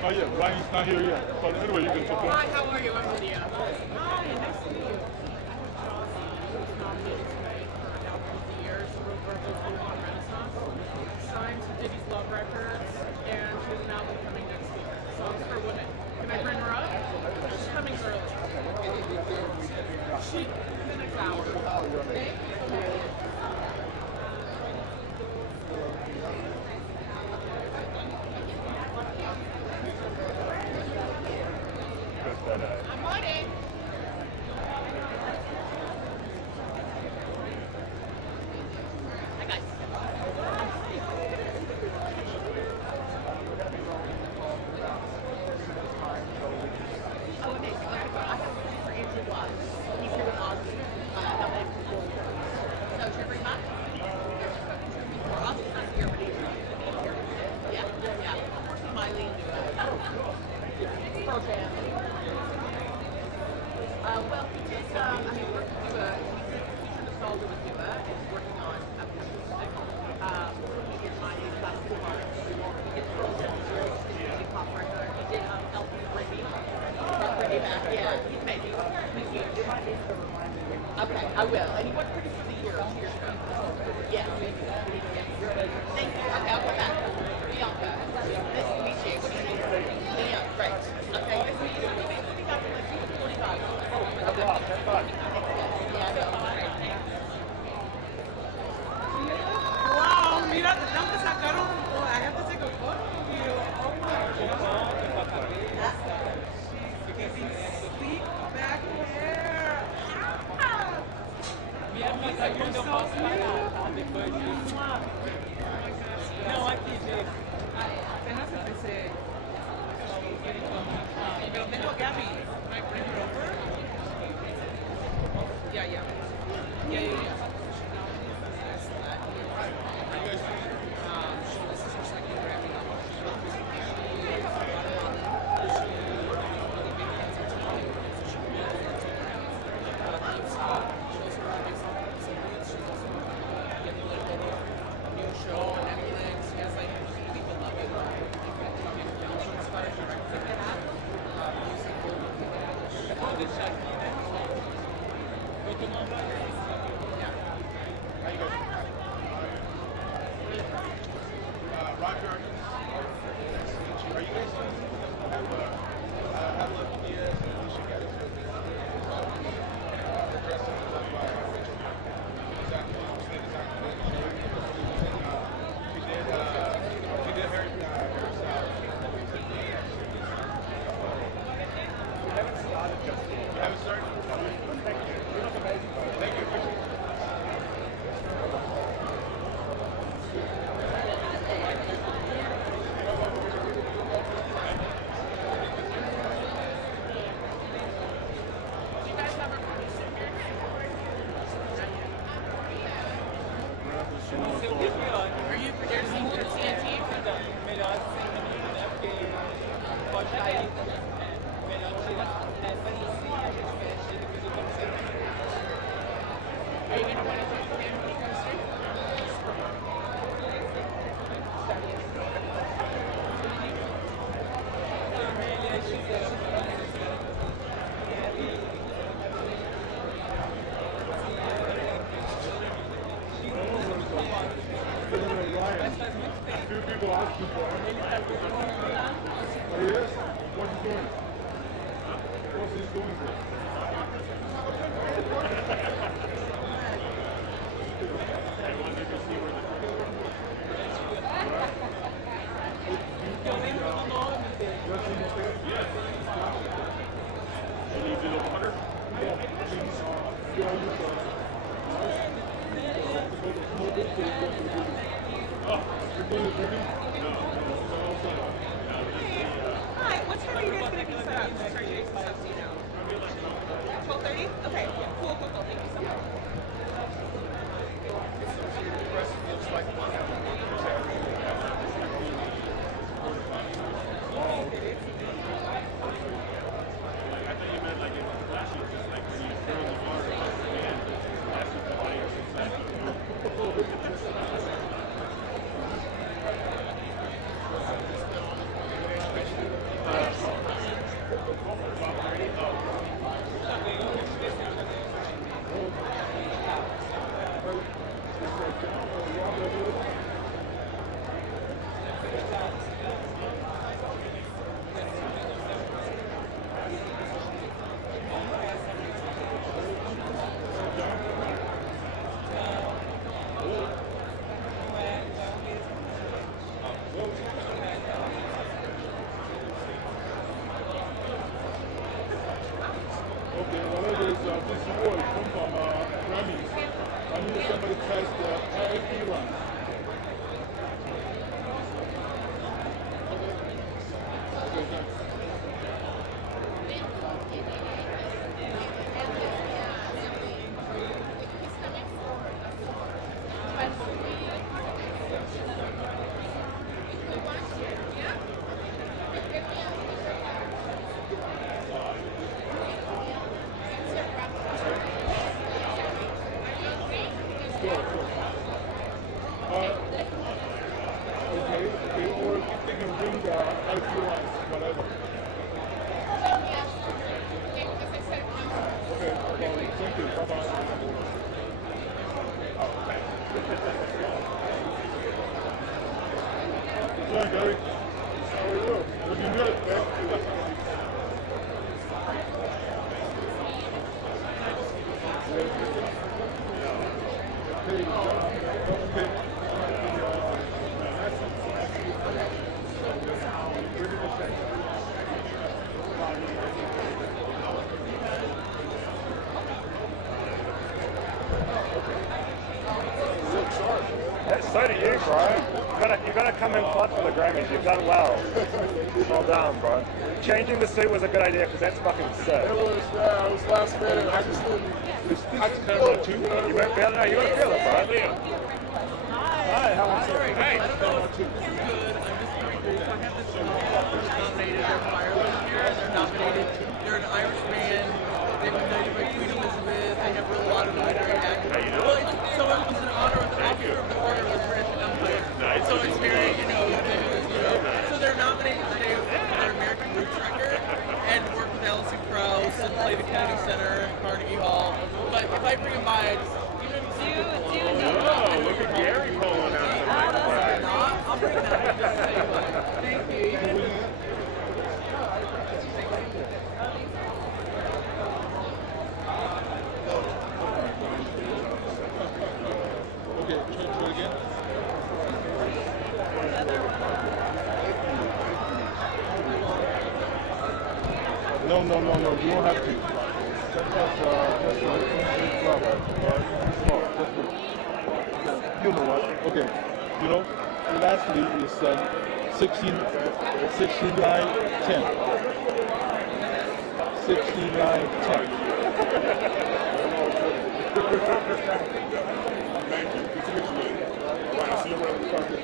Oh yeah, Ryan's not here yet. But anyway, you can sit down. Hi, how are you? I'm Lydia. Hi, nice to meet you. Chelsea was nominated tonight for Album of the Year. She wrote Virgil's Blue on Renaissance. Signed to Diddy's Love Records, and she has an album coming next week. Songs for Women. Can I bring her up? She's coming early. She in the next hour. Thank you so much. I'm on it. Hi guys. Oh, amazing. I have a question for Andrew Blunt. He's here with Ozzy. LA performed. So should I bring him up? Or Ozzy's not here, but he's here. Yeah, yeah. Of course, Miley and Pearl Jam. Well, he just, I mean, we're going to do he's featured nostalgia with Dua, and he's working on acoustic. He did Miley last 2 months. He did Pearl Jam, music pop record. He did Elton Britney. Britney back, yeah. He's amazing. He's huge. Okay, I will. And he went pretty for the year 2 years ago. Yeah. Thank you. Okay, I'll come back. Bianca. Nice to meet you. What do you need? Leon, right. Okay, nice to meet you. We'll be back in like 45. Wow, mira, tengo que sacar I have to take a photo of you. Oh my God. She's sleek back there. You're so cute. Não, aqui, gente. Apenas empecé. Pero tengo a Gabby. Can I bring her over? Yeah, yeah. Yeah, yeah, yeah. This is her second Grammy. New show on Netflix. She has like people love it. She inspired directing it. Roger, are you guys have a idea and we should get into she did her hairstyle. You haven't started just yet. You haven't started? Thank you. Thank you. Are you producing for TNT? Melhor sem menino, né? Porque pode cair. Melhor tirar essa linha, a gente fecha e depois eu tomo sempre. Are you going to want to do the TNT coaster? Vermelha, XL. A few people asked you for it. Oh, yes? What's he doing? What's he doing Eu lembro do nome dele. You need a little water? Hi, what time are you guys going to be set up? Just start doing some stuff, so you know. 12:30? Okay, yeah, cool. Thank you so much. Looks like whatever. Okay, thank you. Bye-bye. Hi, Gary. How are you? Looking good, man. So do you, bro. You gotta come in clutch for the Grammys. You've done well. Well done, bro. Changing the suit was a good idea because that's fucking sick. It was last minute. I just didn't. I just kind of too. You weren't feeling it? No, you gotta feel it, bro. Hi, how are you? I don't know if this is good. I'm just very grateful. I have this song nominated. They're fire last year. They're nominated. They're an Irish band. They were nominated by Queen Elizabeth. They have a lot of military actors. So it was an honor with the officer of the Order of the British Empire. So it's very, so they're nominated today for their American Roots record and work with Alison Krauss and play the Kennedy Center and Carnegie Hall. But if I bring them by, I just, Look at Gary pulling out the I'll bring it out. Thank you. Okay, try it again. No, you don't have to. You know what? Okay, lastly is 16, 69, 10. 69, 10. Thank you. Good to meet you. All right, I'll see you around the carpet.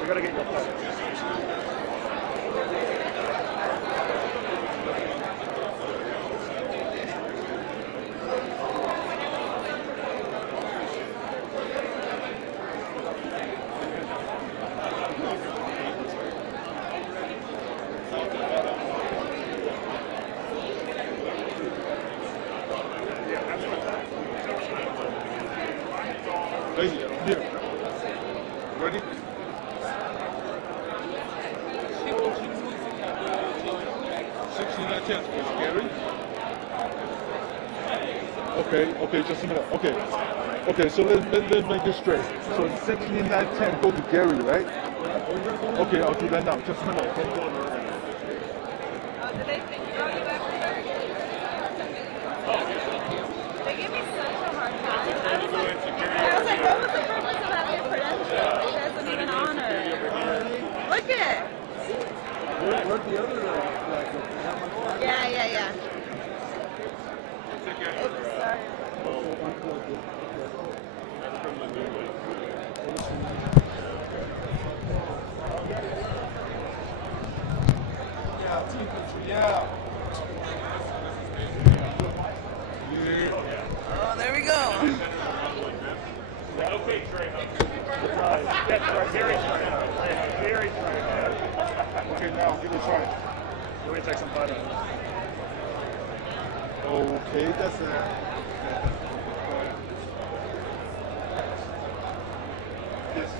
We gotta get your phone. Lady, here. Ready? Gary? Okay, just a minute. Okay, so let's make this straight. So 16.10 go to Gary, right? Okay, I'll do that now. Just a minute. Did they think about you after that? They gave me such a hard time. I was like, what was the purpose of having a credential? It doesn't even honor. Look at it. Where's the other Yeah. Yeah. Oh, there we go. Okay, Trey. Yes, right. Gary's trying. Gary's trying. Okay, now give it a try. Let me take some photos. Okay, that's it. Yes.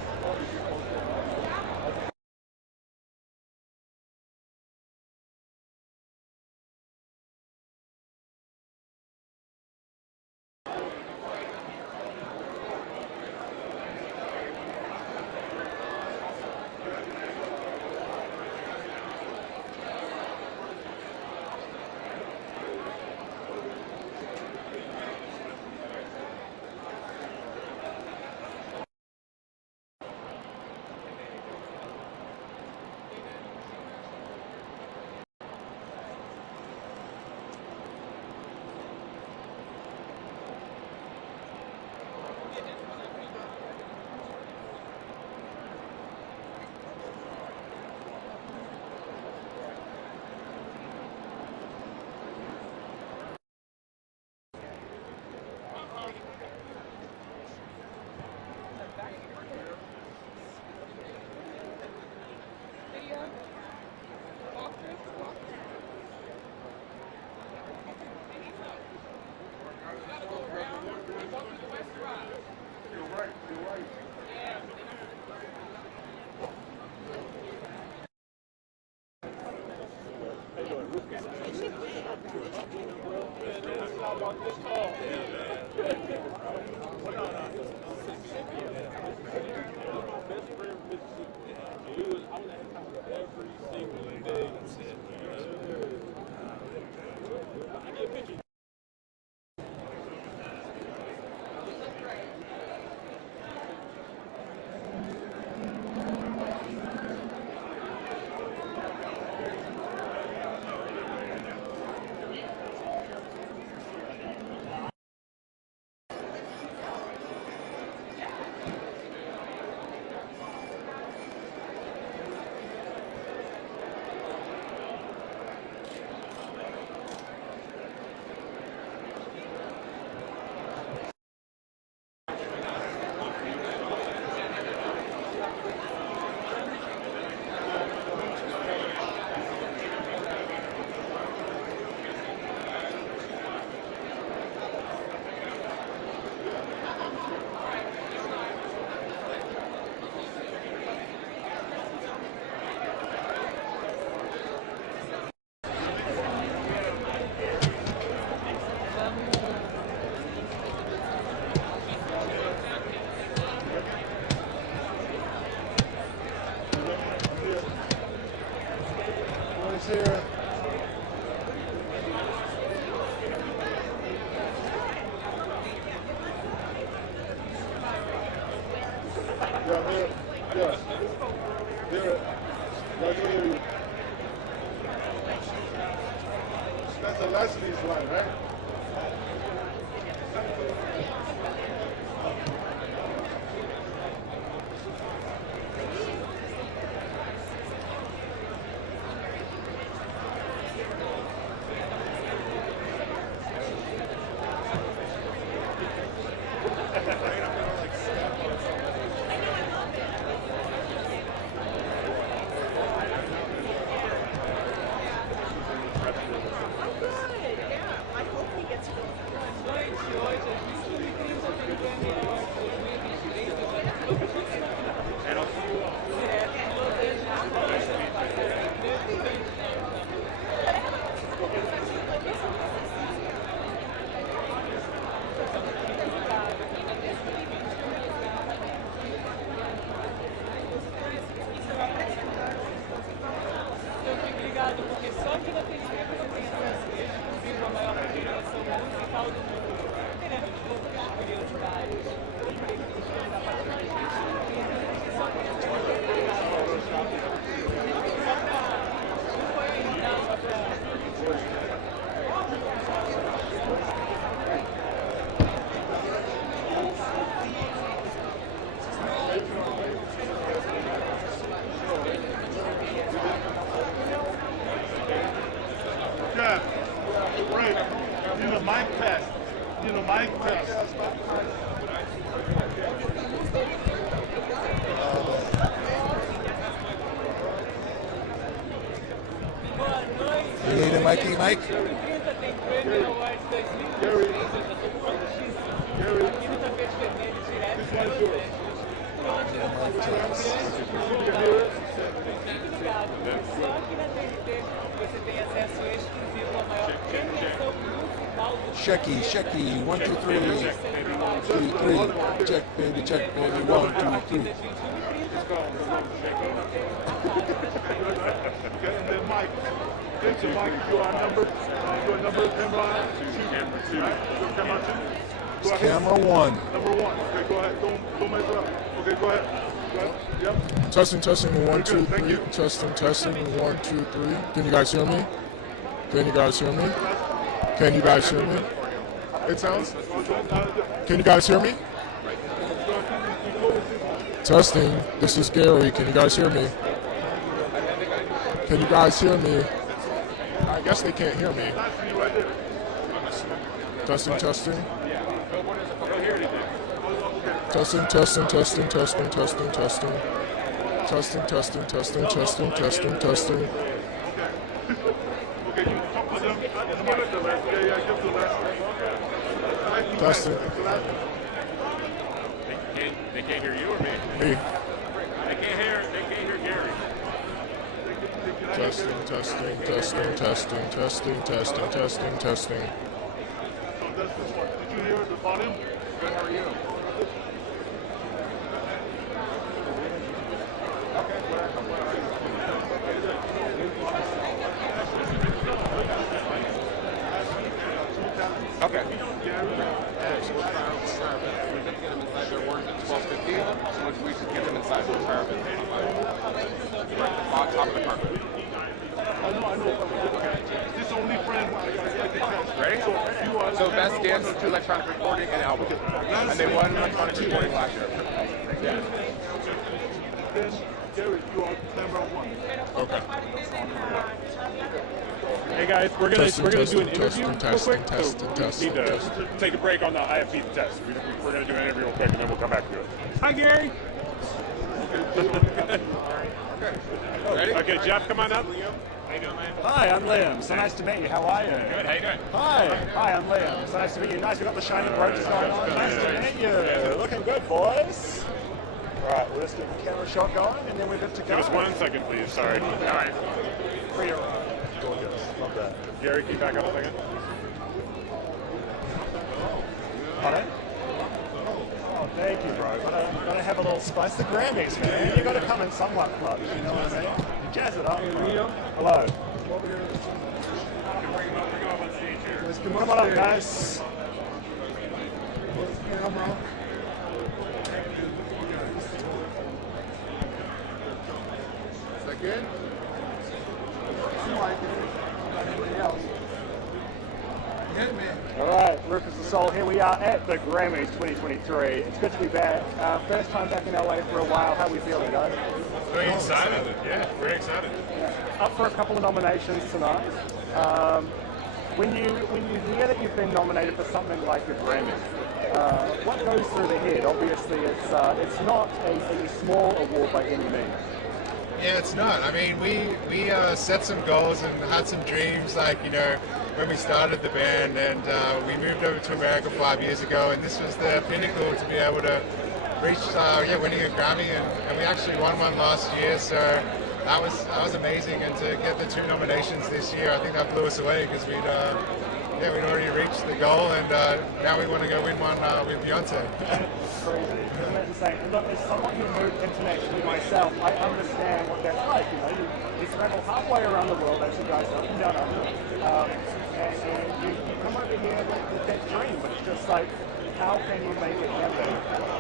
Here. Yeah, here. Yes. Here. Right here. That's the Leslie's line, right? Yeah, right. You know, mic test. You know, mic test. You need a Mikey, Mike? Gary. This one's yours. Shecky, Shecky, 1, 2, 3. 3. Check, baby, 1, 2, 3. And then Mike. Get your Mike. You are number. Your number camera 2. Right? Your camera 2. Go ahead. Camera 1. Number 1. Okay, go ahead. Don't mess it up. Okay, go ahead. Go ahead. Yep. Testing, 1, 2, Thank 3. you. Testing, 1, 2, 3. Can you guys hear me? Can you guys hear me? Can you guys hear me? It sounds? Can you guys hear me? Testing, this is Gary. Can you guys hear me? Can you guys hear me? I guess they can't hear me. Testing. Testing, testing. Testing. They can't hear you or me? Me. They can't hear Gary. Testing. So that's this one. volume? Good, how are you? Okay. So we'll try out the carbon. We didn't get them inside their work at 12:15, so we should get them inside the carbon. On top of the carpet. I know. Okay. This only friend. Ready? So best dance to electronic recording and album. And they won electronic recording last year. Yeah. Then, Gary, you are number one. Okay. Hey guys, we're gonna do an interview real quick. Testing. So we need to take a break on the IFB test. We're gonna do an interview real quick, and then we'll come back to it. Hi, Gary. Ready? Okay, Jeff, come on up. How you doing, man? Hi, I'm Liam. So nice to meet you. How are you? Good, how you doing? Hi, I'm Liam. So nice to meet you. Nice, we got the shiny brooches going on. Nice to meet you. Looking good, boys. All right, we'll just get the camera shot going, and then we're good to go. Give us 1 second, please. Sorry. All right. For your gorgeous. Love that. Gary, can you back up a second? Pardon? Oh, thank you, bro. Gotta have a little spice. The Grammys, man. You gotta come in somewhat clutch, you know what I mean? Jazz it up. Hello. Come on up, guys. Is that good? All right, Rufus the Soul, here we are at the Grammys 2023. It's good to be back. First time back in LA for a while. How are we feeling, guys? Very excited. Yeah, very excited. Up for a couple of nominations tonight. When you hear that you've been nominated for something like a Grammy, what goes through the head? Obviously, it's not a small award by any means. Yeah, it's not. I mean, we set some goals and had some dreams, like, you know, when we started the band, and we moved over to America 5 years ago, and this was the pinnacle to be able to reach, winning a Grammy, and we actually won one last year, so that was amazing, and to get the 2 nominations this year, I think that blew us away, because we'd already reached the goal, and now we want to go win one with Beyonce. Crazy. As someone who moved internationally myself, I understand what that's like. You know, you travel halfway around the world, as you guys know, and you come over here with that dream, but it's just like, how can you make it happen?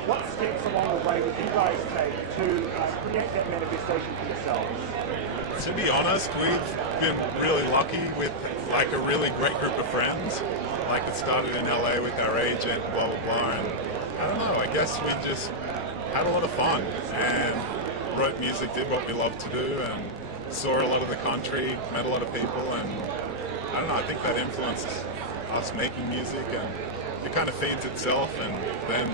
What steps along the way did you guys take to create that manifestation for yourselves? To be honest, we've been really lucky with like a really great group of friends. Like it started in LA with our agent, blah blah blah, and I don't know, I guess we just had a lot of fun and wrote music, did what we love to do, and saw a lot of the country, met a lot of people, and I don't know, I think that influenced us making music, and it kind of feeds itself, and then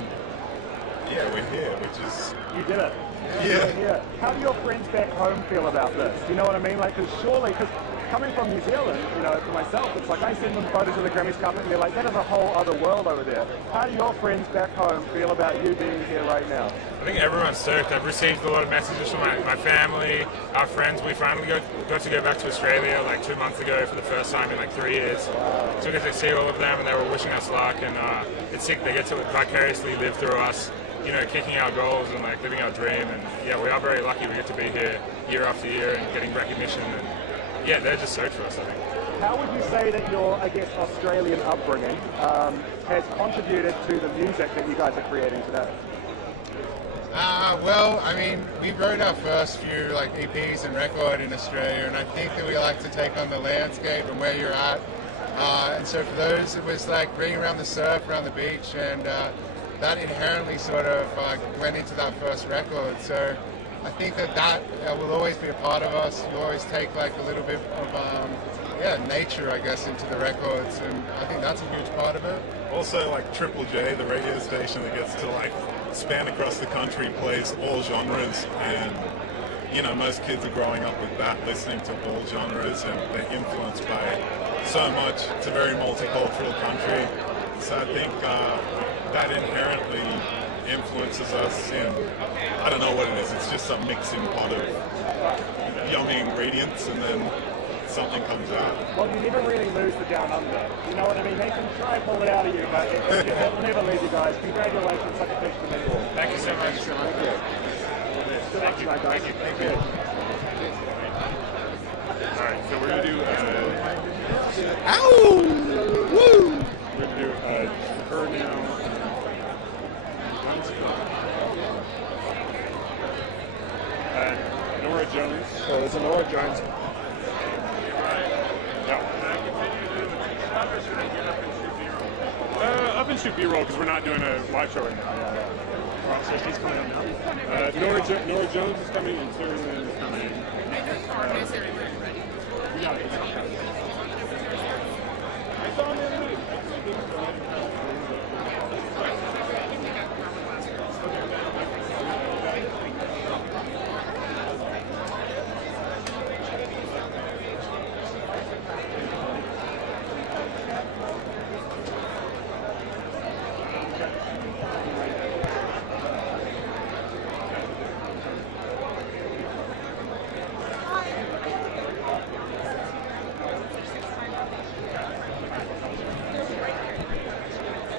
yeah, we're here, which is... You did it. Yeah. How do your friends back home feel about this? Do you know what I mean? Like, because coming from New Zealand, you know, for myself, it's like I send them photos of the Grammys carpet and they're like, that is a whole other world over there. How do your friends back home feel about you being here right now? I think everyone's stoked. I've received a lot of messages from my family, our friends. We finally got to go back to Australia like 2 months ago for the first time in like 3 years. So we got to see all of them, and they were wishing us luck, and it's sick. They get to vicariously live through us, you know, kicking our goals and like living our dream. And yeah, we are very lucky we get to be here year after year and getting recognition, and yeah, they're just stoked for us, I think. How would you say that your, I guess, Australian upbringing has contributed to the music that you guys are creating today? Well, I mean, we wrote our first few like EPs and record in Australia, and I think that we like to take on the landscape and where you're at. And so for those, it was like being around the surf, around the beach, and that inherently sort of went into that first record. So I think that will always be a part of us. You always take like a little bit of nature, I guess, into the records, and I think that's a huge part of it. Also, like Triple J, the radio station that gets to like span across the country, plays all genres, and you know, most kids are growing up with that, listening to all genres, and they're influenced by so much. It's a very multicultural country, so I think that inherently influences us in, I don't know what it is, it's just some mixing pot of yummy ingredients, and then something comes out. Well, you never really lose the down under. You know what I mean? They can try and pull it out of you, but it'll never leave you guys. Congratulations, such a big commitment. Thank you so much. Good luck tonight, guys. Thank you. All right, so we're gonna do. Ow! Woo! We're gonna do her now. Nora Jones. So there's a Nora Jones. No. Up and shoot B-roll because we're not doing a live show right now. So she's coming up now. Nora Jones is coming and Sarah Lynn is coming. We got it. It's on there.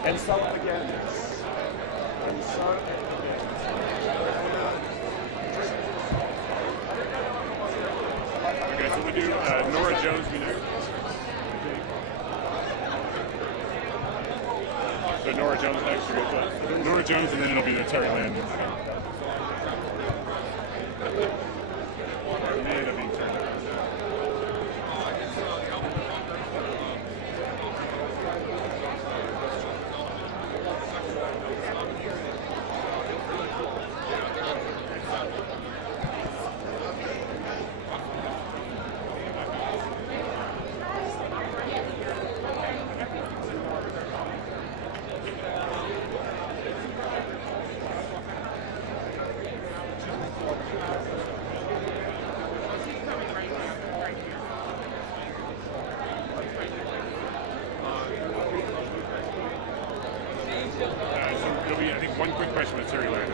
And so it begins. And so it Okay, so we do Nora Jones, we know. So Nora Jones next, you get Nora Jones, and then it'll be the Terry Lynn. And then it'll be Terry Lynn. So there'll be, I think, one quick question with Terry Lynn.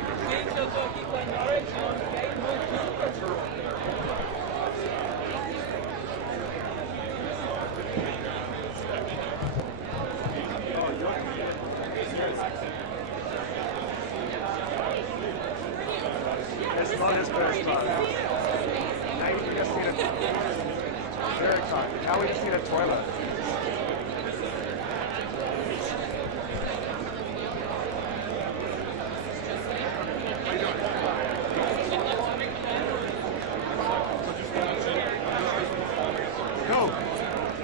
It's not his first time. Now we just need a very exciting. Now we just need a toilet.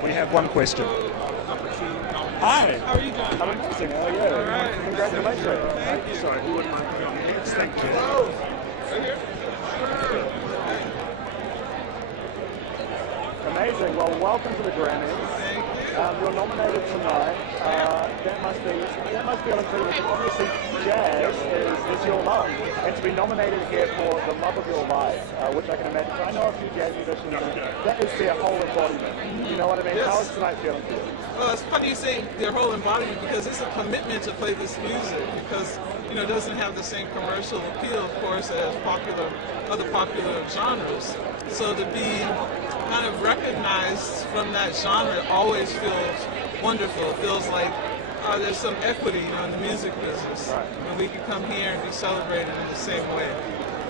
We have one question. Hi. How are you doing? I'm amazing. How are you? All right. Congratulations. Thank you. Sorry, who wouldn't mind putting on the hands? Thank you. Amazing. Well, welcome to the Grammys. You're nominated tonight. That must be incredible. Obviously, jazz is your love, and to be nominated here for the love of your life, which I can imagine. I know a few jazz musicians, and that is their whole embodiment. You know what I mean? Yes. How is tonight feeling for you? Well, it's funny you say their whole embodiment because it's a commitment to play this music because it doesn't have the same commercial appeal, of course, as other popular genres. So to be kind of recognized from that genre always feels wonderful. It feels like there's some equity in the music business, and we can come here and be celebrated in the same way.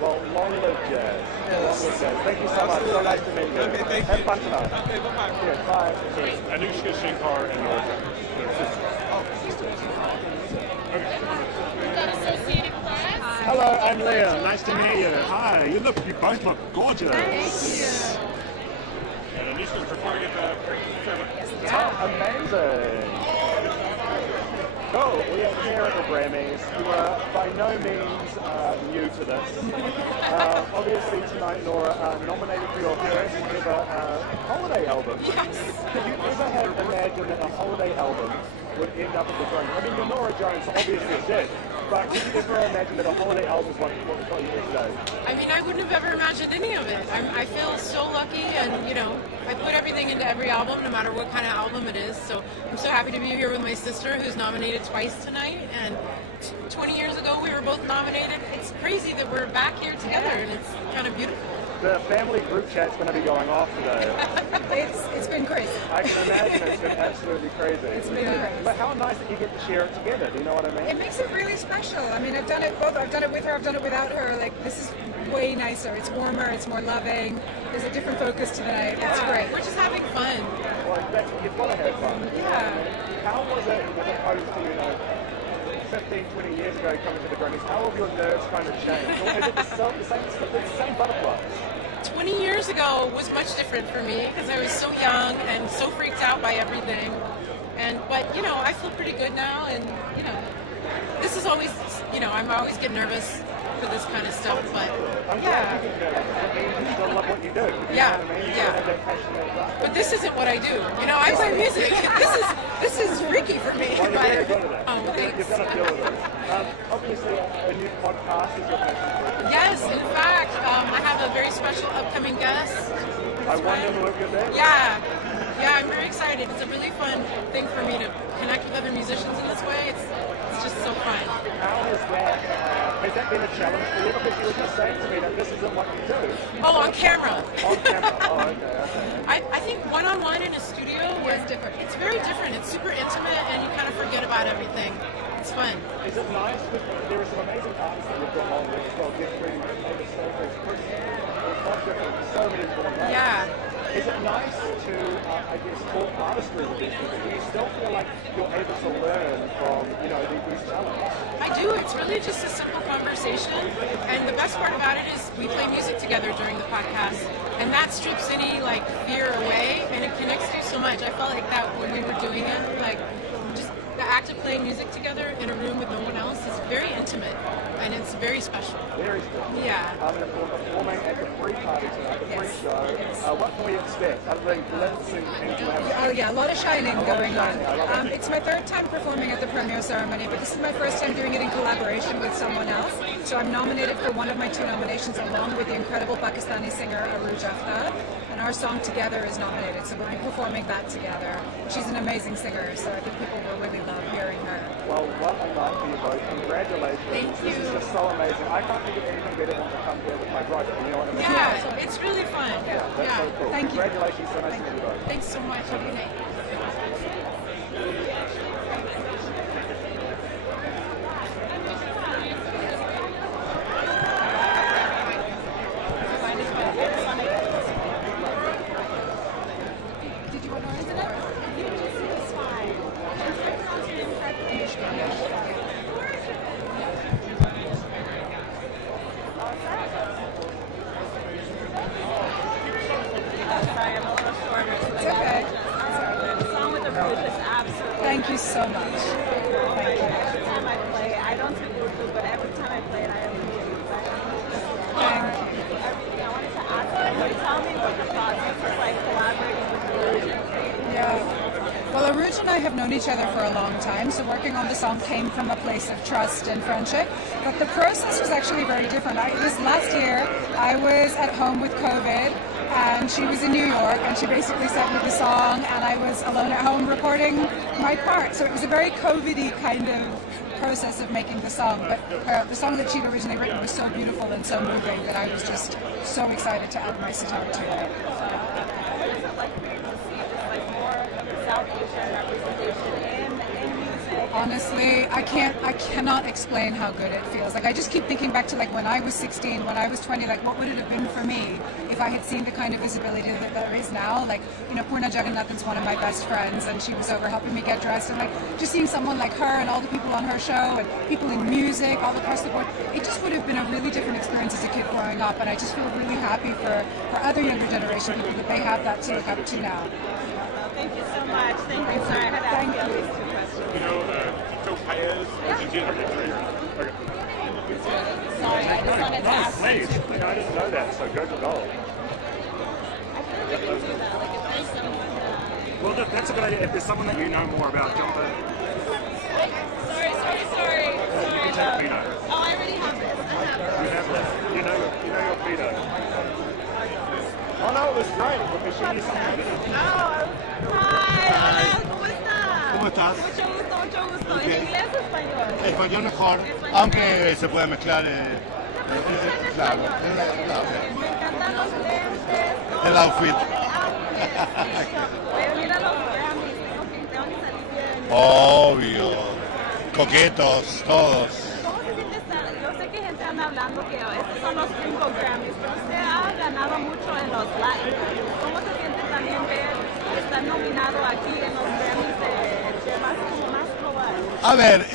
Well, long live jazz. Yes. Long live jazz. Thank you so much. So nice to meet you. Okay, thank Have you. fun tonight. Okay, bye-bye. Yeah, bye. Anushka Shankar and Nora Jones. Hello, I'm Leah. Nice to meet you. Hi. You both look gorgeous. Thank And Anushka's performing at the Oh, amazing. Cool. We are here at the Grammys. You are by no means new to this. Obviously tonight, Nora, nominated for your first ever holiday album. Yes. Could you ever have imagined that a holiday album would end up at the Grammys? I mean, you're Nora Jones, so obviously did. But could you ever imagine that a holiday album is what you did today? I mean, I wouldn't have ever imagined any of it. I feel so lucky, and I put everything into every album, no matter what kind of album it is. So I'm so happy to be here with my sister, who's nominated twice tonight. And 20 years ago, we were both nominated. It's crazy that we're back here together, and it's kind of beautiful. The family group chat's going to be going off today. It's been crazy. I can imagine it's been absolutely crazy. It's been crazy. But how nice that you get to share it together, do you know what I mean? It makes it really special. I mean, I've done it both. I've done it with her, I've done it without her. Like, this is way nicer. It's warmer, it's more loving. There's a different focus to the night. It's great. We're just having fun. Well, that's what you've got to have fun. Yeah. How was it as opposed to, 15, 20 years ago coming to the Grammys? How have your nerves kind of changed? Or is it the same butterflies? 20 years ago was much different for me because I was so young and so freaked out by everything. But I feel pretty good now, and this is always, I'm always get nervous for this kind of stuff, but yeah. You still love what you do. Yeah, yeah. But this isn't what I do. I play music. This is freaky for me. Well, you're very good at it. Oh, thanks. You've got to deal with it. Obviously, a new podcast is your passion. Yes, in fact, I have a very special upcoming guest. I wonder who you're there. Yeah, I'm very excited. It's a really fun thing for me to connect with other musicians in this way. It's just so fun. How has that been a challenge for you? Because you were just saying to me that this isn't what you do. Oh, on camera. On camera. Oh, okay. I think one-on-one in a studio is different. It's very different. It's super intimate, and you kind of forget about everything. It's fun. Is it nice? There are some amazing artists that we've got on with as well. Jeffrey, David Silvers, Chris, so many different ones. Yeah. Is it nice to, talk artistry with these people? Do you still feel like you're able to learn from, these talents? I do. It's really just a simple conversation. And the best part about it is we play music together during the podcast. And that strips any, fear away, and it connects you so much. I felt like that when we were doing it, just the act of playing music together in a room with no one else is very intimate. And it's very special. Very special. Yeah. I'm performing at the free party tonight, the free show. What can we expect? Other than glimpse and Oh yeah, a lot of shining going on. It's my third time performing at the premiere ceremony, but this is my first time doing it in collaboration with someone else. So I'm nominated for one of my 2 nominations along with the incredible Pakistani singer Aruj Aftab. And our song Together is nominated, so we'll be performing that together. She's an amazing singer, so I think people will really love hearing her. Well, what a night for you both. Congratulations. Thank you. This is just so amazing. I can't think of anything better than to come here with my brother. You know what I mean? Yeah, it's really fun. That's so cool. Thank you. Congratulations so much to you both. Thanks so much. Have a good night. Thank you so much. Thank you. Every time I play, I don't speak Urdu, but every time I play it, I appreciate it. Everything. I wanted to ask you, tell me what the process is like collaborating with Aruj. Yeah. Well, Aruj and I have known each other for a long time, so working on the song came from a place of trust and friendship. But the process was actually very different. This last year, I was at home with COVID, and she was in New York, and she basically sent me the song, and I was alone at home recording my part. So it was a very COVID-y kind of process of making the song. But the song that she'd originally written was so beautiful and so moving that I was just so excited to add my sitar to it. What is it like for you to see this more South Asian representation in music? Honestly, I cannot explain how good it feels. I just keep thinking back to when I was 16, when I was 20, what would it have been for me if I had seen the kind of visibility that there is now? Purna Jagannathan's one of my best friends, and she was over helping me get dressed, and just seeing someone like her and all the people on her show and people in music all across the board, it just would have been a really different experience as a kid growing up, and I just feel really happy for other younger generation people that they have that to look up to now. Thank you so much. Thank you. Sorry, I had to ask you at least 2 questions. Joe Paez, Argentina. Okay. Sorry, I just wanted to ask you. Please. I didn't know that, so go to goal. I feel like we can do that. If there's someone Well, that's a good idea. If there's someone that you know more about, jump in. Sorry. You can take Pino. Oh, I already have this. You have this. You know your Pino. Oh no, it was great because she knew something. Hi, hola, ¿cómo estás? ¿Cómo estás? Mucho gusto. ¿En inglés o español? Español mejor, aunque se puede mezclar. Claro. Me encanta mira los lentes, todo. El outfit. Voy a venir a los Grammys, tengo que salir bien. Obvio. Coquetos, todos. ¿Cómo se siente estar? Yo sé que gente anda hablando que estos son los 5 Grammys, pero usted ha ganado mucho en los Latin. ¿Cómo se siente también ver estar nominado aquí en los Grammys de más global? A ver,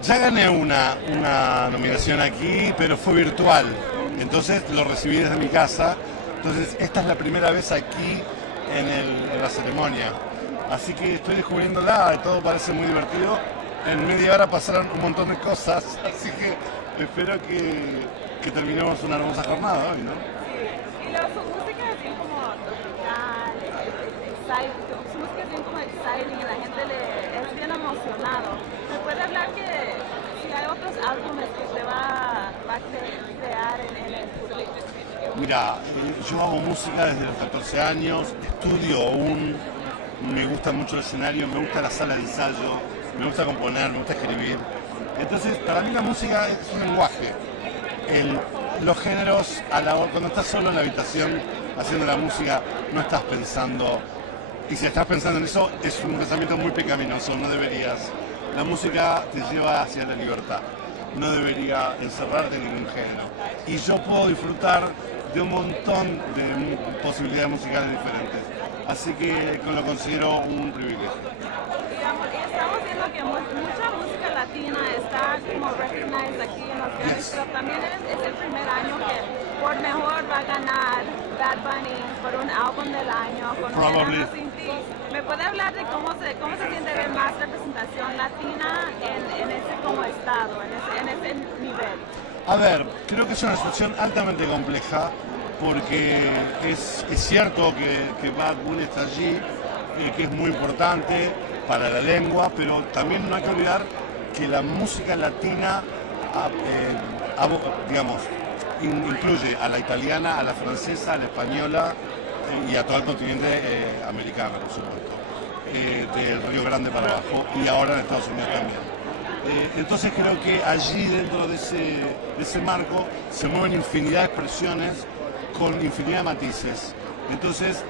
ya gané una nominación aquí, pero fue virtual. Entonces lo recibí desde mi casa. Entonces esta es la primera vez aquí en la ceremonia. Así que estoy descubriéndola, todo parece muy divertido. En media hora pasaron un montón de cosas, así que espero que terminemos una hermosa jornada hoy, ¿no? Sí, y luego su música es bien como tropical, exciting, su música es bien como exciting y la gente es bien emocionado. ¿Me puede hablar que si hay otros álbumes que usted va a crear en el futuro? Mira, yo hago música desde los 14 años, estudio aún, me gusta mucho el escenario, me gusta la sala de ensayo, me gusta componer, me gusta escribir. Entonces, para mí la música es un lenguaje. Los géneros, cuando estás solo en la habitación haciendo la música, no estás pensando. Y si estás pensando en eso, es un pensamiento muy pecaminoso, no deberías. La música te lleva hacia la libertad, no debería encerrarte en ningún género. Y yo puedo disfrutar de un montón de posibilidades musicales diferentes. Así que lo considero un privilegio. Digamos, y estamos viendo que mucha música latina está como recognized aquí en los Grammys, pero también es el primer año que por mejor va a ganar Bad Bunny por un álbum del año con Un Verano Sin Ti. ¿Me puede hablar de cómo se siente ver más representación latina en ese como estado, en ese nivel? A ver, creo que es una situación altamente compleja porque es cierto que Bad Bunny está allí, que es muy importante para la lengua, pero también no hay que olvidar que la música latina, digamos, incluye a la italiana, a la francesa, a la española y a todo el continente americano, por supuesto, del Río Grande para abajo y ahora en Estados Unidos también. Entonces creo que allí dentro de ese marco se mueven infinidad de expresiones con infinidad de matices. Entonces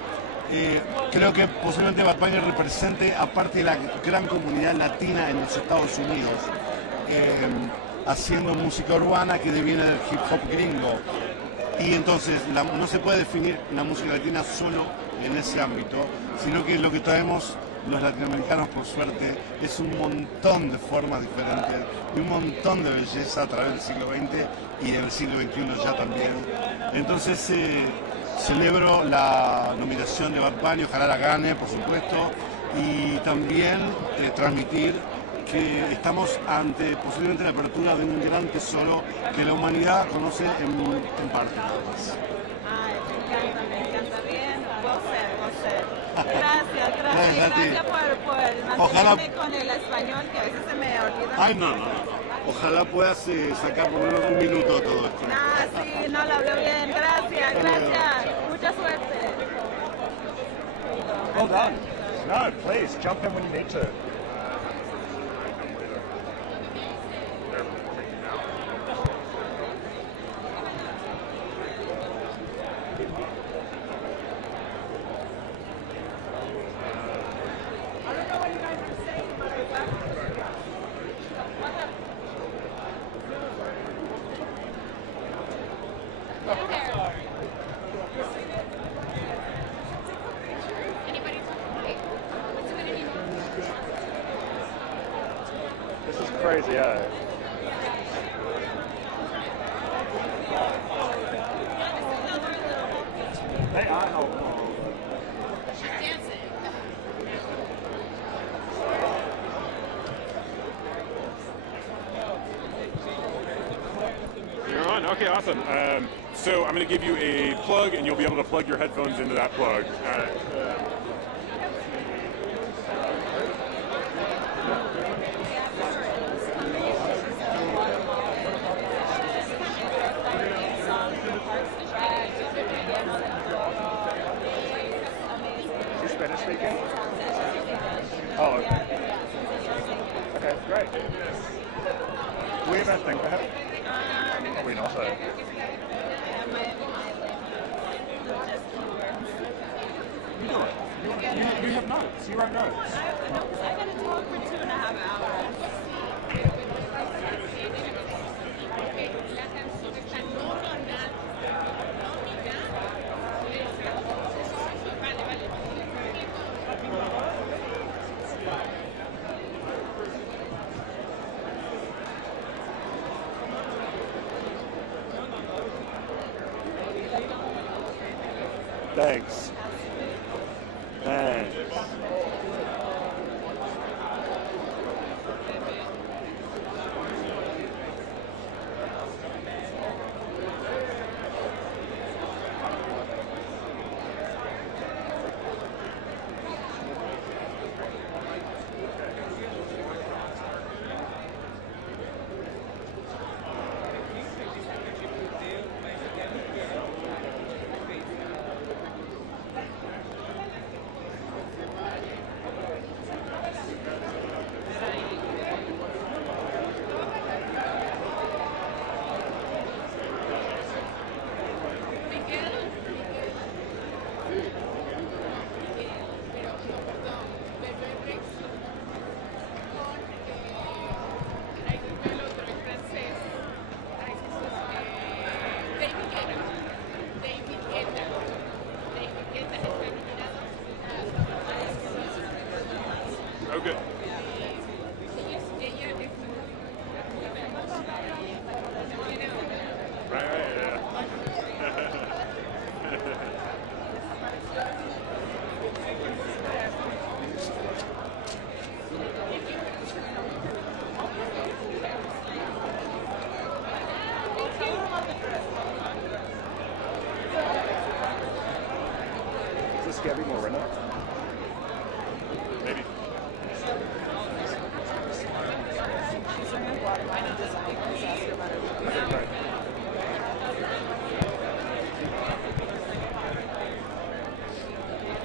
creo que posiblemente Bad Bunny represente, aparte de la gran comunidad latina en los Estados Unidos, haciendo música urbana que deviene del hip hop gringo. Y entonces no se puede definir la música latina solo en ese ámbito, sino que lo que traemos los latinoamericanos, por suerte, es un montón de formas diferentes y un montón de belleza a través del siglo XX y del siglo XXI ya también. Entonces celebro la nominación de Bad Bunny, ojalá la gane, por supuesto, y también transmitir que estamos ante posiblemente la apertura de un gran tesoro que la humanidad conoce en parte. Ay, me encanta, bien, Gracias por mantenerme con el español, que a veces se me olvida. Ay, no. Ojalá puedas sacar por lo menos un minuto de todo esto. Sí, no lo hablo bien. Gracias. Mucha suerte. Well done. No, please, jump in when you need to. This is crazy, Hey, You're on? Okay, awesome. So I'm going to give you a plug, and you'll be able to plug your headphones into that plug. Is he Spanish speaking? Oh, okay. Okay, great. We have anything for him? Probably not, though. do it. You have notes. You wrote notes. I gotta talk for 2.5 hours. Thanks. Thanks. Oh, good. Right, yeah. Is this Gabby Moreno? Maybe.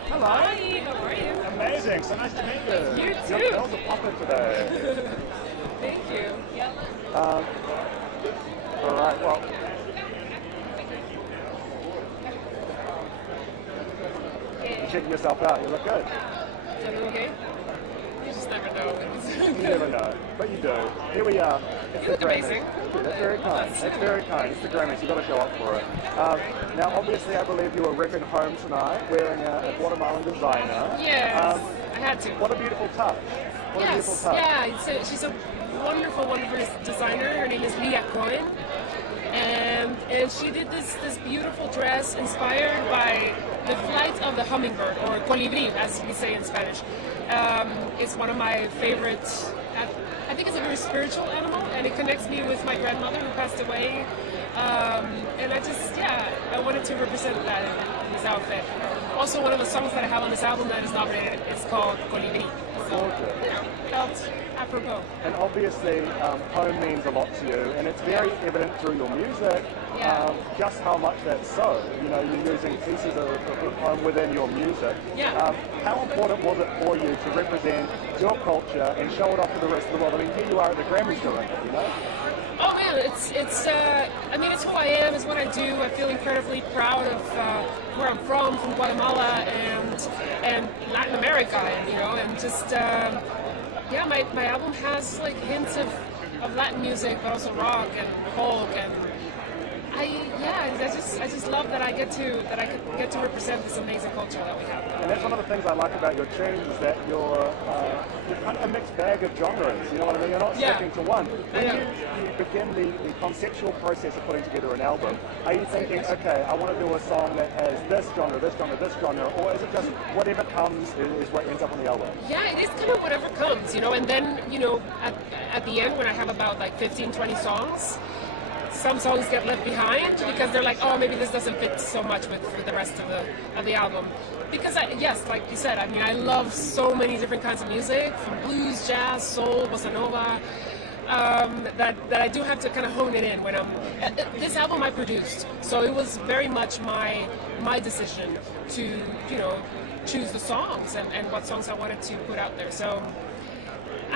Hello. Hi, how are you? Amazing. So nice to meet you. You Your too. girls are popping today. Thank you. All right. Well. You're checking yourself out. You look good. Is everything okay? You just never know. You never know, but you do. Here we are. It's You look the Grammys. amazing. Thank you. That's very kind. That's very kind. It's the Grammys. You've got to show up for it. Now, obviously, I believe you were repping home tonight, wearing a Guatemalan designer. Yes, I had to. What a beautiful touch. What a beautiful touch. Yeah, she's a wonderful, wonderful designer. Her name is Leah Cohen. And she did this beautiful dress inspired by the flight of the hummingbird, or colibri, as we say in Spanish. It's one of my favorites. I think it's a very spiritual animal, and it connects me with my grandmother who passed away. And I wanted to represent that in this outfit. Also, one of the songs that I have on this album that is nominated is called Colibri. So, felt apropos. And obviously, home means a lot to you, and it's very evident through your music just how much that's so. You know, you're using pieces of home within your music. Yeah. How important was it for you to represent your culture and show it off to the rest of the world? I mean, here you are at the Grammys doing it, you know? Oh man, it's who I am, it's what I do. I feel incredibly proud of where I'm from Guatemala and Latin America, and just my album has like hints of Latin music, but also rock and folk, and I just love that I get to represent this amazing culture that we have. And that's one of the things I like about your tunes is that you're kind of a mixed bag of genres. You know what I mean? You're not sticking to one. When you begin the conceptual process of putting together an album, are you thinking, okay, I want to do a song that has this genre, this genre, this genre, or is it just whatever comes is what ends up on the album? Yeah, it is kind of whatever comes, and then at the end when I have about like 15, 20 songs. Some songs get left behind because they're like, oh, maybe this doesn't fit so much with the rest of the album. Because like you said, I love so many different kinds of music, from blues, jazz, soul, bossa nova, that I do have to kind of hone it in when this album I produced, so it was very much my decision to choose the songs and what songs I wanted to put out there. So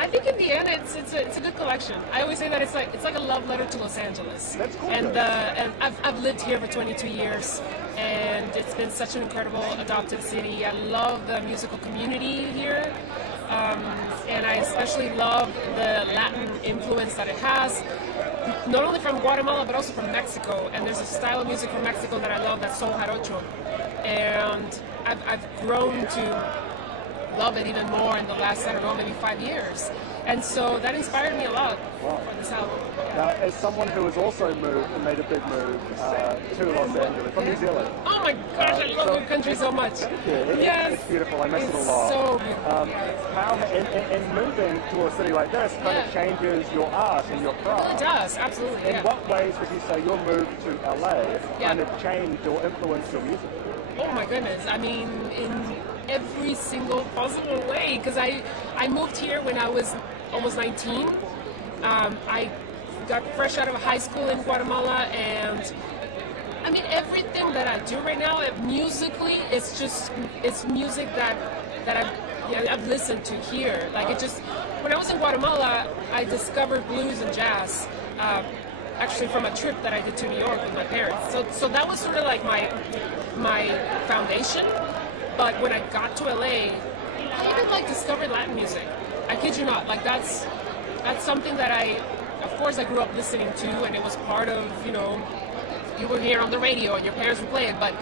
I think in the end, it's a good collection. I always say that it's like a love letter to Los Angeles. That's cool. And I've lived here for 22 years, and it's been such an incredible adopted city. I love the musical community here, and I especially love the Latin influence that it has. Not only from Guatemala, but also from Mexico. And there's a style of music from Mexico that I love, that's Son Jarocho. And I've grown to love it even more in the last, I don't know, maybe 5 years. And so that inspired me a lot for this album. Now, as someone who has also moved and made a big move to Los Angeles from New Zealand. Oh my gosh, I love your country so much. Thank you. Yes. It's beautiful. I miss it a lot. So beautiful. And moving to a city like this kind of changes your art and your craft. It does, absolutely. In what ways would you say your move to LA kind of changed or influenced your music? Oh my goodness. I mean, in every single possible way. Because I moved here when I was almost 19. I got fresh out of high school in Guatemala, and I mean, everything that I do right now, musically, it's music that I've listened to here. Like when I was in Guatemala, I discovered blues and jazz, actually from a trip that I did to New York with my parents. So that was sort of like my foundation. But when I got to LA, I even discovered Latin music. I kid you not. That's something that of course I grew up listening to, and it was part of, you were here on the radio and your parents would play it, but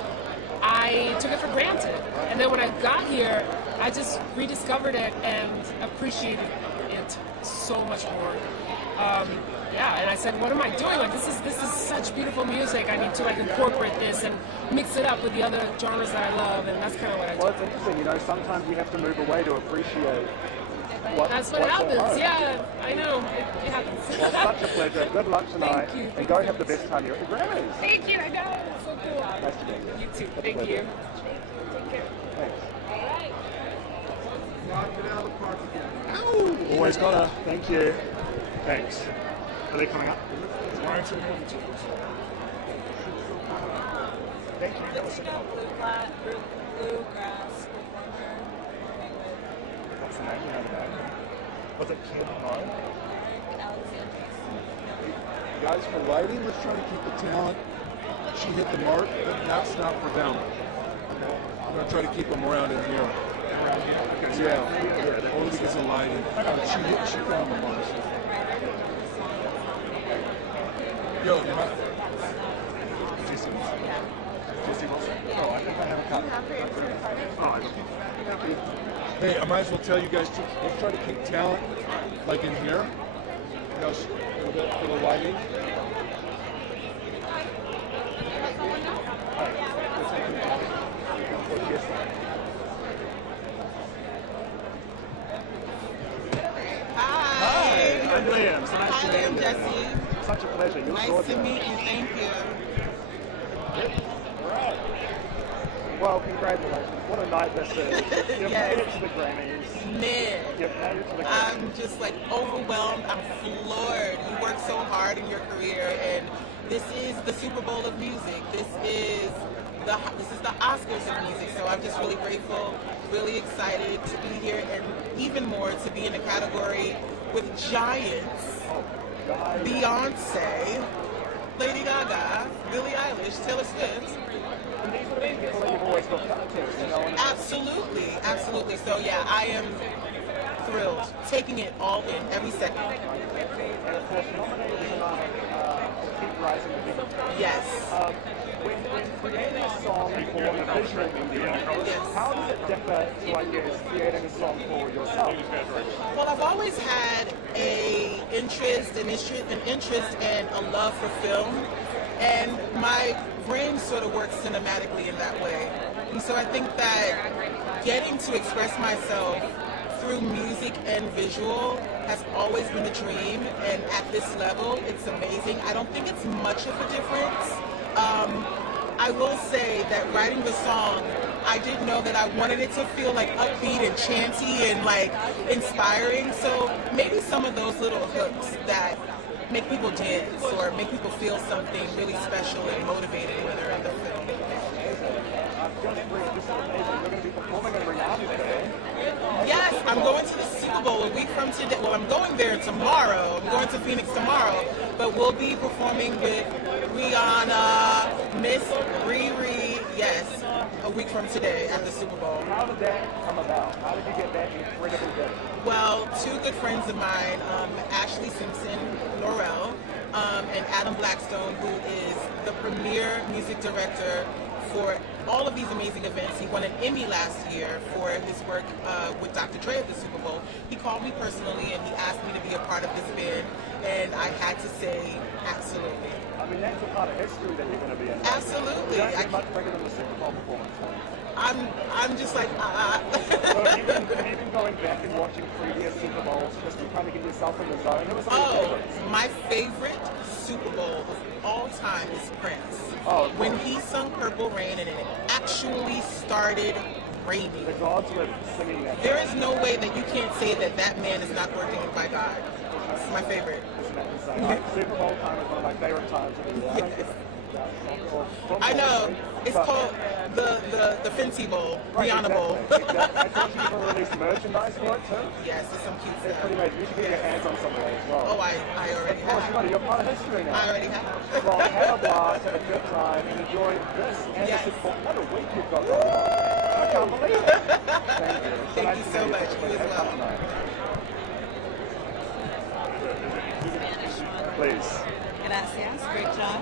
I took it for granted. And then when I got here, I just rediscovered it and appreciated it so much more. And I said, what am I doing? This is such beautiful music. I need to incorporate this and mix it up with the other genres that I love, and that's kind of what I do. Well, it's interesting, sometimes we have to move away to appreciate that's what happens. Yeah, I know. It happens. Well, such a pleasure. Good luck tonight. Thank you. And go have the best time here at the Grammys. Thank you. I know. It's so cool. Nice to meet you. You too. Have a Thank pleasure. you. Take care. Thanks. All right. Always gotta. Thank you. Thanks. Are they coming up? Thank you. That was so cool. Bluegrass. What's the name? You know the name? Was it Kim Home? Guys, for lighting, let's try to keep the talent. She hit the mark, but that's not for them. I'm going to try to keep them around in here. Yeah, only because of lighting. She found the mark. Yo, you might... JC Wilson? Oh, I think I have a copy. Oh, I don't. Hey, I might as well tell you guys, let's try to keep talent, in here. For the lighting. Hi, I'm Liam. So nice to meet you. I'm Jesse. Such a pleasure. You look Nice gorgeous. to meet you. Thank you. Right. Well, congratulations. What a night this is. You've Yes. made it to the Grammys. Man, You've made it to the Grammys. I'm just overwhelmed. I'm floored. You worked so hard in your career, and this is the Super Bowl of music. This is the Oscars of music. So I'm just really grateful, really excited to be here, and even more to be in a category with giants. Beyonce, Lady Gaga, Billie Eilish, Taylor Swift. And these are the people that you've always looked up to, Absolutely, absolutely. So yeah, I am thrilled, taking it all in every second. And of course, nominated tonight, Keep Rising to Bigger. Yes. When creating a song for a visual medium, how does it differ to, I guess, creating a song for yourself? Well, I've always had an interest and a love for film, and my brain sort of works cinematically in that way. And so I think that getting to express myself through music and visual has always been the dream, and at this level, it's amazing. I don't think it's much of a difference. I will say that writing the song, I didn't know that I wanted it to feel upbeat and chanty and inspiring. So maybe some of those little hooks that make people dance or make people feel something really special and motivated when they're in the film. You're going to be performing in reality today. Yes, I'm going to the Super Bowl a week from today. Well, I'm going there tomorrow. I'm going to Phoenix tomorrow. But we'll be performing with Rihanna, Miss Riri, yes, a week from today at the Super Bowl. How did that come about? How did you get that incredible day? Well, two good friends of mine, Ashley Simpson, Laurel, and Adam Blackstone, who is the premier music director for all of these amazing events. He won an Emmy last year for his work with Dr. Dre at the Super Bowl. He called me personally and he asked me to be a part of this band, and I had to say absolutely. I mean, that's a part of history that you're going to be in. Absolutely. You don't get much bigger than the Super Bowl performance. I'm just like, So have you been going back and watching previous Super Bowls just to kind of get yourself in the zone? Who was some of your favorites? My favorite Super Bowl of all time is Prince. Oh, when he sung Purple Rain and it actually started raining. The gods were singing that. There is no way that you can't say that that man is not working by God. It's my favorite. Super Bowl time is one of my favorite times of the year. Yes. I know. It's called the Fenty Bowl, Rihanna Bowl. Exactly. It's actually even released merchandise for it too. Yes, there's some cute It's stuff. pretty amazing. You should get your hands on some of that as well. Oh, I already have. You're part of history now. I already have. Well, have a blast, have a good time, and enjoy this and the Super Bowl. What a week you've got going on. I can't believe it. Thank you. Thank you so much. You as well. Please. Gracias. Great job.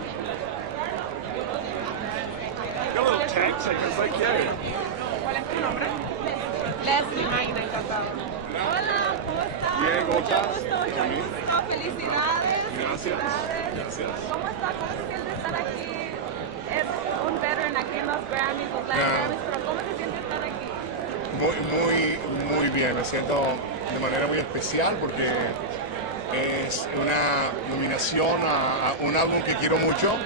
Got a little tag takers like you. ¿Cuál es tu nombre? Leslie. Magna, encantado. Hola, ¿cómo estás? Bien, ¿cómo Mucho estás? gusto, mucho gusto. Felicidades. Gracias. Felicidades. Gracias. ¿Cómo estás? ¿Cómo se siente estar aquí? Es un veteran aquí en los Grammys, los Latin Grammys, pero ¿cómo se siente estar aquí? Muy bien, me siento de manera muy especial porque es una nominación a un álbum que quiero mucho.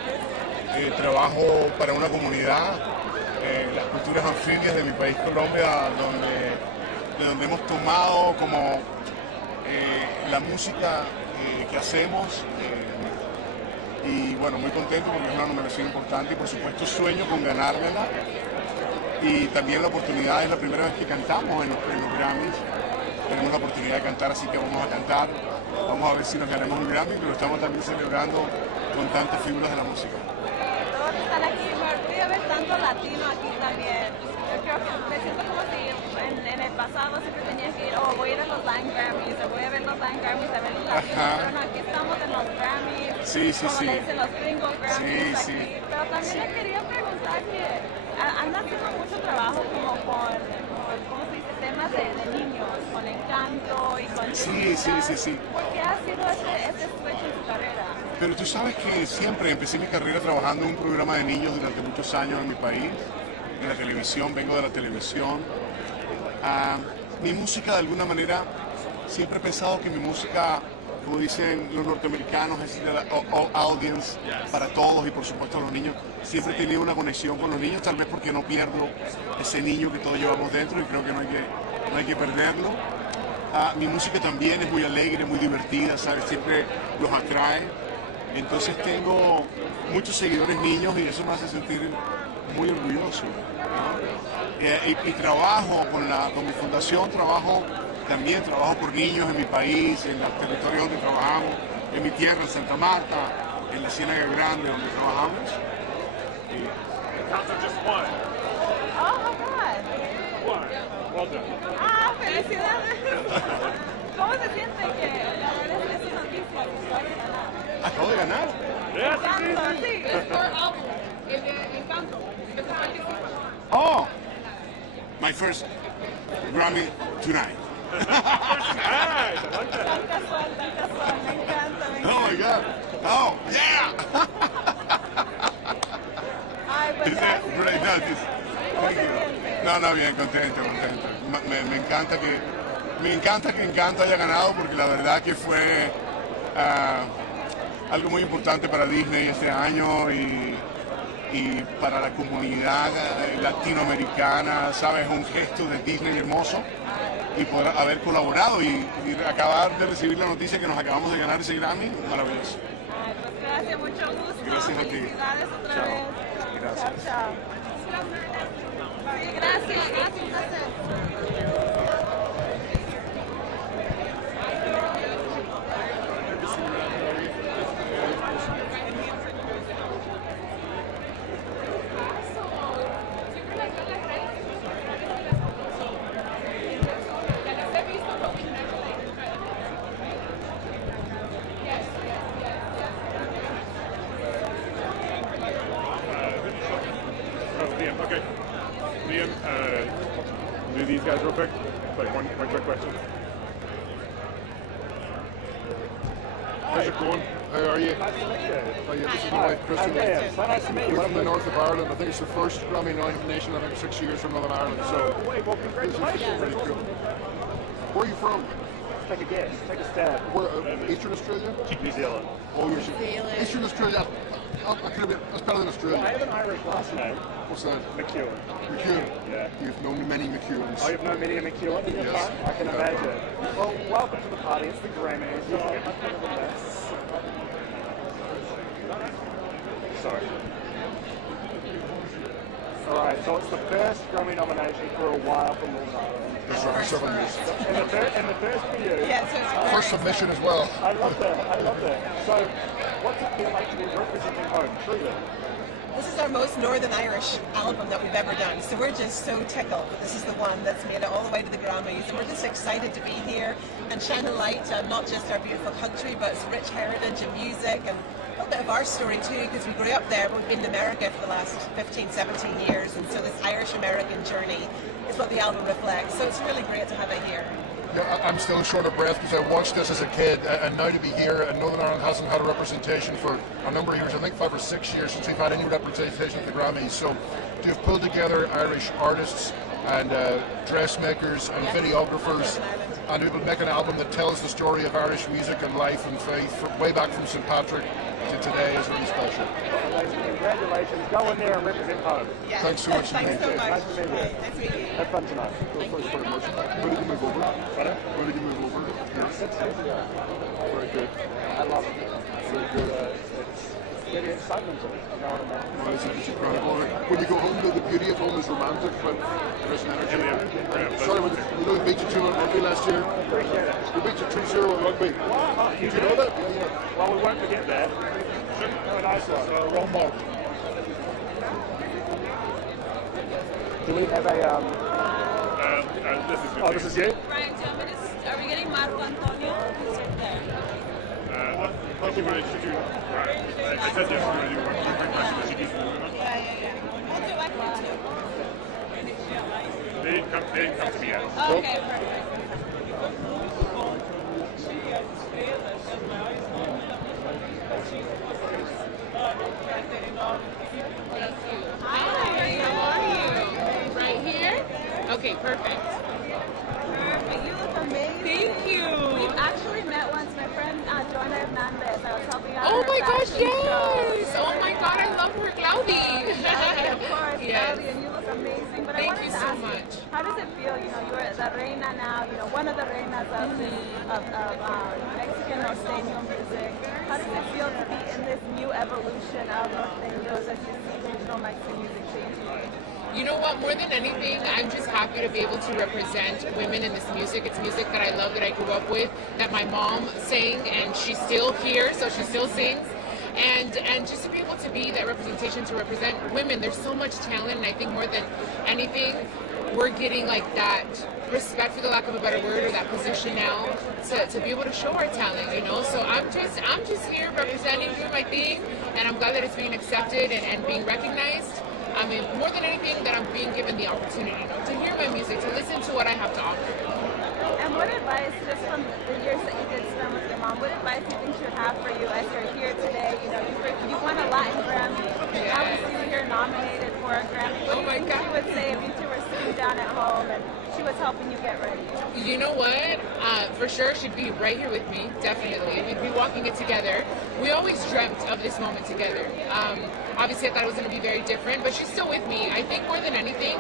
Trabajo para una comunidad, las culturas anfibias de mi país, Colombia, de donde hemos tomado como la música que hacemos. Y bueno, muy contento porque es una nominación importante y por supuesto sueño con ganármela. Y también la oportunidad, es la primera vez que cantamos en los Grammys. Tenemos la oportunidad de cantar, así que vamos a cantar. Vamos a ver si nos ganamos un Grammy, pero estamos también celebrando con tantas figuras de la música. Todos están aquí, voy a ver tanto latino aquí también. Yo creo que me siento como si en el pasado siempre tenía que ir, voy a ir a los Latin Grammys, o voy a ver los Latin Grammys, a ver los latinos. Pero no, aquí estamos en los Grammys, como le dicen los gringos Grammys aquí. Pero también le quería preguntar que anda haciendo mucho trabajo como con ¿cómo se dice? Temas de niños, con Encanto y con... Sí. ¿Por qué ha sido este switch en su carrera? Pero tú sabes que siempre empecé mi carrera trabajando en un programa de niños durante muchos años en mi país, en la televisión, vengo de la televisión. Mi música de alguna manera, siempre he pensado que mi música, como dicen los norteamericanos, es de la audience, para todos y por supuesto los niños. Siempre he tenido una conexión con los niños, tal vez porque no pierdo ese niño que todos llevamos dentro y creo que no hay que perderlo. Mi música también es muy alegre, muy divertida, ¿sabes? Siempre los atrae. Entonces tengo muchos seguidores niños y eso me hace sentir muy orgulloso, ¿no? Y trabajo con mi fundación, trabajo por niños en mi país, en los territorios donde trabajamos, en mi tierra, en Santa Marta, en la Ciénaga Grande donde trabajamos. Oh my God. Felicidades. ¿Cómo se siente que ganar esa noticia? ¿Acabo de ganar? Encanto, sí. Es por álbum. El de Encanto. Oh, my first Grammy tonight. Tan casual, me encanta. Oh my God. Oh, yeah. Ay, pues gracias. Great notice. ¿Cómo se siente? No, bien, contento. Me encanta que Encanto haya ganado porque la verdad que fue algo muy importante para Disney este año y para la comunidad latinoamericana, ¿sabes? Un gesto de Disney hermoso y poder haber colaborado y acabar de recibir la noticia que nos acabamos de ganar ese Grammy, maravilloso. Ay, pues gracias, mucho gusto. Gracias a ti. Felicidades otra vez. Gracias. Chao. Sí, gracias, un placer. Liam, okay. Liam, do these guys real quick. Like one quick question. How's it going? How are you? Nice to meet you. How are you? This is my wife, Christian. Okay, so nice to meet you. We're from the north of Ireland. I think it's the first Grammy nomination in 6 years from Northern Ireland. So, Wait, well, congratulations. pretty cool. Where are you from? Take a guess. Take a stab. Where, Eastern Australia? New Zealand. Oh, you're Eastern Australia. That's better than Australia. I have an Irish last name. What's that? McEwen. McEwen. Yeah. You've known many McEwens. Oh, you've known many McEwen in your time? I can imagine. Well, welcome to the party. It's the Grammys. You can get much better than this. Sorry. Alright, so it's the first Grammy nomination for a while from Northern Ireland. That's right, 7 years. And the first for you. Yeah, so it's First submission as well. I love that. I love that. So, what's it feel like to be representing home, truly? This is our most Northern Irish album that we've ever done, so we're just so tickled. This is the one that's made it all the way to the Grammys, and we're just excited to be here and shine a light on not just our beautiful country, but its rich heritage and music, and a bit of our story too, because we grew up there. We've been in America for the last 15, 17 years, and so this Irish-American journey is what the album reflects. So it's really great to have it here. Yeah, I'm still short of breath because I watched this as a kid, and now to be here, and Northern Ireland hasn't had a representation for a number of years, I think 5 or 6 years since we've had any representation at the Grammys. So to have pulled together Irish artists and dressmakers and videographers, and to be able to make an album that tells the story of Irish music and life and faith from way back from St. Patrick to today is really special. Congratulations. Go in there and represent home. Yeah. Thanks so much. Thanks so much. Nice to meet you. Nice to meet you. Have fun tonight. Thanks very much. Where did you move over? Pardon? Where did you move over? 6 days ago. Very good. I love it. Very good. It's really exciting to me. You know what I mean? Well, it's incredible. When you go home, the beauty of home is romantic, but there's an energy. Sorry, you know we beat you 2 on rugby last year? Appreciate it. We beat you 2-0 on rugby. Did you know that? Well, we won't forget that. Have a nice one. Wrong mark. Do we have a This is good. Oh, this is you? Brian, are we getting Marco Antonio? He's right there. Thank you very much. I said yes, we're going to do one quick question, but she needs to move on. Yeah. We'll do AQUÍ too. They didn't come to me yet. Okay, perfect. Hi, how are you? Right here? Okay, perfect. Perfect. You look amazing. Thank you. We've actually met once. My friend Joanna Hernandez. I was helping out. Oh her my gosh, fashion yes! show. Oh my god, I love her, Claudia. Of course, Yes. Claudia, and you look amazing. But I Thank wanted you to so ask much. how does it feel? You know, you're the reina now. You know, one of the reinas of Mexican norteño music. How does it feel to be in this new evolution of norteños as you see regional Mexican music changing? You know what, more than anything, I'm just happy to be able to represent women in this music. It's music that I love, that I grew up with, that my mom sang, and she's still here, so she still sings. And just to be able to be that representation, to represent women, there's so much talent, and I think more than anything, we're getting like that respect, for the lack of a better word, or that position now to be able to show our talent, you know. So I'm just here representing, doing my thing, and I'm glad that it's being accepted and being recognized. I mean, more than anything, that I'm being given the opportunity, you know, to hear my music, to listen to what I have to offer. And what advice, just from the years that you did spend with your mom, what advice do you think she would have for you as you're here today? You know, you won a Latin Grammy. Yeah. Now we see you here nominated for a Grammy. What do you think she would say if you two were sitting down at home and she was helping you get ready? You know what? For sure, she'd be right here with me, definitely. We'd be walking it together. We always dreamt of this moment together. Obviously, I thought it was going to be very different, but she's still with me. I think more than anything,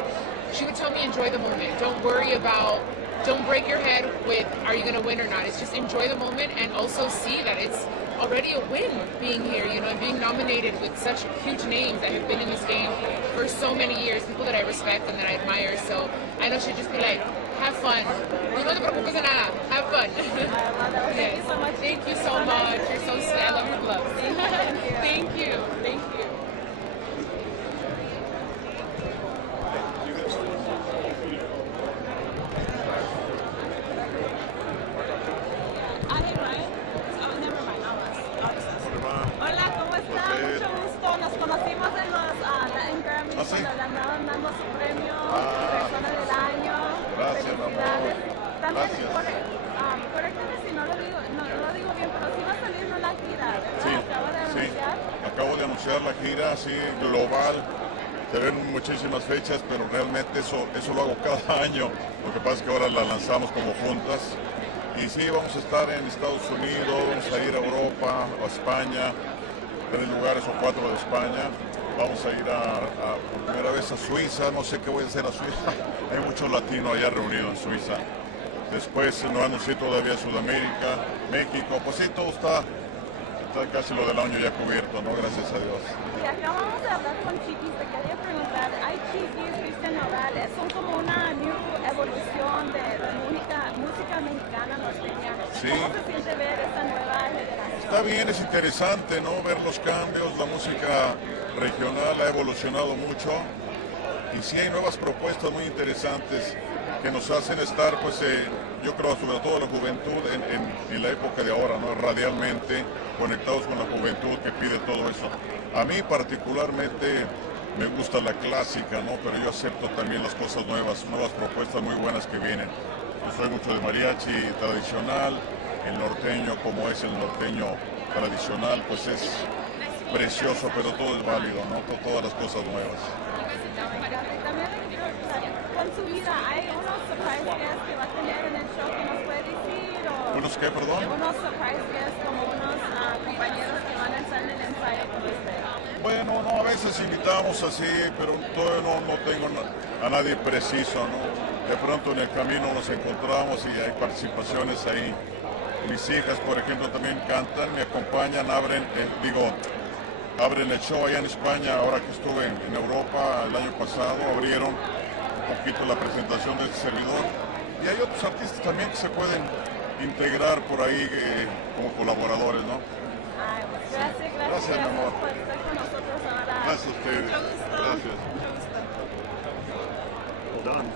she would tell me enjoy the moment. Don't worry about, don't break your head with are you going to win or not. It's just enjoy the moment, and also see that it's already a win being here, you know, and being nominated with such huge names that have been in this game for so many years, people that I respect and that I admire. So I know she'd just be like, have fun. No te preocupes de nada. Have fun. Thank you so much. Thank you so much. You're so sweet. I love your gloves. Thank you. Thank you. Hola, ¿cómo están? Mucho gusto. Nos conocimos en los Latin Grammys ¿Ah, sí? Cuando le andaban dando su premio, persona del año. Gracias, mi amor. Felicidades. También, Gracias. corréctame si no lo digo bien, pero sí va a salir una gira, ¿verdad? Sí, Acaba de sí. anunciar. Acabo de anunciar la gira, sí, global. Se ven muchísimas fechas, pero realmente eso lo hago cada año. Lo que pasa es que ahora la lanzamos como juntas. Y sí, vamos a estar en Estados Unidos, vamos a ir a Europa, a España, 3 lugares o 4 de España. Vamos a ir por primera vez a Suiza, no sé qué voy a hacer a Suiza. Hay muchos latinos allá reunidos en Suiza. Después no anuncié todavía Sudamérica, México, pues sí, todo está casi lo del año ya cubierto, ¿no? Gracias a Dios. Y acabamos de hablar con Chiquis, te quería preguntar, hay Chiquis, Cristian Nodal, son como una new evolución de la música mexicana norteña. Sí. ¿Cómo se siente ver esta nueva generación? Está bien, es interesante, ¿no? Ver los cambios, la música regional ha evolucionado mucho y sí hay nuevas propuestas muy interesantes que nos hacen estar, pues, yo creo, sobre todo la juventud en la época de ahora, ¿no? Radialmente conectados con la juventud que pide todo eso. A mí particularmente me gusta la clásica, ¿no? Pero yo acepto también las cosas nuevas propuestas muy buenas que vienen. Yo soy mucho de mariachi tradicional, el norteño como es el norteño tradicional, pues es precioso, pero todo es válido, ¿no? Todas las cosas nuevas. Con su vida, ¿hay unos surprise guests que va a tener en el show que nos puede decir? O ¿Unos qué, perdón? unos surprise guests como unos compañeros que van a estar en el ensayo con usted. Bueno, no, a veces invitamos así, pero todavía no tengo a nadie preciso, ¿no? De pronto en el camino nos encontramos y hay participaciones ahí. Mis hijas, por ejemplo, también cantan, me acompañan, abren el show allá en España, ahora que estuve en Europa el año pasado, abrieron un poquito la presentación de este servidor. Y hay otros artistas también que se pueden integrar por ahí como colaboradores, ¿no? Ay, gracias, Gracias, mi amor. por estar con nosotros ahora. Gracias a ustedes. Mucho gusto. Gracias. Well done.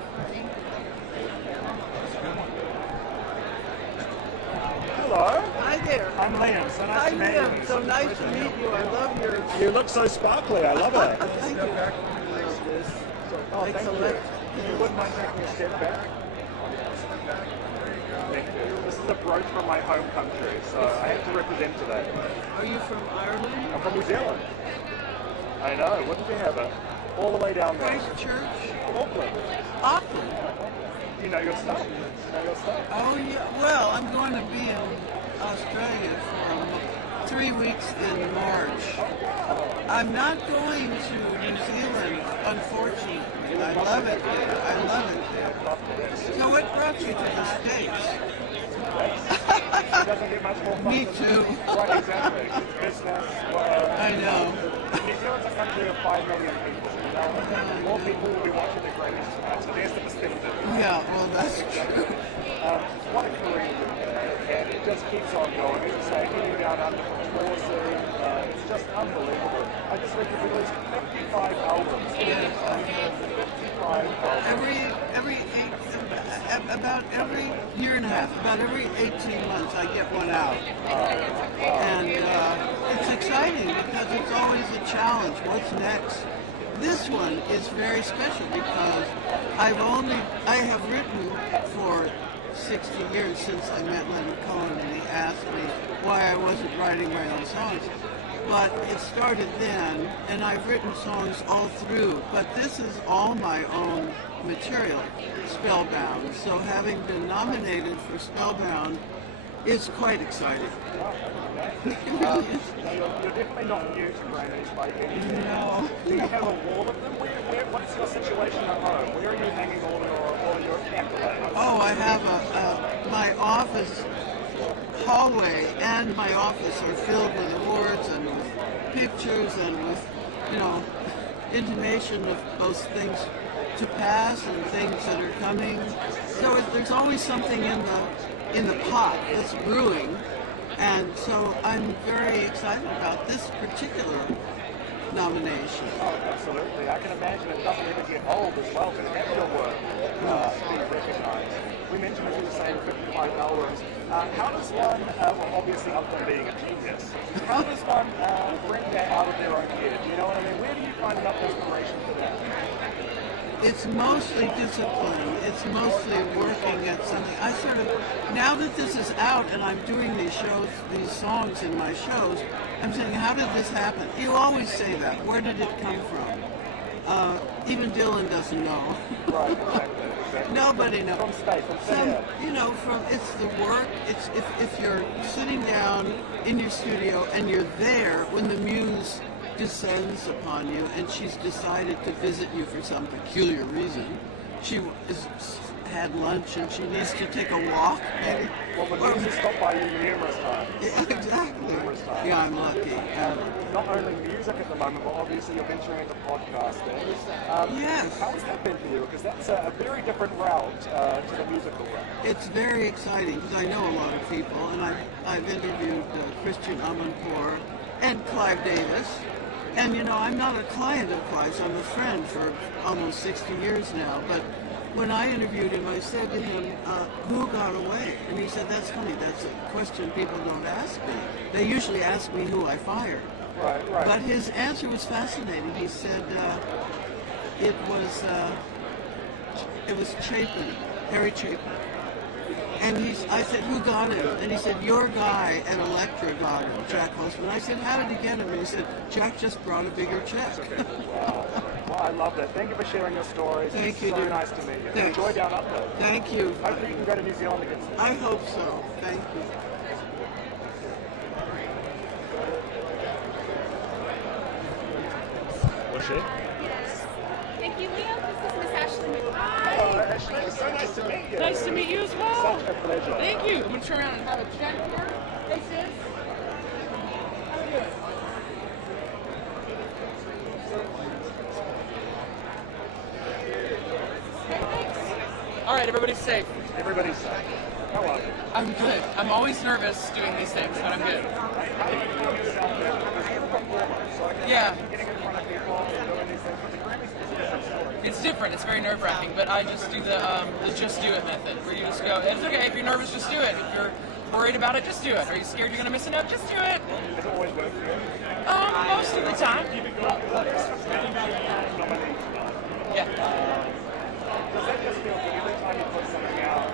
Hello. Hi there. I'm Liam. So nice Hi, to meet Liam. you. So nice to meet you. I love your. You look so sparkly. I love it. Thank you. Oh, thank you. Excellent. If you wouldn't mind taking a step back. Thank you. This is a brooch from my home country, so I have to represent today. Are you from Ireland? I'm from New Zealand. I know, wouldn't you have it? All the way down there. Christchurch? Auckland. Auckland. You know your stuff. You know your stuff. Oh, yeah. Well, I'm going to be in Australia for 3 weeks in March. I'm not going to New Zealand, unfortunately. I love it there. I love it there. So what brought you to the States? Me too. Right, exactly. Business. I know. New Zealand's a country of 5 million people. You know? More people will be watching the Grammys tonight, so there's the perspective. Yeah, well, that's true. What a career you've had, and it just keeps on going. As you say, getting down under from Torsi, it's just unbelievable. I just read you released 55 albums. Yes. 55 albums. About every year and a half, about every 18 months, I get one out. And it's exciting because it's always a challenge. What's next? This one is very special because I have written for 60 years since I met Leonard Cohen and he asked me why I wasn't writing my own songs. But it started then, and I've written songs all through, but this is all my own material, Spellbound. So having been nominated for Spellbound is quite exciting. You're definitely not new to Grammys by any means. No. Do you have a wall of them? What's your situation at home? Where are you hanging all your accolades? Oh, I have my office hallway and my office are filled with awards and with pictures and with, intimation of those things to pass and things that are coming. So there's always something in the pot that's brewing, and so I'm very excited about this particular nomination. Oh, absolutely. I can imagine it doesn't ever get old as well to have your work being recognised. We mentioned, as you were saying, 55 albums. How does one, obviously other than being a genius, how does one bring that out of their own head? You know what I mean? Where do you find enough inspiration for that? It's mostly discipline. It's mostly working at something. I sort of, now that this is out and I'm doing these shows, these songs in my shows, I'm saying, how did this happen? You always say that. Where did it come from? Even Dylan doesn't know. Nobody knows. From space, it's the work. It's if you're sitting down in your studio and you're there when the muse descends upon you, and she's decided to visit you for some peculiar reason. She had lunch and she needs to take a walk. Maybe. Well, the muse has stopped by you numerous times. Yeah, exactly. Numerous times. Yeah, I'm lucky. Not only music at the moment, but obviously you're venturing into podcasting. Yes. How has that been for you? Because that's a very different route to the musical route. It's very exciting because I know a lot of people, and I've interviewed Christian Amanpour and Clive Davis. And I'm not a client of Clive's, I'm a friend for almost 60 years now. But when I interviewed him, I said to him, who got away? And he said, that's funny, that's a question people don't ask me. They usually ask me who I fired. Right. But his answer was fascinating. He said it was Chapin, Harry Chapin. And I said, who got him? And he said, your guy at Elektra got him, Jack Holzman. I said, how did he get him? And he said, Jack just brought a bigger check. Wow. Well, I love that. Thank you for sharing your stories. Thank you, so dear. nice to meet you. Thanks. Enjoy down up there. Thank you. Hopefully you can go to New Zealand again soon. I hope so. Thank you. Was she? Yes. Thank you, Leo. This is Miss Ashley. Hi. Oh, Ashley, so nice to meet you. Nice to meet you as well. Such a pleasure. Thank you. I'm going to turn around and have a chat with her. Hey, sis. How are you doing? All right, everybody's safe. Everybody's safe. How are you? I'm good. I'm always nervous doing these things, but I'm good. Yeah. It's different. It's very nerve-wracking, but I just do the just do it method, where you just go, it's okay, if you're nervous, just do it. If you're worried about it, just do it. Are you scared you're going to miss a note? Just do it. Does it always work for you? Most of the time. Yeah. Does that just feel good every time you put something out?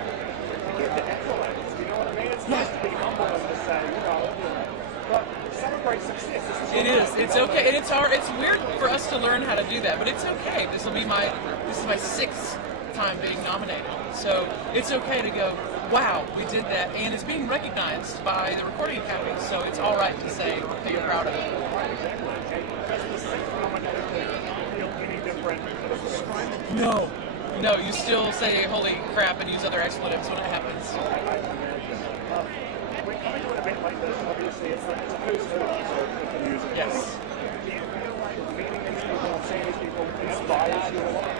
You get the accolades, you know what I mean? It's nice to be humble and to say, but celebrate success. It is. It's okay, and it's hard. It's weird for us to learn how to do that, but it's okay. This is my sixth time being nominated, so it's okay to go, wow, we did that, and it's being recognized by the Recording Academy, so it's all right to say that you're proud of it. No, you still say holy crap and use other expletives when it happens. We're coming to an event like this, obviously, it's a who's who of the music. Yes. Meeting these people, seeing these people inspires you a lot.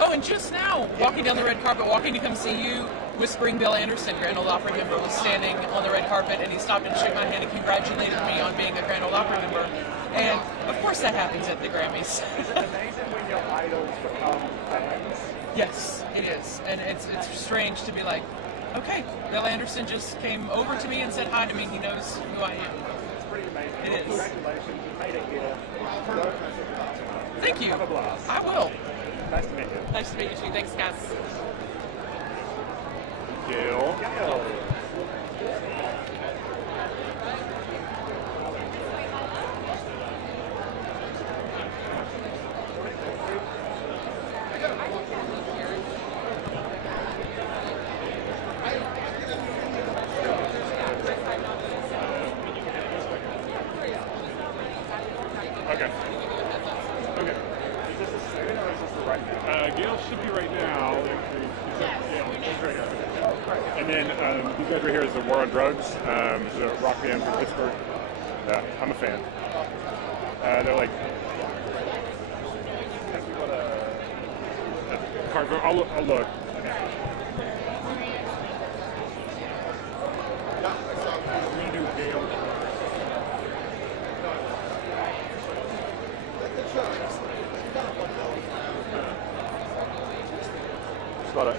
Oh, and just now, walking down the red carpet, walking to come see you, Whispering Bill Anderson, Grand Ole Opry member, was standing on the red carpet, and he stopped and shook my hand and congratulated me on being a Grand Ole Opry member. And, of course, that happens at the Grammys. Is it amazing when your idols become fans? Yes, it is. And it's strange to be like, okay, Bill Anderson just came over to me and said hi to me. He knows who I am. It's pretty amazing. It is. Congratulations, you made it here. Thank you. Have a blast. I will. Nice to meet you. Nice to meet you too. Thanks, guys. Gail. Gail should be right now. And then these guys right here is the War on Drugs. It's a rock band from Pittsburgh. I'm a fan. They're like I'll look. We're gonna do Gail. Got it.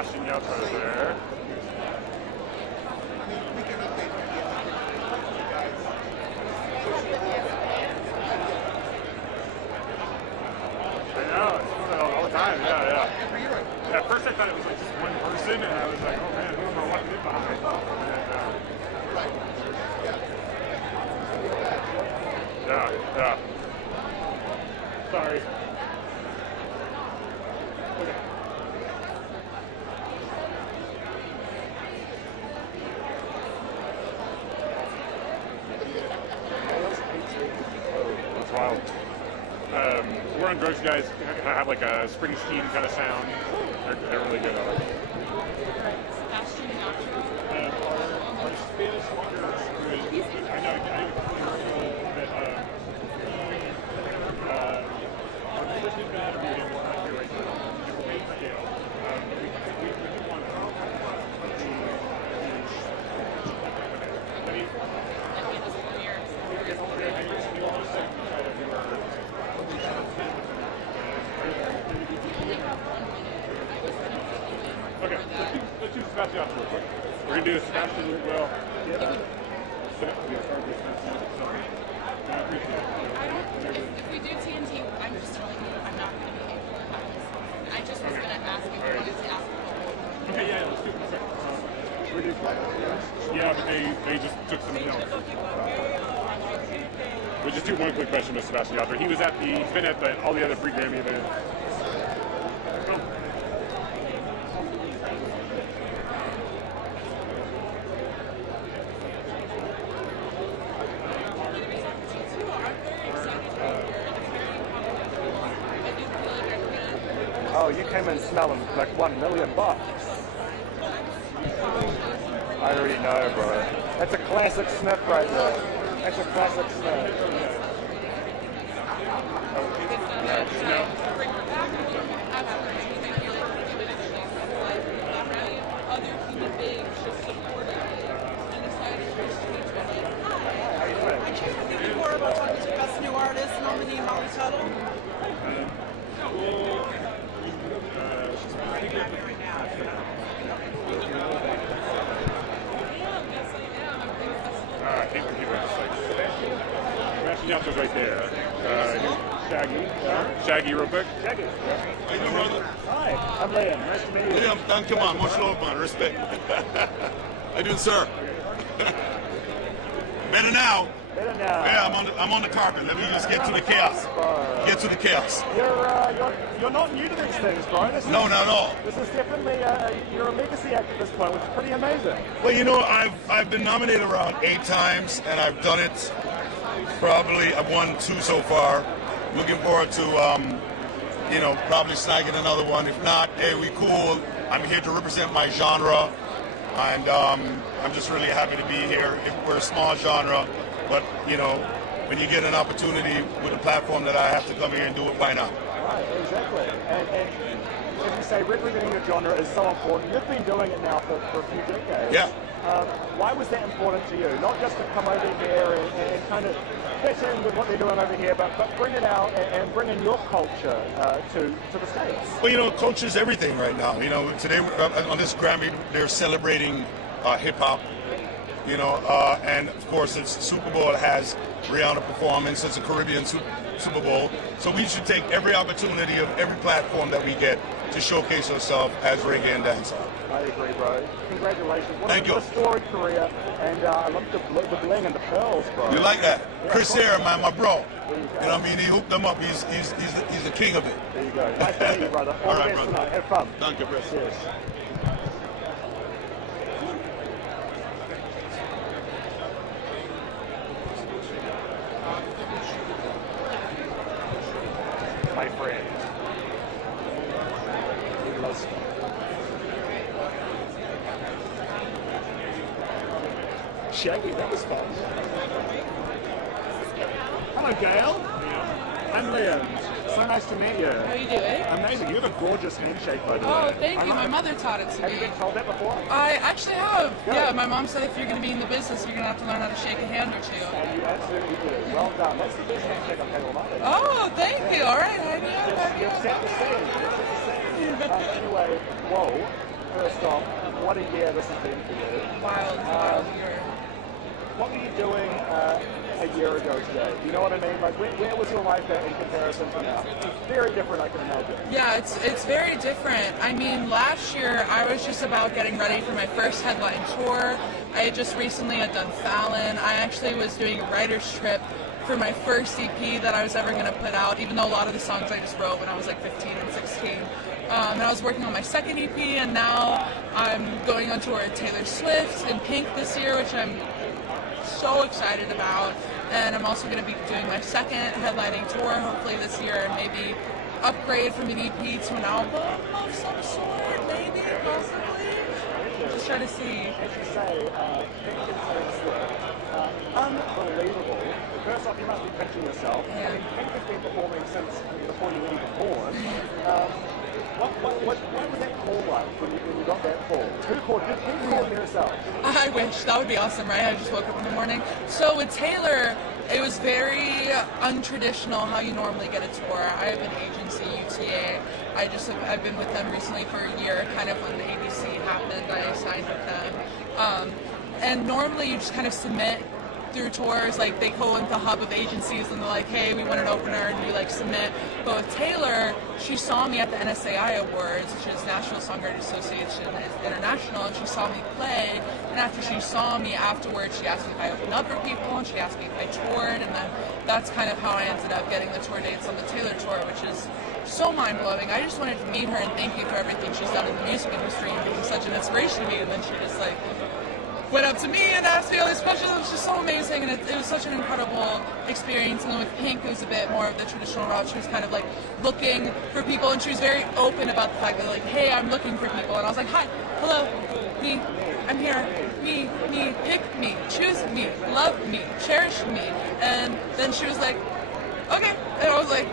Sebastian Yatra there. I know, it's doing it all the time, yeah. At first I thought it was like just one person, and I was like, oh man, who am I walking in behind? And, yeah. Sorry. Okay. That's wild. We're on Drugs, guys. Have like a Springsteen kind of sound. They're really good. I like it. Our Spanish speakers, I know that our English has been interviewed and we're not here right now. It will make scale. We do want to okay, let's do Sebastian real quick. We're going to do Sebastian as well. If we do TNT, I'm just telling you, I'm not going to be able to have this. I just was going to ask if you wanted to ask a Okay, yeah, let's do it. Yeah, but they just took something else. We'll just do one quick question with Sebastian Yatra. He's been at all the other pre-Grammy events. Oh, you came in smelling like $1 million. I already know, bro. That's a classic sniff right there. That's a classic sniff. More about talking to Best New Artist nominee Molly Tuttle. I can't compete with Sebastian Yatra's right there. Shaggy real quick. Shaggy. How you doing, brother? Hi, I'm Liam. Nice to meet you. Liam, thank you, man. Much love, man. Respect. How you doing, sir? Better now. Better now. Yeah, I'm on the carpet. Let me just get to the chaos. Get to the chaos. You're not new to these things, bro. No, not at all. This is definitely you're a legacy act at this point, which is pretty amazing. Well, you know, I've been nominated around 8 times, and I've done it. Probably I've won 2 so far. Looking forward to probably snagging another one. If not, hey, we cool. I'm here to represent my genre, and I'm just really happy to be here. We're a small genre, but when you get an opportunity with a platform that I have to come here and do it, why not? Right, exactly. And as you say, representing your genre is so important. You've been doing it now for a few decades. Yeah. Why was that important to you? Not just to come over here and kind of fit in with what they're doing over here, but bring it out and bring in your culture to the States. Well, culture is everything right now. Today on this Grammy, they're celebrating hip-hop. And of course, it's Super Bowl has Rihanna performance. It's a Caribbean Super Bowl. So we should take every opportunity of every platform that we get to showcase ourselves as reggae and dancehall. I agree, bro. Congratulations. Thank you. What a storied career. And I love the bling and the pearls, bro. You like that? Yeah, Chris here, man, my bro. He hooked them up. He's the king of it. There you go. Nice to meet you, brother. All the best brother. tonight. Have fun. Thank you, bro. Cheers. My friend. He loves me. Shaggy, that was fun. Hello, Gail. I'm Liam. So nice to meet you. How are you doing? Amazing. You have a gorgeous handshake, by the way. Oh, thank you. My mother taught it to me. Have you been told that before? I actually have. Good. Yeah, my mom said if you're going to be in the business, you're going to have to learn how to shake a hand or two. And you absolutely do. Well done. That's the best handshake I've had all night. Oh, thank you. All right. You've set the scene. Anyway, whoa. first off, what a year this has been for you. Wild year. What were you doing a year ago today? You know what I mean? Like, where was your life at in comparison to now? It's very different, I can imagine. Yeah, it's very different. I mean, last year I was just about getting ready for my first headline tour. I had just recently had done Fallon. I actually was doing a writer's trip for my first EP that I was ever going to put out, even though a lot of the songs I just wrote when I was like 15 and 16. And I was working on my second EP, and now I'm going on tour with Taylor Swift and Pink this year, which I'm so excited about. And I'm also going to be doing my second headlining tour, hopefully this year, and maybe upgrade from an EP to an album of some sort, maybe, possibly. Just try to see. As you say, Pink and Taylor Swift, unbelievable. First off, you must be pinching yourself. Yeah. I mean, Pink has been performing since before you were even born. What was that call like when you got that call? Who called? Did you call yourself? I wish. That would be awesome, right? I just woke up in the morning. So with Taylor, it was very untraditional how you normally get a tour. I have an agency, UTA. I've been with them recently for a year, kind of when the ABC happened, I signed with them. And normally you just kind of submit through tours, like they go into the hub of agencies and they're like, hey, we want an opener, and you like submit. But with Taylor, she saw me at the NSAI Awards, which is National Songwriters Association International, and she saw me play, and after she saw me afterwards, she asked me if I opened up for people, and she asked me if I toured, and then that's kind of how I ended up getting the tour dates on the Taylor tour, which is so mind-blowing. I just wanted to meet her and thank you for everything she's done in the music industry and being such an inspiration to me, and then she just like went up to me and asked me all these questions. It was just so amazing, and it was such an incredible experience. And then with Pink, it was a bit more of the traditional route. She was kind of like looking for people, and she was very open about the fact that like, hey, I'm looking for people. And I was like, hi, hello, me, I'm here, me, pick me, choose me, love me, cherish me. And then she was like, okay. And I was like,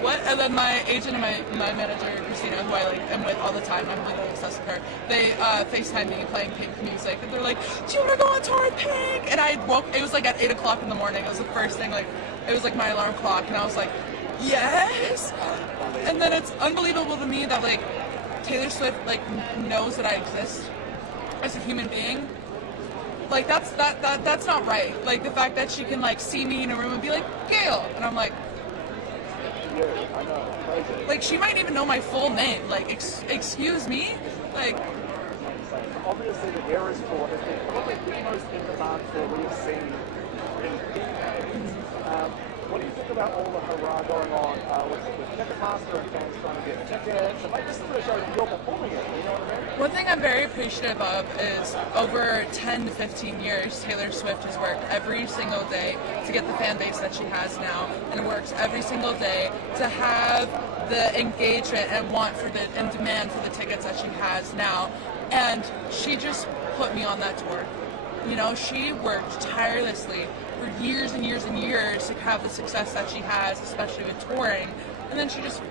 what? And then my agent and my manager, Christina, who I like am with all the time, I'm like obsessed with her, they FaceTimed me playing Pink music, and they're like, do you want to go on tour with Pink? And I woke, it was like at 8 o'clock in the morning, it was the first thing, like, it was like my alarm clock, and I was like, yes! And then it's unbelievable to me that like, Taylor Swift like knows that I exist as a human being. Like that's not right. Like the fact that she can like see me in a room and be like, Gail, and I'm like, like she might even know my full name. Like, excuse me? Like, obviously the Eras tour has been probably the most in-demand tour we've seen in decades. What do you think about all the hurrah going on with Ticketmaster and fans trying to get tickets? And like, this is the show that you're performing it, you know what I mean? one thing I'm very appreciative of is over 10 to 15 years, Taylor Swift has worked every single day to get the fan base that she has now, and works every single day to have the engagement and and demand for the tickets that she has now. And she just put me on that tour. You know, she worked tirelessly for years and years and years to have the success that she has, especially with touring. And then she just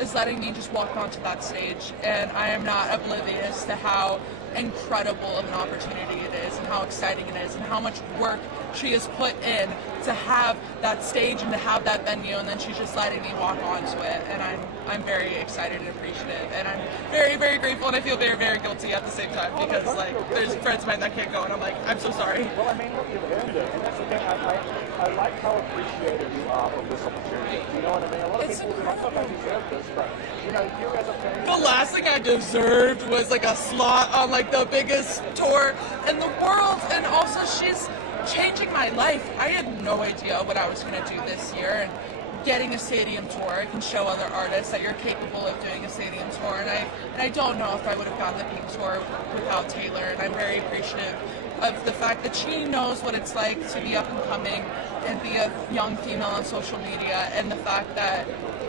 is letting me just walk onto that stage. And I am not oblivious to how incredible of an opportunity it is, and how exciting it is, and how much work she has put in to have that stage and to have that venue, and then she's just letting me walk onto it, and I'm very excited and appreciative, and I'm very, very grateful, and I feel very, very guilty at the same time, because like there's friends of mine that can't go, and I'm like, I'm so sorry. Well, I mean, look, you've earned it, and that's the thing, I like how appreciative you are of this opportunity, you know what I mean? A lot of people do not sometimes deserve this, but, you know, you as a fan... The last thing I deserved was like a slot on like the biggest tour in the world, and also she's changing my life. I had no idea what I was going to do this year, and getting a stadium tour can show other artists that you're capable of doing a stadium tour, and I don't know if I would have gotten the Pink tour without Taylor, and I'm very appreciative of the fact that she knows what it's like to be up and coming and be a young female on social media, and the fact that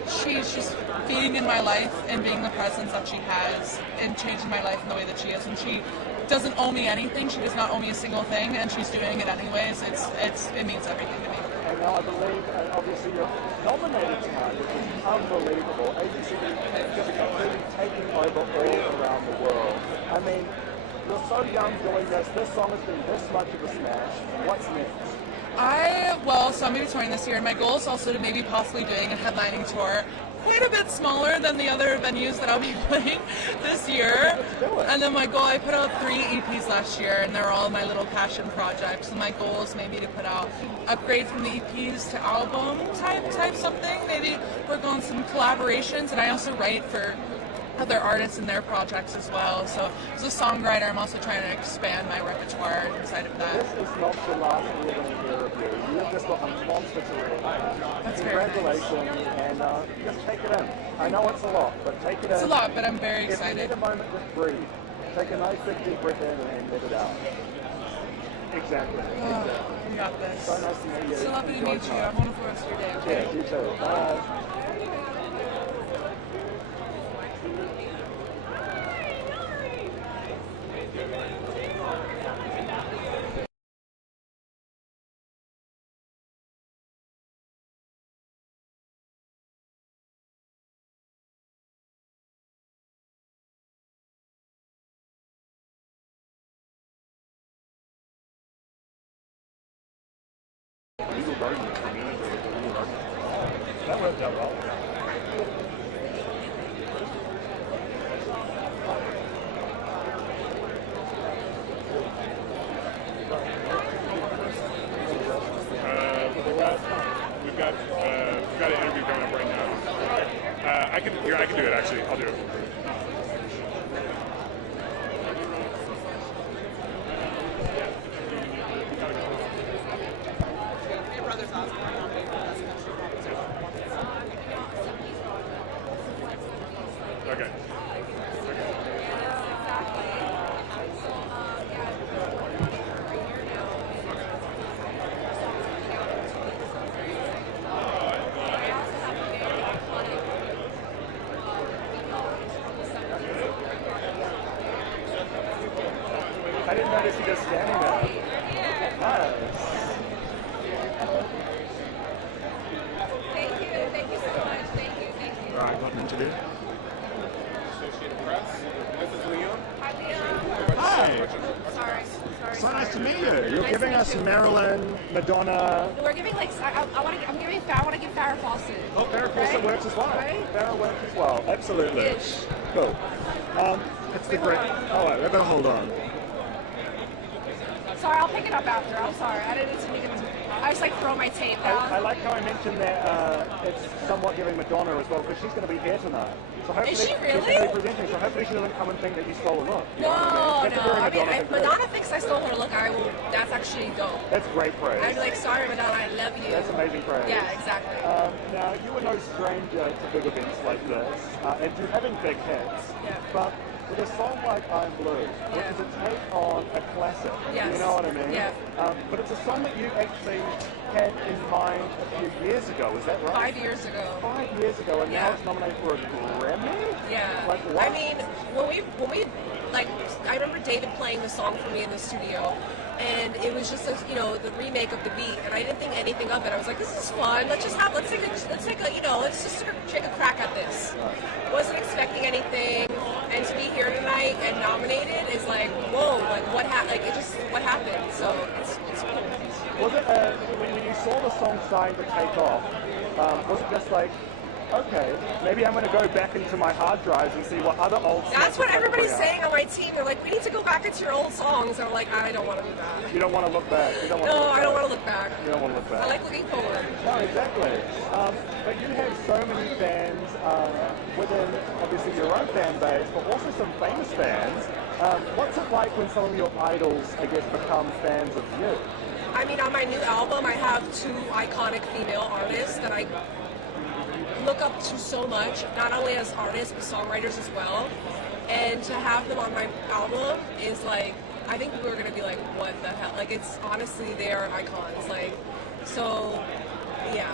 she's just being in my life and being the presence that she has and changing my life in the way that she is. And she doesn't owe me anything. She does not owe me a single thing, and she's doing it anyways. It means everything to me. And now I believe, obviously, you're nominated tonight, which is unbelievable. ABC just completely taking over all around the world. I mean, you're so young doing this. This song has been this much of a smash. What's next? So I'm going to be touring this year, and my goal is also to maybe possibly doing a headlining tour, quite a bit smaller than the other venues that I'll be playing this year. And then my goal, I put out 3 EPs last year, and they're all my little passion projects. And my goal is maybe to put out, upgrade from the EPs to album type something, maybe work on some collaborations, and I also write for other artists and their projects as well. So as a songwriter, I'm also trying to expand my repertoire inside of that. This is not the last we're going to hear of you. You've just got a monster career. Congratulations, and just take it in. I know it's a lot, but take it in. It's a lot, but I'm very excited. If you need a moment, just breathe. Take a nice big deep breath in and let it out. Exactly. You got this. So nice to meet you. So lovely to meet you. Have a wonderful rest of your day. Okay? Yeah, you too. Bye. That worked out well. We've got an interview coming up right now. I can do it actually. I'll do it. Okay. I didn't notice you just standing there. Nice. Thank you so much. Thank you. All right, got an interview. Associated Press. This is Leon. Hi. Sorry. So nice to meet you. You're giving us Marilyn, Madonna. We're giving like I want to give Farrah Fawcett. Oh, Farrah Fawcett works as well. Right? Farrah works as well. Absolutely. Ish. Cool. It's the great. Oh, wait, we better hold on. Sorry, I'll pick it up after. I'm sorry. I didn't mean to. I just like throw my tape down. I like how I mentioned that it's somewhat giving Madonna as well, because she's going to be here tonight. So hopefully Is she really? She's going to be presenting, so hopefully she doesn't come and think that you stole a look. You know what I mean? That's a very I mean, Madonna if Madonna thinks I stole her look, I will. That's actually dope. That's great praise. I'd be like, sorry, Madonna, I love you. That's amazing praise. Yeah, exactly. Now, you are no stranger to big events like this, and to having big hits. Yeah. But with a song like I'm Blue, which is a take on a classic, Yes. you know what I mean? Yeah. But it's a song that you actually had in mind a few years ago, is that right? 5 years ago. 5 years ago, and now it's nominated for a Grammy? Yeah. Like what? I mean, when we like, I remember David playing the song for me in the studio, and it was just the remake of the beat, and I didn't think anything of it. I was like, this is fun. Let's just take a crack at this. Wasn't expecting anything, and to be here tonight and nominated is like, whoa, like what happened? Like what happened? So it's cool. Was it when you saw the song starting to take off? Was it just like, okay, maybe I'm going to go back into my hard drives and see what other old songs. That's what are everybody's out. saying on my team. They're like, we need to go back into your old songs. I'm like, I don't want to do that. You don't want to look back. You don't want No, to look I don't back. want to look back. You don't want to look back. I like looking forward. No, exactly. But you have so many fans within, obviously, your own fan base, but also some famous fans. What's it like when some of your idols, I guess, become fans of you? I mean, on my new album, I have 2 iconic female artists that I look up to so much, not only as artists, but songwriters as well. And to have them on my album is like, I think people are going to be like, what the hell? Like, it's honestly, they are icons. Like, so, yeah.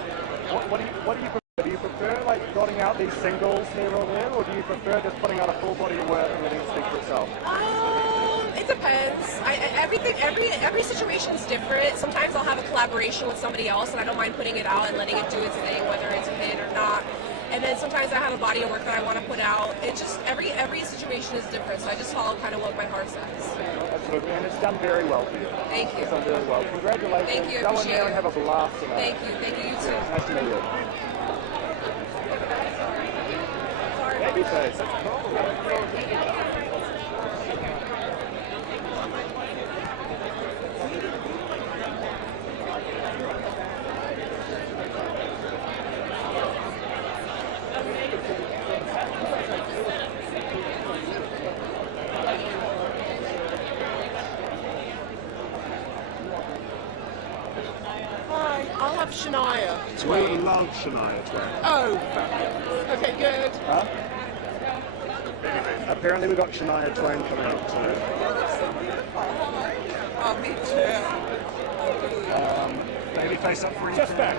What do you prefer? Do you prefer like trotting out these singles here or there, or do you prefer just putting out a full body of work and letting it speak for itself? It depends. Every situation is different. Sometimes I'll have a collaboration with somebody else, and I don't mind putting it out and letting it do its thing, whether it's a hit or not. And then sometimes I have a body of work that I want to put out. It's just every situation is different, so I just follow kind of what my heart says. Absolutely, and it's done very well for you. Thank you. It's done very well. Congratulations. Thank you. Go in Appreciate there and it. have a blast tonight. Thank you. You too. Nice to meet you. Babyface. Hi, I'll have Shania Twain. We love Shania Twain. Oh, fabulous. Okay, good. Huh? Apparently we got Shania Twain coming up too. Oh, me too. Babyface up for you. Just back.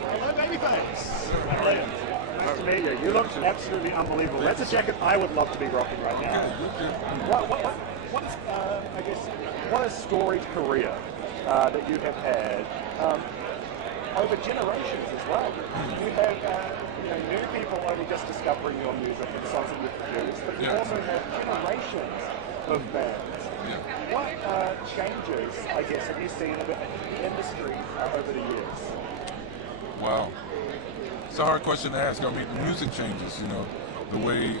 Hello, Babyface. Brilliant. Nice to meet you. You look absolutely unbelievable. That's a jacket I would love to be rocking right now. What is, I guess, what a storied career that you have had over generations as well. You have new people only just discovering your music and songs that you've produced, but you also have generations of bands. What changes, I guess, have you seen in the industry over the years? Wow. It's a hard question to ask. I mean, the music changes, the way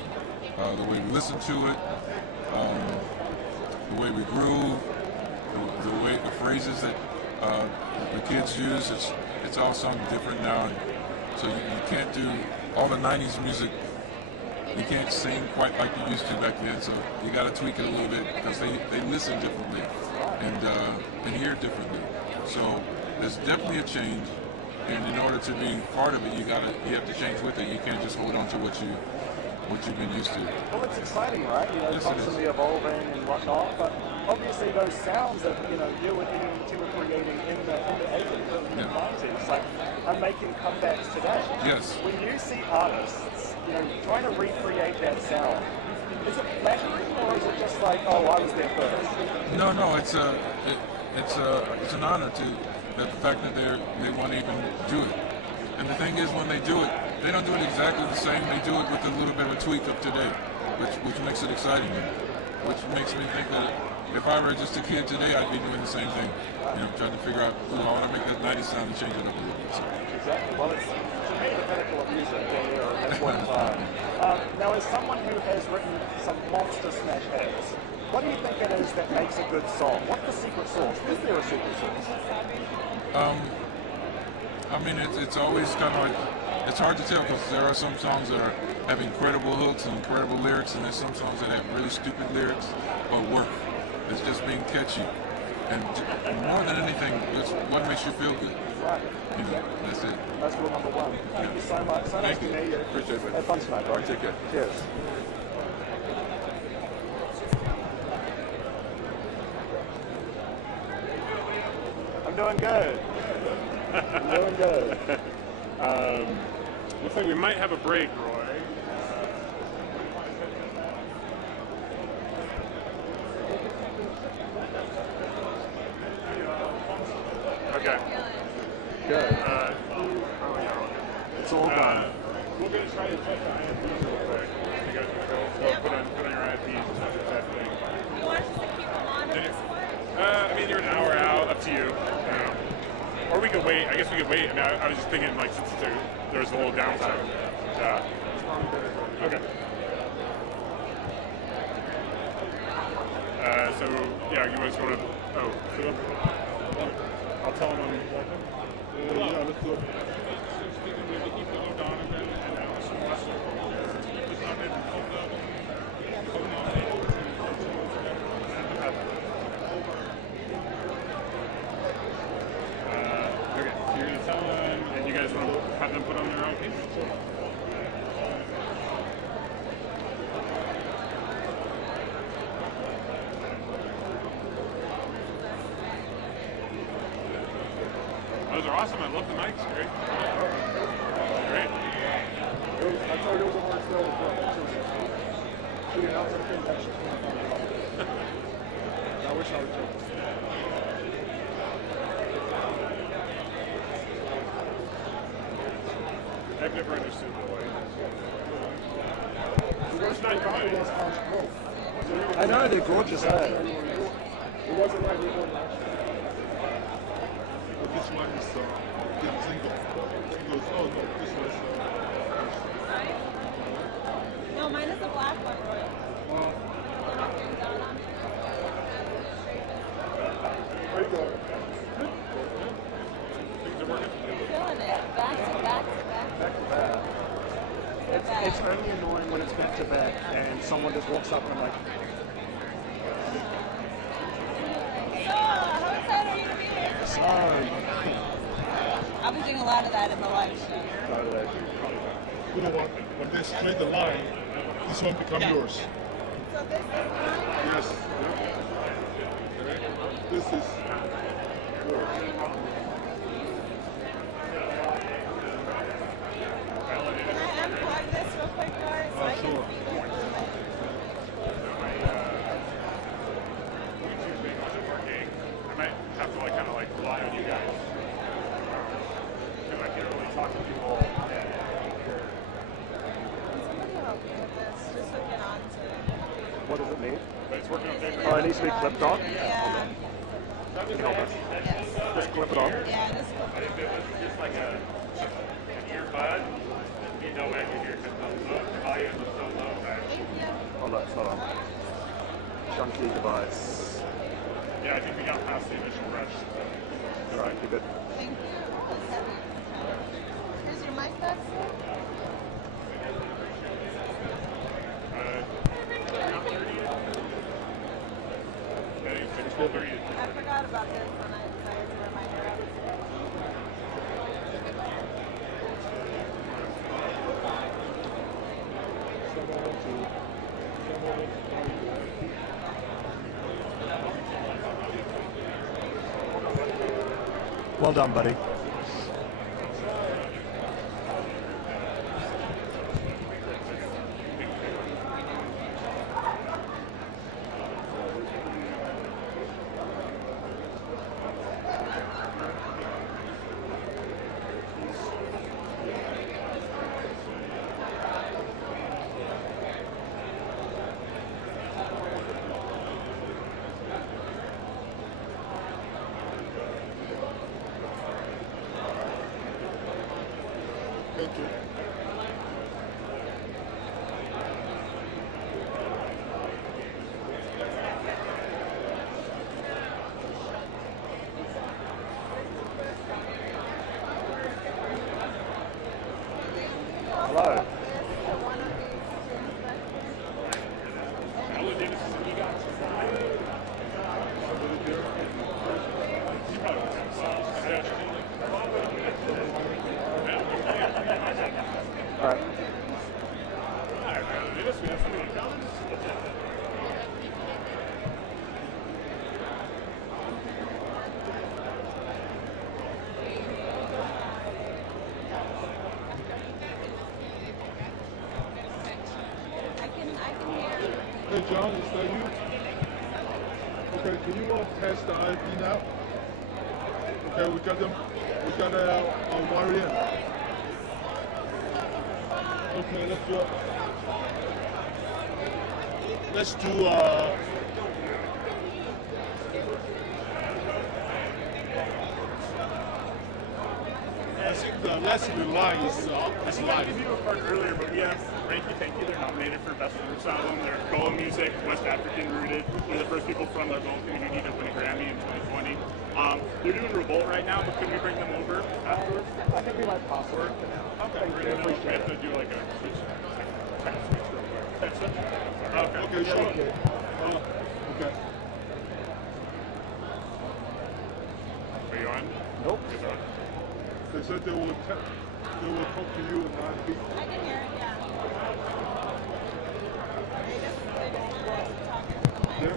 we listen to it, the way we groove, the phrases that the kids use. It's all something different now, and so you can't do all the '90s music. You can't sing quite like you used to back then. So you got to tweak it a little bit because they listen differently and hear differently. So there's definitely a change. And in order to be part of it, you have to change with it. You can't just hold on to what you've been used to. Well, it's exciting, right? Yes, Constantly evolving and whatnot. But obviously, those sounds that you were creating in the 80s and the 90s, like, are making comebacks today. Yes. When you see artists, trying to recreate that sound, is it flattering or is it just like, oh, I was there first? No, it's an honor to. The fact that they want to even do it. And the thing is, when they do it, they don't do it exactly the same. They do it with a little bit of a tweak of today, which makes it exciting. Which makes me think that if I were just a kid today, I'd be doing the same thing. Trying to figure out, I want to make that 90s sound and change it up a little bit. So. Exactly. Well, it's to me the pinnacle of music at one time. Now, as someone who has written some monster smash hits, what do you think it is that makes a good song? What's the secret sauce? Is there a secret sauce? I mean, it's always kind of like, it's hard to tell because there are some songs that have incredible hooks and incredible lyrics, and there's some songs that have really stupid lyrics but work. It's just being catchy. And more than anything, it's what makes you feel good. Right. That's it. That's rule number one. Thank you so much. So nice to meet you. Appreciate it. Have fun tonight, bro. All right, take care. Cheers. I'm doing good. I'm doing good. Looks like we might have a break, Roy. Okay. Good. It's all done. We're going to try to check the IFPs real quick. You guys want to go put on your IFPs and that thing. You want us to keep them on this one? I mean, you're an hour out, up to you. Or we could wait. I guess we could wait. I mean, I was just thinking, like, since there's a little downside. Okay. So, yeah, you guys want to... Oh, Philip? I'll tell him I'm welcome. Yeah, let's do it. Okay, so you're going to tell them, and you guys want to have them put on their own piece? Those are awesome. I love the mics. Great. Great. it was a hard sell as well. She did not think that she came from it. I wish I would take it. I've never understood the way. I know, they're gorgeous, eh? It wasn't like we did last year. This one is single. He goes, oh no, this one is No, mine is the black one. There you go. Feeling it. Back to back to back. Back to back. It's only annoying when it's back to back and someone just walks up and like, How excited are you to be here? sorry. I'll be doing a lot of that in the live show. You know what? When they straight the line, this one become yours. So this is mine? Yes. This is yours. Can I unplug this real quick, guys? So I can Sure. see this. YouTube thing wasn't working. I might have to like kind of like rely on you guys. Because I can't really talk to people. Somebody help me with this. Just hook it on to. What does it mean? But it's working okay. Oh, it needs to be clipped on? Yeah. Can you help us? Yes. Just clip it on? Yeah, just clip But if it was just like an earbud, you know when you hear because the volume is so low. Oh no, it's not on. Chunky device. Yeah, I think we got past the initial rush. Alright, you're good. Thank you. Here's your mic back, sir. It's 12:30. I forgot about this when I decided to remind her of it. Well done, buddy. Thank you. Hello. Alright. Hey John, is that you? Okay, can you pass the ID now? Okay, we got them. We got wire in. Okay, let's do it. Let's do I think the last line is I live. gave you a part earlier, but we have Thank You. They're nominated for Best Roots Album. They're Goa music, West African rooted. They're the first people from the Goa community to win a Grammy in 2020. They're doing Revolt right now, but can we bring them over afterwards? I think we might pass it. Okay, we have to do like a switch. Okay, sure. Okay. Are you on? Nope. Yes, on. They said they will talk to you and not me. I can hear it, yeah. They just want us talking to the mic. Yeah.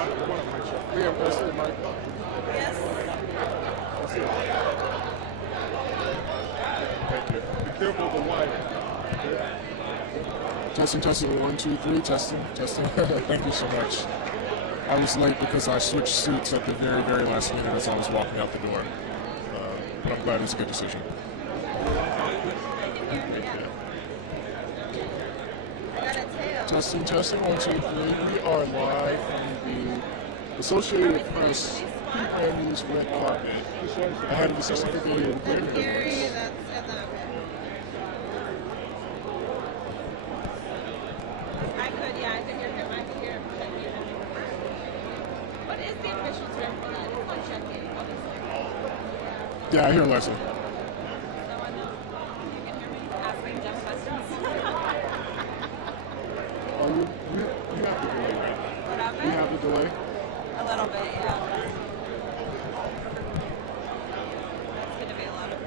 Liam, let's see the mic. Yes. Let's see it. Thank you. Be careful of the wire. Testing, testing, 1, 2, 3, testing, testing. Thank you so much. I was late because I switched seats at the very, very last minute as I was walking out the door. But I'm glad it was a good decision. Testing, testing, 1, 2, 3. We are live from the Associated Press Grammys red carpet. I had the 65th annual Grammy Awards. Yeah, I hear Leslie. Oh, you have the delay, right? You have the delay? A little bit, yeah. That's going to be a lot of fun.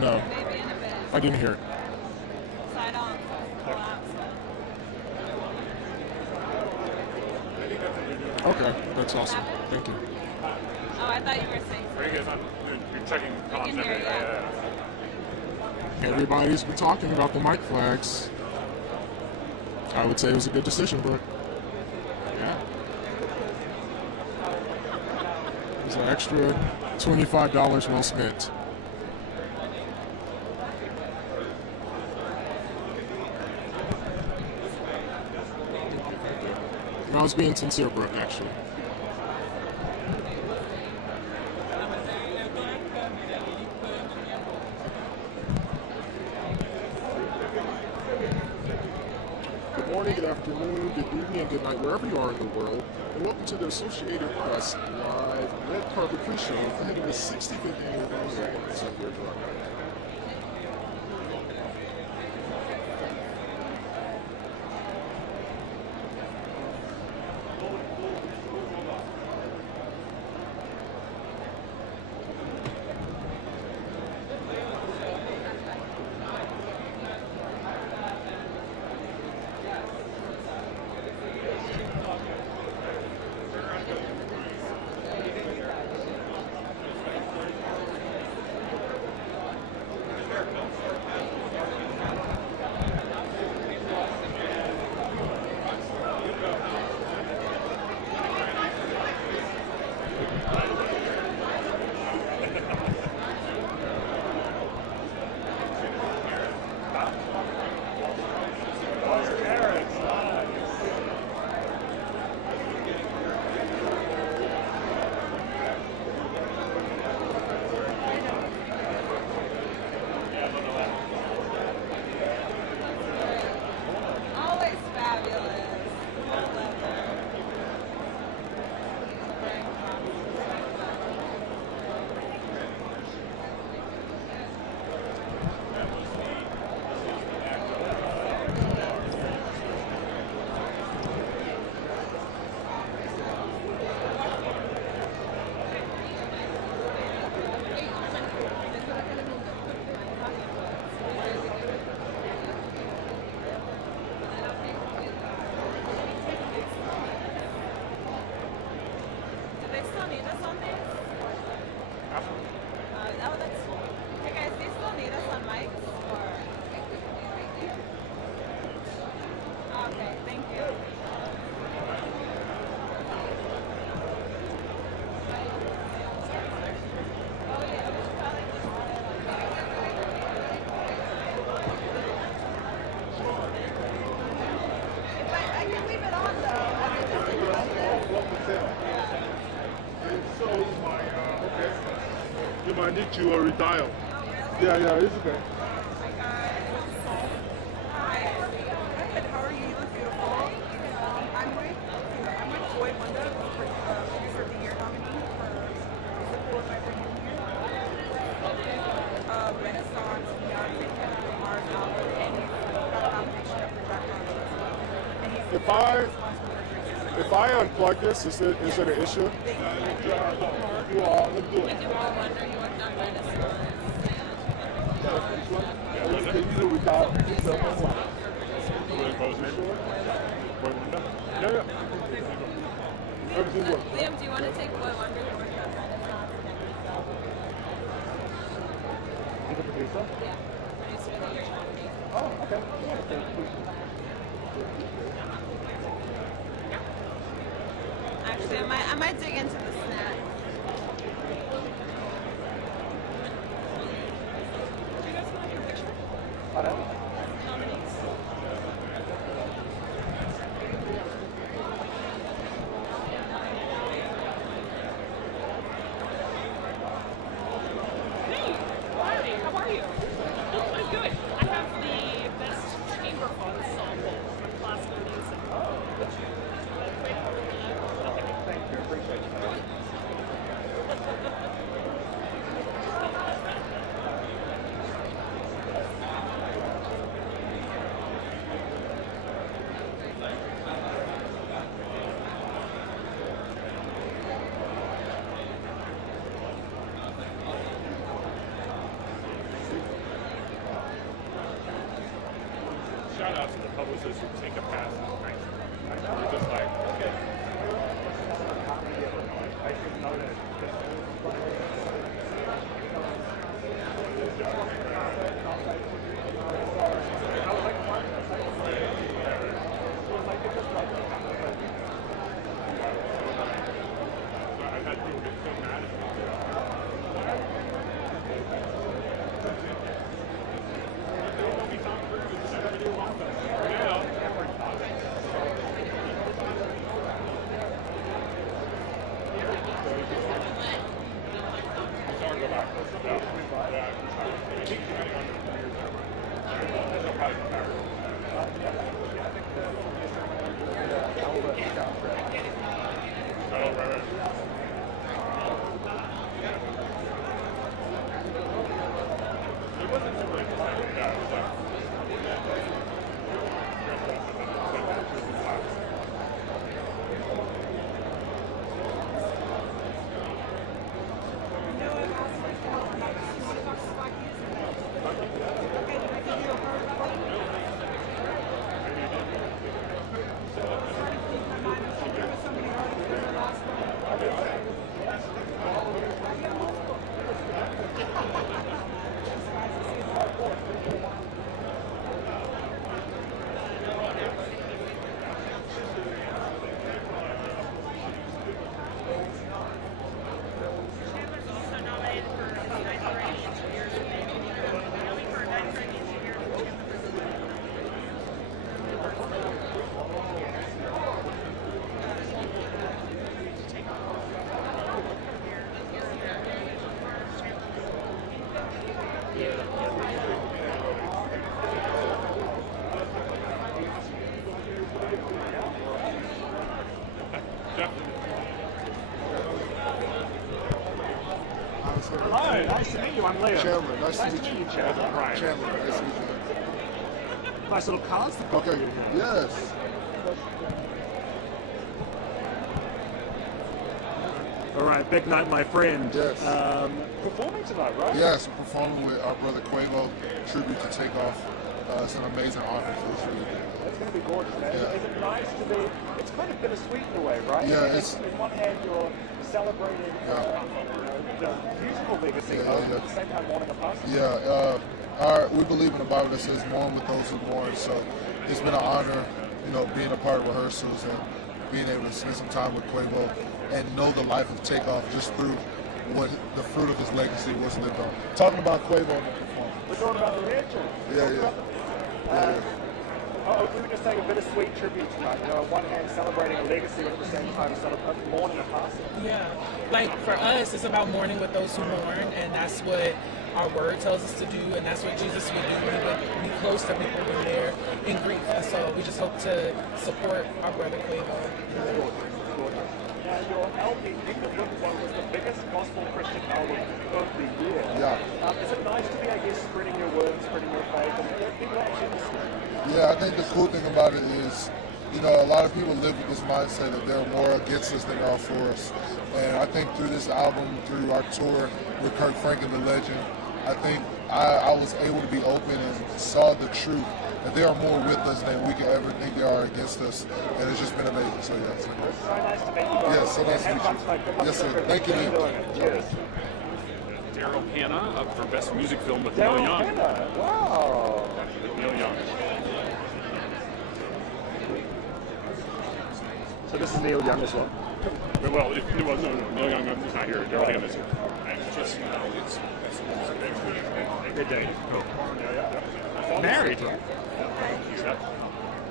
No, I didn't hear it. Side on. Okay, that's awesome. Thank you. Oh, I thought you were saying. Are you guys on? You're checking content. Everybody's been talking about the mic flags. I would say it was a good decision, but yeah. It was an extra $25 well spent. I was being sincere, Brooke, actually. Good morning, good afternoon, good evening, and good night, wherever you are in the world, and welcome to the Associated Press Live Red Carpet Pre-Show ahead of the 65th Annual Grammy Awards. I'm here, John. I need to redial. Yeah, it's okay. Renaissance young If I unplug this, is it an issue? You all look good. Liam, do you want to take Boy Wonder? Yeah. Oh, okay. Actually, I might dig into the snack. I don't. Hey, hi, how are you? Oh, I'm good. I have the best chamber ensemble for classical music. Would you like to wait for that? Thank you, appreciate it. Shout out to the publicists who take a pass on things. We're just like, okay. I've had people get so mad at me. Hello, nice to meet you. I'm Liam. Chandler, nice to meet you. you. Chandler. Right. Chandler, nice to meet you. Nice little cards. Okay, yes. All right, big night, my friend. Yes. Performing tonight, right? Yes, performing with our brother Quavo, tribute to Takeoff. It's an amazing honor for us, really. It's going to be gorgeous, man. Yeah. Is it nice to be? It's kind of bittersweet in a way, right? Yeah, Because on one hand, you're celebrating the musical legacy of, at the same time, mourning a passing. We believe in the Bible that says mourn with those who mourn. So it's been an honor, being a part of rehearsals and being able to spend some time with Quavo and know the life of Takeoff just through what the fruit of his legacy was lived on. Talking about Quavo in the performance. We're talking about the reaction. We were just saying a bittersweet tribute tonight. On one hand, celebrating a legacy, but at the same time, mourning a passing. Yeah, like for us, it's about mourning with those who mourn, and that's what our word tells us to do, and that's what Jesus would do. He would be close to people when they're in grief, and so we just hope to support our brother Quavo. Now, your LP, Kingdom Living One, was the biggest gospel Christian album of the year. Yeah. Is it nice to be, I guess, spreading your word, spreading your faith, and people actually listen? Yeah, I think the cool thing about it is You know, a lot of people live with this mindset that they're more against us than they are for us. And I think through this album, through our tour with Kirk Franklin, the legend, I think I was able to be open and saw the truth that they are more with us than we could ever think they are against us. And it's just been amazing. So yeah. So nice to meet you. Yes, so nice to meet you. Yes, sir. Thank you. Cheers. Daryl Hannah up for Best Music Film with Neil Young. Hannah. Wow. With Neil Young. So this is Neil Young as well. Well, no, Neil Young is not here. Daryl Hannah is here. And just, Good day. Oh. Married. Yeah.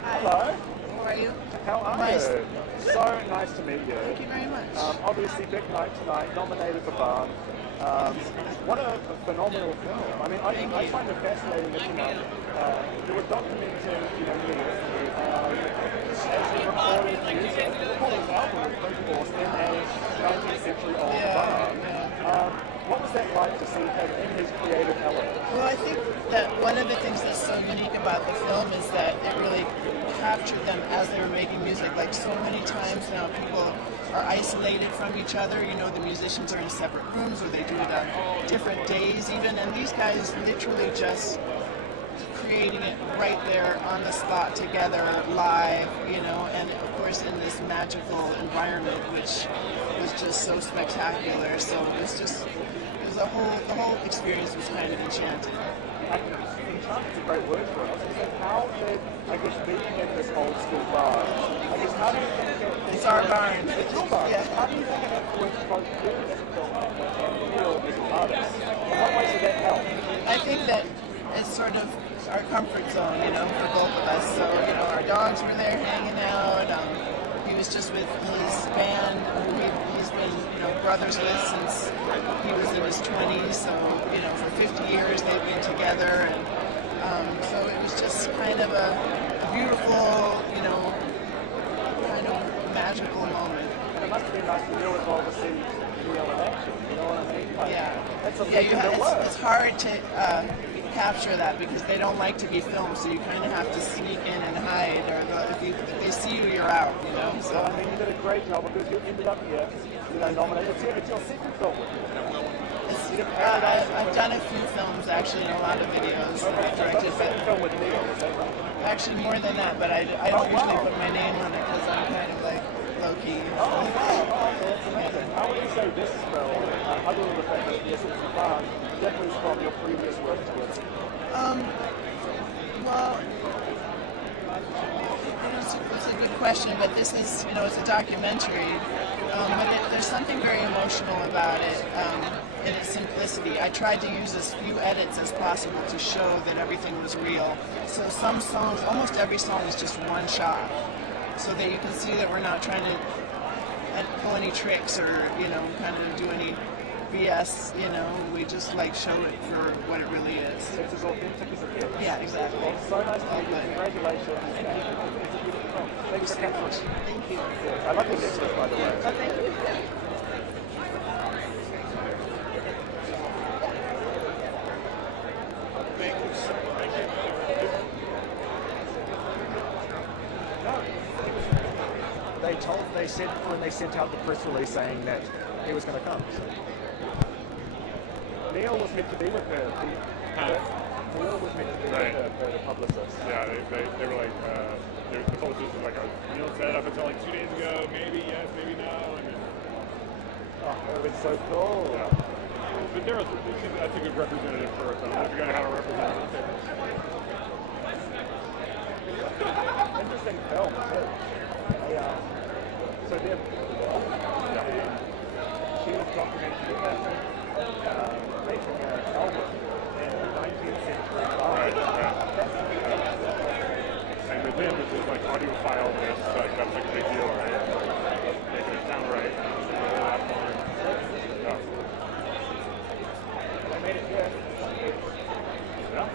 Hello. How are you? How are Nice. you? So nice to meet you. Thank you very much. Obviously, big night tonight, nominated for BAFTA. What a phenomenal film. I mean, I find it fascinating that, you were documenting, Neil, as he recorded music. The whole album was composed in a 19th century old bar. What was that like to see him in his creative element? Well, I think that one of the things that's so unique about the film is that it really captured them as they were making music. Like so many times now, people are isolated from each other. The musicians are in separate rooms, or they do it on different days even. And these guys literally just creating it right there on the spot together, live, and of course in this magical environment, which was just so spectacular. So the whole experience was kind of enchanting. Enchantment's a great word for us. How did, being in this old school bar, how do you think it's our barn. It's your barn. Yeah. How do you think it influenced both you as a filmmaker and Neil as an artist? In what ways did that help? I think that it's sort of our comfort zone, for both of us. So, our dogs were there hanging out. He was just with his band, who he's been, brothers with since he was in his 20s. So, for 50 years they've been together. And so it was just kind of a beautiful, kind of magical moment. And it must have been nice for you as well to see Neil in action, you know what I mean? That's a it's hard to capture that because they don't like to be filmed, so you kind of have to sneak in and hide, or if they see you, you're out, So I mean, you did a great job because you ended up here, nominated. It's your second film. I've done a few films, actually, and a lot of videos that I directed, but film with Neil, actually more than that, but I don't usually put my name on it because I'm kind of like low-key. That's amazing. How would you say this film, other than the fact that yes, it's fun, differs from your previous work together? Well, it's a good question, but this is, it's a documentary, but there's something very emotional about it in its simplicity. I tried to use as few edits as possible to show that everything was real. So some songs, almost every song is just one shot, so that you can see that we're not trying to pull any tricks or, kind of do any BS, we just show it for what it really is. It's as authentic as it gets. Yeah, exactly. Well, so nice to meet you. Congratulations. Thanks for coming. Thank you. I love your necklace, by the way. Oh, thank you. They said when they sent out the press release saying that he was going to come. So. Neil was meant to be with her. Neil was meant to be with her, the publicist. Yeah, they were like, the publicist was like, Neil said up until 2 days ago, maybe yes, maybe no. And then, it was so cool. Yeah. But that's a good representative for a film. If you're going to have a representative. Interesting film, too. So she was documenting making an album in the 19th century. And with him, it's just like audiophile, that's like a big deal, right? Making it sound right. They made it good. Yeah.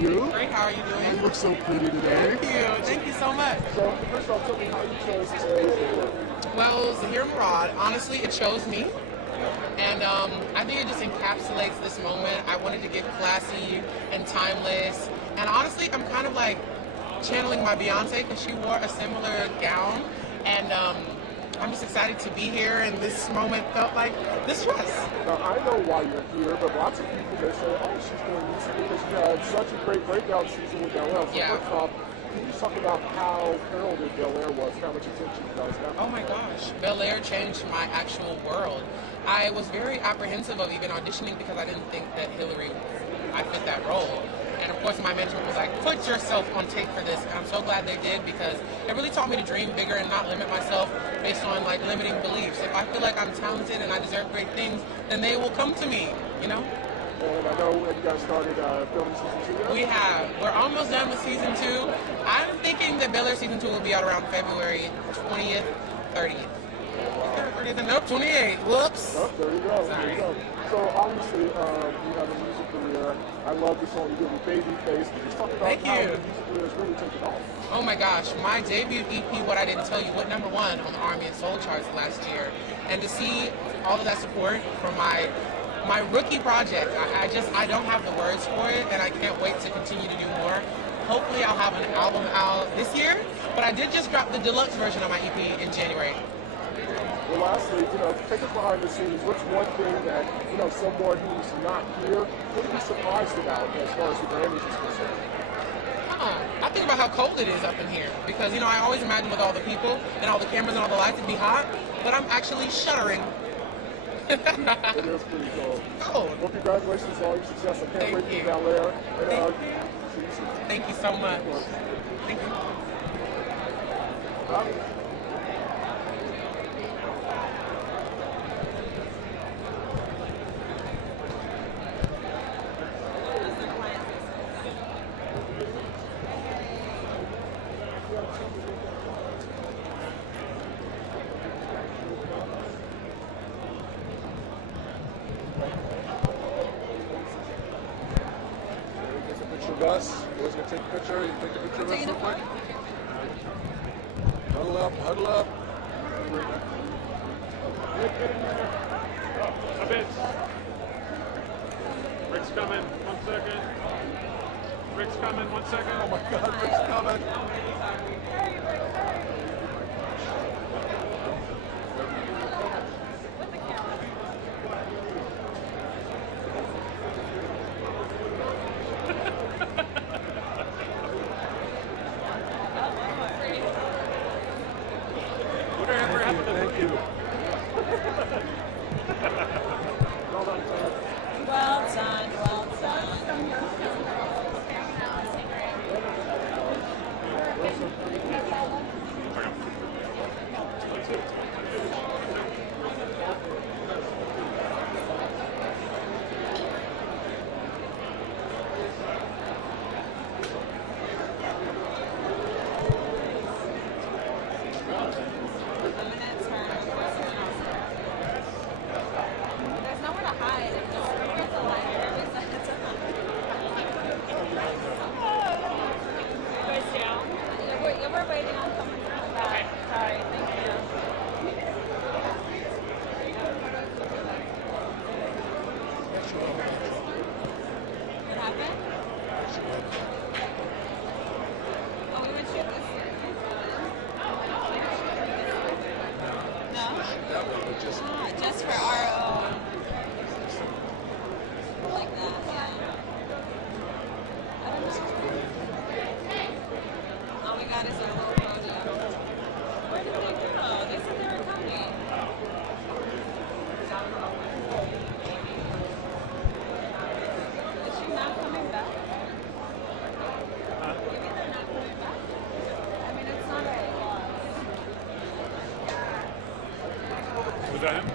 you? Great, how are you doing? You look so pretty today. Thank you so much. So, first off, tell me how you chose this music. Well, Zahir Murad, honestly, it chose me. And I think it just encapsulates this moment. I wanted to get classy and timeless. And honestly, I'm kind of like channeling my Beyonce because she wore a similar gown. And I'm just excited to be here, and this moment felt like this dress. Now, I know why you're here, but lots of people, they say, oh, she's doing music because you had such a great breakout season with Bel Air. So Yeah. first off, can you just talk about how heralded Bel Air was, how much attention you guys got? Oh my gosh, Bel Air changed my actual world. I was very apprehensive of even auditioning because I didn't think that I fit that role. And of course my management was like, put yourself on tape for this. And I'm so glad they did because it really taught me to dream bigger and not limit myself based on like limiting beliefs. If I feel like I'm talented and I deserve great things, then they will come to me, you know? And I know you guys started filming season 2. We have. We're almost done with season 2. I'm thinking that Bel Air season 2 will be out around February 20th, 30th. Nope, 28. Whoops. Oh, there you go. There you go. So obviously, you have a music career. I love the song you did with Babyface. Can you just talk about how the music career has really taken off? Oh my gosh, my debut EP, What I Didn't Tell You, went #1 on the R&B and Soul charts last year. And to see all of that support from my rookie project, I don't have the words for it, and I can't wait to continue to do more. Hopefully I'll have an album out this year, but I did just drop the deluxe version of my EP in January. Well, lastly, take us behind the scenes. What's one thing that, someone who's not here would be surprised about as far as the Grammys is concerned? I think about how cold it is up in here because, I always imagine with all the people and all the cameras and all the lights it'd be hot, but I'm actually shuddering. It is pretty cold. Cold. Well, congratulations on all your success. I can't wait for Bel Air. Thank you so much. Thank you. Gus, you guys gonna take a picture? You take a picture of us real quick? Huddle up, huddle up. A bit. Rick's coming, 1 second. Rick's coming, 1 second. Oh my God, Rick's coming. Thank you. Well done, well done. There's nowhere to hide. It's just the light every second to we're waiting on someone to come back. Sorry, thank you. What happened? Oh, we would shoot this here. No? Just for our own. Like that, yeah. I don't know. All we got is our little podium. Where did they go? They said they were coming. Is she not coming back? Maybe they're not coming back. I mean, it's not a loss. Was that him?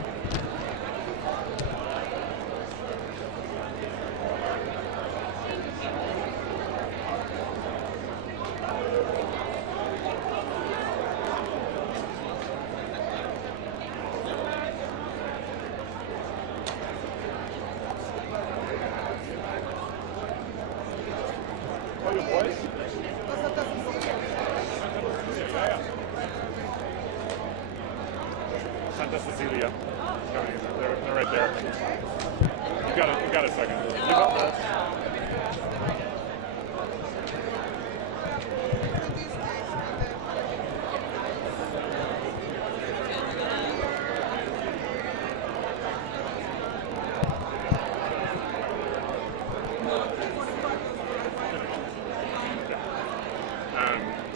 Santa Cecilia. They're right there. You got a second. You got this.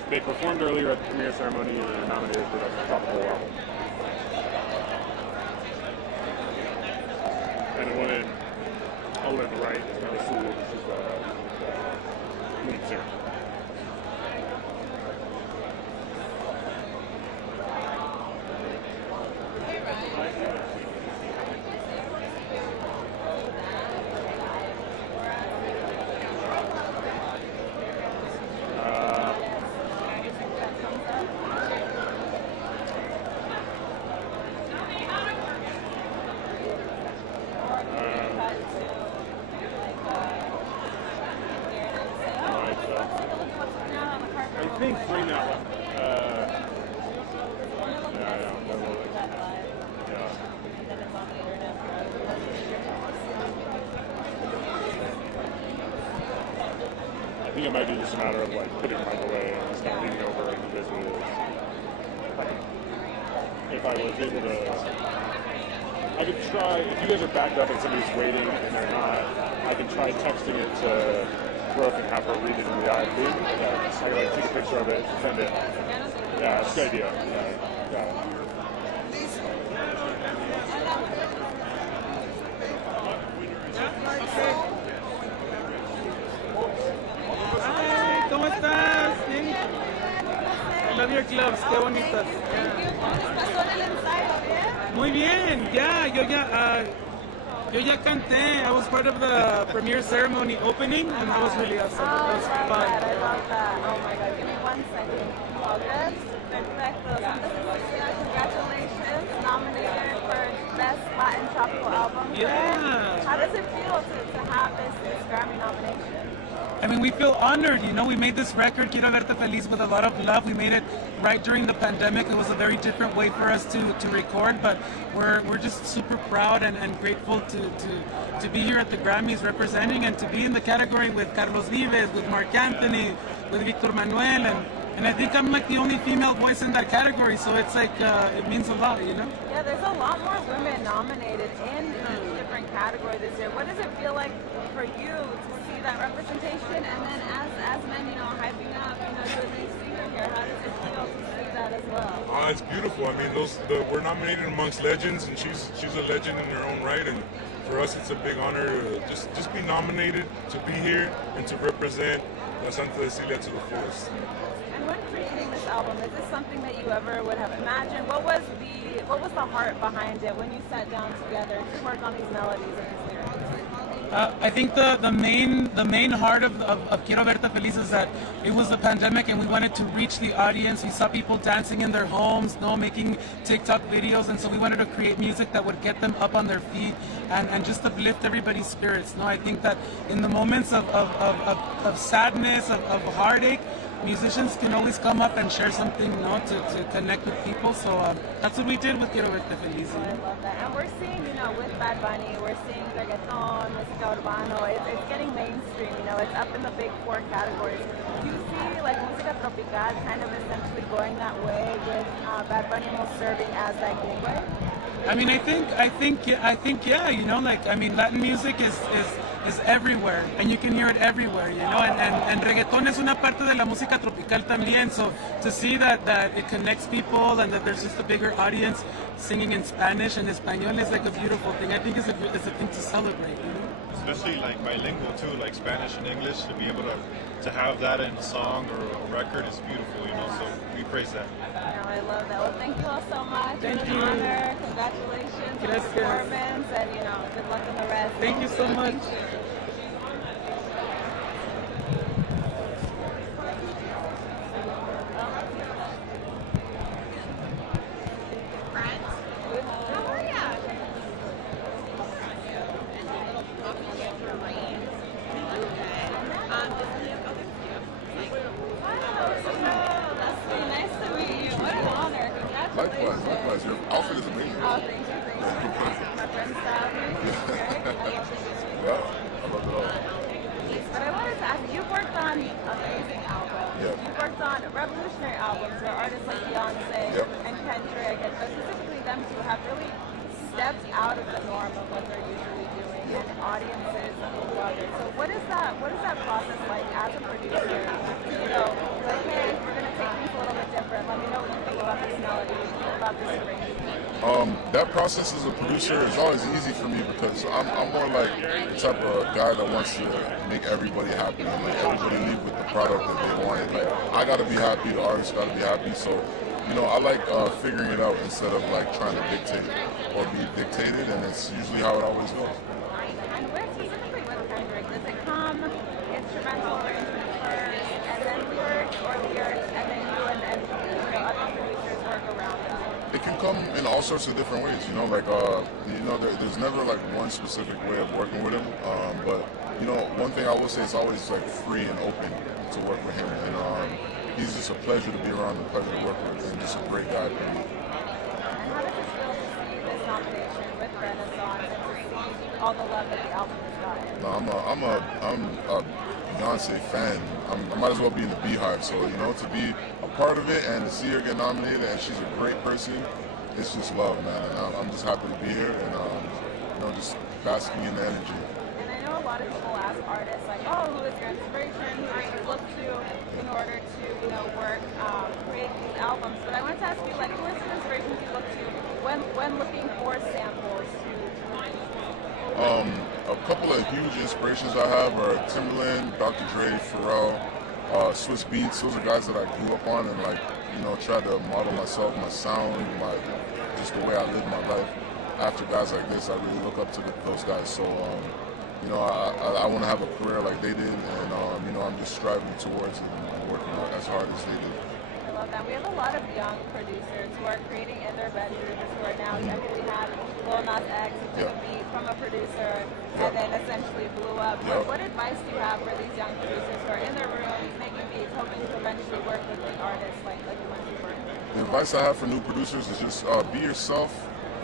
They performed earlier at the premiere ceremony and are nominated for the Tropical Album. And the one in, all the way on the right is Mary Sue, which is the lead singer. I think right now, I think it might be just a matter of like putting the mic away and just kind of leaning over and this is. If I was able to, I could try, if you guys are backed up and somebody's waiting and they're not, I can try texting it to Brooke and have her read it in the IFB. Yeah, I could like take a picture of it, send it. Yeah, it's a good idea. Yeah. ¿Cómo estás? Bien. I love your gloves, qué bonitas. Muy bien, ya, yo ya canté. I was part of the premiere ceremony opening, and that was really awesome. That was fun. I love that. Oh my God, give me 1 second. August, perfecto. Congratulations, nominated for Best Latin Tropical Album. Yeah. How does it feel to have this Grammy nomination? I mean, we feel honored, you know, we made this record, Quiero Verte Feliz, with a lot of love. We made it right during the pandemic. It was a very different way for us to record, but we're just super proud and grateful to be here at the Grammys representing and to be in the category with Carlos Vives, with Marc Anthony, with Victor Manuel, and I think I'm like the only female voice in that category, so it's like, it means a lot, you know? Yeah, there's a lot more women nominated in different categories this year. What does it feel like for you to see that representation, and then as men, you know, hyping up, you know, the new singer here, how does it feel to see that as well? It's beautiful. I mean, we're nominated amongst legends, and she's a legend in her own right, and for us it's a big honor to just be nominated, to be here, and to represent La Santa Cecilia to the fullest. And when creating this album, is this something that you ever would have imagined? What was the heart behind it when you sat down together to work on these melodies and these lyrics? I think the main heart of Quiero Verte Feliz is that it was the pandemic and we wanted to reach the audience. We saw people dancing in their homes, making TikTok videos, and so we wanted to create music that would get them up on their feet and just uplift everybody's spirits. I think that in the moments of sadness, of heartache, musicians can always come up and share something, to connect with people. So that's what we did with Quiero Verte Feliz. I love that. And we're seeing, with Bad Bunny, we're seeing reggaeton, música urbano. It's getting mainstream. It's up in the big 4 categories. Do you see like música tropical kind of essentially going that way with Bad Bunny almost serving as that gateway? I mean, I think, yeah. Latin music is everywhere, and you can hear it everywhere, and reggaeton es una parte de la música tropical también, so to see that it connects people and that there's just a bigger audience singing in Spanish and Espanol is like a beautiful thing. I think it's a thing to celebrate, Especially like bilingual too, like Spanish and English, to be able to have that in a song or a record is beautiful, so we praise that. I love that. Well, thank you all so much. Thank it was an honor. Congratulations on the performance, and good luck in the rest. Thank you so much. Likewise, your outfit is amazing. Oh, thank you. My friend Sally. Yeah, I love it all. But I wanted to ask, you've worked on amazing albums. Yeah. You've worked on revolutionary albums where artists like Beyonce and Kendrick, and specifically them two, have really stepped out of the norm of what they're usually doing, and audiences love it. So what is that process like as a producer? You know, like, hey, we're going to take things a little bit different. Let me know what you think about this melody, what you think about this arrangement. That process as a producer is always easy for me because I'm more like the type of guy that wants to make everybody happy and make everybody leave with the product that they wanted. Like, I gotta be happy, the artist gotta be happy. So, you know, I like figuring it out instead of like trying to dictate or be dictated, and it's usually how it always goes. And specifically with Kendrick, does it come instrumental arrangement first, and then lyrics, or lyrics, and then you and other producers work around that? It can come in all sorts of different ways, you know, like, there's never like one specific way of working with him, but, you know, one thing I will say is always like free and open to work with him, and he's just a pleasure to be around, a pleasure to work with, and just a great guy for me. And how does it feel to see this nomination with Renaissance and to see all the love that the album has gotten? No, I'm a Beyonce fan. I might as well be in the Beehive, so, you know, to be a part of it and to see her get nominated, and she's a great person, it's just love, man. And I'm just happy to be here, and you know, just basking in the energy. And I know a lot of people ask artists, like, oh, who is your inspiration? Who do you look to in order to, you know, work, create these albums? But I wanted to ask you, like, who are some inspirations you look to when looking for samples to A couple of huge inspirations I have are Timbaland, Dr. Dre, Pharrell, Swiss Beats. Those are guys that I grew up on and, like, you know, tried to model myself, my sound, just the way I live my life. After guys like this, I really look up to those guys. So, you know, I want to have a career like they did, and, you know, I'm just striving towards it and working as hard as they did. I love that. We have a lot of young producers who are creating in their bedrooms who are now young. We had Lil Nas X, who took a beat from a producer and then essentially blew up. What advice do you have for these young producers who are in their rooms making beats, hoping to eventually work with big artists like the ones you work with? The advice I have for new producers is just be yourself,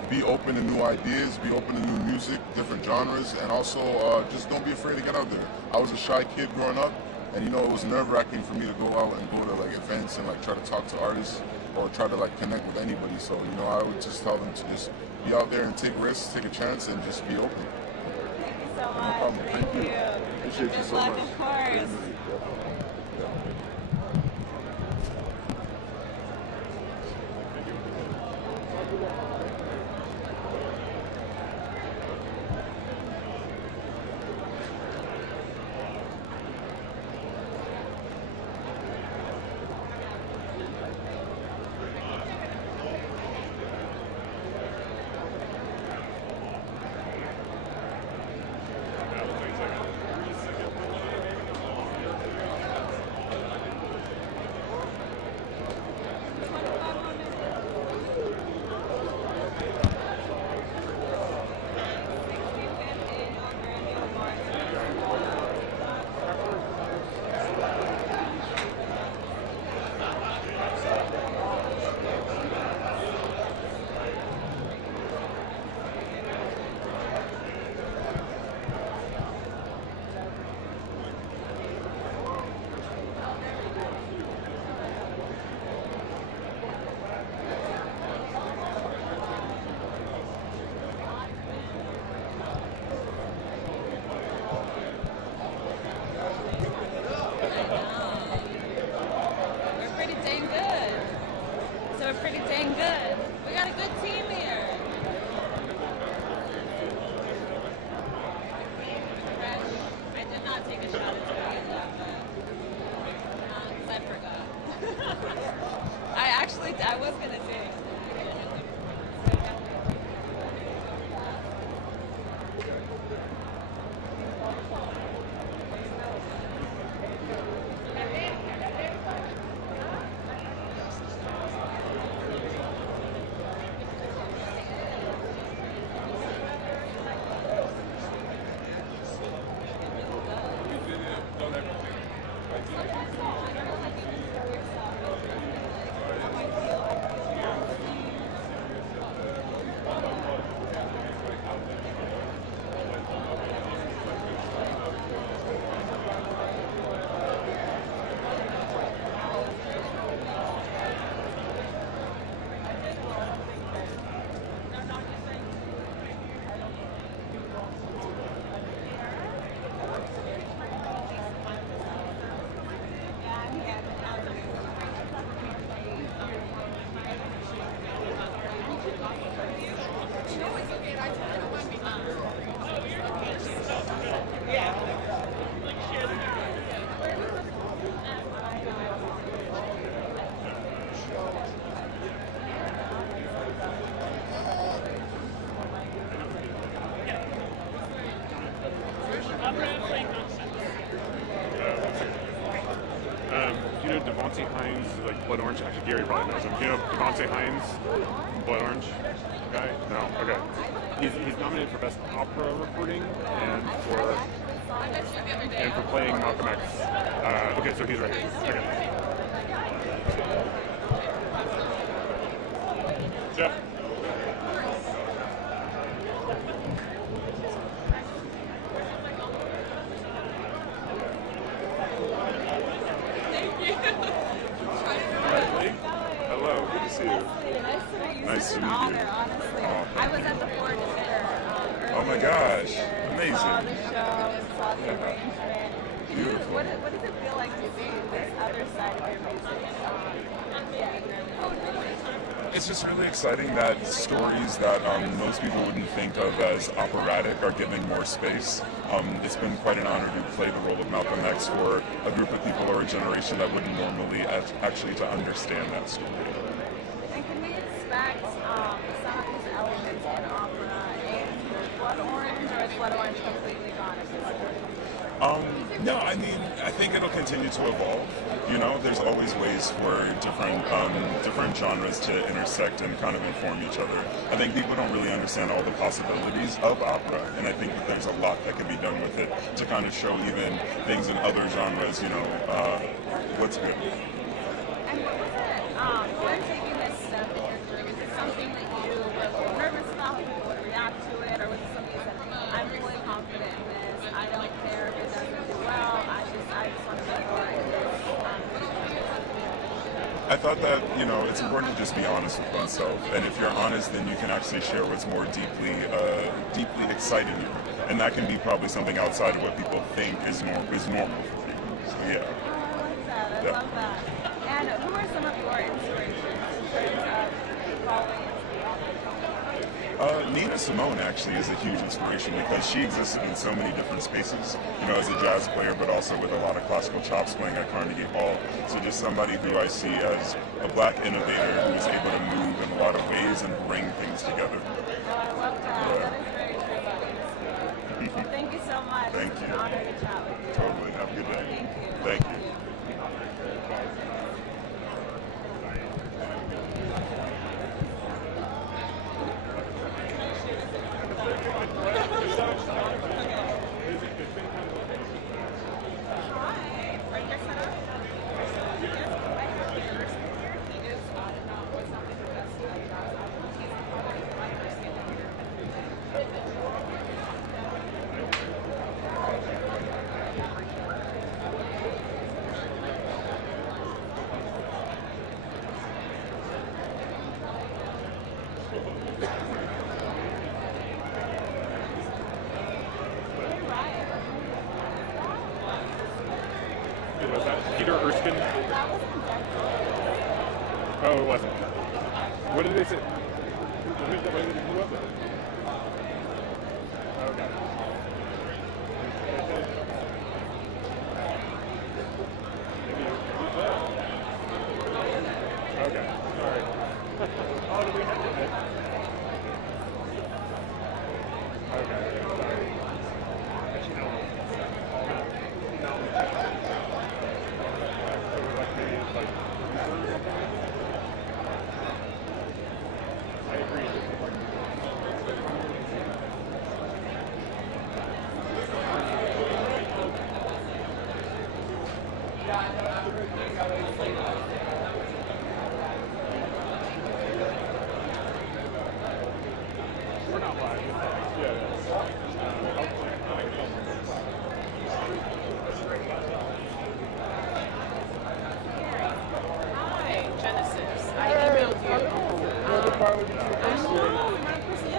be open to new ideas, be open to new music, different genres, and also just don't be afraid to get out there. I was a shy kid growing up, and, you know, it was nerve-wracking for me to go out and go to like events and like try to talk to artists or try to like connect with anybody. So, you know, I would just tell them to just be out there and take risks, take a chance, and just be open. Thank you so much. No problem. Thank you. Appreciate you so much. Good luck, of course. I was gonna say. Do you know Devontae Hines, like Blood Orange? Actually, Gary probably knows him. Do you know Devontae Hines, Blood Orange guy? No? Okay. He's nominated for Best Opera Recording and for playing Malcolm X. Okay, so he's right here. Okay. Jeff. Hello, good to see you. Nice to meet you. Honestly. I was at the Ford Theater earlier. Oh my gosh, this year. amazing. Saw the show, saw the arrangement. Beautiful. What does it feel like to see this other side of your music? It's just really exciting that stories that most people wouldn't think of as operatic are given more space. It's been quite an honor to play the role of Malcolm X for a group of people or a generation that wouldn't normally actually to understand that story. And can we expect some of these elements in opera in Blood Orange, or is Blood Orange completely gone at this point? No, I mean, I think it'll continue to evolve. You know, there's always ways for different genres to intersect and kind of inform each other. I think people don't really understand all the possibilities of opera, and I think that there's a lot that can be done with it to kind of show even things in other genres, you know, what's good. And what was it, when taking this step that you're doing, is it something that you were nervous about, people would react to it, or was it something you said, I'm fully confident in this, I don't care if it doesn't do well, I just want to go for it. I thought that, you know, it's important to just be honest with oneself, and if you're honest, then you can actually share what's more deeply exciting you, and that can be probably something outside of what people think is normal for you. So yeah. I love that. And who are some of your inspirations in terms of following Nina Simone actually is a huge inspiration because she existed in so many different spaces, you know, as a jazz player, but also with a lot of classical chops playing at Carnegie Hall. So just somebody who I see as a black innovator who is able to move in a lot of ways and bring things together. I love that. That is very true about Nina Simone. Thank you so much. Thank It's you. an honor to chat with you. Totally. Have a good day. Thank you. Thank you. Was that Peter Erskine? Oh, it wasn't. What did they say? Who was it? Okay. Okay. All right. Oh, do we have to? Okay. Sorry. Actually, no. I agree. We're not live. Hi, Genesis. I emailed you.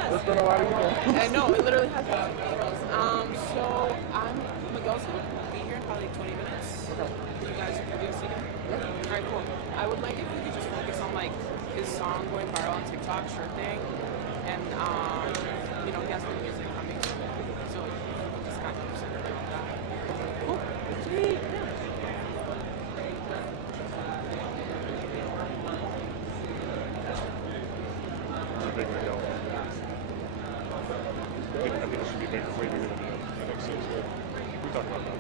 There's been a lot of people. I know, it literally has been. So Miguel's going to be here in probably 20 minutes. You guys are producing it? Alright, cool. I would like if we could just focus on like his song going viral on TikTok, sure thing. And you know, he has new music coming. So just kind of excited about that. Oh, sweet. Big Miguel. I think it should be bigger, way bigger than that. I think so too. We talked about that.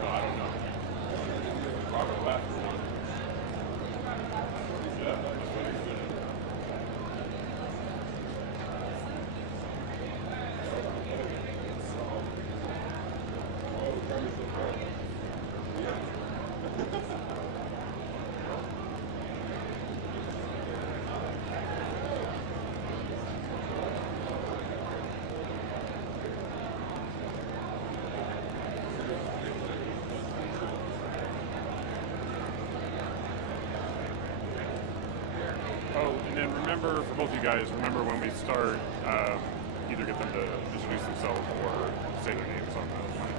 No, I don't know. Probably left for one. Yeah, that's what he said. Oh, and then remember, for both of you guys, remember when we start, either get them to introduce themselves or say their names on the mic.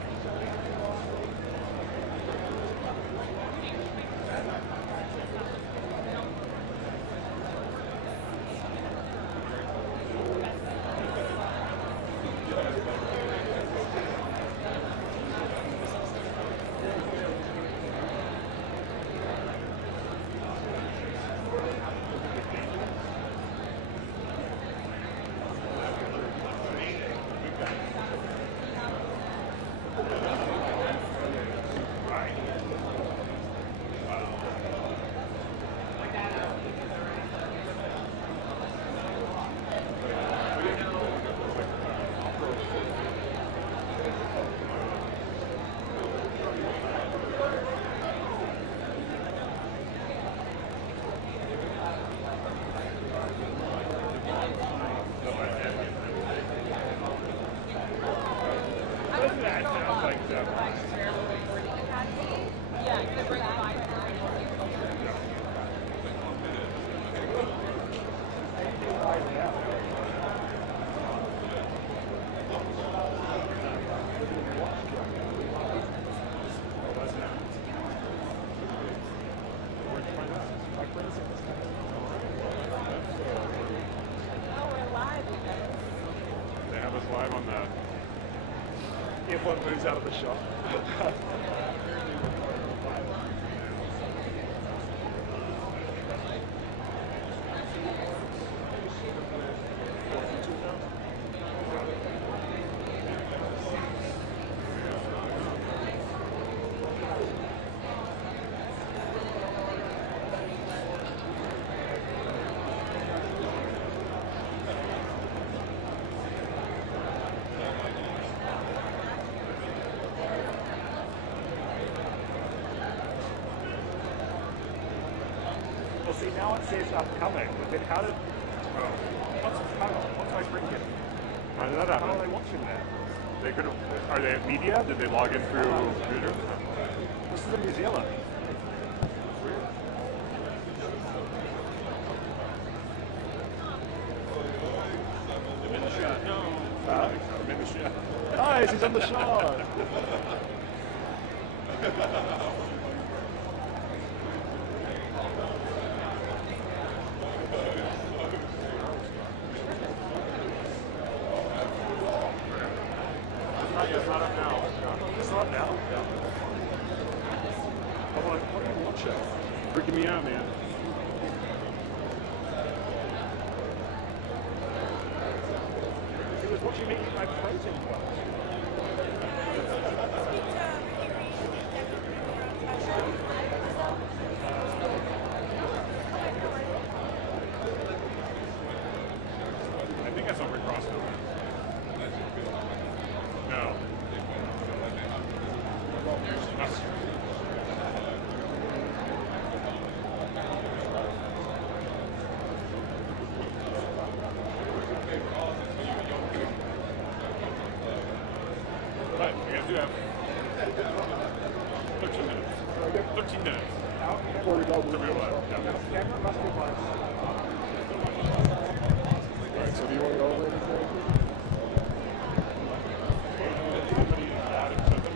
They have us live on that. If one moves out of the shot. Well, see, now it says upcoming, but how did... Well, what's my screen getting? Why did that happen? How are they watching that? They could have... Are they at media? Did they log in through computer? This is in New Zealand. I'm in the shot. No. I'm in the shot. Nice, he's on the shot. It's not up now. It's not now. What are you watching? Freaking me out, man. He was watching me eat my protein bar. I think that's over crossover. No. But you guys do have 13 minutes. 13 minutes. To be alive. Yeah. Alright, so do you want to go over anything? Somebody added to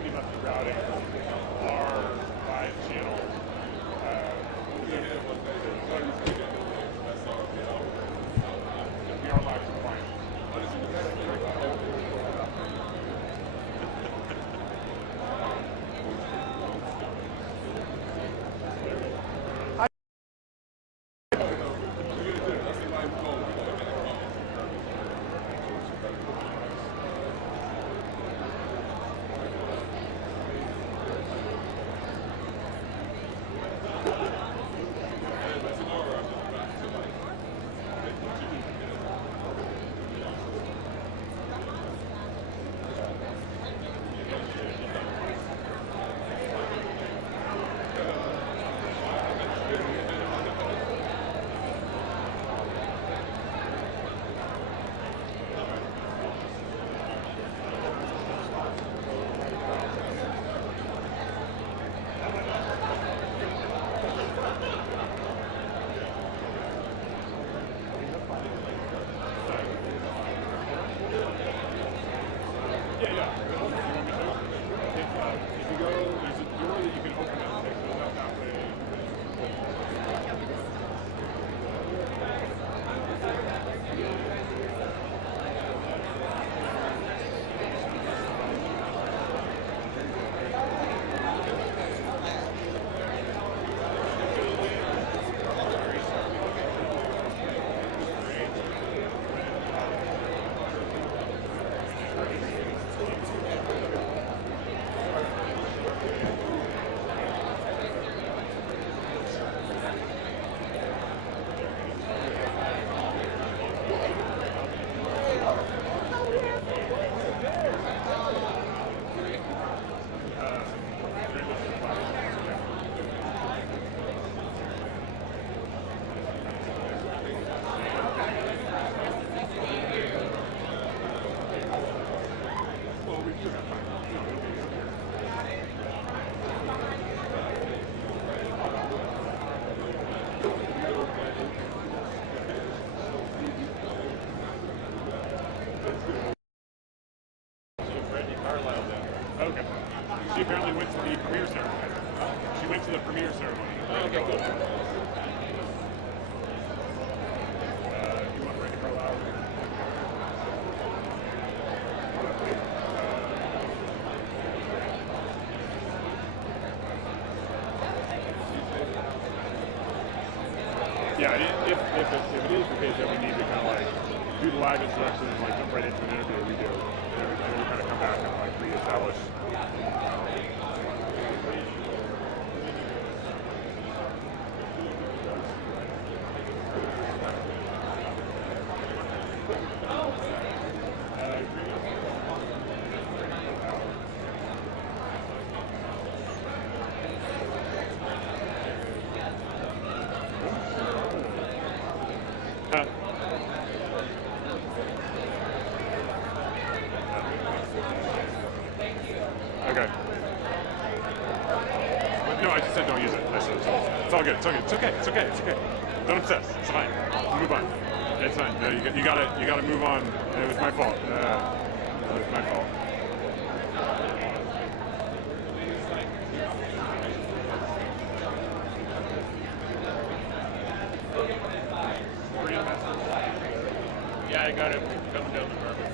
go, there's a door that you can open up that goes out that way. Okay. She apparently went to the premiere ceremony. She went to the premiere ceremony. Okay, cool. You want Brandy Carlisle? Yeah, if it is the case that we need to kind of like do the live introduction and like jump right into an interview, we do. And then we kind of come back and like reestablish. Okay. No, I just said don't use it. It's all good. It's all good. It's okay. It's okay. It's okay. Don't obsess. It's fine. Move on. It's fine. No, you gotta move on. It was my fault. It was my fault. Yeah, I got it coming down the carpet.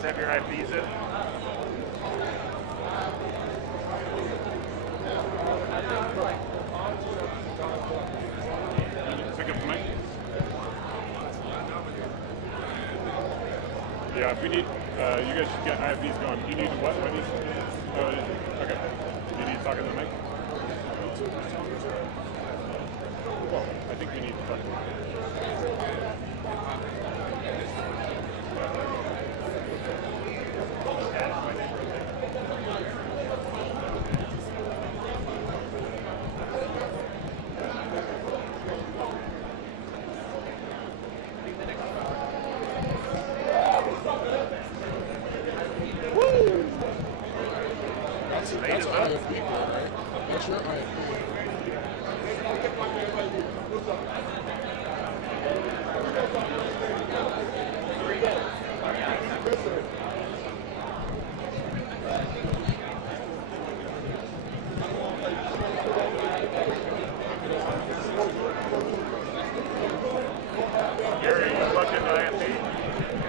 Have your IPs in? Pick up the mic. Yeah, if we need, you guys should get IPs going. You need what, Wendy? Okay. You need to talk in the mic? Well, I think we need to talk. IFB girl, right? That's your IFB. Gary, you look at the IFB?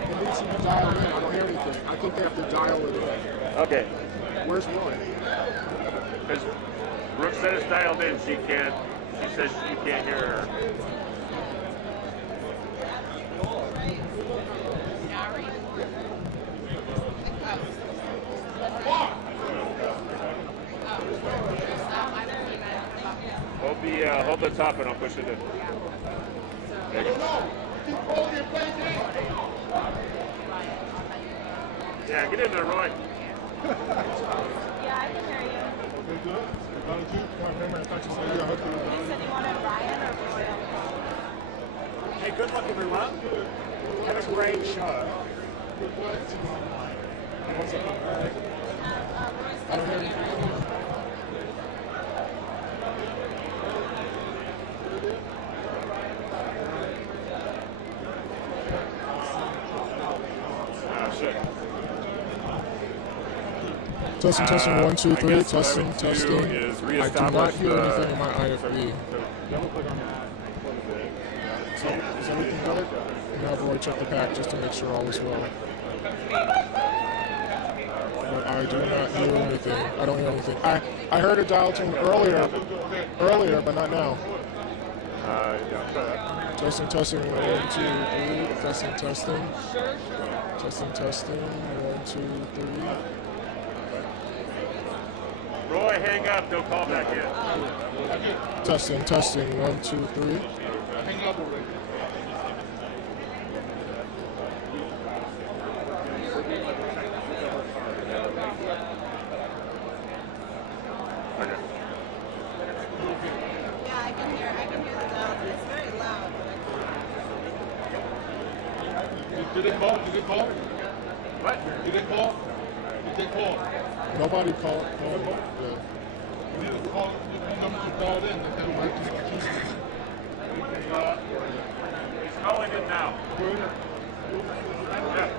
It needs to be dialed in. I don't hear anything. I think they have to dial it in. Okay. Where's Roy? Because Brooke said it's dialed in. She says you can't hear her. Hold the top and I'll push it in. There you go. Yeah, get in there, Roy. Yeah, I can hear you. Okay, good. You said you wanted Ryan or Royal? Hey, good luck, everyone. Have a great show. I don't hear you. Testing, testing, 1, 2, 3, testing, testing. I do not hear anything in my IFB. So, is everything better? And have Roy check the pack just to make sure all is well. But I do not hear anything. I don't hear anything. I heard a dial tone earlier, but not now. Testing, testing, 1, 2, 3. Testing, testing. Testing, testing, 1, 2, 3. Roy, hang up. Don't call back in. Testing, testing, 1, 2, 3. Hang up already. Yeah, I can hear the dial. It's very loud. Did it call? Did it call? What? Did it call? Did they call? Nobody called. Yeah. You need to call the number to call in. And then write to the He's calling it now. Yeah.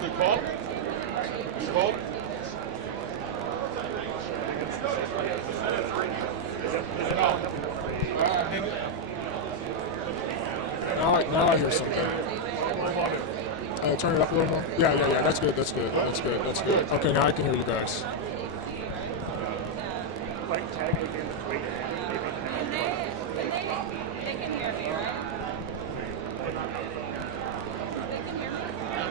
They call? You called? Now I hear something. Turn it up a little more. Yeah. That's good. That's good. Okay, now I can hear you guys. Like tag again this week. They can hear me, right? They can hear me?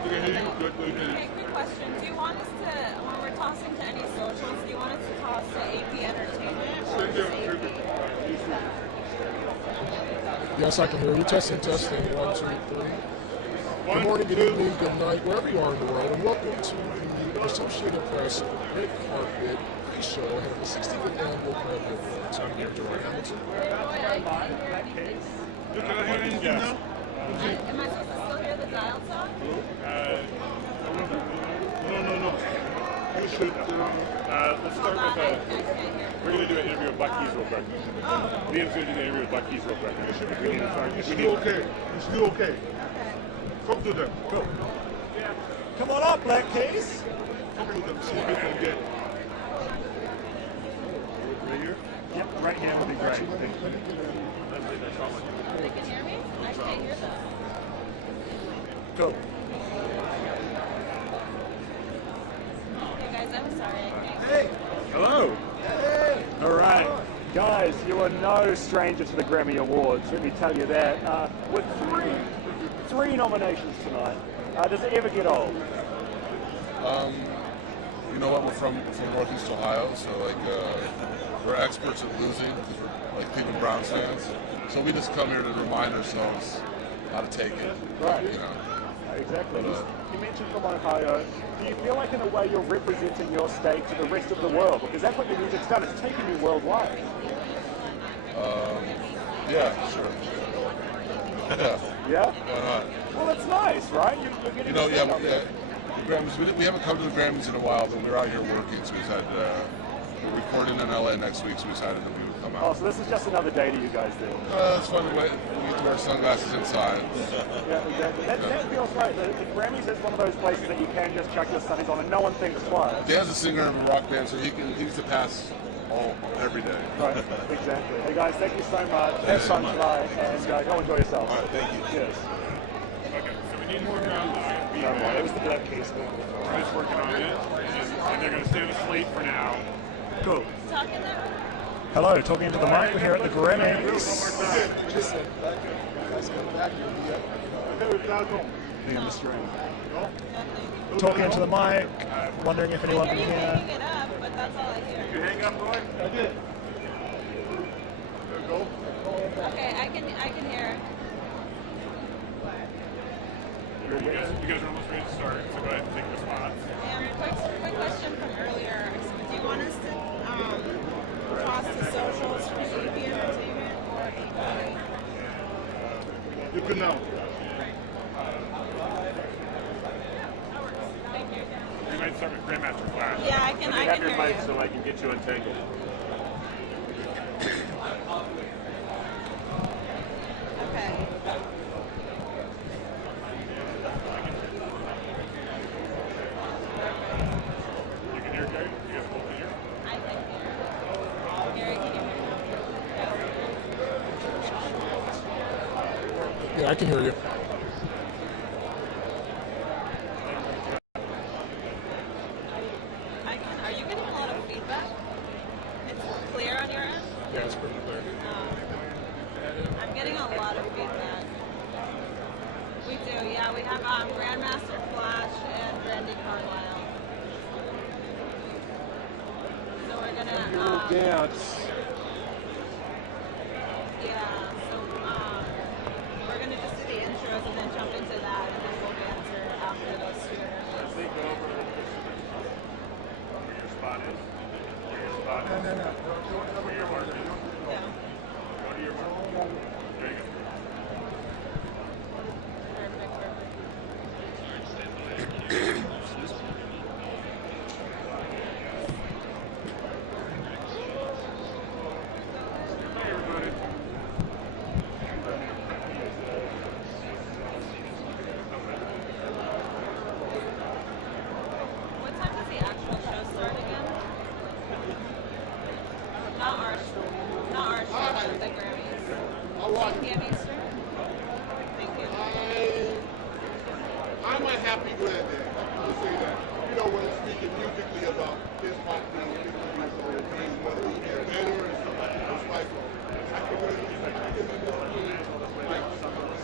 We can hear you. Good. Okay, quick question. Do you want us to, when we're tossing to any socials, do you want us to toss to AP Entertainment? Or just AP? Yes, I can hear you. Testing, 1, 2, 3. Good morning, good evening, good night, wherever you are in the world, and welcome to the Associated Press Red Carpet Show ahead of the 65th Annual Grammy Awards. I'm here, Joy Hamilton. Am I supposed to still hear the dial tone? No. You should. Let's start with we're going to do an interview with Black Keys real quick. Liam's going to do the interview with Black Keys real quick. You're still okay. You're still okay. Come to them. Go. Come on up, Black Keys. Come to them. See if you can get. Right here? Yep, right here would be great. They can hear me? I can't hear them. Cool. Okay, guys, I'm sorry. I can't. Hey. Hello. Hey. All right. Guys, you are no stranger to the Grammy Awards, let me tell you that. With three nominations tonight, does it ever get old? You know what? We're from Northeast Ohio, so we're experts at losing because we're like Cleveland Browns fans. So we just come here to remind ourselves how to take it. Right. You know. Exactly. But, you mentioned from Ohio. Do you feel like in a way you're representing your state to the rest of the world? Because that's what your music's done. It's taken you worldwide. Yeah, sure. Yeah. Yeah? Why not? Well, it's nice, right? You're getting You know, out there. Grammys. We haven't come to the Grammys in a while, but we're out here working, so we're recording in LA next week, so we decided that we would come Oh, out. so this is just another day that you guys do. It's fun to we get to wear sunglasses inside. Yeah, exactly. That feels right. The Grammys is one of those places that you can just chuck your sunnies on and no one thinks twice. Dan's a singer of a rock band, so he needs to pass every day. Right, exactly. Hey guys, thank you so much. Have Thanks so fun much. tonight and go enjoy yourselves. All right, thank you. Cheers. Okay, so we need more ground line. It was the black case though. We're just working on it, and they're going to stay on the slate for now. Cool. Hello, talking into the mic. We're here at the Grammys. Yeah, Mr. Ram. Talking into the mic, wondering if anyone can hear. it up, but that's all I hear. Did you hang up, Roy? I did. Go. Okay, I can hear. You guys are almost ready to start, so go ahead and take your spots. Quick question from earlier. Do you want us to cross the socials for AP Entertainment or AP? You can know. You might start with Grandmaster Flash. Yeah, I can have your hear mic you. so I can get you untangled. Okay. You can hear Gary? You guys both hear? I can hear. Gary, can you hear me? Yeah, I can hear you. Are you getting a lot of feedback? It's clear on your end? Yeah, it's pretty clear. I'm getting a lot of feedback. We do, yeah. We have Grandmaster Flash and Brandy Carlisle. So we're gonna dance. yeah. So we're gonna just do the intros and then jump into that, and then we'll answer after those two interviews. Where your spot is. Where your spot is. Where your mark is. Yeah. Go to your mark. There you go. Hi, everybody. What time does the actual show start again? Not our show, but the Grammys. 10 p.m. Eastern? Thank you. I'm a happy granddad. I say that. You know, when speaking musically about his pop being 50 years old, being whether he get better and stuff like that, it's like, I can really like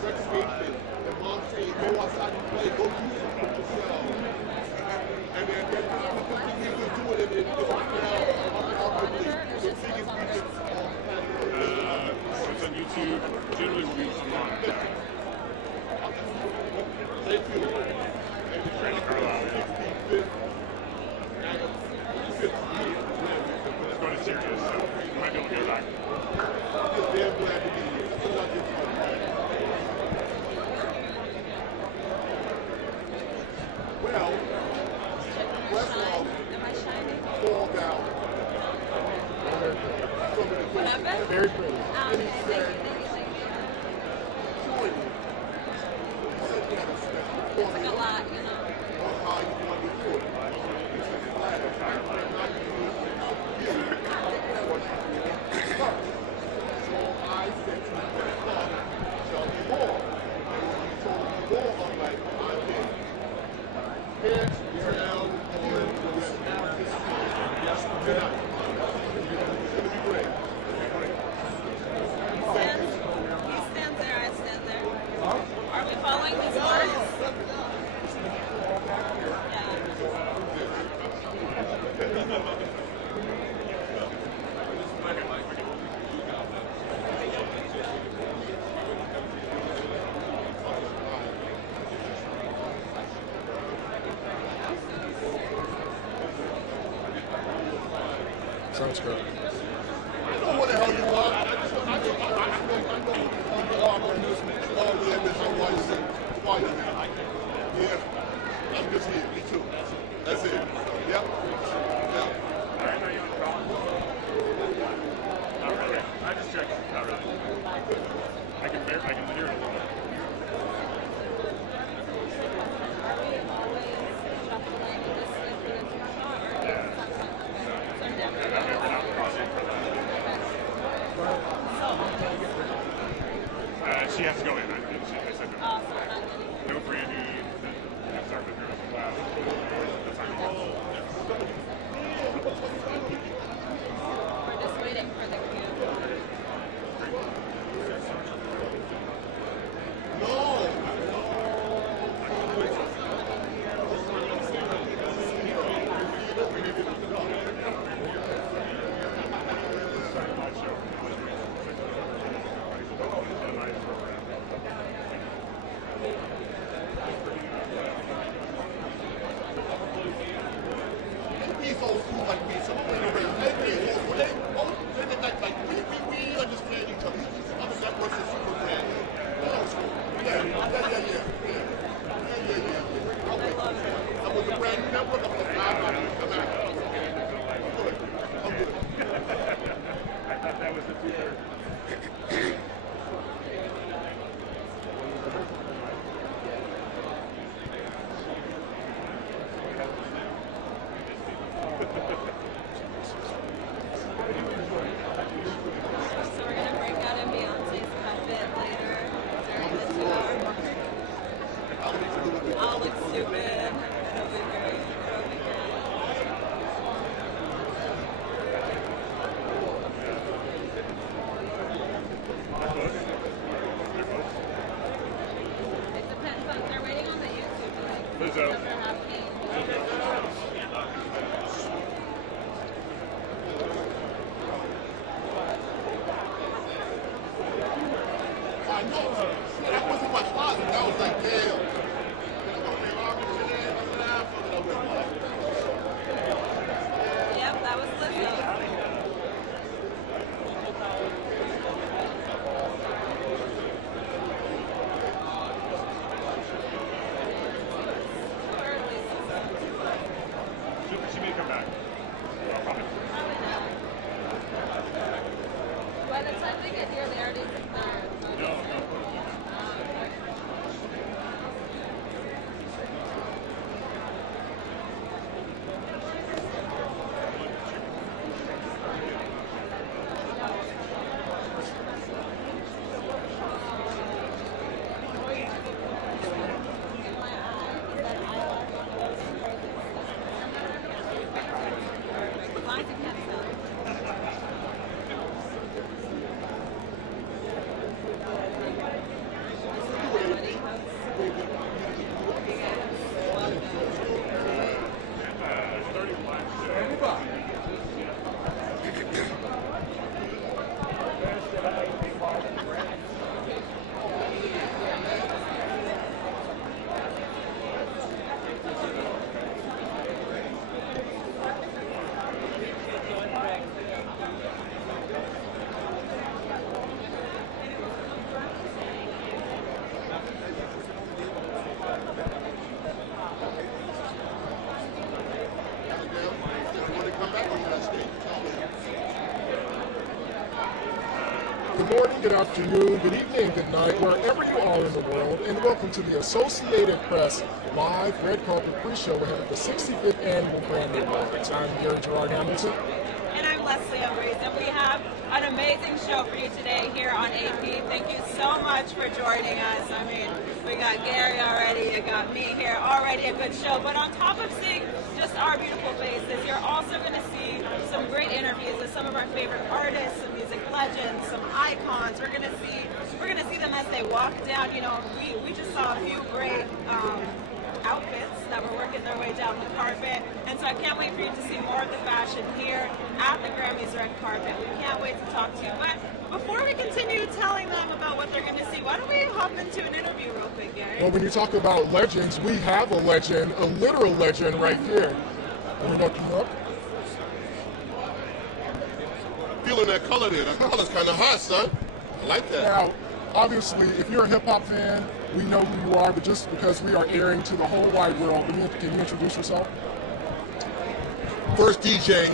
segregation. And mom saying, go outside and play, go do something with yourself. And then you can do it and then go out quickly. So singing music So it's on YouTube. Generally, we'll be on Thank you. Brandy Carlisle. Let's go to Sirius, so you might be able to get back. Well, Westlaw fall down. What happened? Very pretty. Thank you, thank you. It's like a lot, you know. He stands there, I stand there. Are we following these words? Sounds good. I know what the hell you are. I know all my music. Oh, yeah, this is why you sing. Why you sing. Yeah. I'm just here. Me too. That's it. Yep. Yep. Alright, are you on the call? Not really. I just checked. Not really. I can hear it a little bit. She has to go in. I said no. No Brandy. Start with her as a class. That's fine. We're just waiting for the cue. He's old school like me, so we understand each other. I'm a that person super brand. Old school. Yeah. I was a brand new network. I'm a I'm good. I thought that was the 2/3. So we're gonna break out in Beyonce's puppet later during the tour. I'll look stupid. It'll be great. It'll be great. It depends on, they're waiting on the YouTube link. So they're happening. I know. That wasn't my closet. That was like, damn. Yep, that was Lizzo. She may come back. Probably. By the time they get here, they already took their No. Good morning, good afternoon, good evening, good night, wherever you are in the world, and welcome to the Associated Press live red carpet pre-show ahead of the 65th annual Grammy Awards. I'm Gary Gerard Hamilton. And I'm Leslie Humphries, and we have an amazing show for you today here on AQUÍ. Thank you so much for joining us. I mean, we got Gary already, you got me here, already a good show. But on top of seeing just our beautiful faces, you're also going to see some great interviews with some of our favorite artists, some music legends, some icons. We're going to see them as they walk down. You know, we just saw a few great outfits that were working their way down the carpet, and so I can't wait for you to see more of the fashion here at the Grammys red carpet. We can't wait to talk to you. But before we continue telling them about what they're going to see, why don't we hop into an interview real quick, Gary? Well, when you talk about legends, we have a legend, a literal legend right here. Can we look you up? Feeling that color there. That color's kind of hot, son. I like that. Now, obviously, if you're a hip hop fan, we know who you are, but just because we are airing to the whole wide world, can you introduce yourself? First DJ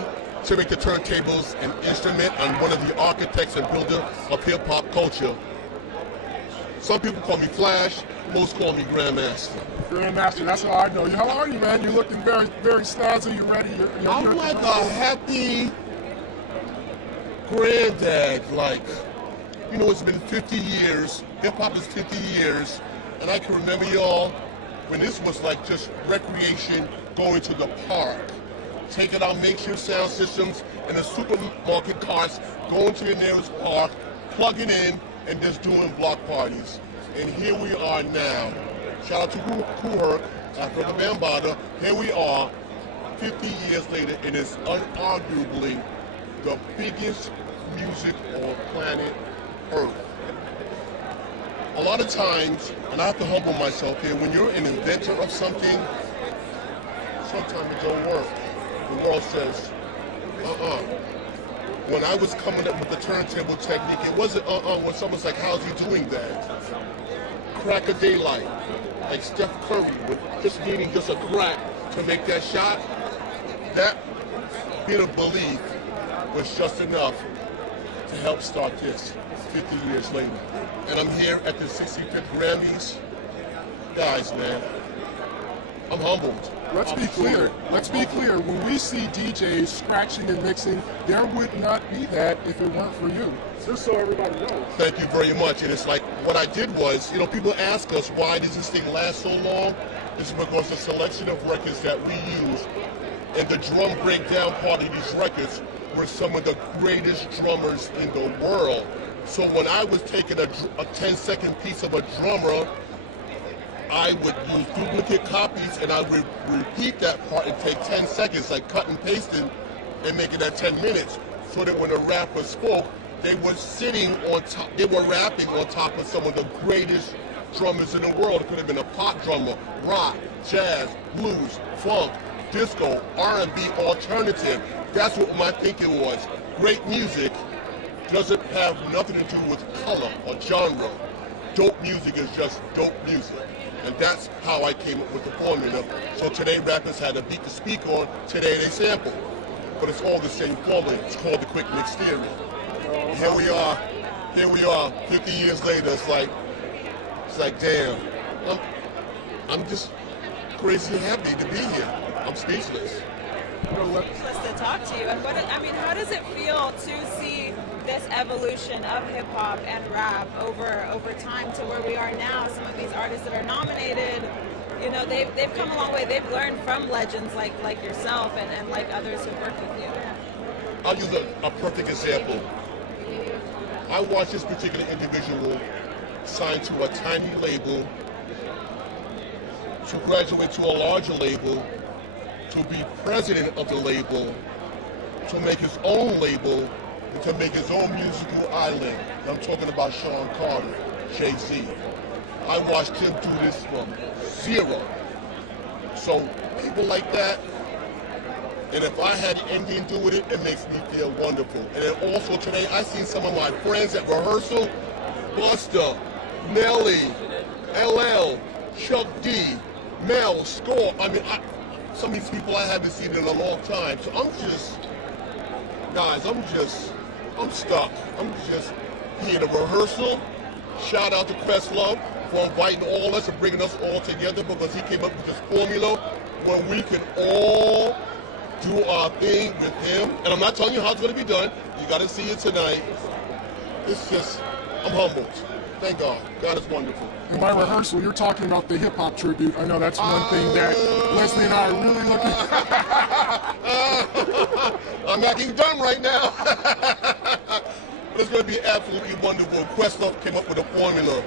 to make the turntables an instrument and one of the architects and builder of hip hop culture. Some people call me Flash, most call me Grandmaster. Grandmaster, that's how I know you. How are you, man? You're looking very, very snazzy. You're ready. I'm like a happy granddad. Like, you know, it's been 50 years. Hip hop is 50 years, and I can remember y'all when this was like just recreation, going to the park, taking out makeshift sound systems in the supermarket carts, going to the nearest park, plugging in, and just doing block parties. And here we are now. Shout out to Kuhurk, after the Bambada. Here we are, 50 years later, and it's unarguably the biggest music on planet Earth. A lot of times, and I have to humble myself here, when you're an inventor of something, sometimes it don't work. The world says, When I was coming up with the turntable technique, it wasn't when someone's like, how's he doing that? Crack of daylight, like Steph Curry, with just needing just a crack to make that shot. That bit of belief was just enough to help start this 50 years later. And I'm here at the 65th Grammys. Guys, man, I'm humbled. Let's be clear. Let's be clear. When we see DJs scratching and mixing, there would not be that if it weren't for you. Just so everybody knows. Thank you very much. And it's like, what I did was, you know, people ask us, why does this thing last so long? It's because the selection of records that we use and the drum breakdown part of these records were some of the greatest drummers in the world. So when I was taking a 10-second piece of a drummer, I would use duplicate copies and I would repeat that part and take 10 seconds, like cut and pasting, and make it at 10 minutes. So that when a rapper spoke, they were sitting on top, they were rapping on top of some of the greatest drummers in the world. It could have been a pop drummer, rock, jazz, blues, funk, disco, R&B, alternative. That's what my thinking was. Great music doesn't have nothing to do with color or genre. Dope music is just dope music. And that's how I came up with the formula. So today rappers had a beat to speak on, today they sample. But it's all the same formula. It's called the quick mix theory. Here we are, 50 years later, it's like damn, I'm just crazy happy to be here. I'm speechless. Speechless to talk to you. And how does it feel to see this evolution of hip hop and rap over time to where we are now? Some of these artists that are nominated, you know, they've come a long way. They've learned from legends like yourself and like others who've worked with you. I'll use a perfect example. I watched this particular individual sign to a tiny label, to graduate to a larger label, to be president of the label, to make his own label, and to make his own musical island. I'm talking about Sean Carter, Jay-Z. I watched him do this from zero. So people like that, and if I had anything to do with it, it makes me feel wonderful. And then also today, I seen some of my friends at rehearsal, Busta, Nelly, LL, Chuck D, Mel, Score. Some of these people I haven't seen in a long time. So I'm stuck. I'm just here to rehearsal. Shout out to Questlove for inviting all us and bringing us all together, because he came up with this formula where we can all do our thing with him. And I'm not telling you how it's going to be done. You got to see it tonight. It's just, I'm humbled. Thank God. God is wonderful. In my rehearsal, you're talking about the hip-hop tribute. I know that's one thing that Leslie and I are really looking I'm acting dumb right now. But it's going to be absolutely wonderful. Questlove came up with a formula.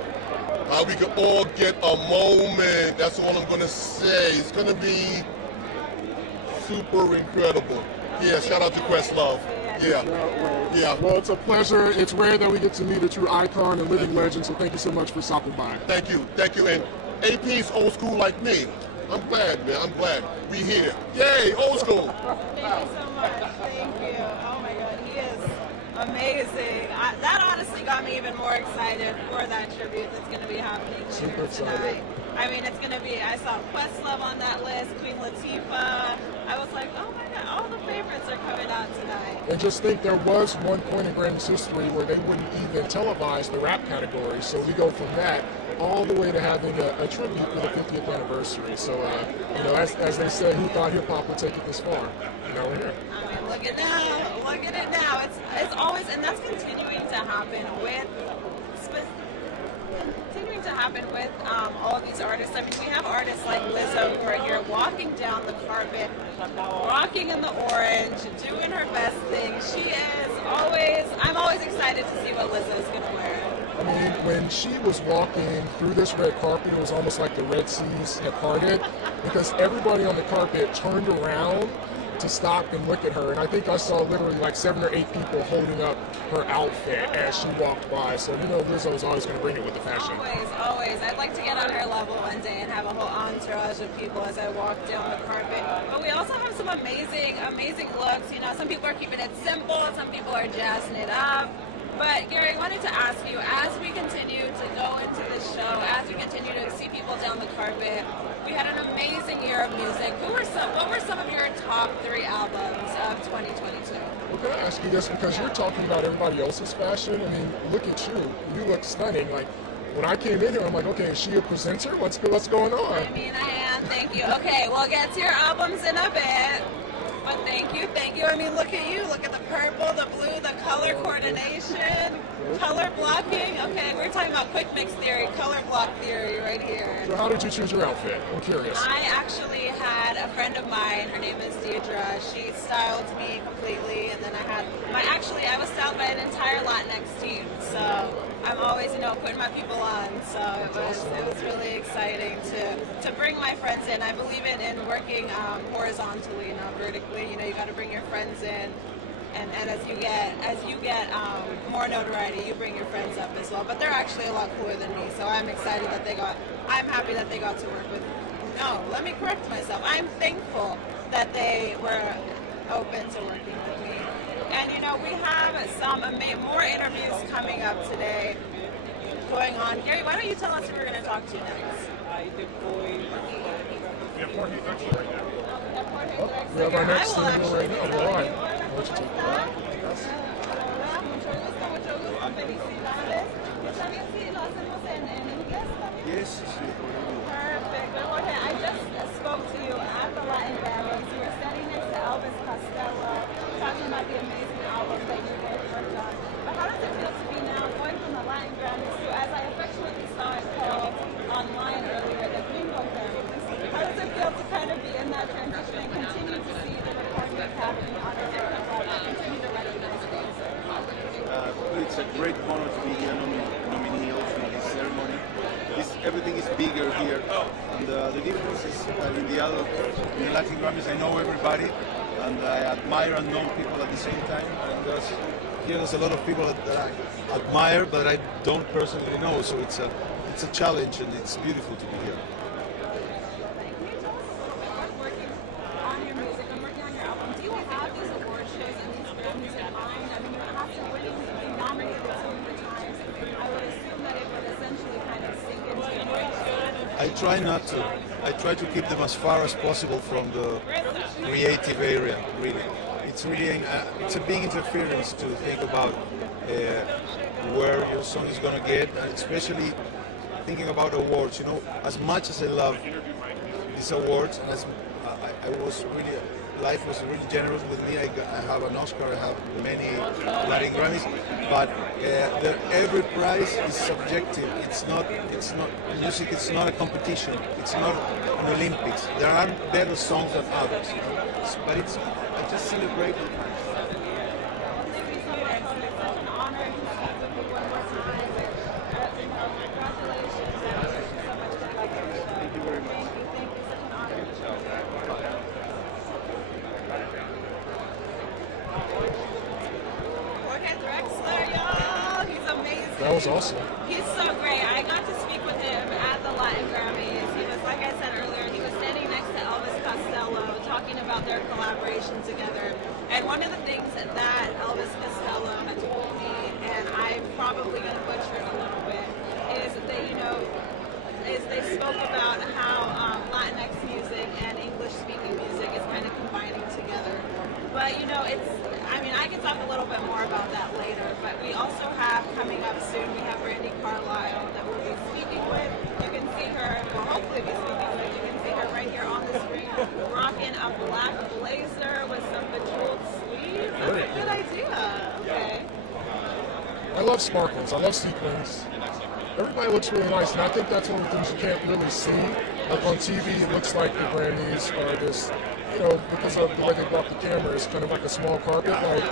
How we can all get a moment. That's all I'm going to say. It's going to be super incredible. Yeah, shout out to Questlove. Yeah. Well, it's a pleasure. It's rare that we get to meet a true icon and living legend, so thank you so much for stopping by. Thank you. And AP's old school like me. I'm glad, man. I'm glad. We here. Yay, old school. Thank you so much. Thank you. Oh my God, he is Amazing. That honestly got me even more excited for that tribute that's going to be happening Super tonight. excited. I mean, it's going to be, I saw Questlove on that list, Queen Latifah. I was like, oh my God, all the favorites are coming out tonight. And just think there was one point in Grammy's history where they wouldn't even televise the rap category. So we go from that all the way to having a tribute for the 50th anniversary. So, you know, as they say, who thought hip-hop would take it this far? Now we're here. I mean, look at it now. It's always, and that's continuing to happen with all of these artists. I mean, we have artists like Lizzo who are here walking down the carpet, rocking in the orange, doing her best thing. She is always, I'm always excited to see what Lizzo is going to wear. I mean, when she was walking through this red carpet, it was almost like the Red Seas had parted because everybody on the carpet turned around to stop and look at her. And I think I saw literally like 7 or 8 people holding up her outfit as she walked by. So, you know, Lizzo's always going to bring it with the fashion. Always. I'd like to get on her level one day and have a whole entourage of people as I walk down the carpet. But we also have some amazing looks. You know, some people are keeping it simple, some people are jazzing it up. But Gary, I wanted to ask you, as we continue to go into this show, as we continue to see people down the carpet, we had an amazing year of music. What were some of your top 3 albums of 2022? Well, can I ask you this? Because you're talking about everybody else's fashion. I mean, look at you. You look stunning. Like, when I came in here, I'm like, okay, is she a presenter? What's going on? I mean, I am. Thank you. Okay, we'll get to your albums in a bit. But thank you. I mean, look at you. Look at the purple, the blue, the color coordination, color blocking. Okay, we're talking about quick mix theory, color block theory right here. So how did you choose your outfit? I'm curious. I actually had a friend of mine. Her name is Deidre. She styled me completely, and then I was styled by an entire Latinx team. So I'm always, you know, putting my people on. So it was really exciting to bring my friends in. I believe in working horizontally, not vertically. You know, you got to bring your friends in, and as you get more notoriety, you bring your friends up as well. But they're actually a lot cooler than me, so I'm excited that I'm happy that they got to work with me. No, let me correct myself. I'm thankful that they were open to working with me. And you know, we have some more interviews coming up today going on. Gary, why don't you tell us who we're going to talk to next? We have our next interview right now. All right. I'll let you take that. Yes. Perfect. But Jorge, I just spoke to you at the Latin Grammys. You were standing next to Elvis Costello, talking about the amazing album that you both worked on. But how does it feel to be now going from the Latin Grammys to, as I affectionately saw it called online earlier, the Bingo Grammys? How does it feel to kind of be in that transition and continue to see the recording that's happening on a different level and continue to recognize the music? It's a great honor to be here nominee also in this ceremony. Everything is bigger here, and the difference is in the Latin Grammys I know everybody, and I admire and know people at the same time. And here there's a lot of people that I admire, but I don't personally know. So it's a challenge, and it's beautiful to be here. I try not to. I try to keep them as far as possible from the creative area, really. It's really it's a big interference to think about where your song is going to get, and especially thinking about awards. You know, as much as I love these awards, and as I was really, life was really generous with me. I have an Oscar, I have many Latin Grammys, but every prize is subjective. It's not music. It's not a competition. It's not an Olympics. There are better songs than others, you know? But I just celebrate the prize. That was awesome. He's so great. I got to speak with him at the Latin Grammys. He was, like I said earlier, he was standing next to Elvis Costello talking about their collaboration together. And one of the things that Elvis Costello had told me, and I'm probably going to butcher it a little bit, is that, you know, they spoke about how Latinx music and English-speaking music is kind of combining together. But, you know, I mean, I can talk a little bit more about that later, but we also have, coming up soon, we have Brandy Carlisle that we'll be speaking with. You can see her, or hopefully be speaking with, you can see her right here on the screen, rocking a black blazer with some bejeweled sleeves. That's a good idea. Okay. I love sparkles. I love sequins. Everybody looks really nice, and I think that's one of the things you can't really see. Like on TV, it looks like the Grammys are this, you know, because of the way they brought the camera, it's kind of like a small carpet. Like,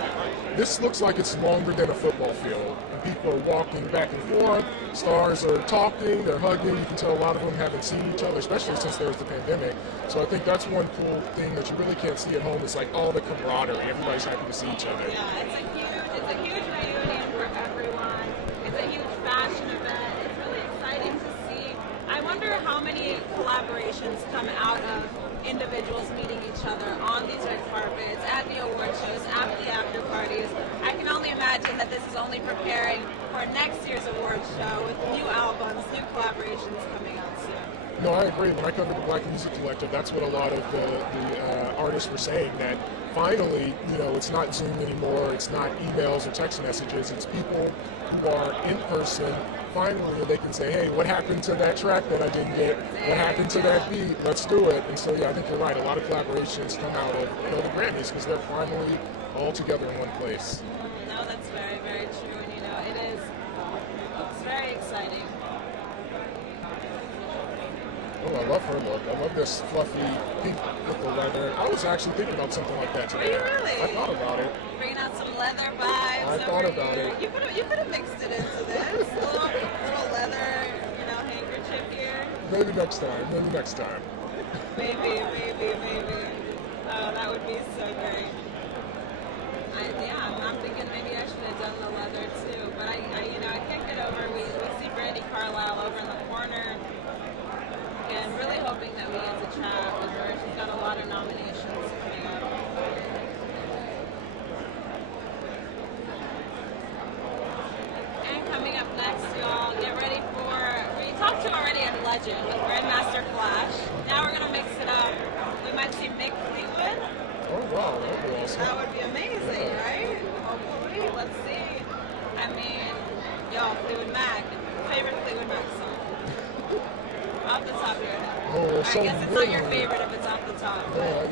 this looks like it's longer than a football field. And people are walking back and forth. Stars are talking, they're hugging. You can tell a lot of them haven't seen each other, especially since there was the pandemic. So I think that's one cool thing that you really can't see at home. It's like all the camaraderie. Everybody's happy to see each other. Yeah, it's a huge reunion for everyone. It's a huge fashion event. It's really exciting to see. I wonder how many collaborations come out of individuals meeting each other on these red carpets, at the award shows, at the after parties. I can only imagine that this is only preparing for next year's award show with new albums, new collaborations coming out soon. No, I agree. When I covered the Black Music Collective, that's what a lot of the artists were saying, that finally, you know, it's not Zoom anymore, it's not emails or text messages, it's people who are in person. Finally, they can say, hey, what happened to that track that I didn't get? What happened to that beat? Let's do it. And so, yeah, I think you're right. A lot of collaborations come out of, you know, the Grammys because they're finally all together in one place. No, that's very, very true. And, you know, it's very exciting. Oh, I love her look. I love this fluffy pink with the leather. I was actually thinking about something like that today. Were you really? I thought about it. Bringing out some leather vibes. I thought about it. You could have mixed it into this. little leather, you know, handkerchief here. Maybe next time. Maybe next time. Maybe. Oh, that would be so great. I'm thinking maybe I should have done the leather too. But I can't get over. We see Brandy Carlisle over in the corner. And really hoping that we get to chat with her. She's got a lot of nominations coming up. And coming up next, y'all, get ready for, we talked to already a legend with Grandmaster Flash. Now we're going to mix it up. We might see Mick Fleetwood. Oh, wow. That would be awesome. That would be amazing, right? Hopefully. Let's see. I mean, yo, Fleetwood Mac. Favorite Fleetwood Mac song? Off the top of your head. Oh, I guess it's not your favorite if it's off the top. Yeah.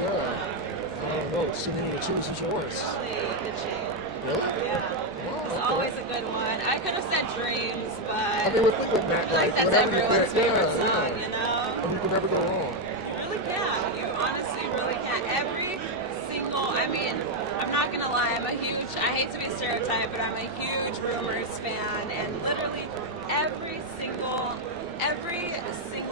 I don't know. It's too many to choose. Who's yours? Probably The Chain. Really? Yeah. It's always a good one. I could have said Dreams, but I mean, with Mac, like that's everyone's favorite song, you know? And you can never go wrong. You really can. You honestly really can. Every single, I mean, I'm not going to lie, I hate to be stereotyped, but I'm a huge Rumors fan, and literally every single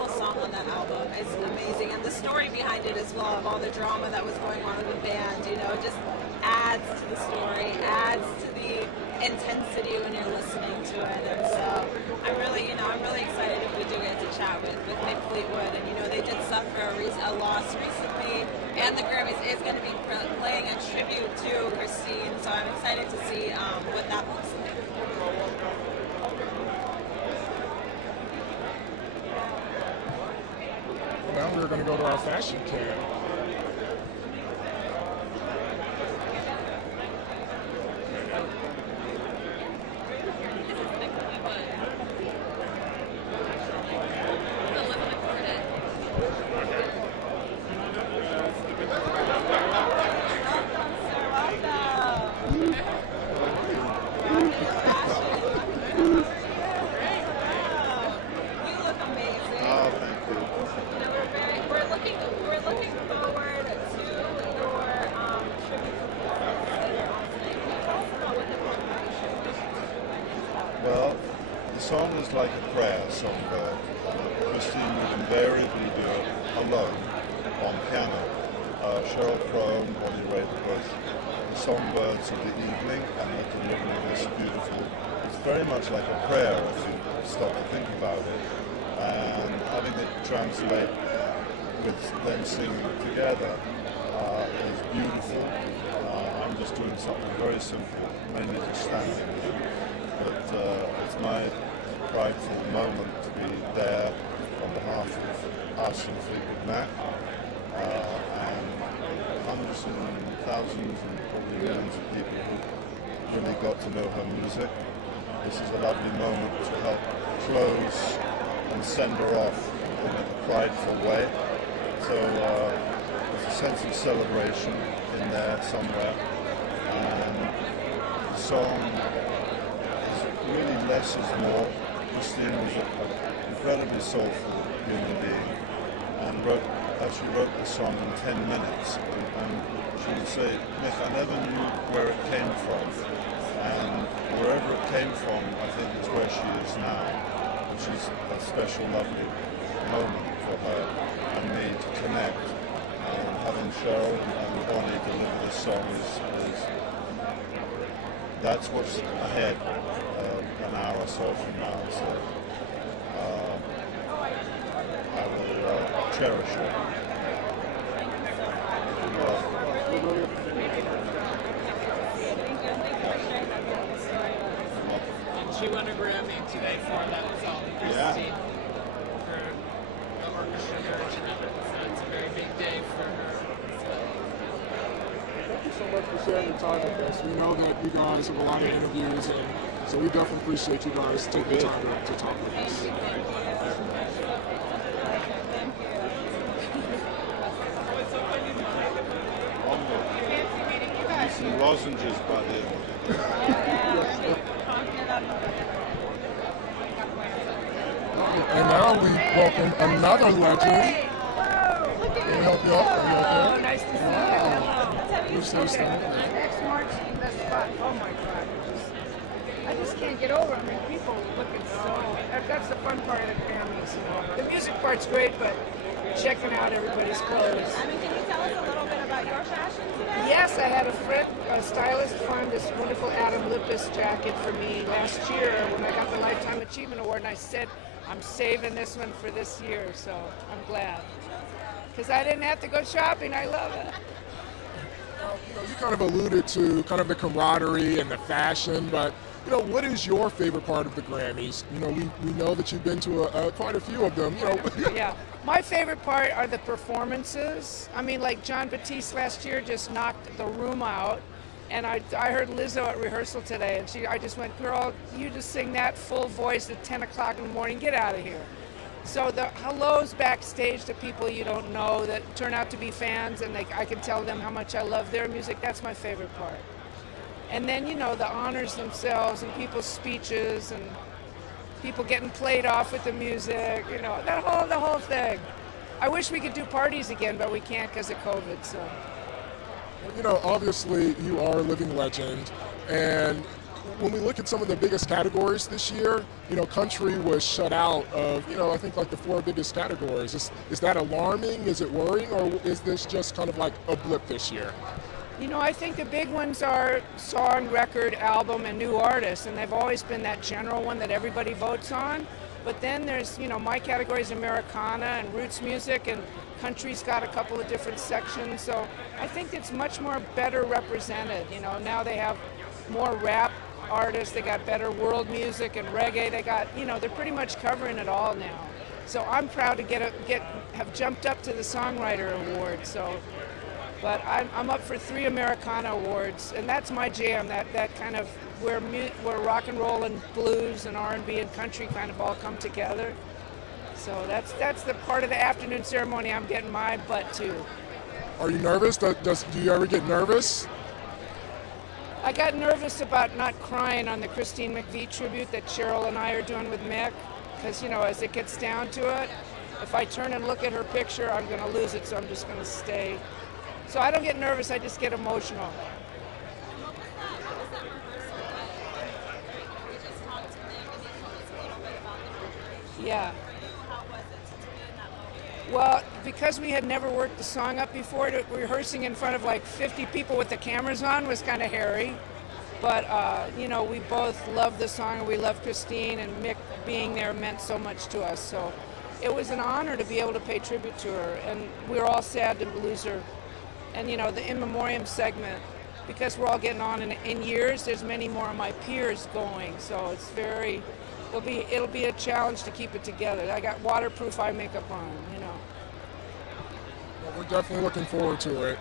song on that album is amazing, and the story behind it as well, of all the drama that was going on in the band, you know, just adds to the story, adds to the intensity when you're listening to it. And so I'm really excited if we do get to chat with Mick Fleetwood. And, you know, they did suffer a loss recently, and the Grammys is going to be playing a tribute to Christine, so I'm excited to see what that looks like. Now we're going to go to our fashion cam. Well, the song is like a prayer songbird. Christine would invariably do it alone on piano. Cheryl Crow and Bonnie Raitt was the songbirds of the evening, and the delivery is beautiful. It's very much like a prayer if you stop to think about it. And having it translate with them singing together is beautiful. I'm just doing something very simple, mainly just standing here. But it's my prideful moment to be there on behalf of us and Fleetwood Mac, and hundreds and thousands and probably millions of people who really got to know her music. This is a lovely moment to help close and send her off in a prideful way. So there's a sense of celebration in there somewhere. And the song is really less is more. Christine was an incredibly soulful human being and actually wrote the song in 10 minutes. And she would say, Mick, I never knew where it came from. And wherever it came from, I think is where she is now. Which is a special, lovely moment for her and me to connect. And having Cheryl and Bonnie deliver this song is that's what's ahead an hour or so from now. So I will cherish it. She won a Grammy today for that song, Christine, for the orchestra arrangement. So it's a very big day for her. Thank you so much for sharing your time with us. We know that you guys have a lot of interviews, and so we definitely appreciate you guys taking the time to talk with us. Some lozenges by the end. And now we welcome another legend. Can we help you out? Are you okay? Oh, nice to see you. You're so stunning. Next March, the spot. Oh my God. I just can't get over it. I mean, people looking so. That's the fun part of the Grammys, you know. The music part's great, but checking out everybody's clothes. I mean, can you tell us a little bit about your fashion today? Yes, I had a friend, a stylist, find this wonderful Adam Lippis jacket for me last year when I got the Lifetime Achievement Award, and I said, I'm saving this one for this year, so I'm glad. Because I didn't have to go shopping. I love it. You kind of alluded to kind of the camaraderie and the fashion, but what is your favorite part of the Grammys? We know that you've been to quite a few of them. Yeah, my favorite part are the performances. I mean, like John Batiste last year just knocked the room out, and I heard Lizzo at rehearsal today, and I just went, girl, you just sing that full voice at 10 o'clock in the morning, get out of here. So the hellos backstage to people you don't know that turn out to be fans, and I can tell them how much I love their music, that's my favorite part. And then, the honors themselves and people's speeches and people getting played off with the music, the whole thing. I wish we could do parties again, but we can't because of COVID, so. Obviously you are a living legend, and when we look at some of the biggest categories this year, country was shut out of, I think like the 4 biggest categories. Is that alarming? Is it worrying? Or is this just kind of like a blip this year? I think the big ones are song, record, album, and new artists, and they've always been that general one that everybody votes on. But then there's, my category is Americana and roots music, and country's got a couple of different sections. So I think it's much more better represented. Now they have more rap artists, they got better world music and reggae. They got, they're pretty much covering it all now. So I'm proud to have jumped up to the Songwriter Award. So. But I'm up for 3 Americana awards, and that's my jam. That kind of where rock and roll and blues and R&B and country kind of all come together. So that's the part of the afternoon ceremony I'm getting my butt to. Are you nervous? Do you ever get nervous? I got nervous about not crying on the Christine McVie tribute that Cheryl and I are doing with Mick, because as it gets down to it, if I turn and look at her picture, I'm going to lose it. So I'm just going to stay. So I don't get nervous, I just get emotional. Yeah. Well, because we had never worked the song up before, rehearsing in front of like 50 people with the cameras on was kind of hairy. But, we both loved the song, and we loved Christine, and Mick being there meant so much to us. So it was an honor to be able to pay tribute to her, and we were all sad to lose her. And, the in memoriam segment because we're all getting on in years, there's many more of my peers going. So it's very, it'll be a challenge to keep it together. I got waterproof eye makeup on, you know. Well, we're definitely looking forward to it.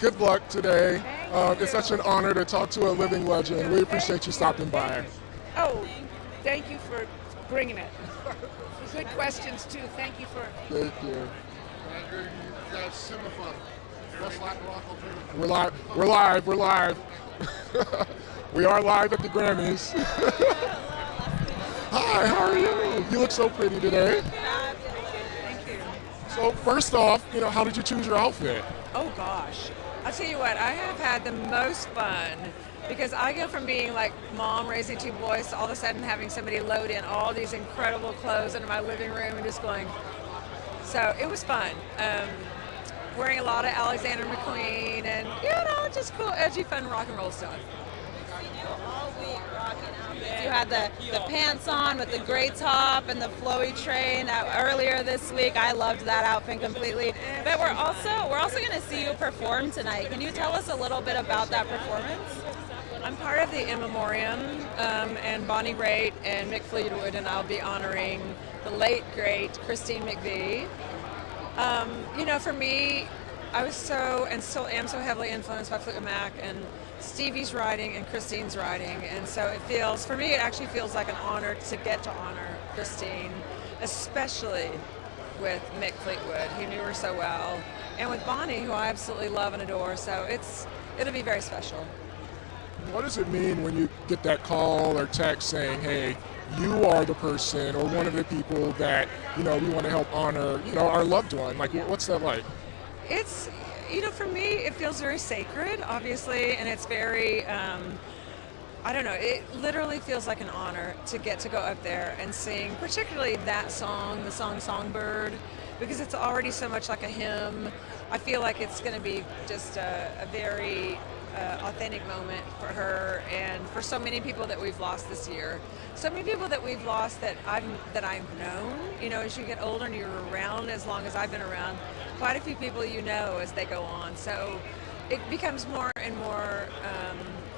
Good luck today. It's such an honor to talk to a living legend. We appreciate you stopping by. Oh, thank you for bringing it. Good questions too. Thank you for. Thank you. We're live. We're live. We're live. We are live at the Grammys. Hi, how are you? You look so pretty today. Thank you. So first off, how did you choose your outfit? Oh gosh, I'll tell you what, I have had the most fun because I go from being like mom raising two boys to all of a sudden having somebody load in all these incredible clothes into my living room and just going. So it was fun. Wearing a lot of Alexander McQueen and just cool, edgy, fun rock and roll stuff. All week rocking outfits. You had the pants on with the gray top and the flowy train. Earlier this week, I loved that outfit completely. But we're also going to see you perform tonight. Can you tell us a little bit about that performance? I'm part of the In Memoriam, and Bonnie Raitt and Mick Fleetwood, and I'll be honoring the late great Christine McVie. For me, I was so and still am so heavily influenced by Fleetwood Mac and Stevie's writing and Christine's writing, and so it actually feels like an honor to get to honor Christine, especially with Mick Fleetwood, who knew her so well, and with Bonnie, who I absolutely love and adore. So it'll be very special. What does it mean when you get that call or text saying, hey, you are the person or one of the people that, we want to help honor, our loved one? Like, what's that like? It's, for me, it feels very sacred, obviously, and it's very, I don't know, it literally feels like an honor to get to go up there and sing, particularly that song, the song Songbird, because it's already so much like a hymn. I feel like it's going to be just a very authentic moment for her and for so many people that we've lost this year. So many people that we've lost that I've known, as you get older and you're around as long as I've been around, quite a few people as they go on. So it becomes more and more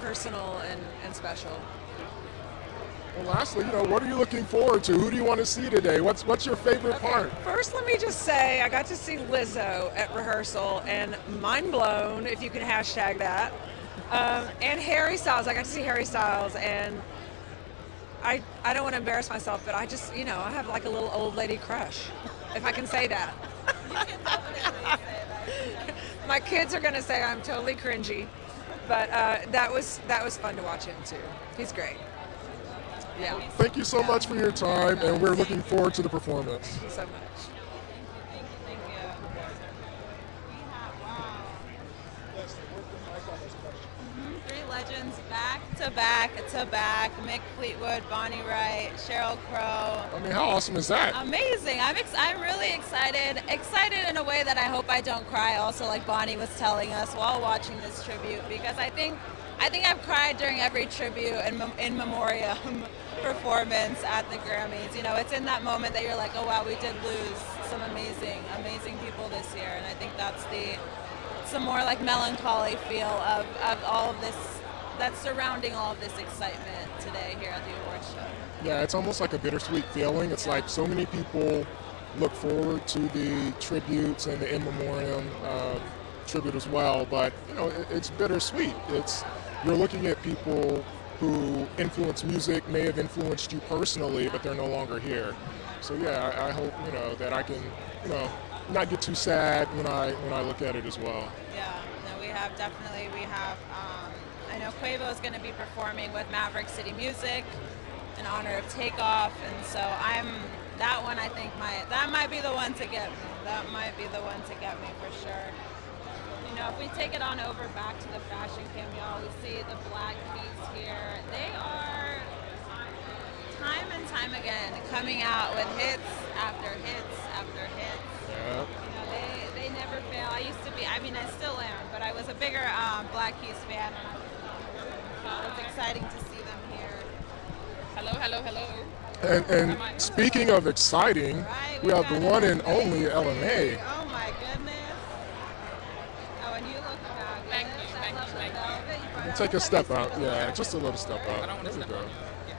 personal and special. Well, lastly, what are you looking forward to? Who do you want to see today? What's your favorite part? First, let me just say I got to see Lizzo at rehearsal, and mind blown, if you can hashtag that. And Harry Styles. I got to see Harry Styles, and I don't want to embarrass myself, but I just, I have like a little old lady crush, if I can say that. My kids are going to say I'm totally cringy, but that was fun to watch him too. He's great. Yeah. Thank you so much for your time, and we're looking forward to the performance. Thank you so much. Three legends back to back to back. Mick Fleetwood, Bonnie Raitt, Sheryl Crow. I mean, how awesome is that? Amazing. I'm really excited. Excited in a way that I hope I don't cry also, like Bonnie was telling us while watching this tribute, because I think I've cried during every tribute and in memoriam performance at the Grammys. It's in that moment that you're like, oh wow, we did lose some amazing people this year, and I think that's some more like melancholy feel of all of this that's surrounding all of this excitement today here at the awards show. Yeah, it's almost like a bittersweet feeling. It's like so many people look forward to the tributes and the in memoriam tribute as well, but it's bittersweet. You're looking at people who influence music, may have influenced you personally, but they're no longer here. So yeah, I hope that I can not get too sad when I look at it as well. Yeah, no, we have I know Quavo is going to be performing with Maverick City Music in honor of Takeoff, and so that one I think that might be the one to get me. That might be the one to get me for sure. If we take it on over back to the fashion cam, y'all, we see the Black Keys here. They are time and time again coming out with hits after hits after hits. Yeah. They never fail. I still am, but I was a bigger Black Keys fan. It's exciting to see them here. Hello. And speaking of exciting, we have the one and only LMA. Oh my goodness. Oh, and you look back. Thank you. Take a step out. Yeah, just a little step out. I don't want to There we step go. on you.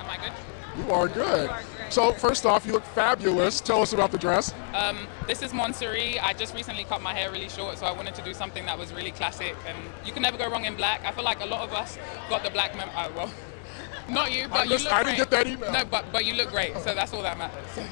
Am I good? You are good. So first off, you look fabulous. Tell us about the dress. This is Montseri. I just recently cut my hair really short, so I wanted to do something that was really classic. And you can never go wrong in black. I feel like a lot of us got the black well, not you, but you look great. I didn't get that email. No, but you look great, so that's all that matters. You're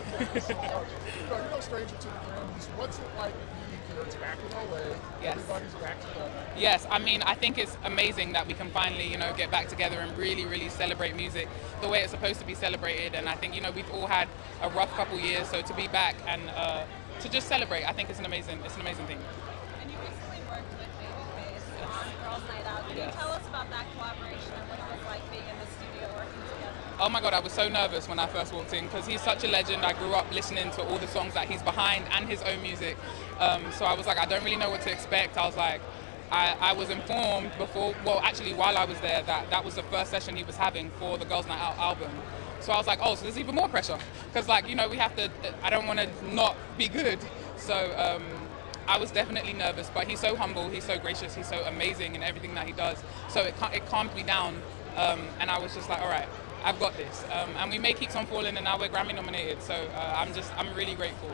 no stranger to the Grammys. What's it like being here? It's back in LA. Yes. Everybody's back together. Yes, I mean, I think it's amazing that we can finally, get back together and really, really celebrate music the way it's supposed to be celebrated. And I think, we've all had a rough couple years, so to be back and to just celebrate, I think it's an amazing thing. And you recently worked with Babyface Girls Night Out. Can you tell us about that collaboration and what it was like being in the studio working together? Oh my God, I was so nervous when I first walked in because he's such a legend. I grew up listening to all the songs that he's behind and his own music. So I was like, I don't really know what to expect. I was like, I was informed before, well, actually while I was there, that was the first session he was having for the Girls Night Out album. So I was like, oh, so there's even more pressure. Because we have to, I don't want to not be good. So I was definitely nervous, but he's so humble, he's so gracious, he's so amazing in everything that he does. So it calmed me down. And I was just like, all right, I've got this. And we may keep on falling, and now we're Grammy nominated. So I'm really grateful.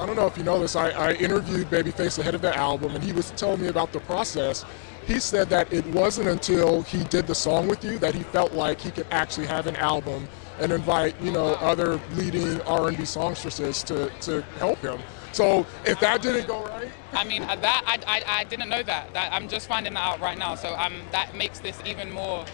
I don't know if you know this, I interviewed Babyface ahead of the album, and he was telling me about the process. He said that it wasn't until he did the song with you that he felt like he could actually have an album and invite, other leading R&B songstresses to help him. So if that didn't go right? I mean, I didn't know that. I'm just finding that out right now. So that makes this even more,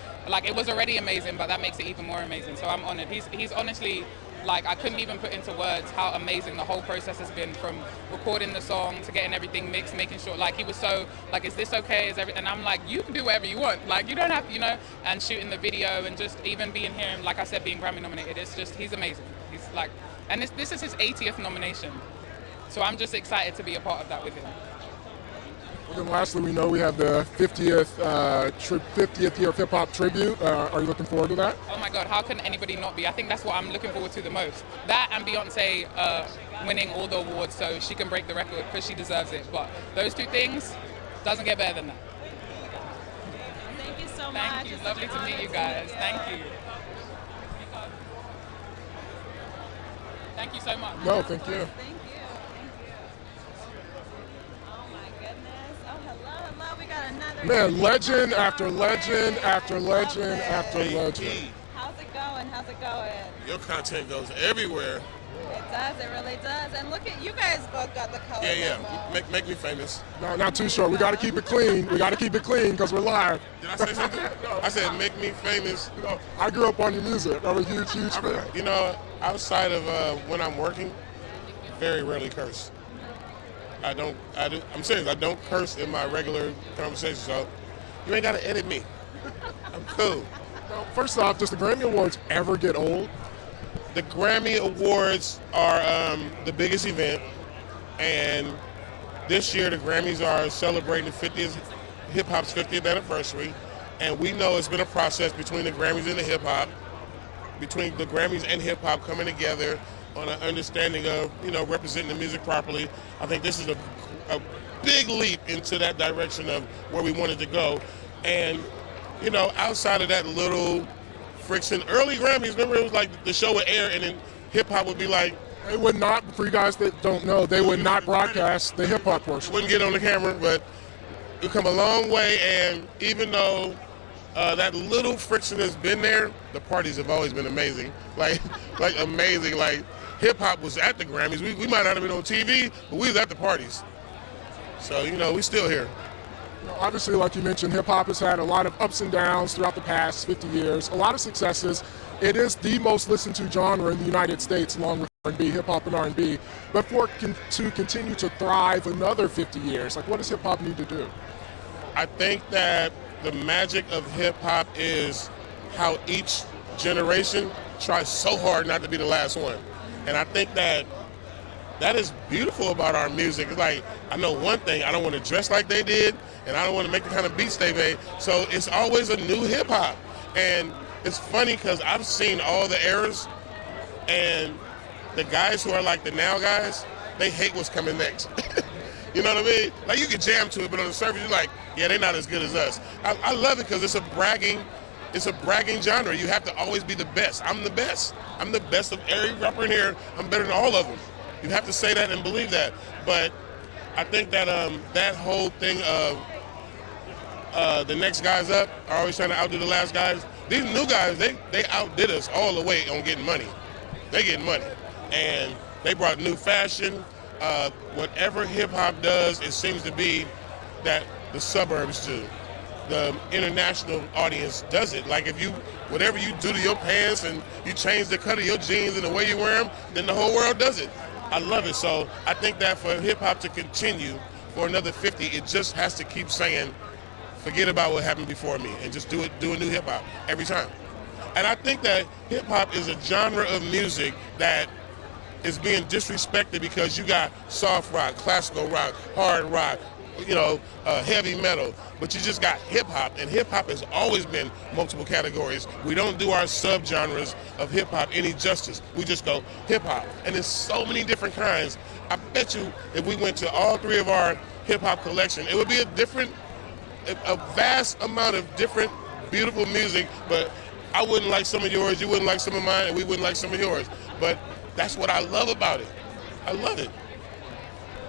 it was already amazing, but that makes it even more amazing. So I'm honored. He's honestly, I couldn't even put into words how amazing the whole process has been, from recording the song to getting everything mixed, making sure, he was so, is this okay? And I'm like, you can do whatever you want. You don't have to, and shooting the video and just even being here, and like I said, being Grammy nominated, it's just, he's amazing. He's and this is his 80th nomination. So I'm just excited to be a part of that with him. Well, then lastly, we know we have the 50th year of hip hop tribute. Are you looking forward to that? Oh my God, how can anybody not be? I think that's what I'm looking forward to the most. That and Beyonce winning all the awards so she can break the record because she deserves it. But those two things, doesn't get better than that. Thank you so much. Thank you. Lovely to meet you guys. Thank you. Thank you so much. No, thank you. Thank you. Oh my goodness. Oh, hello. We got another. Man, legend after legend after legend after legend. How's it going? How's it going? Your content goes everywhere. It does. It really does. And look at you guys both got the color. Yeah. Make me famous. No, not too short. We got to keep it clean. We got to keep it clean because we're live. Did I say something? I said make me famous. I grew up on your music. I'm a huge fan. Outside of when I'm working, very rarely curse. I'm serious. I don't curse in my regular conversation. So you ain't got to edit me. I'm cool. Well, first off, does the Grammy Awards ever get old? The Grammy Awards are the biggest event, and this year the Grammys are celebrating hip hop's 50th anniversary, and we know it's been a process between the Grammys and the hip hop, between the Grammys and hip hop coming together on an understanding of representing the music properly. I think this is a big leap into that direction of where we wanted to go, and outside of that little friction, early Grammys, remember it was like the show would air and then hip hop would be like, they would not, for you guys that don't know, they would not broadcast the hip hop portion. Wouldn't get on the camera, but we've come a long way, and even though that little friction has been there, the parties have always been amazing. Like amazing. Like hip hop was at the Grammys. We might not have been on TV, but we was at the parties. So, we still here. Obviously, like you mentioned, hip-hop has had a lot of ups and downs throughout the past 50 years, a lot of successes. It is the most listened to genre in the United States, along with R&B, hip-hop and R&B. But to continue to thrive another 50 years, what does hip-hop need to do? I think that the magic of hip-hop is how each generation tries so hard not to be the last one. And I think that is beautiful about our music. It's like, I know one thing, I don't want to dress like they did, and I don't want to make the kind of beats they made. So it's always a new hip hop. And it's funny because I've seen all the eras, and the guys who are like the now guys, they hate what's coming next. You know what I mean? Like you can jam to it, but on the surface you're like, yeah, they're not as good as us. I love it because it's a bragging genre. You have to always be the best. I'm the best. I'm the best of every rapper in here. I'm better than all of them. You have to say that and believe that. But I think that that whole thing of the next guys up are always trying to outdo the last guys. These new guys, they outdid us all the way on getting money. They getting money. And they brought new fashion. Whatever hip-hop does, it seems to be that the suburbs do. The international audience does it. Like whatever you do to your pants and you change the cut of your jeans and the way you wear them, then the whole world does it. I love it. So I think that for hip-hop to continue for another 50, it just has to keep saying, forget about what happened before me and just do a new hip-hop every time. And I think that hip-hop is a genre of music that is being disrespected because you got soft rock, classical rock, hard rock, heavy metal, but you just got hip-hop, and hip-hop has always been multiple categories. We don't do our subgenres of hip-hop any justice. We just go hip-hop, and there's so many different kinds. I bet you if we went to all three of our hip-hop collection, it would be a vast amount of different, beautiful music, but I wouldn't like some of yours, you wouldn't like some of mine, and we wouldn't like some of yours. But that's what I love about it. I love it.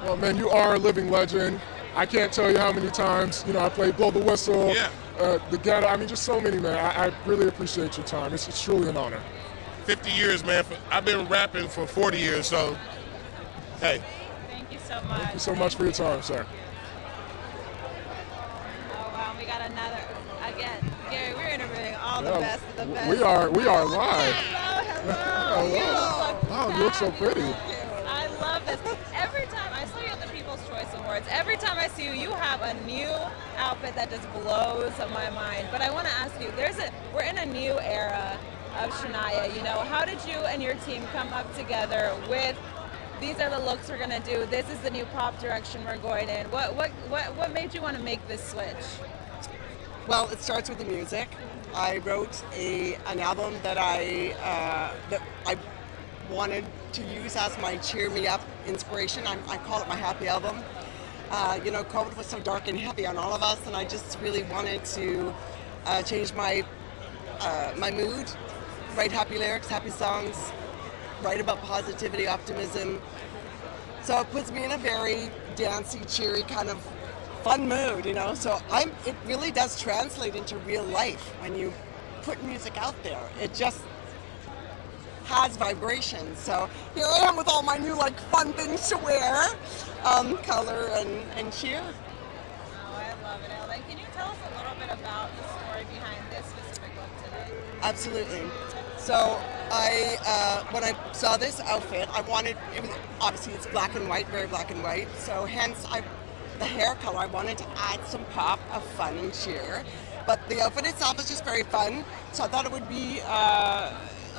Well, man, you are a living legend. I can't tell you how many times, I played Blow the Whistle, The Ghetto. I mean, just so many, man. I really appreciate your time. It's truly an honor. 50 years, man. I've been rapping for 40 years, so, hey. Thank you so much. Thank you so much for your time, sir. Oh, wow. We got another, again, Gary, we're interviewing all the best of the best. We are live. Hello. You look wow, you look so pretty. I love this. Every time I saw you at the People's Choice Awards, every time I see you, you have a new outfit that just blows my mind. But I want to ask you, we're in a new era of Shania. How did you and your team come up together with, these are the looks we're gonna do, this is the new pop direction we're going in? What made you want to make this switch? Well, it starts with the music. I wrote an album that I wanted to use as my cheer me up inspiration. I call it my happy album. COVID was so dark and heavy on all of us, and I just really wanted to change my mood, write happy lyrics, happy songs, write about positivity, optimism. So it puts me in a very dancey, cheery kind of fun mood, So it really does translate into real life when you put music out there. It just has vibrations. So here I am with all my new fun things to wear, color and cheer. Oh, I love it, Ella. Can you tell us a little bit about the story behind this specific look today? Absolutely. So when I saw this outfit, obviously it's black and white, very black and white. So hence the hair color, I wanted to add some pop of fun and cheer. But the outfit itself is just very fun. So I thought it would be,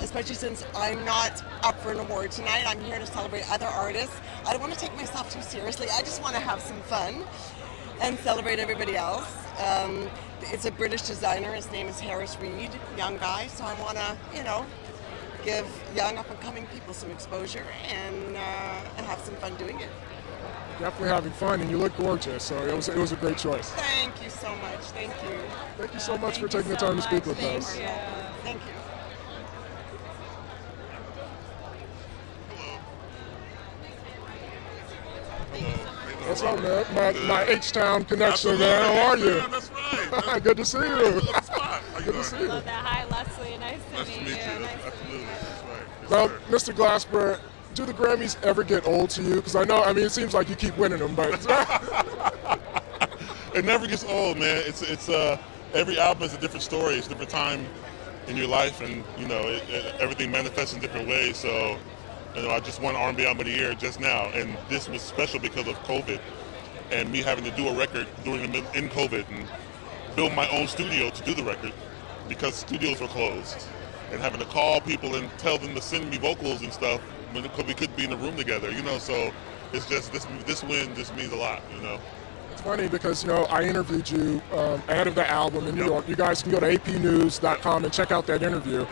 especially since I'm not up for an award tonight, I'm here to celebrate other artists. I don't want to take myself too seriously. I just want to have some fun and celebrate everybody else. It's a British designer. His name is Harris Reed, young guy. So I want to, give young up-and-coming people some exposure and have some fun doing it. Definitely having fun, and you look gorgeous. So it was a great choice. Thank you so much. Thank you. Thank you so much for taking the time to speak with us. Thank you. What's up, man? My H-Town connection, man. How are you? Yeah, that's right. Good to see you. Good to see you. Love that. Hi, Leslie. Nice to meet you. Absolutely. That's right. Well, Mr. Glasper, do the Grammys ever get old to you? Because it seems like you keep winning them, but it never gets old, man. It's every album is a different story. It's a different time in your life, and everything manifests in different ways. So, I just won R&B Album of the Year just now, and this was special because of COVID and me having to do a record in COVID and build my own studio to do the record because studios were closed, and having to call people and tell them to send me vocals and stuff when we couldn't be in the room together. So it's just this win just means a lot. It's funny because I interviewed you ahead of the album in New York. You guys can go to apnews.com and check out that interview.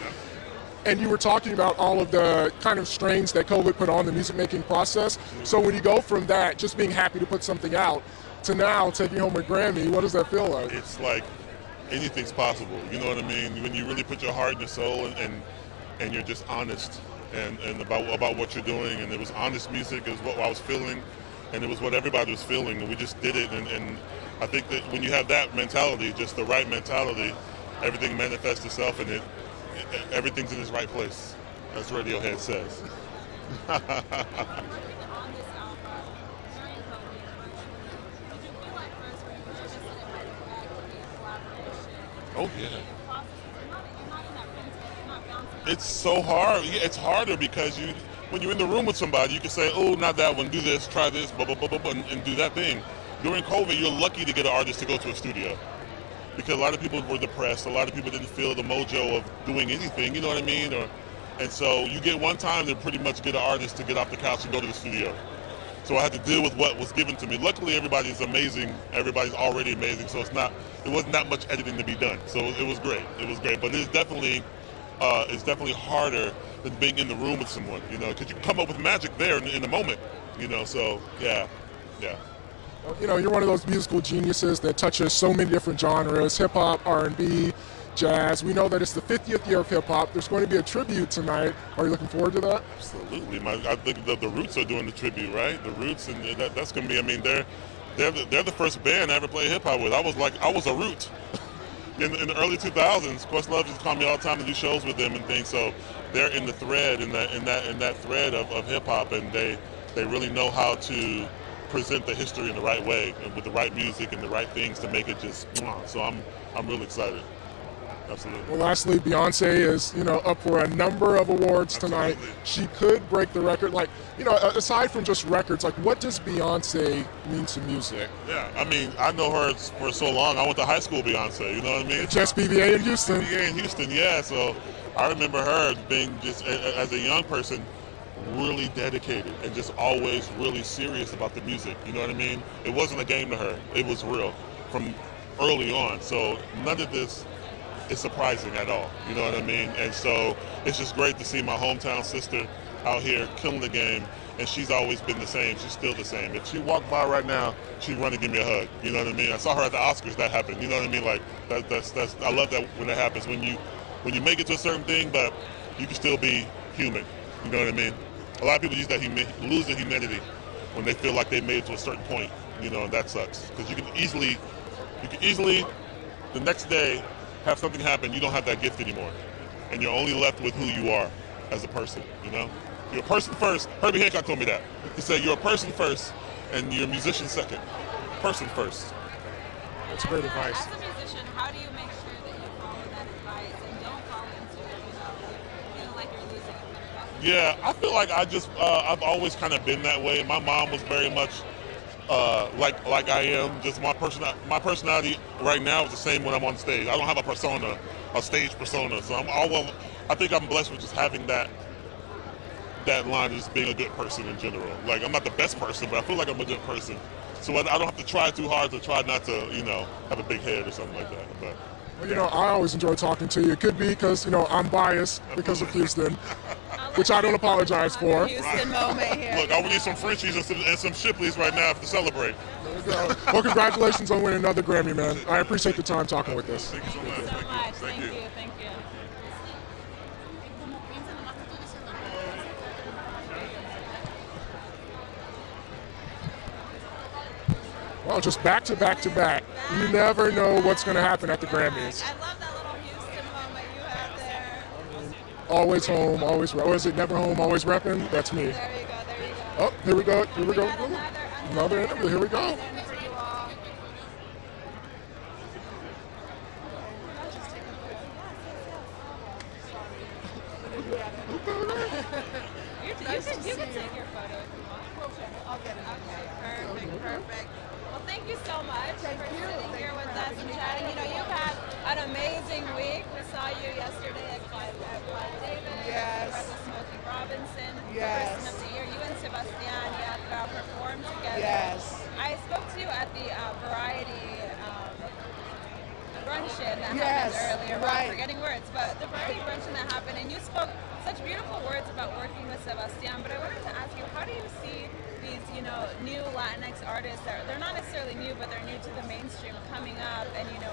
and you were talking about all of the kind of strains that COVID put on the music making process. So when you go from that, just being happy to put something out, to now taking home a Grammy, what does that feel like? It's like anything's possible, you know what I mean? When you really put your heart and your soul and you're just honest and about what you're doing, and it was honest music, it was what I was feeling, and it was what everybody was feeling, and we just did it, and I think that when you have that mentality, just the right mentality, everything manifests itself, and everything's in its right place, as Radiohead says. Oh yeah. It's so hard. Yeah, it's harder because when you're in the room with somebody, you can say, "Oh, not that one. Do this. Try this. Blah blah blah blah," and do that thing. During COVID, you're lucky to get an artist to go to a studio because a lot of people were depressed. A lot of people didn't feel the mojo of doing anything. You know what I mean? And so you get one time to pretty much get an artist to get off the couch and go to the studio. So I had to deal with what was given to me. Luckily, everybody's amazing. Everybody's already amazing. So it wasn't that much editing to be done. So it was great. It was great. But it's definitely harder than being in the room with someone, you know, because you come up with magic there in the moment, you know. So yeah. You know, you're one of those musical geniuses that touches so many different genres: hip hop, R&B, jazz. We know that it's the 50th year of hip hop. There's going to be a tribute tonight. Are you looking forward to that? Absolutely. I think the Roots are doing the tribute, right? The Roots, and that's going to be. I mean, they're the first band I ever played hip hop with. I was a Root. In the early 2000s, Questlove just called me all the time to do shows with them and things. So they're in the thread, in that thread of hip hop, and they really know how to present the history in the right way and with the right music and the right things to make it just. So I'm really excited. Absolutely. Well, lastly, Beyonce is, you know, up for a number of awards tonight. She could break the record. Like, you know, aside from just records, like, what does Beyonce mean to music? Yeah, I mean, I know her for so long. I went to high school Beyonce, you know what I mean? Just BVA in Houston. BVA in Houston, yeah. So I remember her being just, as a young person, really dedicated and just always really serious about the music, you know what I mean? It wasn't a game to her. It was real from early on. So none of this is surprising at all, you know what I mean? And so it's just great to see my hometown sister out here killing the game, and she's always been the same. She's still the same. If she walked by right now, she'd run and give me a hug, you know what I mean? I saw her at the Oscars, that happened, you know what I mean? Like, that's I love that when that happens, when you make it to a certain thing, but you can still be human, you know what I mean? A lot of people lose their humanity when they feel like they made it to a certain point, you know, and that sucks. Because you can easily, the next day, have something happen, you don't have that gift anymore. And you're only left with who you are as a person, you know? You're a person first. Herbie Hancock told me that. He said, you're a person first, and you're a musician second. Person first. That's great advice. As a musician, how do you make sure that you follow that advice and don't fall into, feeling like you're losing it? Yeah, I feel like I've always kind of been that way. My mom was very much like I am. Just my personality right now is the same when I'm on stage. I don't have a stage persona. So I think I'm blessed with just having that line of just being a good person in general. Like, I'm not the best person, but I feel like I'm a good person. So I don't have to try too hard to try not to, you know, have a big head or something like that. But well, you know, I always enjoy talking to you. It could be because, you know, I'm biased because of Houston, which I don't apologize for. Houston moment here. Look, I would need some Frenchies and some Shipleys right now to celebrate. There we go. Well, congratulations on winning another Grammy, man. I appreciate the time talking with us. Thank you so much. Thank you. Well, just back to back to back. You never know what's going to happen at the Grammys. I love that little Houston moment you had there. Always home, always, or is it never home, always repping? That's me. There you go. Oh, here we go. Another interview. Here we go. You can take your photo if you want. I'll get it. Okay, perfect. Well, thank you so much for sitting here with us and chatting. You know, you've had an amazing week. We saw you yesterday at Clive David. Yes. Smokey Robinson. Yes. Person of the year. You and Sebastian Yatra performed together. Yes. I spoke to you next artists that they're not necessarily new, but they're new to the mainstream coming up and, you know,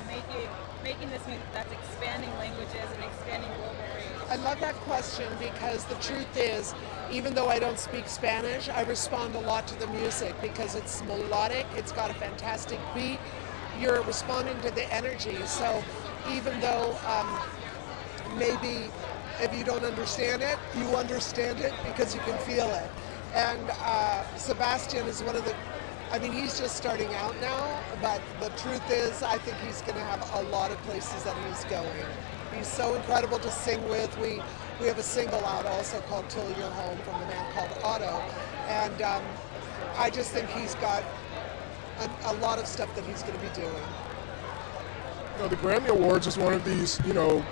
making this music that's expanding languages and expanding global reach? I love that question because the truth is, even though I don't speak Spanish, I respond a lot to the music because it's melodic, it's got a fantastic beat, you're responding to the energy. So even though maybe if you don't understand it, you understand it because you can feel it. And Sebastian is one of the, I mean, he's just starting out now, but the truth is, I think he's going to have a lot of places that he's going. He's so incredible to sing with. We have a single out also called Till You're Home from a man called Otto. And I just think he's got a lot of stuff that he's going to be doing. You know, the Grammy Awards is one of these, you know,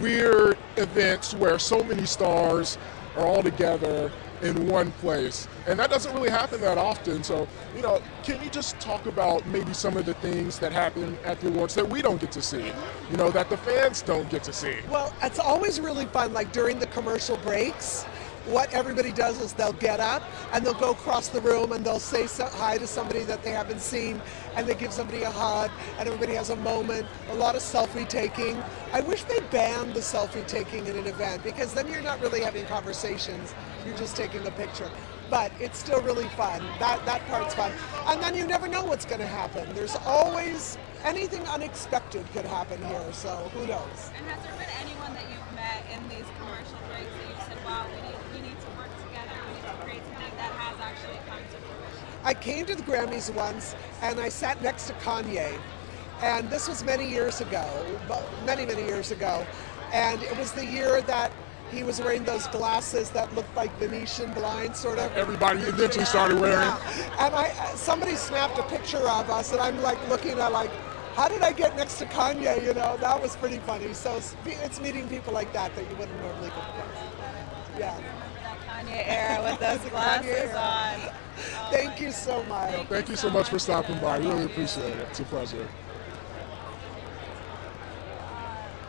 weird events where so many stars are all together in one place, and that doesn't really happen that often. So, you know, can you just talk about maybe some of the things that happen at the awards that we don't get to see, you know, that the fans don't get to see? Well, it's always really fun, like during the commercial breaks, what everybody does is they'll get up and they'll go across the room and they'll say hi to somebody that they haven't seen, and they give somebody a hug, and everybody has a moment, a lot of selfie taking. I wish they banned the selfie taking in an event, because then you're not really having conversations, you're just taking a picture. But it's still really fun. That part's fun. And then you never know what's going to happen. There's always anything unexpected could happen here, so who knows? And has there been anyone that you've met in these commercial breaks that you've said, wow, we need to work together, we need to create something that has actually come to fruition? I came to the Grammys once and I sat next to Kanye, and this was many years ago, many years ago, and it was the year that he was wearing those glasses that looked like Venetian blinds, sort of. Everybody eventually started wearing. And somebody snapped a picture of us, and I'm like looking at like, how did I get next to Kanye? You know, that was pretty funny. So it's meeting people like that you wouldn't normally get across. Yeah. Kanye era with those glasses on. Thank you so much. Thank you so much for stopping by. Really appreciate it. It's a pleasure.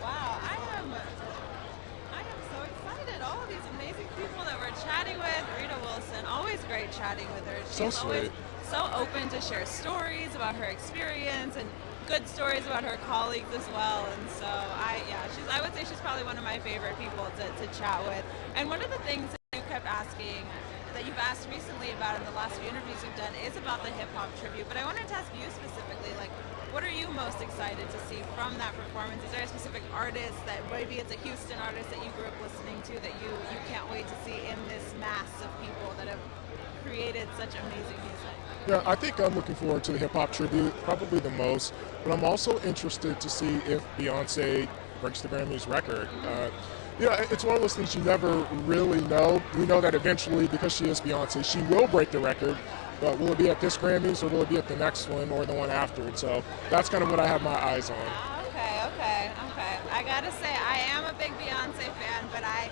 Wow, I am so excited. All of these amazing people that we're chatting with. Rita Wilson, always great chatting with her. She's always so open to share stories about her experience and good stories about her colleagues as well. And so I would say she's probably one of my favorite people to chat with. And one of the things that you kept asking, that you've asked recently about in the last few interviews you've done, is about the hip hop tribute. But I wanted to ask you specifically, like, what are you most excited to see from that performance? Is there a specific artist that maybe it's a Houston artist that you grew up listening to that you can't wait to see in this mass of people that have created such amazing music? Yeah, I think I'm looking forward to the hip hop tribute probably the most, but I'm also interested to see if Beyonce breaks the Grammys record. You know, it's one of those things you never really know. We know that eventually, because she is Beyonce, she will break the record, but will it be at this Grammys or will it be at the next one or the one after? And so that's kind of what I have my eyes on. Okay. I gotta say, I am a big Beyonce fan, but I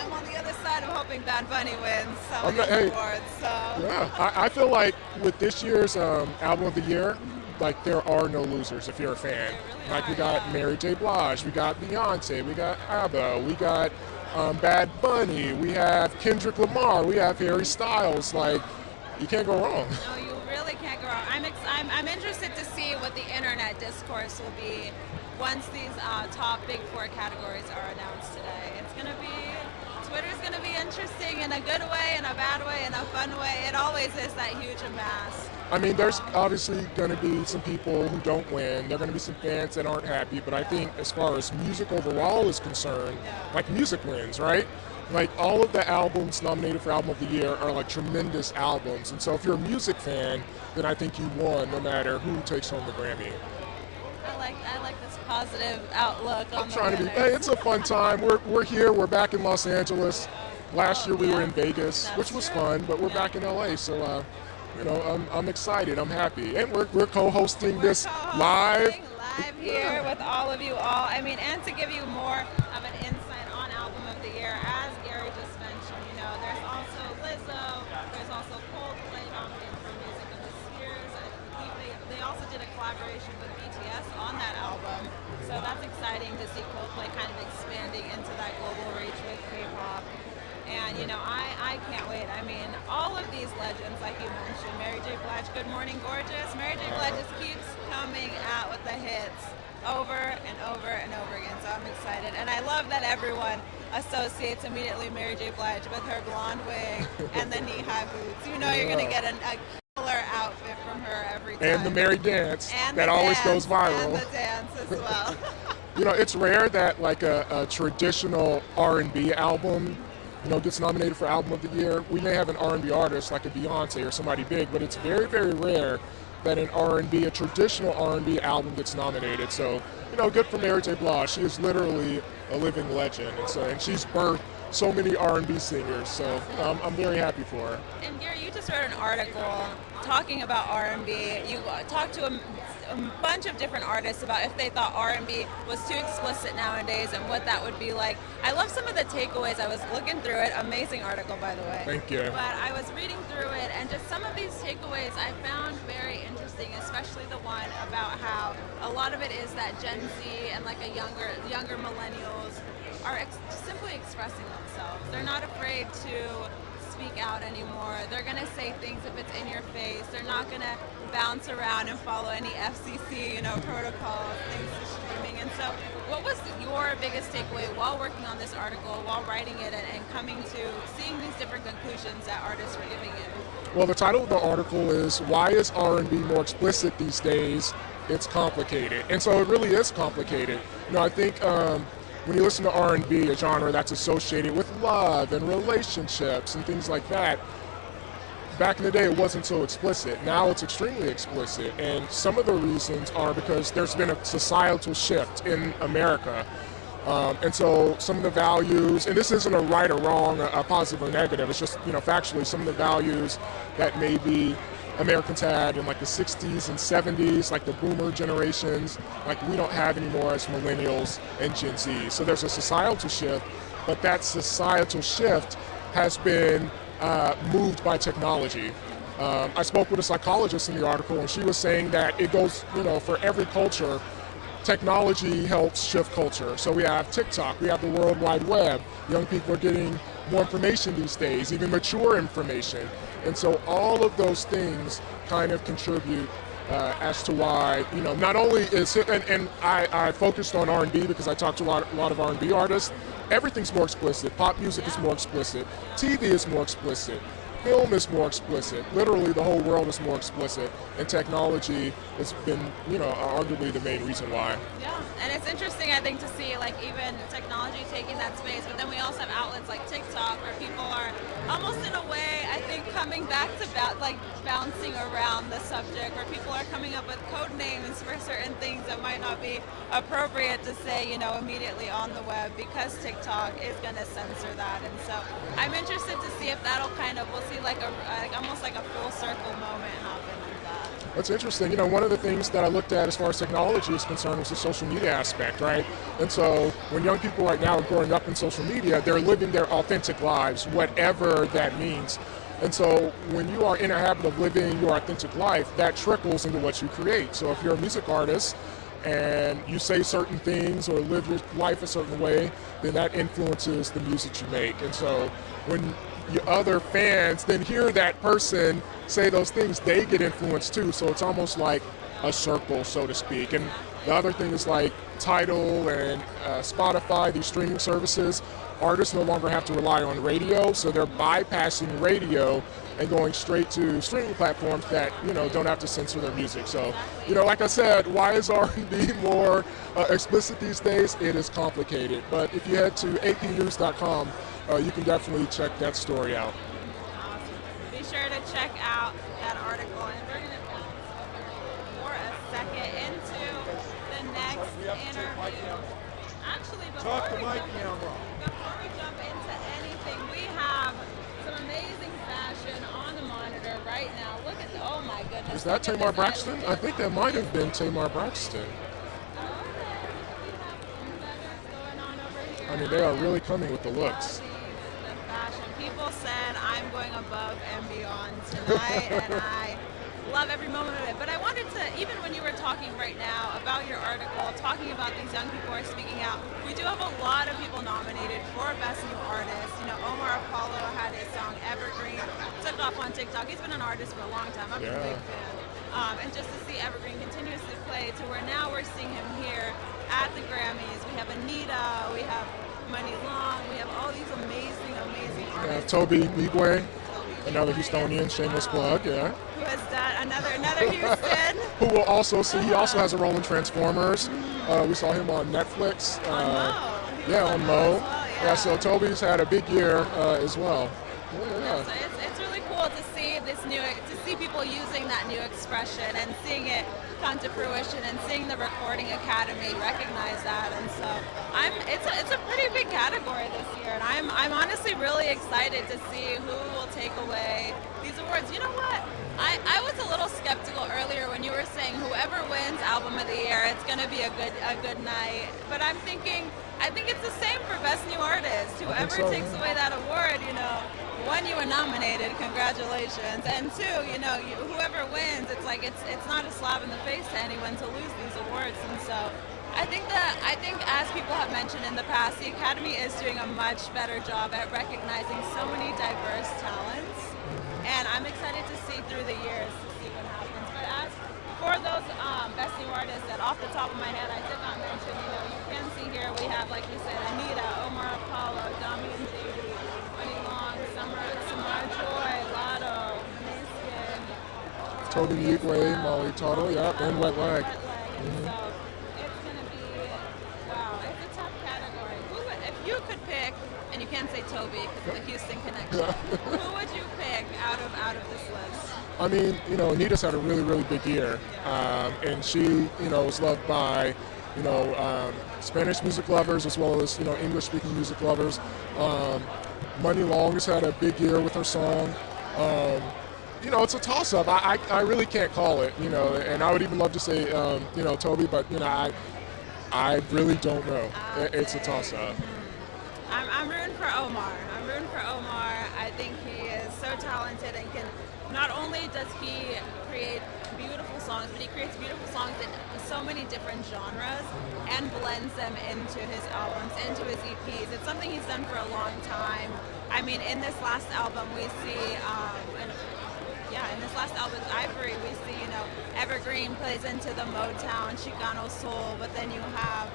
am on the other side of hoping Bad Bunny wins some of these awards. So. Yeah, I feel like with this year's album of the year, like there are no losers if you're a fan. Like we got Mary J. Blige, we got Beyonce, we got ABBA, we got Bad Bunny, we have Kendrick Lamar, we have Harry Styles. Like, you can't go wrong. No, you really can't go wrong. I'm interested to see what the internet discourse will be once these top big four categories are announced today. Twitter's gonna be interesting in a good way, in a bad way, in a fun way. It always is that huge amass. I mean, there's obviously going to be some people who don't win. There are going to be some fans that aren't happy. But I think as far as music overall is concerned, like music wins, right? Like all of the albums nominated for Album of the Year are like tremendous albums. And so if you're a music fan, then I think you won no matter who takes home the Grammy. I like this positive outlook on the trying to be. Hey, it's a fun time. We're here. We're back in Los Angeles. Last year we were in Vegas, which was fun, but we're back in LA. So, you know, I'm excited. I'm happy, and we're co-hosting this live here with all of you all. I mean, and to give you more of an insight on Album of the Year, as Gary just mentioned, you know, there's also Lizzo, there's also Coldplay nominated for Music of the Spheres. They also did a collaboration with BTS on that album, so that's exciting to see Coldplay kind of expanding into that global reach with K-pop. And, you know, I can't wait. I mean, all of these legends, like you mentioned, Mary J. Blige, looking gorgeous. Mary J. Blige just keeps coming out with the hits over and over and over again, so I'm excited. And I love that everyone associates immediately Mary J. Blige with her blonde wig and the knee-high boots. You know you're going to get a killer outfit from her every time. And the Mary dance And that the always dance, goes viral. And the dance as well. You know, it's rare that like a traditional R&B album, you know, gets nominated for Album of the Year. We may have an R&B artist like a Beyonce or somebody big, but it's very, very rare that an R&B, a traditional R&B album gets nominated. So, you know, good for Mary J. Blige. She is literally a living legend, and she's birthed so many R&B singers. So I'm very happy for her. And Gary, you just wrote an article talking about R&B. You talked to a bunch of different artists about if they thought R&B was too explicit nowadays and what that would be like. I love some of the takeaways. I was looking through it. Amazing article, by the way. Thank you. But I was reading through it, and just some of these takeaways I found very interesting, especially the one about how a lot of it is that Gen Z and like a younger millennials are simply expressing themselves. They're not afraid to speak out anymore. They're going to say things if it's in your face. They're not going to bounce around and follow any FCC, protocols, things to streaming. And so what was your biggest takeaway while working on this article, while writing it, and coming to seeing these different conclusions that artists were giving it? Well, the title of the article is Why is R&B More Explicit These Days? It's Complicated. And so it really is complicated. I think when you listen to R&B, a genre that's associated with love and relationships and things like that, back in the day it wasn't so explicit. Now it's extremely explicit, and some of the reasons are because there's been a societal shift in America. And so some of the values, and this isn't a right or wrong, a positive or negative, it's just, factually some of the values that maybe Americans had in like the 60s and 70s, like the boomer generations, like we don't have anymore as millennials and Gen Z. So there's a societal shift, but that societal shift has been moved by technology. I spoke with a psychologist in the article, and she was saying that it goes, for every culture, technology helps shift culture. So we have TikTok, we have the World Wide Web. Young people are getting more information these days, even mature information. And so all of those things kind of contribute as to why, not only is it, and I focused on R&B because I talked to a lot of R&B artists. Everything's more explicit. Pop music is more explicit. TV is more explicit. Film is more explicit. Literally, the whole world is more explicit. And technology has been, arguably the main reason why. Yeah, and it's interesting, I think, to see, even technology taking that space, but then we also have outlets like TikTok where people are almost in a way, I think, coming back to bouncing around the subject, where people are coming up with code names for certain things that might not be appropriate to say, immediately on the web, because TikTok is going to censor that. And so I'm interested to see if that'll we'll see almost like a full circle moment happen with that. That's interesting. One of the things that I looked at as far as technology is concerned was the social media aspect, right? And so when young people right now are growing up in social media, they're living their authentic lives, whatever that means. And so when you are in a habit of living your authentic life, that trickles into what you create. So if you're a music artist and you say certain things or live your life a certain way, then that influences the music you make. And so when your other fans then hear that person say those things, they get influenced too. So it's almost like a circle, so to speak. And the other thing is like Tidal and Spotify, these streaming services, artists no longer have to rely on radio, so they're bypassing radio and going straight to streaming platforms that, don't have to censor their music. So, like I said, why is R&B more explicit these days? It is complicated. But if you head to AQNews.com, you can definitely check that story out. Be sure to check out that article, and we're going to bounce for a second into the next interview. Actually, before we jump into anything, we have some amazing fashion on the monitor right now. Look at, oh my goodness. Is that Tamar Braxton? I think that might have been Tamar Braxton. I mean, they are really coming with the looks. People said I'm going above and beyond tonight, and I love every moment of it. But I wanted to, even when you were talking right now about your article, talking about these young people who are speaking out, we do have a lot of people nominated for Best New Artist. Omar Apollo had his song Evergreen, took off on TikTok. He's been an artist for a long time. I'm a big fan. and just to see Evergreen continuously play to where now we're seeing him here at the Grammys. We have Anita, we have Money Long, we have all these amazing, amazing artists. Toby Igwe, another Houstonian, shameless plug, yeah. Who has done another Houston. Who will also see, he also has a role in Transformers. We saw him on Netflix. Yeah, on Mo. Yeah, so Toby's had a big year as well. Yeah. So it's really cool to see people using that new expression and seeing it come to fruition and seeing the Recording Academy recognize that. And so it's a pretty big category this year, and I'm honestly really excited to see who will take away these awards. You know what? I was a little skeptical earlier when you were saying whoever wins Album of the Year, it's going to be a good night. But I think it's the same for Best New Artist. Whoever takes away that award, one, you were nominated, congratulations, and two, whoever wins, it's like it's not a slap in the face to anyone to lose these awards. And so I think as people have mentioned in the past, the Academy is doing a much better job at recognizing so many diverse talents, and I'm excited to see through the years to see what happens. But as for those Best New Artists that off the top of my head I did not mention, you can see here we have, like you said, Anita, Omar Apollo, Dami and JD, Money Long, Samara Joy, Lotto, Miskin, Toby Igwe, Molly Tuttle, yeah, and Wet Leg. So it's going to be, wow, it's a tough category. If you could pick, and you can't say Toby because of the Houston connection, who would you pick out of this list? I mean, Anita's had a really, really big year, and she, is loved by, Spanish music lovers as well as, English-speaking music lovers. Money Long has had a big year with her song. It's a toss-up. I really can't call it, and I would even love to say, Toby, but, I really don't know. It's a toss-up. I'm rooting for Omar. I think he is so talented and can, not only does he create beautiful songs, but he creates beautiful songs in so many different genres and blends them into his albums, into his EPs. It's something he's done for a long time. I mean, in this last album, we see, in this last album, Ivory, we see, Evergreen plays into the Motown, Chicano soul, but then you have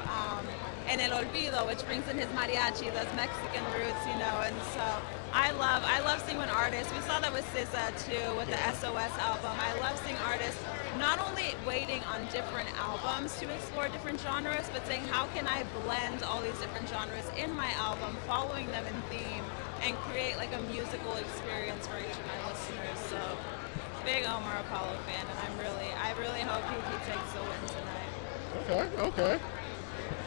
En El Olvido, which brings in his mariachi, those Mexican roots, and so I love seeing when artists, we saw that with SZA too, with the SOS album. I love seeing artists not only waiting on different albums to explore different genres, but saying how can I blend all these different genres in my album, following them in theme, and create like a musical experience for each of my listeners. So big Omar Apollo fan, and I really hope he takes the win tonight. Okay.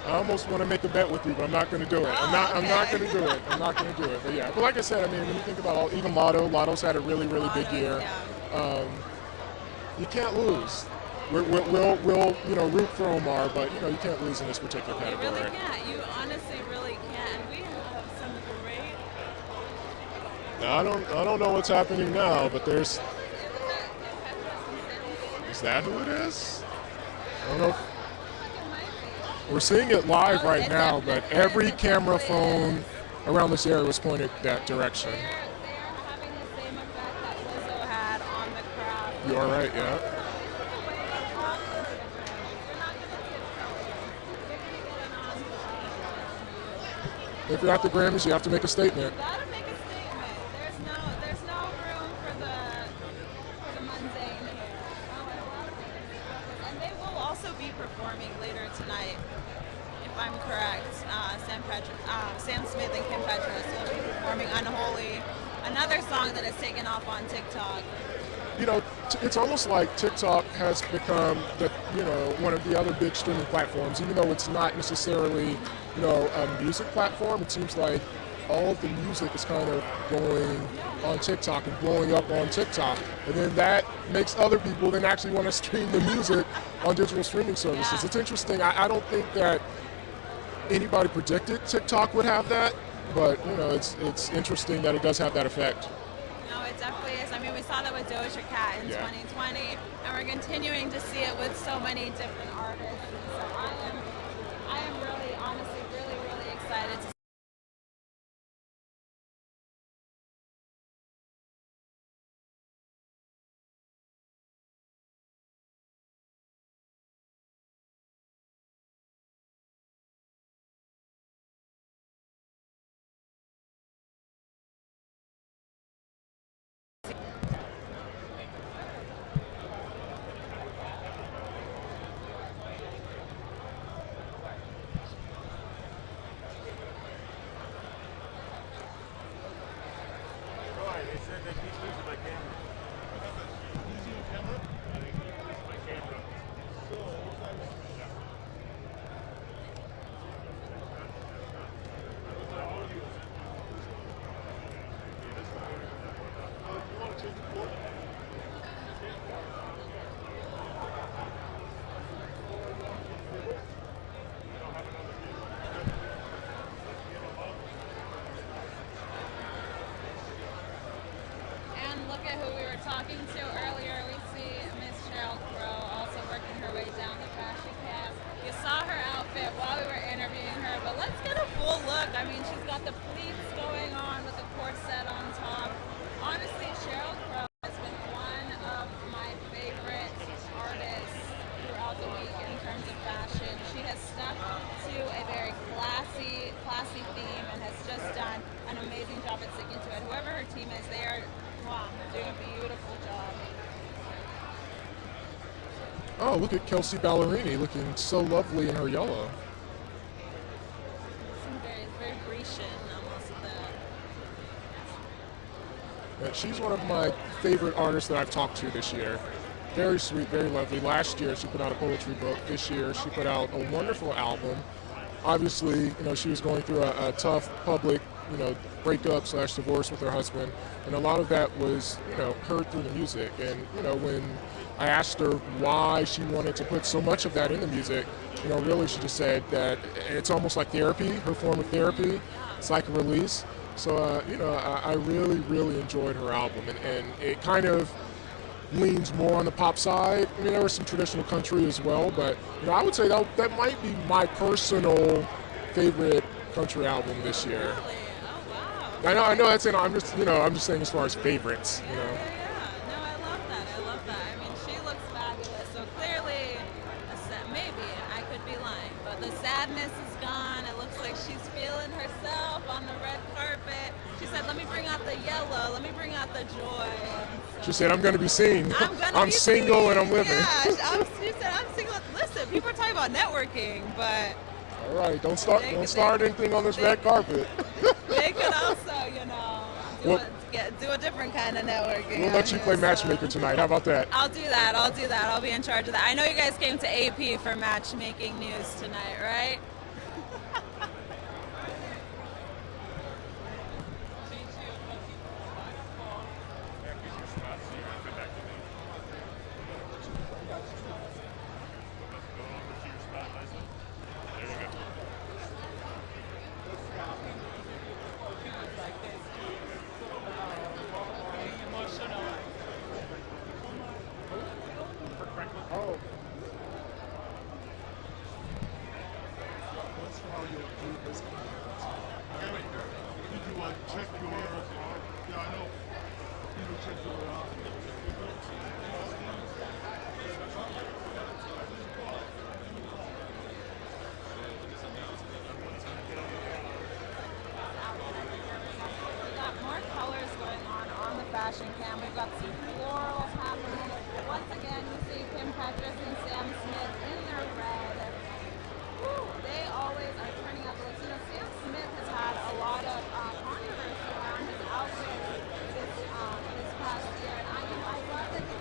I almost want to make a bet with you, but I'm not going to do it. I'm not going to do it. But yeah, but like I said, I mean, when you think about even Lotto's had a really, really big year. You can't lose. We'll root for Omar, but you can't lose in this particular category. You really can't. You honestly really can't. We have some great. I don't know what's happening now, but there's. Is that who it is? I don't know. We're seeing it live right now, but every camera phone around this area was pointed that direction. They're having the same effect that Lizzo had on the crowd. You all right? Yeah. If you're at the Grammys, you have to make a statement. You gotta make a statement. There's no room for the mundane here. And they will also be performing later tonight, if I'm correct. Sam Smith and Kim Petras will be performing Unholy, another song that has taken off on TikTok. It's almost like TikTok has become one of the other big streaming platforms, even though it's not necessarily, a music platform. It seems like all of the music is kind of going on TikTok and blowing up on TikTok. And then that makes other people then actually want to stream the music on digital streaming services. Yeah. It's interesting. I don't think that anybody predicted TikTok would have that, but it's interesting that it does have that effect. No, it definitely is. I mean, we saw that with Doja Cat in 2020, and we're continuing to see it with so many different artists. So I am really, honestly, really, really excited to Oh, look at Kelsey Ballerini looking so lovely in her yellow. Very Grecian, almost that. Yeah, she's one of my favorite artists that I've talked to this year. Very sweet, very lovely. Last year she put out a poetry book. This year she put out a wonderful album. Obviously, she was going through a tough public, breakup / divorce with her husband, and a lot of that was, heard through the music. And when I asked her why she wanted to put so much of that in the music, really she just said that it's almost like therapy, her form of therapy. It's like a release. So, I really, really enjoyed her album, and it kind of leans more on the pop side. I mean, there was some traditional country as well, but I would say that might be my personal favorite country album this year. I know that's it. I'm just saying as far as favorites. No, I love that. I mean, she looks fabulous. So clearly, maybe I could be lying, but the sadness is gone. It looks like she's feeling herself on the red carpet. She said, "Let me bring out the yellow. Let me bring out the joy." She said, "I'm going to be seen. I'm single and I'm living." Yeah, she said, "I'm single." Listen, people are talking about networking, but all right, don't start anything on this red carpet. they could also, do a different kind of networking. We'll let you play matchmaker tonight. How about that? I'll do that. I'll be in charge of that. I know you guys came to AP for matchmaking news tonight, right? Fashion cam. We've got some florals happening. Once again, you see Kim Petras and Sam Smith in their red. Woo, they always are turning out the looks. Sam Smith has had a lot of controversy around his outfit this past year, and I love that he's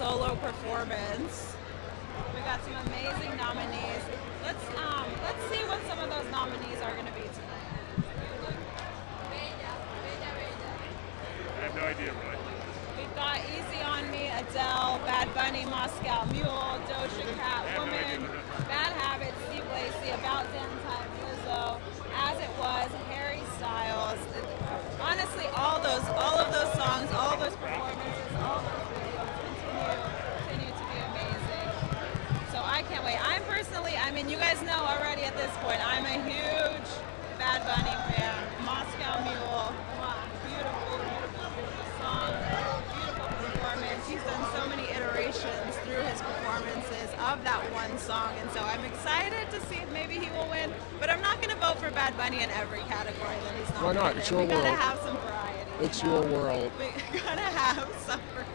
solo performance. We got some amazing nominees. Let's see what some of those nominees are going to be tonight. I have no idea, really. We've got Easy on Me, Adele, Bad Bunny, Moscow Mule, Doja Cat, Woman, Bad Habits, Steve Lacy, About Damn Time, Lizzo, As It Was, Harry Styles. Honestly, all of those songs, all those performances, all those continue to be amazing. So I can't wait. You guys know already at this point, I'm a huge Bad Bunny fan. Moscow Mule, beautiful song, beautiful performance. He's done so many iterations through his performances of that one song, and so I'm excited to see if maybe he will win. But I'm not going to vote for Bad Bunny in every category that he's nominated. Why not? It's your world. We gotta have some variety. It's your world. We gotta have some variety.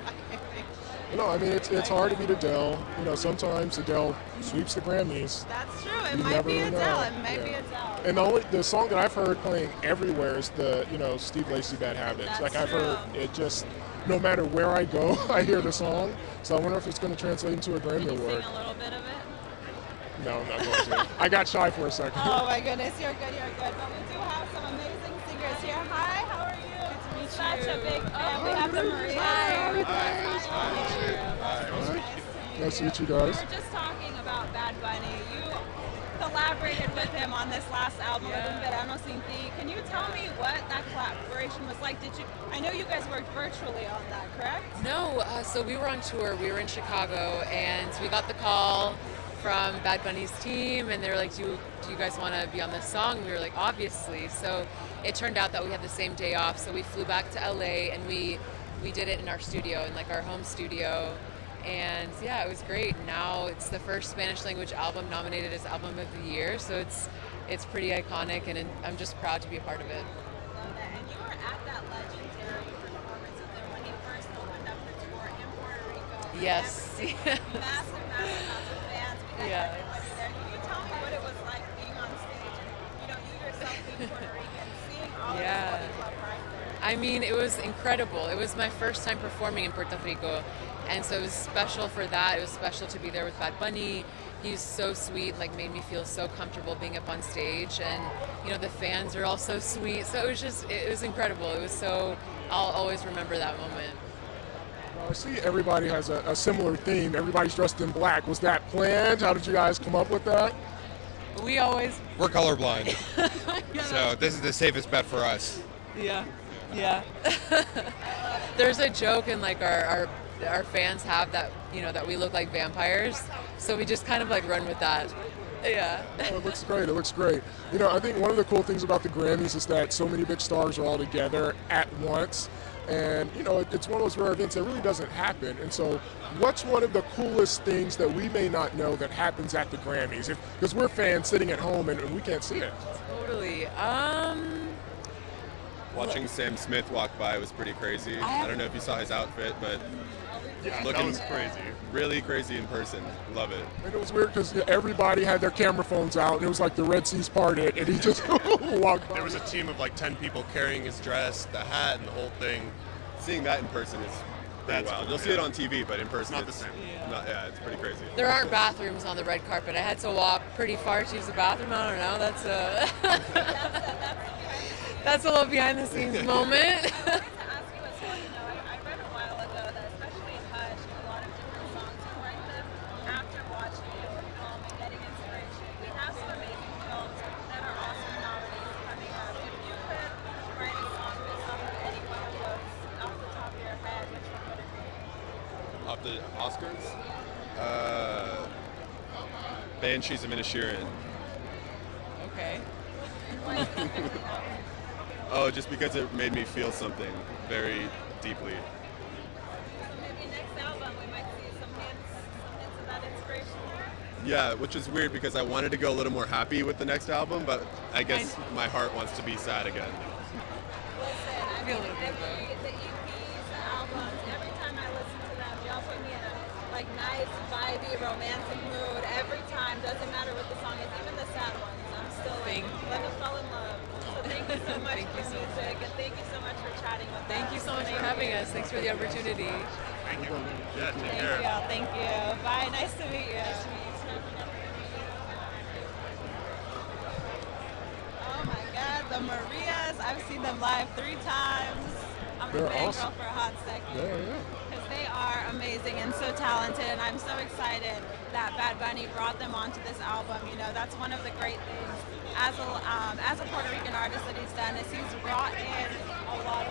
I mean, it's hard to beat Adele. Sometimes Adele sweeps the Grammys. That's true. It might be Adele. It might be Adele. And the song that I've heard playing everywhere is the Steve Lacy Bad Habits. That's like I've true. heard it just no matter where I go, I hear the song. So I wonder if it's going to translate into a Grammy Award. Sing a little bit of it. No, I'm not going to. I got shy for a second. Oh my goodness, you're good, you're good. But we do have some amazing singers here. Hi, how are you? Good to meet you. Such a big fan. We have the Maria. Nice to meet you guys. We were just talking about Bad Bunny. You collaborated with him on this last album, Verano Sin Ti. Can you tell me what that collaboration was like? I know you guys worked virtually on that, correct? No, so we were on tour. We were in Chicago, and we got the call from Bad Bunny's team, and they were like, do you guys want to be on this song? And we were like, obviously. So it turned out that we had the same day off, so we flew back to LA, and we did it in our studio, in like our home studio. And yeah, it was great. Now it's the first Spanish language album nominated as Album of the Year, so it's pretty iconic, and I'm just proud to be a part of it. And you were at that legendary performance of him when he first opened up the tour in Puerto Rico. Yes. Massive amounts of fans. We got everybody there. Can you tell me what it was like being on stage and you yourself being Puerto Rican, seeing all of this people right there? I mean, it was incredible. It was my first time performing in Puerto Rico, and so it was special for that. It was special to be there with Bad Bunny. He's so sweet, like made me feel so comfortable being up on stage, and the fans are all so sweet. So it was incredible. It was so, I'll always remember that moment. I see everybody has a similar theme. Everybody's dressed in black. Was that planned? How did you guys come up with that? We're colorblind, so this is the safest bet for us. Yeah. There's a joke, and like our fans have that, that we look like vampires, so we just kind of like run with that. Yeah. Oh, it looks great. It looks great. I think one of the cool things about the Grammys is that so many big stars are all together at once. And, it's one of those rare events that really doesn't happen. And so what's one of the coolest things that we may not know that happens at the Grammys? Because we're fans sitting at home and we can't see it. Totally. Watching Sam Smith walk by was pretty crazy. I don't know if you saw his outfit, but looking crazy. Really crazy in person. Love it. And it was weird because everybody had their camera phones out, and it was like the Red Sea's parted, and he just walked by. There was a team of like 10 people carrying his dress, the hat, and the whole thing. Seeing that in person is pretty wild. You'll see it on TV, but in person it's not the same. It's pretty crazy. There aren't bathrooms on the red carpet. I had to walk pretty far to use the bathroom. I don't know. That's a little behind the scenes moment. Off the Oscars? Banshees of Inisherin. Okay. Oh, just because it made me feel something very deeply. Maybe next album we might see some hints of that inspiration there. Yeah, which is weird because I wanted to go a little more happy with the next album, but I guess my heart wants to be sad again. The EPs, the albums, every time I listen to them, y'all put me in a nice, vibey, romantic mood. Every time, doesn't matter what the song is, even the sad ones. I'm still let me fall in love. So thank you so much for music, and thank you so much for chatting with us. Thank you so much for having us. Thanks for the opportunity. Thank you. Yeah, take Thank care. you. Thank you. Bye. Nice to meet you. Oh my God, the Marias. I've seen them live 3 times. I'm They're a fangirl awesome. for a hot second. Yeah. Because they are amazing and so talented, and I'm so excited that Bad Bunny brought them onto this album. That's one of the great things as a Puerto Rican artist that he's done is he's brought in a lot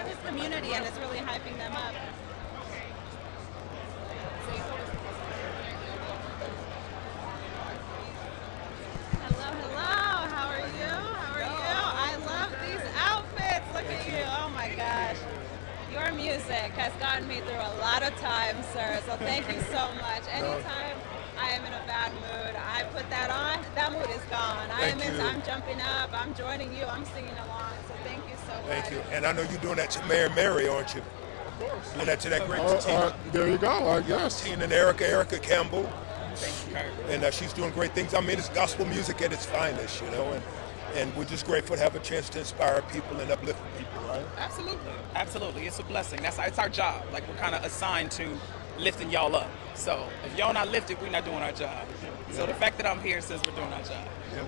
of his community, and it's really hyping them up. Hello. How are you? I love these outfits. Look at you. Oh my gosh. Your music has gotten me through a lot of times, sir. So thank you so much. Anytime I am in a bad mood, I put that on, that mood is gone. I'm jumping up, I'm joining you, I'm singing along. So thank you so much. Thank you. And I know you're doing that to Mary, aren't you? Of course. Doing that to that great team. There you go, I guess. Tina and Erica Campbell. And she's doing great things. I mean, it's gospel music at its finest, you know, and we're just grateful to have a chance to inspire people and uplift people, right? Absolutely. It's a blessing. It's our job. Like, we're kind of assigned to lifting y'all up. So if y'all not lifted, we're not doing our job. So the fact that I'm here says we're doing our job. You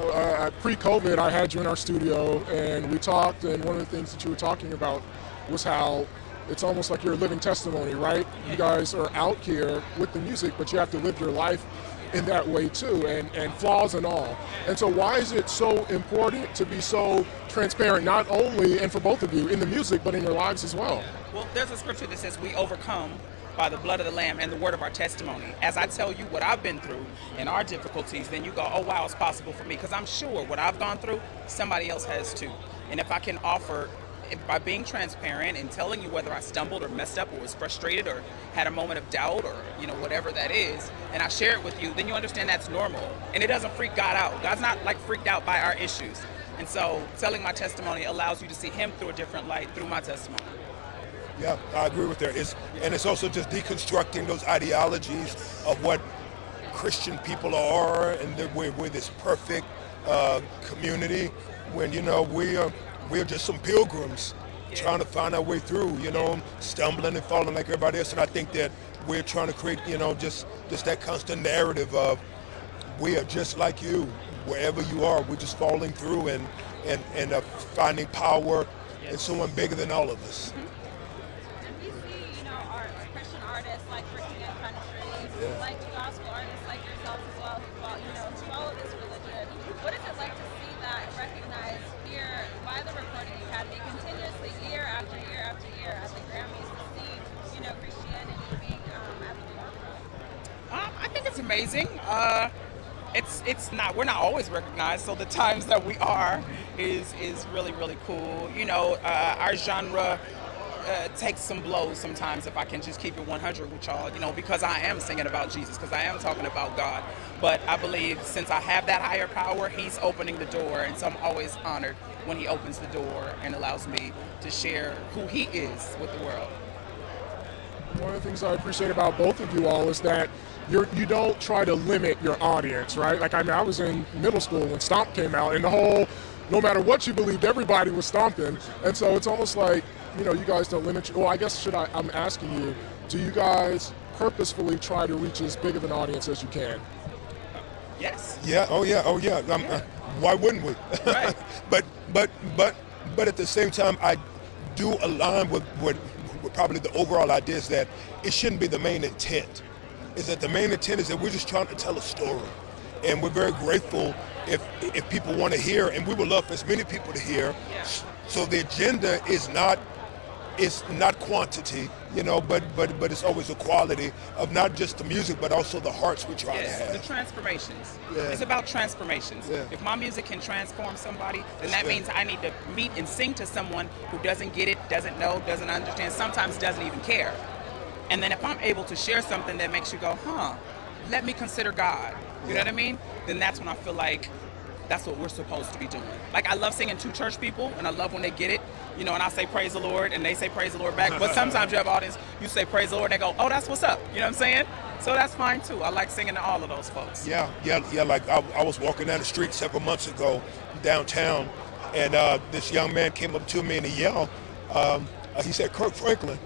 know, pre-COVID, I had you in our studio, and we talked, and one of the things that you were talking about was how it's almost like you're a living testimony, right? You guys are out here with the music, but you have to live your life in that way too, and flaws and all. And so why is it so important to be so transparent, not only, and for both of you, in the music, but in your lives as well? Well, there's a scripture that says we overcome by the blood of the Lamb and the word of our testimony. As I tell you what I've been through and our difficulties, then you go, oh wow, it's possible for me. Because I'm sure what I've gone through, somebody else has too. And if I can offer, by being transparent and telling you whether I stumbled or messed up or was frustrated or had a moment of doubt or, you know, whatever that is, and I share it with you, then you understand that's normal. And it doesn't freak God out. God's not like freaked out by our issues. And so telling my testimony allows you to see him through a different light through my testimony. Yeah, I agree with that. It's also just deconstructing those ideologies of what Christian people are, and that we're this perfect community when, you know, we're just some pilgrims trying to find our way through, you know, stumbling and falling like everybody else. And I think that we're trying to create, you know, just that constant narrative of we are just like you, wherever you are. We're just falling through and finding power in someone bigger than all of us. Like gospel artists like yourself as well, who follow this religion. What is it like to see that recognized here by the reporting you had me continuously year after year after year at the Grammys to see, Christianity being at the forefront? I think it's amazing. It's not, we're not always recognized, so the times that we are is really, really cool. You know, our genre takes some blows sometimes, if I can just keep it 100 with y'all, you know, because I am singing about Jesus, because I am talking about God. But I believe since I have that higher power, he's opening the door, and so I'm always honored when he opens the door and allows me to share who he is with the world. One of the things I appreciate about both of you all is that you don't try to limit your audience, right? Like, I mean, I was in middle school when Stomp came out, and the whole, no matter what you believed, everybody was stomping. And so it's almost like, you know, you guys don't limit well, I guess I'm asking you, do you guys purposefully try to reach as big of an audience as you can? Yes. Yeah, oh yeah. Why wouldn't we? Right. but at the same time, I do align with probably the overall idea is that it shouldn't be the main intent. Is that the main intent is that we're just trying to tell a story. And we're very grateful if people want to hear, and we would love for as many people to hear. Yeah. So the agenda is not quantity, you know, but it's always a quality of not just the music, but also the hearts we try to have. The transformations. Yeah. It's about transformations. Yeah. If my music can transform somebody, then that means I need to meet and sing to someone who doesn't get it, doesn't know, doesn't understand, sometimes doesn't even care. And then if I'm able to share something that makes you go, let me consider God, you know what I mean? Then that's when I feel like that's what we're supposed to be doing. Like, I love singing to church people, and I love when they get it, you know, and I say praise the Lord, and they say praise the Lord back. But sometimes you have audience, you say praise the Lord, and they go, oh, that's what's up. You know what I'm saying? So that's fine too. I like singing to all of those folks. Yeah. Like I was walking down the street several months ago downtown, and this young man came up to me and he yelled. He said, "Kirk Franklin,"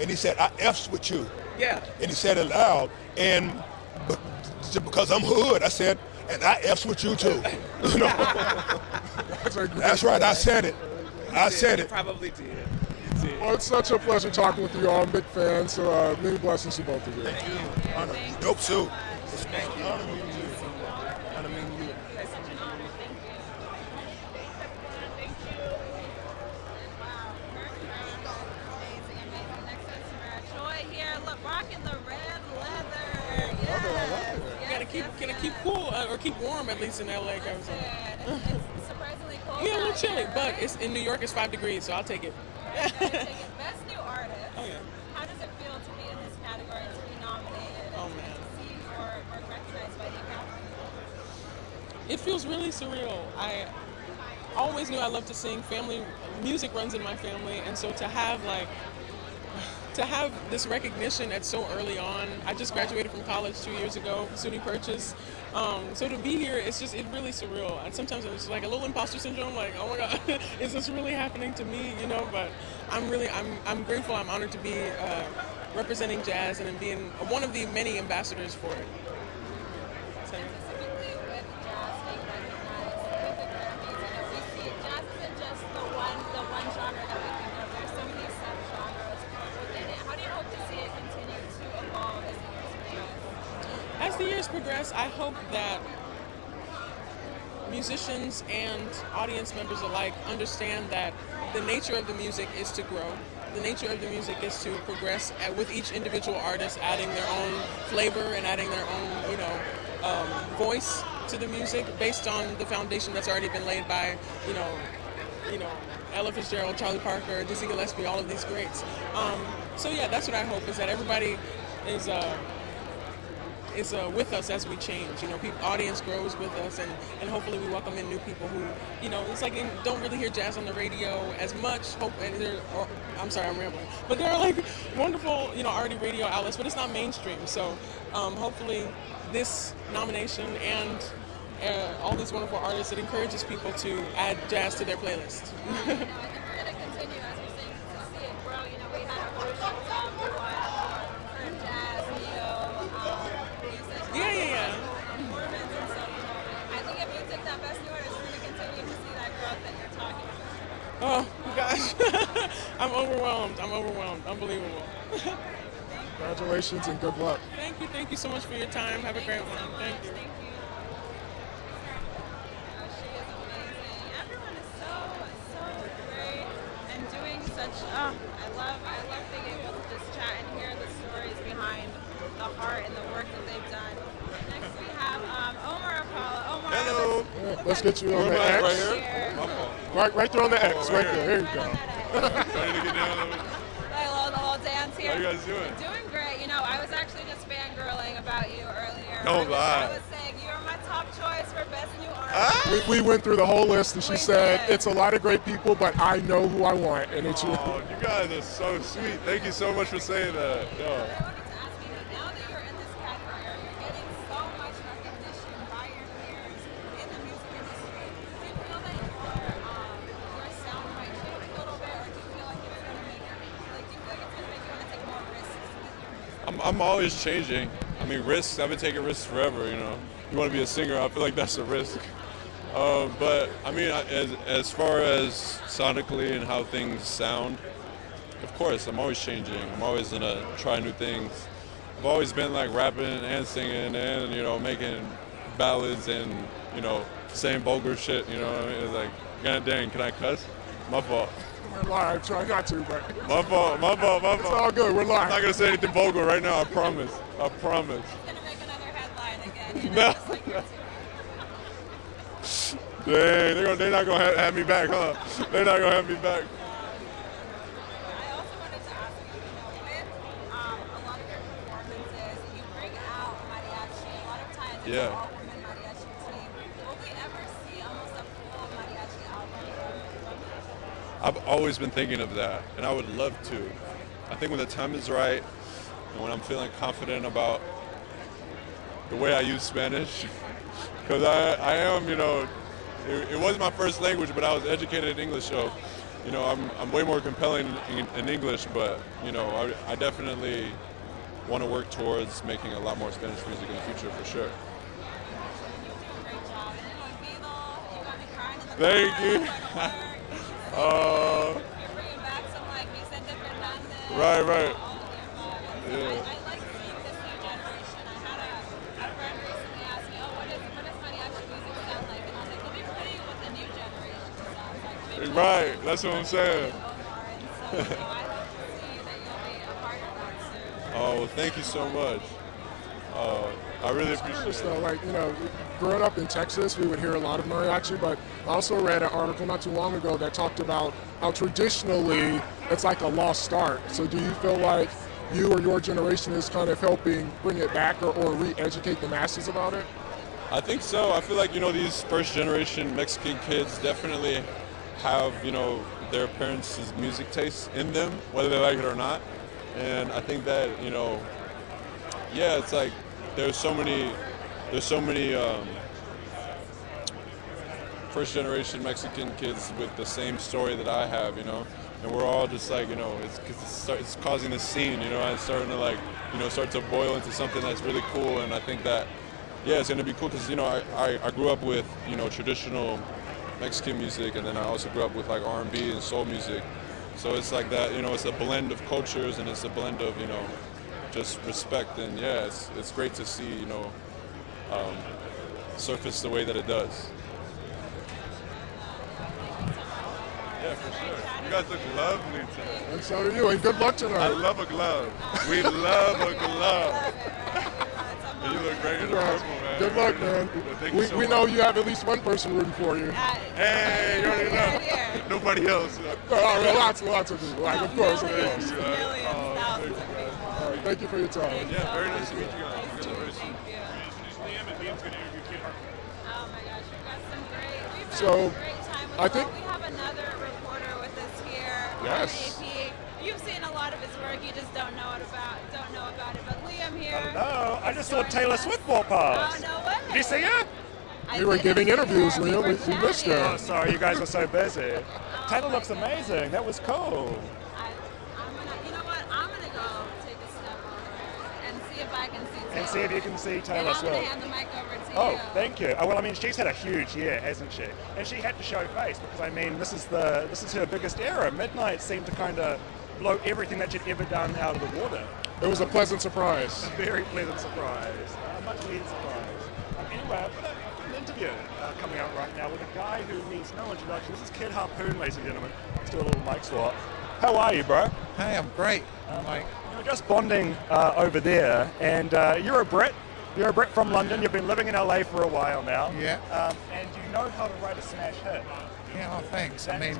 and he said, "I F's with you." Yeah. And he said it loud, and because I'm hood, I said, "And I F's with you too." You know? That's right. I said it. I said it. Probably did. Well, it's such a pleasure talking with you all. I'm a big fan, so many blessings to both of you. Thank you. Dope suit. Thank you. Can I keep cool or keep warm at least in LA? It's surprisingly cold. Yeah, a little chilly, but it's in New York. It's 5 degrees, so I'll take it. Best new artist. Oh yeah. How does it feel to be in this category and to be nominated? Oh man. To see or recognized by the Academy? It feels really surreal. I always knew I loved to sing. Family music runs in my family, and so to have to have this recognition at so early on. I just graduated from college 2 years ago, SUNY Purchase. So to be here, it's really surreal. And sometimes it's like a little imposter syndrome, like, oh my God, is this really happening to me? You know, but I'm grateful, I'm honored to be representing jazz and being one of the many ambassadors for it. So, as the years progress, I hope that musicians and audience members alike understand that the nature of the music is to grow. The nature of the music is to progress with each individual artist adding their own flavor and adding their own, voice to the music based on the foundation that's already been laid by, Ella Fitzgerald, Charlie Parker, Dizzy Gillespie, all of these greats. So yeah, that's what I hope, is that everybody is with us as we change. Audience grows with us, and hopefully we welcome in new people who, it's like they don't really hear jazz on the radio as much. I'm sorry, I'm rambling. But there are like wonderful, already radio outlets, but it's not mainstream. So hopefully this nomination and all these wonderful artists, it encourages people to add jazz to their playlist. Oh gosh, I'm overwhelmed. Unbelievable. Congratulations and good luck. Thank you so much for your time. Have a great one. Thank you. I love being able to just chat and hear the stories behind the heart and the work that they've done. Next we have Omar Apollo. Omar. Hello. Yeah, let's get you on the X. Right here. Right there on the X, right there. Here you go. Ready to get down on it? A little dance here. How you guys doing? Doing great. I was actually just fangirling about you earlier. Don't lie. I was saying you're my top choice for best new artist. We went through the whole list, and she said, it's a lot of great people, but I know who I want. And it's you. Oh, you guys are so sweet. Thank you so much for saying that. Yo. I'm always changing. I mean, risks, I've been taking risks forever, You want to be a singer, I feel like that's a risk. But, I mean, as far as sonically and how things sound, of course, I'm always changing. I'm always going to try new things. I've always been, like, rapping and singing and, making ballads and, saying vulgar shit, What I mean? It's like, God dang, can I cuss? My fault. We're live. Try not to, but My fault. It's all good. We're live. I'm not gonna say anything vulgar right now. I promise. Gonna make another headline again. No. Dang, they're not gonna have me back, huh? They're not gonna have me back. I also wanted to ask you, with a lot of your performances, you bring out mariachi. A lot of times it's an all-woman mariachi team. Will we ever see almost a full mariachi album? I've always been thinking of that, and I would love to. I think when the time is right, and when I'm feeling confident about the way I use Spanish, because I am, it was my first language, but I was educated in English, so, I'm way more compelling in English, but, I definitely want to work towards making a lot more Spanish music in the future, for sure. Thank you. Right. Yeah. I like seeing this new generation. I had a friend recently ask me, what does mariachi music sound like? And I was like, let me play you what the new generation sounds like. Right, that's what I'm saying. So I hope to see that you'll be a part of that soon. Oh, well, thank you so much. I really appreciate it. Though, like, growing up in Texas, we would hear a lot of mariachi, but I also read an article not too long ago that talked about how traditionally it's like a lost art. So do you feel like you or your generation is kind of helping bring it back or re-educate the masses about it? I think so. I feel like, these first generation Mexican kids definitely have, their parents' music taste in them, whether they like it or not. And I think that, you know, yeah, it's like there's so many first generation Mexican kids with the same story that I have, you know, and we're all just like, you know, it's causing this scene, you know, and it's starting to like, you know, start to boil into something that's really cool. And I think that, yeah, it's going to be cool because, you know, I grew up with, you know, traditional Mexican music, and then I also grew up with like R&B and soul music. So it's like that, you know, it's a blend of cultures, and it's a blend of, you know, just respect. And yeah, it's great to see, you know, surface the way that it does. Yeah, for sure. You guys look lovely today. And so do you, and good luck tonight. I love a glove. We love a glove. And you look great in the purple, man. Good luck, man. We know you have at least one person rooting for you. Hey, you already know. Nobody else. Lots of people. Like, of course, of course. Thank you, All right, thank you for your time. Yeah, very nice to meet you guys. So, I think. We have another reporter with us here. Yes. AP. You've seen a lot of his work. You just don't know about it. But Liam here. Hello. I just saw Taylor Swift walk past. Oh, no way. Did you see her? We were giving interviews, Liam. We missed her. Oh, sorry, you guys were so busy. Taylor looks amazing. That was cool. You know what? I'm gonna go take a step over and see if I can see Taylor. And see if you can see Taylor And I'm Swift. gonna hand the mic over to you. Oh, thank you. Oh, well, I mean, she's had a huge year, hasn't she? And she had to show face because, I mean, this is her biggest era. Midnight seemed to kind of blow everything that she'd ever done out of the water. It was a pleasant surprise. A very pleasant surprise. A much needed surprise. Anyway, I've got an interview coming out right now with a guy who needs no introduction. This is Kid Harpoon, ladies and gentlemen. Let's do a little mic swap. How are you, bro? Hey, I'm great. You're just bonding over there, and you're a Brit. You're a Brit from London. You've been living in LA for a while now. Yeah. And you know how to write a smash hit. Yeah, well, thanks. I mean,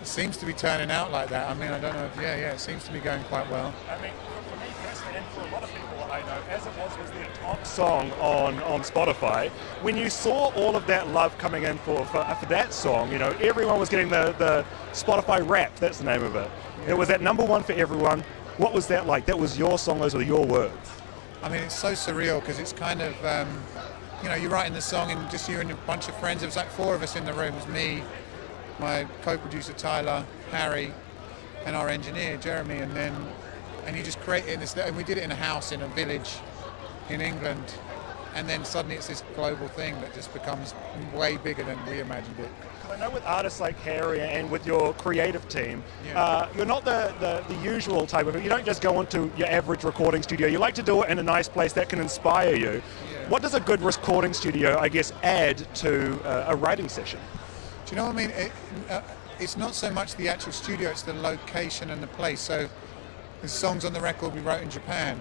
it seems to be turning out like that. I mean, I don't know if, it seems to be going quite well. I mean, for me personally, and for a lot of people I know, as it was their top song on Spotify, when you saw all of that love coming in for that song, you know, everyone was getting the Spotify Wrapped, that's the name of it. Yeah. It was at #1 for everyone. What was that like? That was your song, those were your words. I mean, it's so surreal because it's kind of, you know, you're writing the song and just you and a bunch of friends. It was like 4 of us in the room. It was me, my co-producer Tyler, Harry, and our engineer Jeremy, and you just create it in this. And we did it in a house in a village in England, and then suddenly it's this global thing that just becomes way bigger than we imagined it. I know with artists like Harry and with your creative team, you're not the usual type of. You don't just go into your average recording studio. You like to do it in a nice place that can inspire you. Yeah. What does a good recording studio, I guess, add to a writing session? Do you know what I mean? It's not so much the actual studio; it's the location and the place. So the songs on the record we wrote in Japan,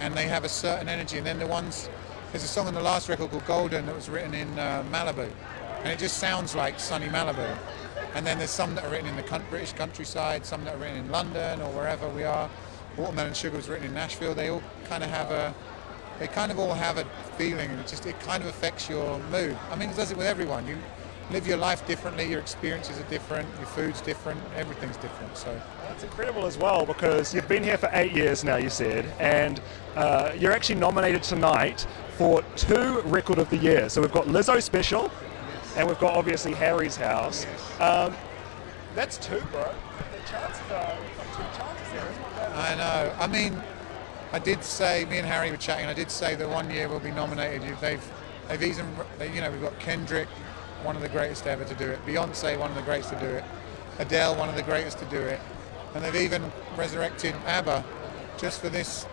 and they have a certain energy. And then there's a song on the last record called Golden that was written in Malibu. And it just sounds like sunny Malibu. And then there's some that are written in the British countryside, some that are written in London or wherever we are. Watermelon Sugar was written in Nashville. They all kind of all have a feeling, and it kind of affects your mood. I mean, it does it with everyone. You live your life differently, your experiences are different, your food's different, everything's different. So that's incredible as well, because you've been here for 8 years now, you said, and you're actually nominated tonight for 2 Record of the Year. So we've got Lizzo Special, and we've got obviously Harry's House. That's 2, bro. The chances are 2 chances there, isn't it? I know. I mean, I did say, me and Harry were chatting, I did say that one year we'll be nominated. They've even, you know, we've got Kendrick, one of the greatest ever to do it. Beyonce, one of the greatest to do it. Adele, one of the greatest to do it. And they've even resurrected ABBA just for this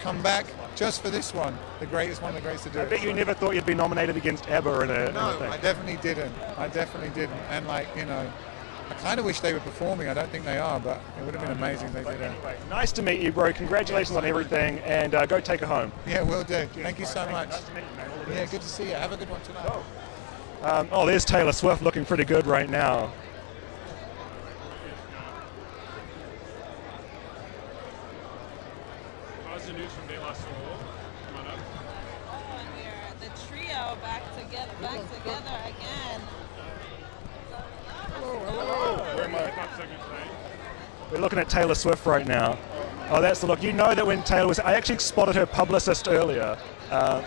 comeback, just for this one. The greatest one of the greatest to do it. I bet you never thought you'd be nominated against ABBA in a No, thing. I definitely didn't. And like, you know, I kind of wish they were performing. I don't think they are, but it would have been amazing if they did. Anyway, nice to meet you, bro. Congratulations on everything, and go take it home. Yeah, will do. Thank you so much. Nice to meet you, man. All the Yeah, best. good to see you. Have a good one tonight. There's Taylor Swift looking pretty good right now. How's the news from De La Soul? Come on up. The trio back together again. We're looking at Taylor Swift right now. Oh, that's the look. You know that when Taylor was... I actually spotted her publicist earlier. I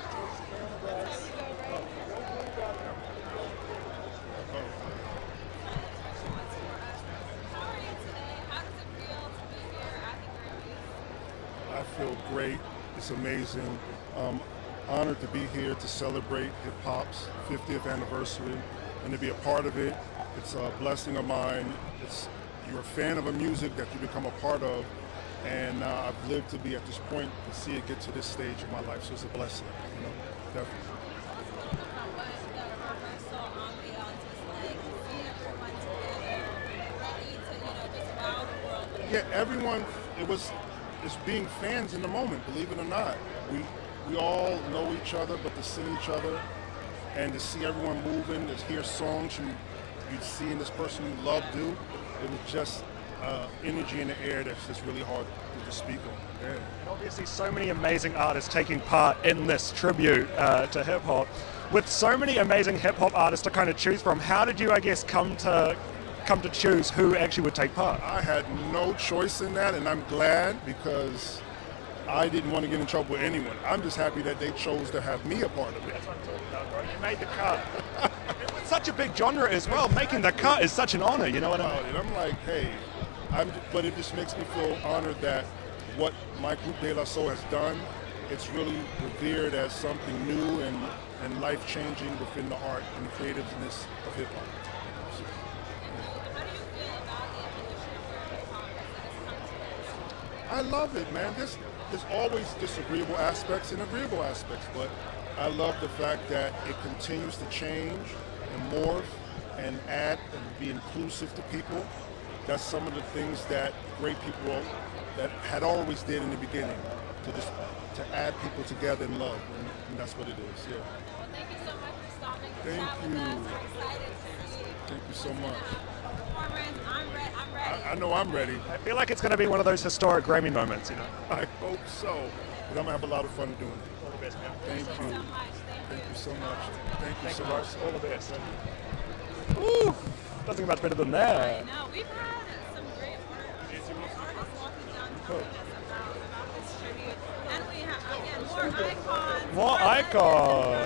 feel great. It's amazing. Honored to be here to celebrate hip hop's 50th anniversary and to be a part of it. It's a blessing of mine. You're a fan of a music that you become a part of, and I've lived to be at this point to see it get to this stage in my life. So it's a blessing, you know, definitely. Yeah, everyone. It's being fans in the moment. Believe it or not, we all know each other, but to see each other and to see everyone moving, to hear songs you see in this person you love do, it was just energy in the air that's just really hard to speak on. Yeah. And obviously so many amazing artists taking part in this tribute to hip hop. With so many amazing hip hop artists to kind of choose from, how did you, I guess, come to choose who actually would take part? I had no choice in that, and I'm glad because I didn't want to get in trouble with anyone. I'm just happy that they chose to have me a part of it. That's what I'm talking about, bro. You made the cut. It's such a big genre as well. Making the cut is such an honor, you know what I mean? And I'm like, hey, but it just makes me feel honored that what my group De La Soul has done, it's really revered as something new and life-changing within the art and the creativeness of hip-hop. I love it, man. There's always disagreeable aspects and agreeable aspects, but I love the fact that it continues to change and morph and add and be inclusive to people. That's some of the things that great people that had always did in the beginning, to add people together in love, and that's what it is. Yeah. Well, thank you so much for stopping. Thank you. We're excited to see. Thank you so much. Performance. I'm ready. I know I'm ready. I feel like it's going to be one of those historic Grammy moments, you know? I hope so. But I'm going to have a lot of fun doing it. All the best, man. Thank you. Thank you so much. Thank you so much. All the best. Woo! Doesn't get much better than that. I know. We've had some great artists walking down telling us about this tribute. And we have, again, more icons. More icons.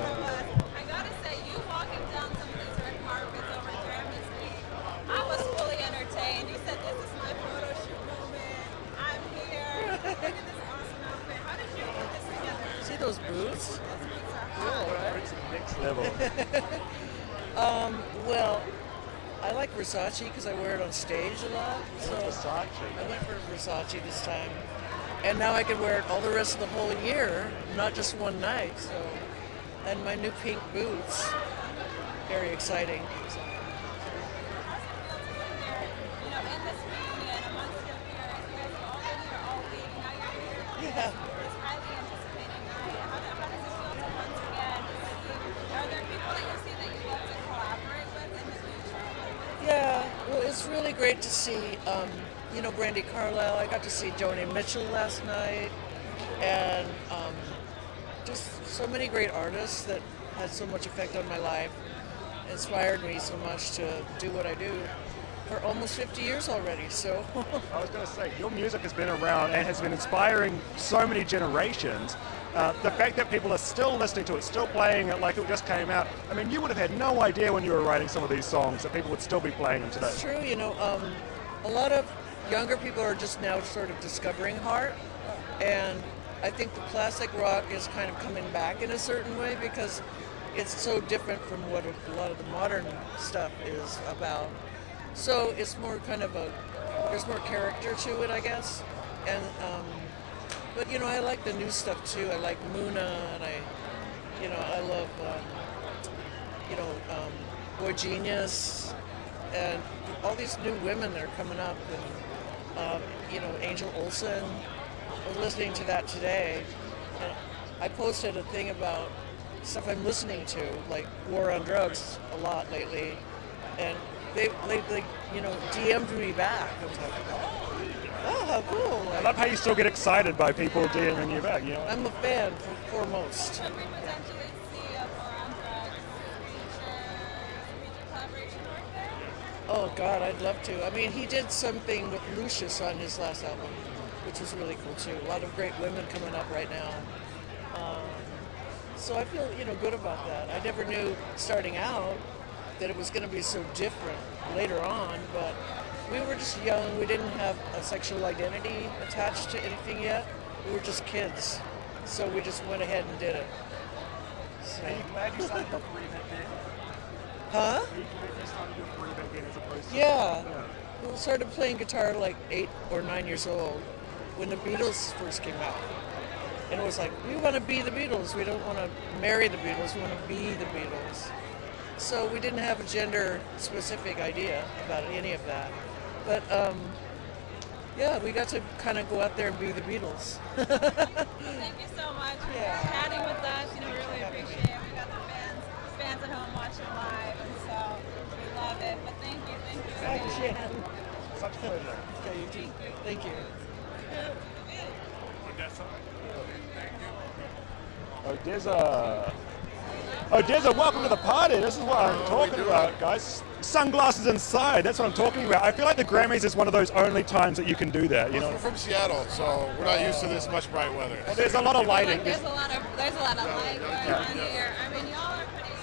I gotta say, you walking down some of these red carpets over at Grammy's week, I was fully entertained. You said, this is my photo shoot moment. I'm here. Look at this awesome outfit. How did you put this together? See those boots? Cool, right? Next level. Well, I like Versace because I wear it on stage a lot. So Versace. I went for Versace this time. And now I can wear it all the rest of the whole year, not just one night. So, and my new pink boots, very exciting. Yeah. Yeah, well, it's really great to see, Brandy Carlisle. I got to see Joni Mitchell last night, and just so many great artists that had so much effect on my life, inspired me so much to do what I do for almost 50 years already. So I was going to say, your music has been around and has been inspiring so many generations. The fact that people are still listening to it, still playing it like it just came out. I mean, you would have had no idea when you were writing some of these songs that people would still be playing them today. It's true, a lot of younger people are just now sort of discovering heart, and I think the classic rock is kind of coming back in a certain way because it's so different from what a lot of the modern stuff is about. So it's more kind of there's more character to it, I guess. And, but I like the new stuff too. I like Muna, and I love, Boy Genius, and all these new women that are coming up, and, Angel Olsen. I was listening to that today, and I posted a thing about stuff I'm listening to, like War on Drugs a lot lately, and they DM'd me back. I was like, oh, how cool. I love how you still get excited by people DMing you back, I'm a fan, foremost. Oh God, I'd love to. I mean, he did something with Lucius on his last album, which is really cool too. A lot of great women coming up right now. So I feel, good about that. I never knew starting out that it was going to be so different later on, but we were just young. We didn't have a sexual identity attached to anything yet. We were just kids. So we just went ahead and did it. So. Are you glad you started your career back then? Huh? Are you glad you started your career back then as opposed to... Yeah. We started playing guitar like 8 or 9 years old when the Beatles first came out. And it was like, we want to be the Beatles. We don't want to marry the Beatles. We want to be the Beatles. So we didn't have a gender-specific idea about any of that. But, yeah, we got to kind of go out there and be the Beatles. Thank you so much for chatting with us. Really appreciate it. We got the fans at home watching live, and so we love it. But thank you. Thanks, again. Such a pleasure. Okay, you too. Thank you. Odessa, welcome to the party. This is what I'm talking about, guys. Sunglasses inside, that's what I'm talking about. I feel like the Grammys is one of those only times that you can do that, We're from Seattle, so we're not used to this much bright weather. Well, there's a lot of lighting. There's a lot of light going on here. I mean, y'all are pretty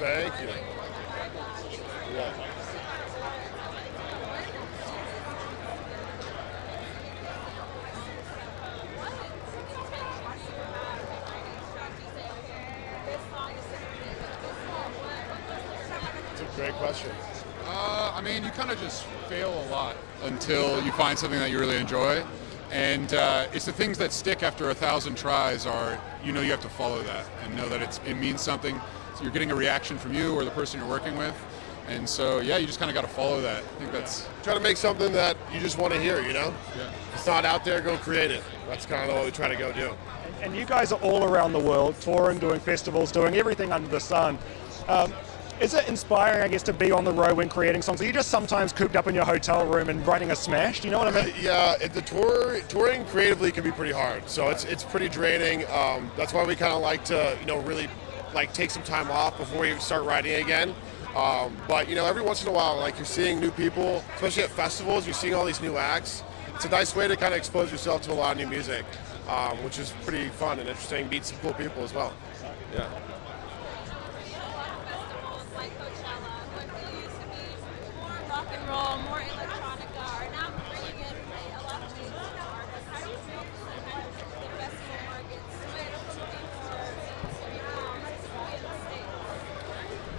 amazing. Thank you. Yeah. Great question. I mean, you kind of just fail a lot until you find something that you really enjoy. And it's the things that stick after 1,000 tries are, you have to follow that and know that it means something. So you're getting a reaction from you or the person you're working with. And so, yeah, you just kind of got to follow that. I think that's... Try to make something that you just want to hear, Yeah. If it's not out there, go create it. That's kind of what we try to go do. And you guys are all around the world, touring, doing festivals, doing everything under the sun. Is it inspiring, I guess, to be on the road when creating songs? Are you just sometimes cooped up in your hotel room and writing a smash? Do you know what I mean? Yeah, touring creatively can be pretty hard. So it's pretty draining. That's why we kind of like to, really take some time off before we start writing again. But every once in a while, you're seeing new people, especially at festivals. You're seeing all these new acts. It's a nice way to kind of expose yourself to a lot of new music, which is pretty fun and interesting. Meet some cool people as well. Yeah. Rock and roll, more electronica, are now bringing in a lot of music artists. How do you feel kind of the festival market switch looking for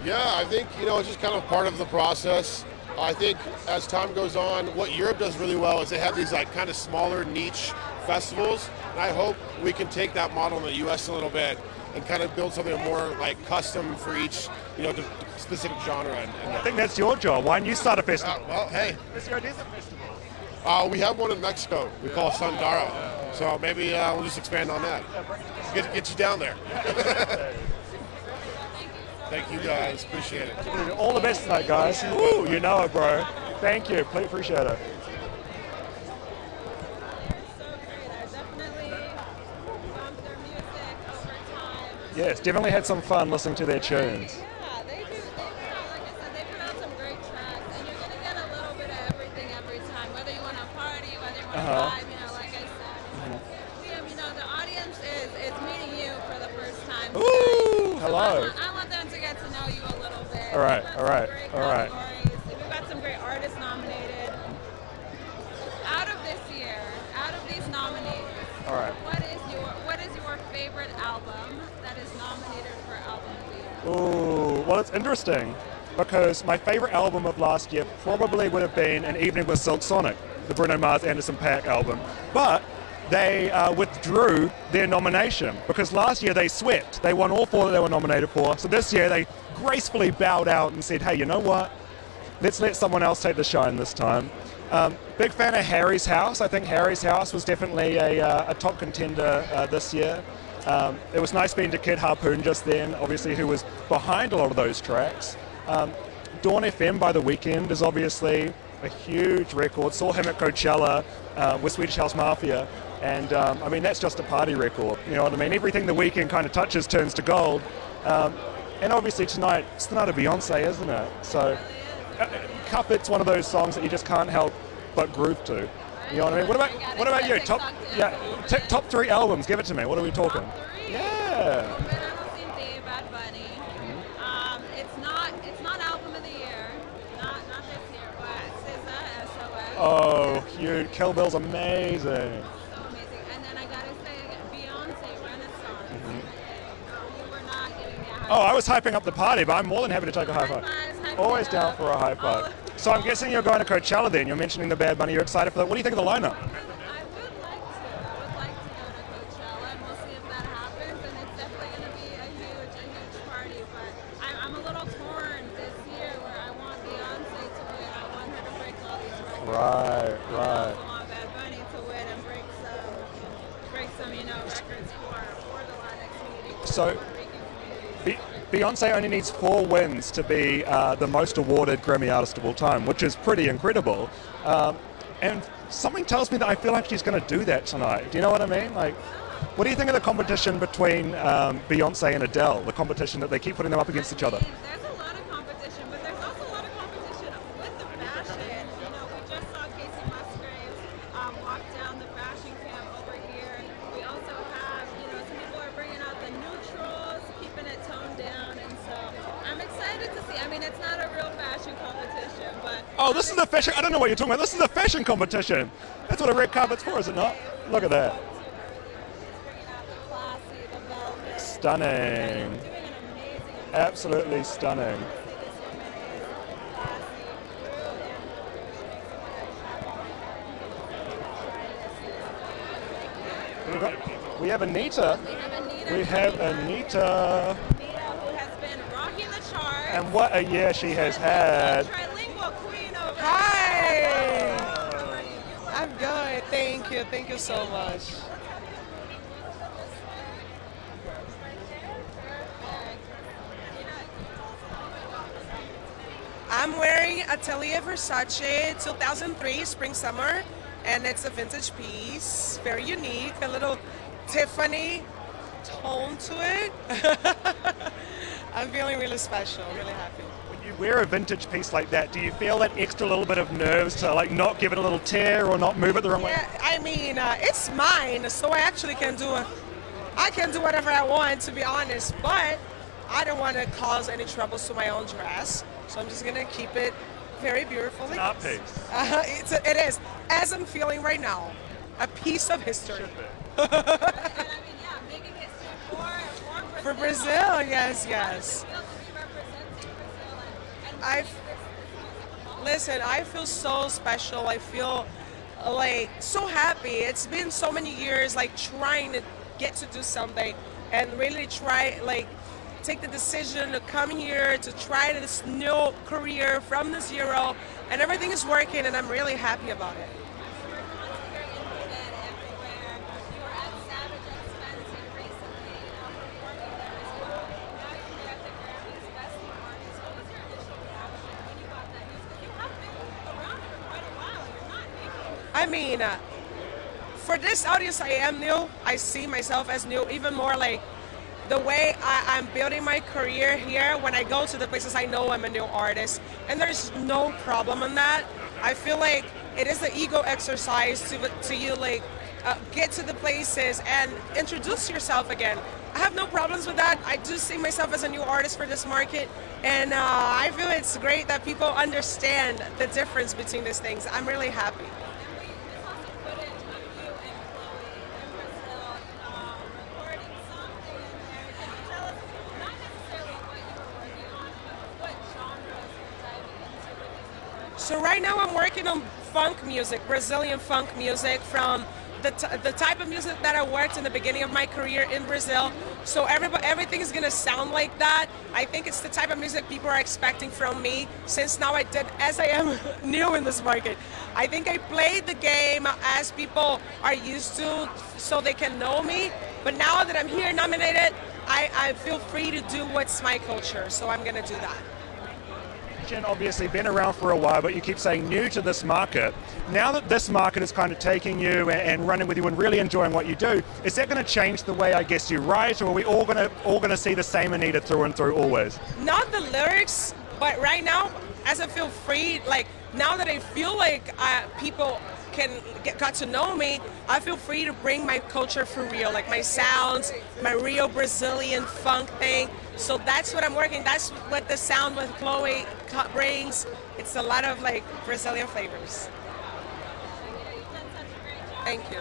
Yeah, I think, it's just kind of part of the process. I think as time goes on, what Europe does really well is they have these kind of smaller niche festivals. And I hope we can take that model in the U.S. a little bit and kind of build something more custom for each, the specific genre. I think that's your job. Why don't you start a festival? Well, hey. What's your Odessa festival? We have one in Mexico. We call it Sundaro. So maybe we'll just expand on that. Get you down there. Thank you guys. Appreciate it. All the best tonight, guys. Ooh, you know it, bro. Thank you. Appreciate it. Yes, definitely had some fun listening to their tunes. Yeah, they do. Like I said, they put out some great tracks, and you're gonna get a little bit of everything every time. Whether you want to party, whether you want to vibe, like I said. Liam, the audience is meeting you for the first time. Ooh, hello. I want them to get to know you a little bit. All right. We've got some great artists nominated. Out of this year, out of these nominees, what is your favorite album that is nominated for Album of the Year? Ooh, well, it's interesting because my favorite album of last year probably would have been An Evening with Silk Sonic, the Bruno Mars Anderson .Paak album. But they withdrew their nomination because last year they swept. They won all 4 that they were nominated for. So this year they gracefully bowed out and said, hey, you know what? Let's let someone else take the shine this time. Big fan of Harry's House. I think Harry's House was definitely a top contender this year. It was nice being to Kid Harpoon just then, obviously, who was behind a lot of those tracks. Dawn FM by The Weeknd is obviously a huge record. Saw him at Coachella with Swedish House Mafia. And I mean, that's just a party record. You know what I mean? Everything The Weeknd kind of touches turns to gold. And obviously tonight, it's the night of Beyonce, isn't it? So Cupid's one of those songs that you just can't help but groove to. You know what I mean? What about you? Top 3 albums. Give it to me. What are we talking? Yeah. It's not album of the year, not this year, but SZA, SOS. Oh, cute. Kill Bill's amazing. So amazing. And then I gotta say, Beyonce, Renaissance. You were not giving me a high Oh, I was hyping up the party, but I'm more than happy to take a high five. Always down for a high five. So I'm guessing you're going to Coachella then. You're mentioning the Bad Bunny. You're excited for that. What do you think of the lineup? I would like to go to Coachella, and we'll see if that happens. And it's definitely going to be a huge party. But I'm a little torn this year where I want Beyonce to win. I want her to break all these records. Right. I want Bad Bunny to win and break some records for the Latinx community. So Beyonce only needs 4 wins to be the most awarded Grammy artist of all time, which is pretty incredible. And something tells me that I feel like she's going to do that tonight. Do you know what I mean? Like, what do you think of the competition between Beyonce and Adele? The competition that they keep putting them up against each other. There's a lot of competition, but there's also a lot of competition with the fashion. You know, we just saw Casey Musgraves walk down the fashion camp over here. We also have, some people are bringing out the neutrals, keeping it toned down, and so I'm excited to see. I mean, it's not a real fashion competition, but... Oh, this is the fashion. I don't know what you're talking about. This is the fashion competition. That's what a red carpet's for, is it not? Look at that. Stunning. Absolutely stunning. We have Anita. We have Anita. Who has been rocking the chart. And what a year she has had. Trilingual queen over Hi. I'm good. Thank you. Thank you so much. I'm wearing Atelier Versace 2003 Spring Summer, and it's a vintage piece, very unique, a little Tiffany tone to it. I'm feeling really special, really happy. When you wear a vintage piece like that, do you feel that extra little bit of nerves to like not give it a little tear or not move it the wrong way? Yeah, I mean, it's mine, so I actually can do whatever I want, to be honest, but I don't want to cause any troubles to my own dress, so I'm just going to keep it very beautiful. It's an art piece. It is, as I'm feeling right now, a piece of history. For Brazil, yes. Listen, I feel so special. I feel like so happy. It's been so many years like trying to get to do something and really take the decision to come here to try this new career from the zero, and everything is working and I'm really happy about it. I mean, for this audience, I am new. I see myself as new, even more like the way I'm building my career here. When I go to the places, I know I'm a new artist, and there's no problem in that. I feel like it is an ego exercise to you get to the places and introduce yourself again. I have no problems with that. I do see myself as a new artist for this market, and I feel it's great that people understand the difference between these things. I'm really happy. So right now I'm working on funk music, Brazilian funk music, from the type of music that I worked in the beginning of my career in Brazil. So everything is gonna sound like that. I think it's the type of music people are expecting from me, since now as I am new in this market. I think I played the game as people are used to, so they can know me. But now that I'm here nominated, I feel free to do what's my culture, so I'm gonna do that. Obviously been around for a while, but you keep saying new to this market. Now that this market is kind of taking you and running with you and really enjoying what you do, is that going to change the way I guess you write, or are we all going to see the same Anita through and through always? Not the lyrics But right now, as I feel free, like now that I feel like people got to know me, I feel free to bring my culture for real, like my sounds, my real Brazilian funk thing. So that's what I'm working. That's what the sound with Chloe brings. It's a lot of like Brazilian flavors. Thank you.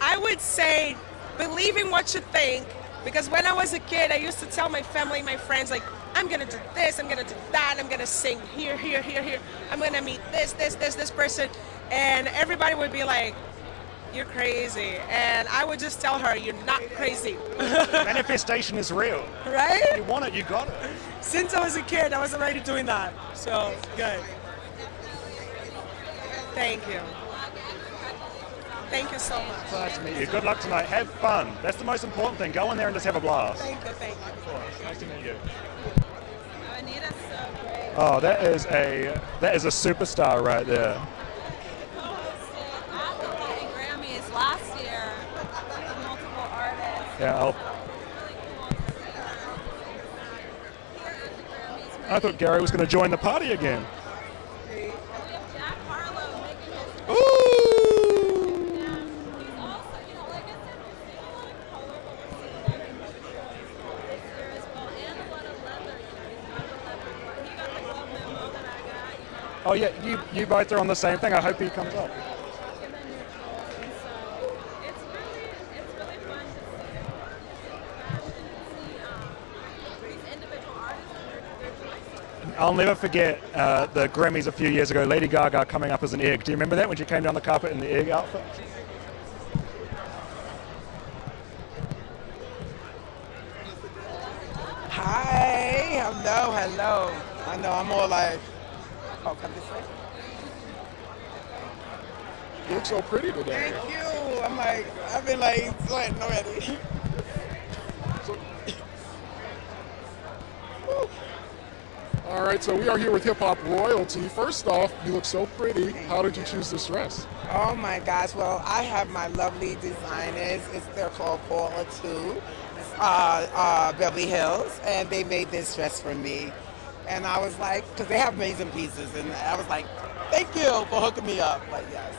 I would say believe in what you think, because when I was a kid, I used to tell my family, my friends, like, I'm gonna do this, I'm gonna do that, I'm gonna sing here, here, here, here, I'm gonna meet this person, and everybody would be like, you're crazy, and I would just tell her, you're not crazy. Manifestation is real. Right? You want it, you got it. Since I was a kid, I was already doing that, so good. Thank you. Thank you so much. Nice to meet you. Good luck tonight. Have fun. That's the most important thing. Go in there and just have a blast. Thank you, thank you. Of course. Nice to meet you. Anita's so great. Oh, that is a superstar right there. At the Latin Grammys last year, multiple artists. Yeah. I thought Gary was going to join the party again. Oh yeah, you both are on the same thing. I hope he comes up. I'll never forget the Grammys a few years ago, Lady Gaga coming up as an egg. Do you remember that when she came down the carpet in the egg outfit? Hi, hello. I know, I'm more like, oh, come this way. You look so pretty today. Thank you. I'm like, I've been like sweating already. All right, so we are here with Hip Hop Royalty. First off, you look so pretty. How did you choose this dress? Oh my gosh, well, I have my lovely designers. They're called Paula 2, Beverly Hills, and they made this dress for me. And I was like, because they have amazing pieces, and I was like, thank you for hooking me up. But yes,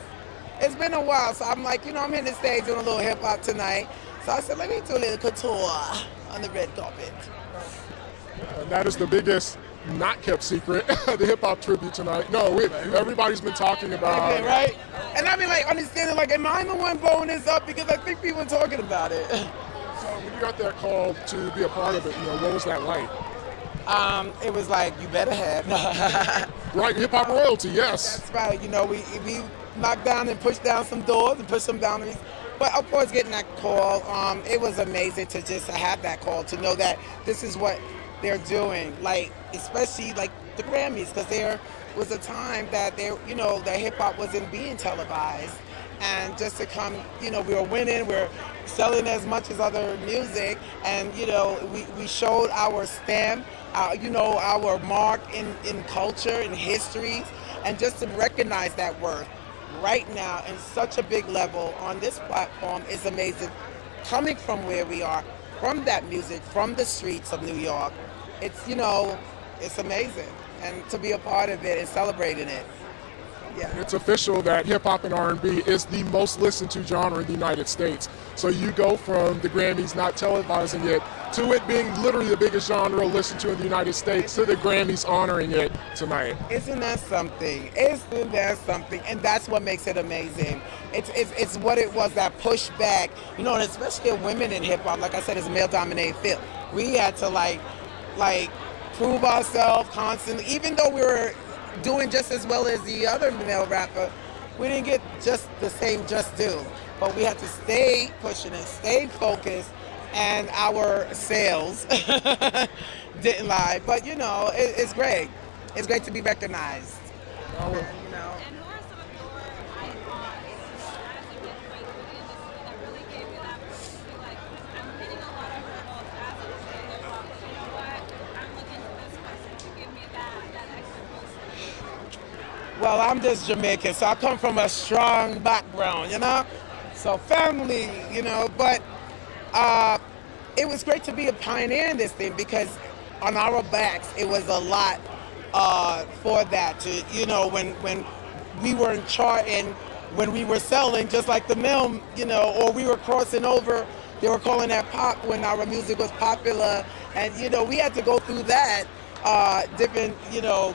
it's been a while, so I'm like, I'm here to stage doing a little hip hop tonight. So I said, let me do a little couture on the red carpet. That is the biggest not kept secret, the hip hop tribute tonight. No, everybody's been talking about it. Right? And I've been like understanding, like, am I the one blowing this up? Because I think people are talking about it. So when you got that call to be a part of it, what was that like? It was like, you better have. Right, Hip Hop Royalty, yes. That's right. We knocked down and pushed down some doors and pushed some boundaries. But of course, getting that call, it was amazing to just have that call, to know that this is what they're doing, like, especially like the Grammys, because there was a time that that hip hop wasn't being televised, and just to come, we were winning, we're selling as much as other music, and we showed our stamp, our mark in culture and histories, and just to recognize that worth right now in such a big level on this platform is amazing. Coming from where we are, from that music, from the streets of New York, it's amazing, and to be a part of it and celebrating it. Yeah. It's official that hip hop and R&B is the most listened to genre in the United States. So you go from the Grammys not televising it to it being literally the biggest genre listened to in the United States to the Grammys honoring it tonight. Isn't that something? Isn't that something? And that's what makes it amazing. It's what it was, that pushback, and especially women in hip hop. Like I said, it's a male-dominated field. We had to like prove ourselves constantly, even though we were doing just as well as the other male rapper. We didn't get just the same just due, but we had to stay pushing it, stay focused, and our sales didn't lie. But it's great. It's great to be recognized. Well, I'm just Jamaican, so I come from a strong background, you know? So family, you know, but it was great to be a pioneer in this thing because on our backs, it was a lot for that. To, you know, when we were in chart and when we were selling, just like the mill, you know, or we were crossing over, they were calling that pop when our music was popular. And, you know, we had to go through that, different, you know,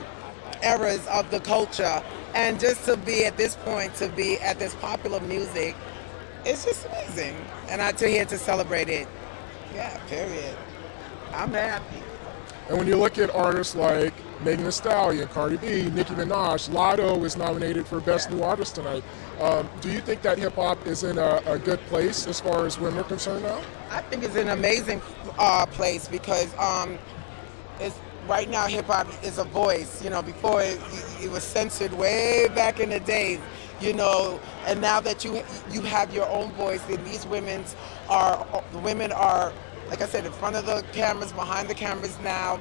eras of the culture. And just to be at this point, to be at this popular music, it's just amazing. And I'm here to celebrate it. Yeah, period. I'm happy. And when you look at artists like Megan Thee Stallion, Cardi B, Nicki Minaj, Lotto is nominated for Best New Artist tonight. Do you think that hip-hop is in a good place as far as women are concerned now? I think it's an amazing place because it's right now hip-hop is a voice. You know, before it was censored way back in the days, you know, and now that you have your own voice, and these women are, like I said, in front of the cameras, behind the cameras now,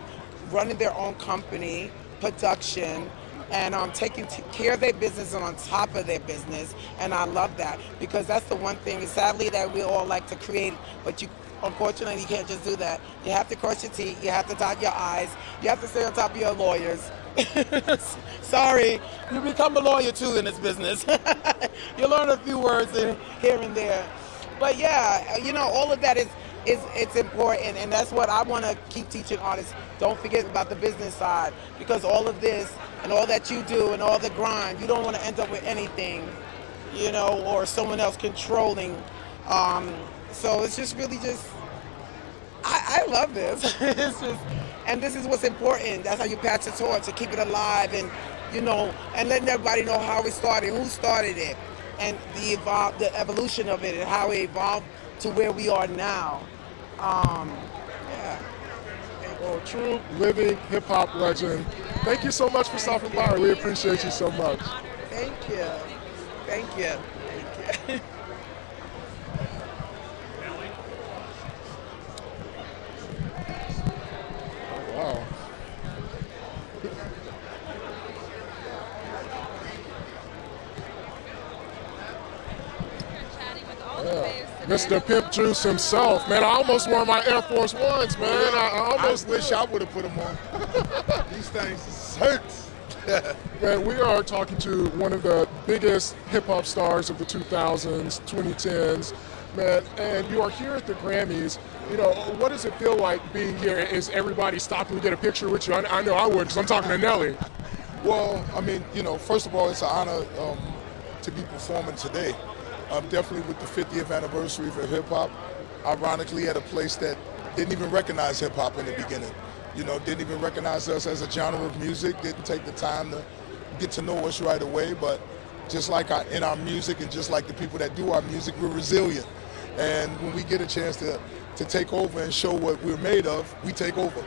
running their own company, production, and taking care of their business and on top of their business. And I love that because that's the one thing, sadly, that we all like to create, but unfortunately, you can't just do that. You have to cross your T, you have to dot your I's, you have to stay on top of your lawyers. Sorry, you become a lawyer too in this business. You learn a few words here and there. But yeah, you know, all of that it's important, and that's what I want to keep teaching artists. Don't forget about the business side, because all of this and all that you do and all the grind, you don't want to end up with anything, you know, or someone else controlling. So it's just really I love this. It's just, and this is what's important. That's how you pass the torch, to keep it alive, and you know, and letting everybody know how it started, who started it, and the evolution of it, and how it evolved to where we are now. Yeah. Well, true living hip hop legend. Thank you so much for stopping by. We appreciate you so much. Thank you. Thank you. Thank you. Wow. Yeah. Mr. Pimp Juice himself, man. I almost wore my Air Force Ones, man. I almost wish I would have put them on. These things hurt. Man, we are talking to one of the biggest hip-hop stars of the 2000s, 2010s, man, and you are here at the Grammys. You know, what does it feel like being here? Is everybody stopping to get a picture with you? I know I would, because I'm talking to Nelly. Well, I mean, you know, first of all, it's an honor to be performing today. Definitely with the 50th anniversary of hip-hop, ironically at a place that didn't even recognize hip-hop in the beginning. You know, didn't even recognize us as a genre of music, didn't take the time to get to know us right away, but just like in our music and just like the people that do our music, we're resilient. And when we get a chance to take over and show what we're made of, we take over.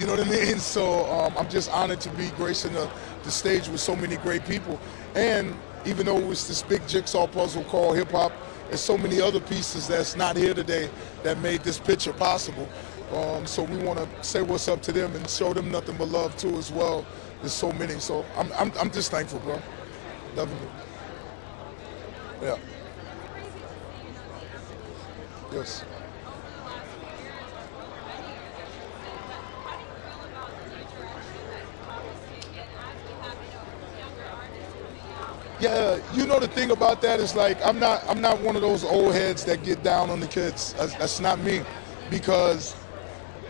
You know what I mean? So I'm just honored to be gracing the stage with so many great people. And even though it's this big jigsaw puzzle called hip-hop, there's so many other pieces that's not here today that made this picture possible. So we want to say what's up to them and show them nothing but love too as well. There's so many. So I'm just thankful, bro. Loving it. Yeah. Yes. Yeah, you know, the thing about that is, like, I'm not one of those old heads that get down on the kids. That's not me, because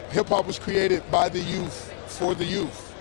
hip hop was created by the youth for the youth.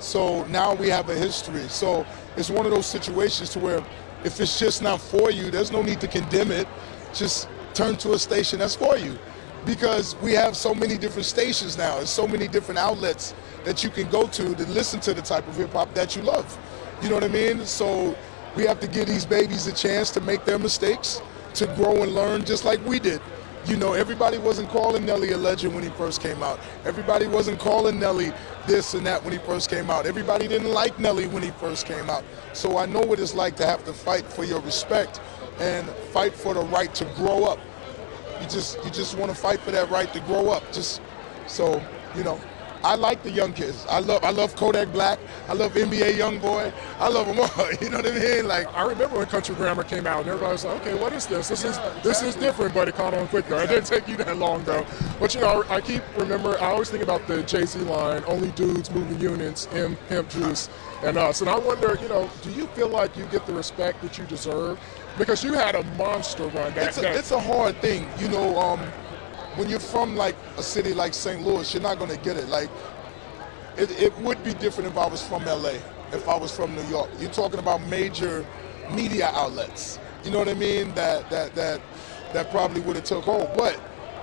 So now we have a history. So it's one of those situations to where if it's just not for you, there's no need to condemn it. Just turn to a station that's for you, because we have so many different stations now. There's so many different outlets that you can go to listen to the type of hip hop that you love. You know what I mean? So we have to give these babies a chance to make their mistakes, to grow and learn just like we did. You know, everybody wasn't calling Nelly a legend when he first came out. Everybody wasn't calling Nelly this and that when he first came out. Everybody didn't like Nelly when he first came out. So I know what it's like to have to fight for your respect and fight for the right to grow up. You just want to fight for that right to grow up. Just so, you know, I like the young kids. I love Kodak Black. I love NBA YoungBoy. I love them all. You know what I mean? Like, I remember when Country Grammar came out, and everybody was like, "Okay, what is this? This is different," but it caught on quick though. It didn't take you that long though. But you know, I always think about the Jay-Z line, "Only dudes moving units, pimp juice, and us." And I wonder, you know, do you feel like you get the respect that you deserve? Because you had a monster run. It's a hard thing, you know. When you're from like a city like St. Louis, you're not going to get it. Like, it would be different if I was from LA, if I was from New York. You're talking about major media outlets. You know what I mean? That probably would have took hold. But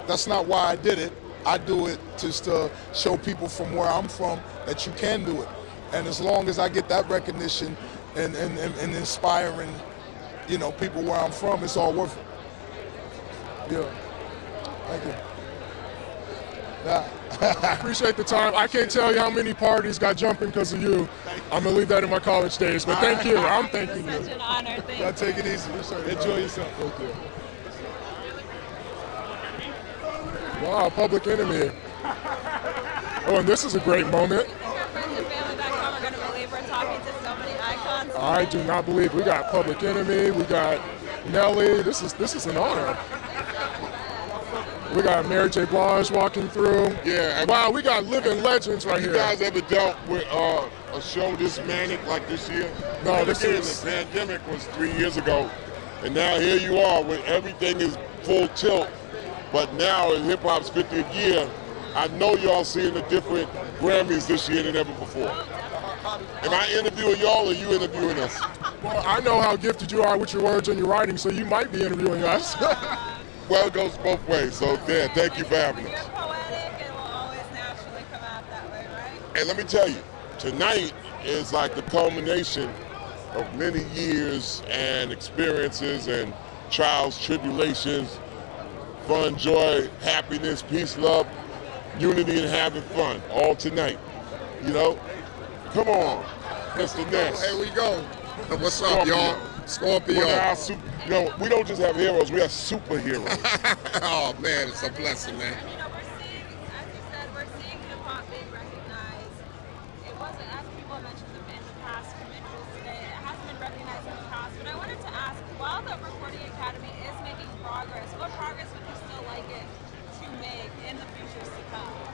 that's not why I did it. I do it just to show people from where I'm from that you can do it. And as long as I get that recognition and inspiring, you know, people where I'm from, it's all worth it. Yeah. Thank you. Yeah. I appreciate the time. I can't tell you how many parties got jumping because of you. I'm going to leave that in my college days. But thank you. I'm thanking you. Such an honor. Thank you. Take it easy. Enjoy yourself. Thank you. Wow, Public Enemy. Oh, and this is a great moment. I do not believe we got Public Enemy. We got Nelly. This is an honor. We got Mary J. Blige walking through. Yeah. Wow, we got living legends right here. You guys ever dealt with a show this manic like this year? No, this is... The pandemic was 3 years ago, and now here you are when everything is full tilt. But now in hip hop's 50th year, I know y'all seeing the different Grammys this year than ever before. Am I interviewing y'all or you interviewing us? Well, I know how gifted you are with your words and your writing, so you might be interviewing us. Well, it goes both ways, so yeah, thank you for having us. And let me tell you, tonight is like the culmination of many years and experiences and trials, tribulations, fun, joy, happiness, peace, love, unity, and having fun, all tonight. You know? Come on, Mr. Ness. Here we go. What's up, y'all? Scorpio. You know, we don't just have heroes, we have superheroes. Oh, man, it's a blessing, man.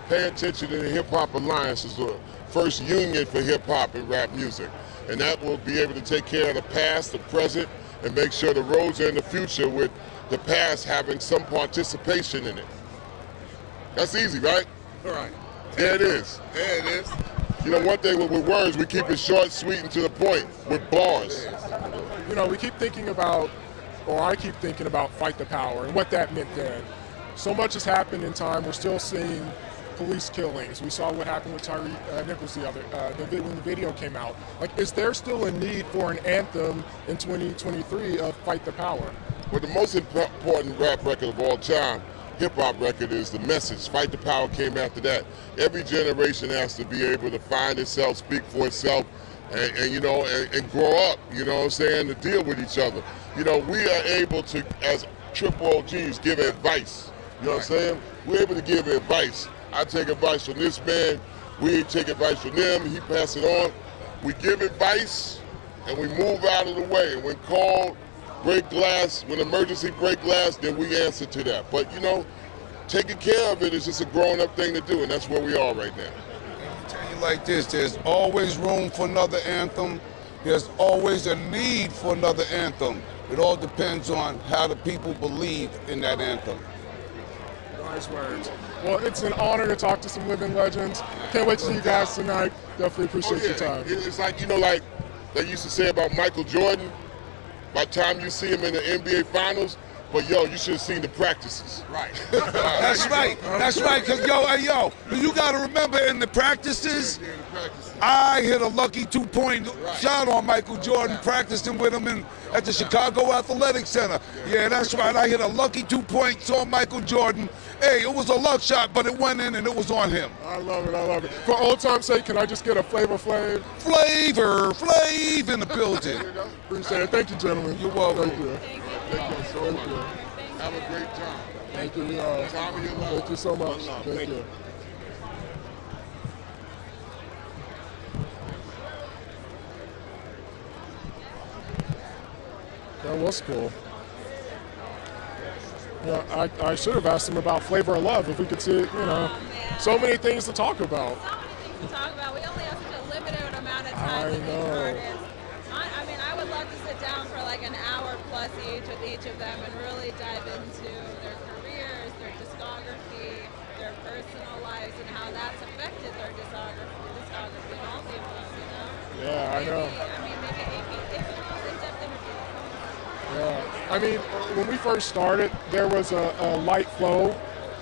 Pay attention to the Hip Hop Alliance is the first union for hip hop and rap music. And that will be able to take care of the past, the present, and make sure the roads are in the future with the past having some participation in it. That's easy, right? All right. There it is. There it is. You know, one thing with words, we keep it short, sweet, and to the point with bars. You know, we keep thinking about, or I keep thinking about fight the power and what that meant then. So much has happened in time. We're still seeing police killings. We saw what happened with Tyree Nichols when the video came out. Like, is there still a need for an anthem in 2023 of Fight the Power? Well, the most important rap record of all time, hip-hop record, is The Message. Fight the Power came after that. Every generation has to be able to find itself, speak for itself, and you know, and grow up, you know what I'm saying, to deal with each other. You know, we are able to, as triple OGs, give advice. You know what I'm saying? We're able to give advice. I take advice from this man, we take advice from them, he pass it on. We give advice and we move out of the way. And when called, break glass, when emergency break glass, then we answer to that. But you know, taking care of it is just a grown-up thing to do, and that's where we are right now. I'll tell you like this, there's always room for another anthem. There's always a need for another anthem. It all depends on how the people believe in that anthem. Nice words. Well, it's an honor to talk to some living legends. Can't wait to see you guys tonight. Definitely appreciate your time. It's like, you know, like they used to say about Michael Jordan, by the time you see him in the NBA Finals, but yo, you should have seen the practices. Right. That's right. That's right. Because yo, you got to remember in the practices, I hit a lucky 2-point shot on Michael Jordan, practicing with him at the Chicago Athletic Center. Yeah, that's right. I hit a lucky 2 points on Michael Jordan. Hey, it was a luck shot, but it went in and it was on him. I love it. I love it. For old time's sake, can I just get a Flavor Flav? Flav in the building. Appreciate it. Thank you, gentlemen. You're welcome. Thank you. Thank you so much. Have a great time. Thank you. Time of your life. Thank you so much. Thank you. was cool. Yeah, I should have asked him about Flavor of Love if we could see, so many things to talk about. To talk about. We only have such a limited amount of I time with know. each artist. I mean, I would love to sit down for like an hour plus each with each of them and really dive into their careers, their discography, their personal lives, and how that's affected their discography and all the above, Yeah, I know. I mean, maybe AP was in-depth interview. Yeah. I mean, when we first started, there was a light flow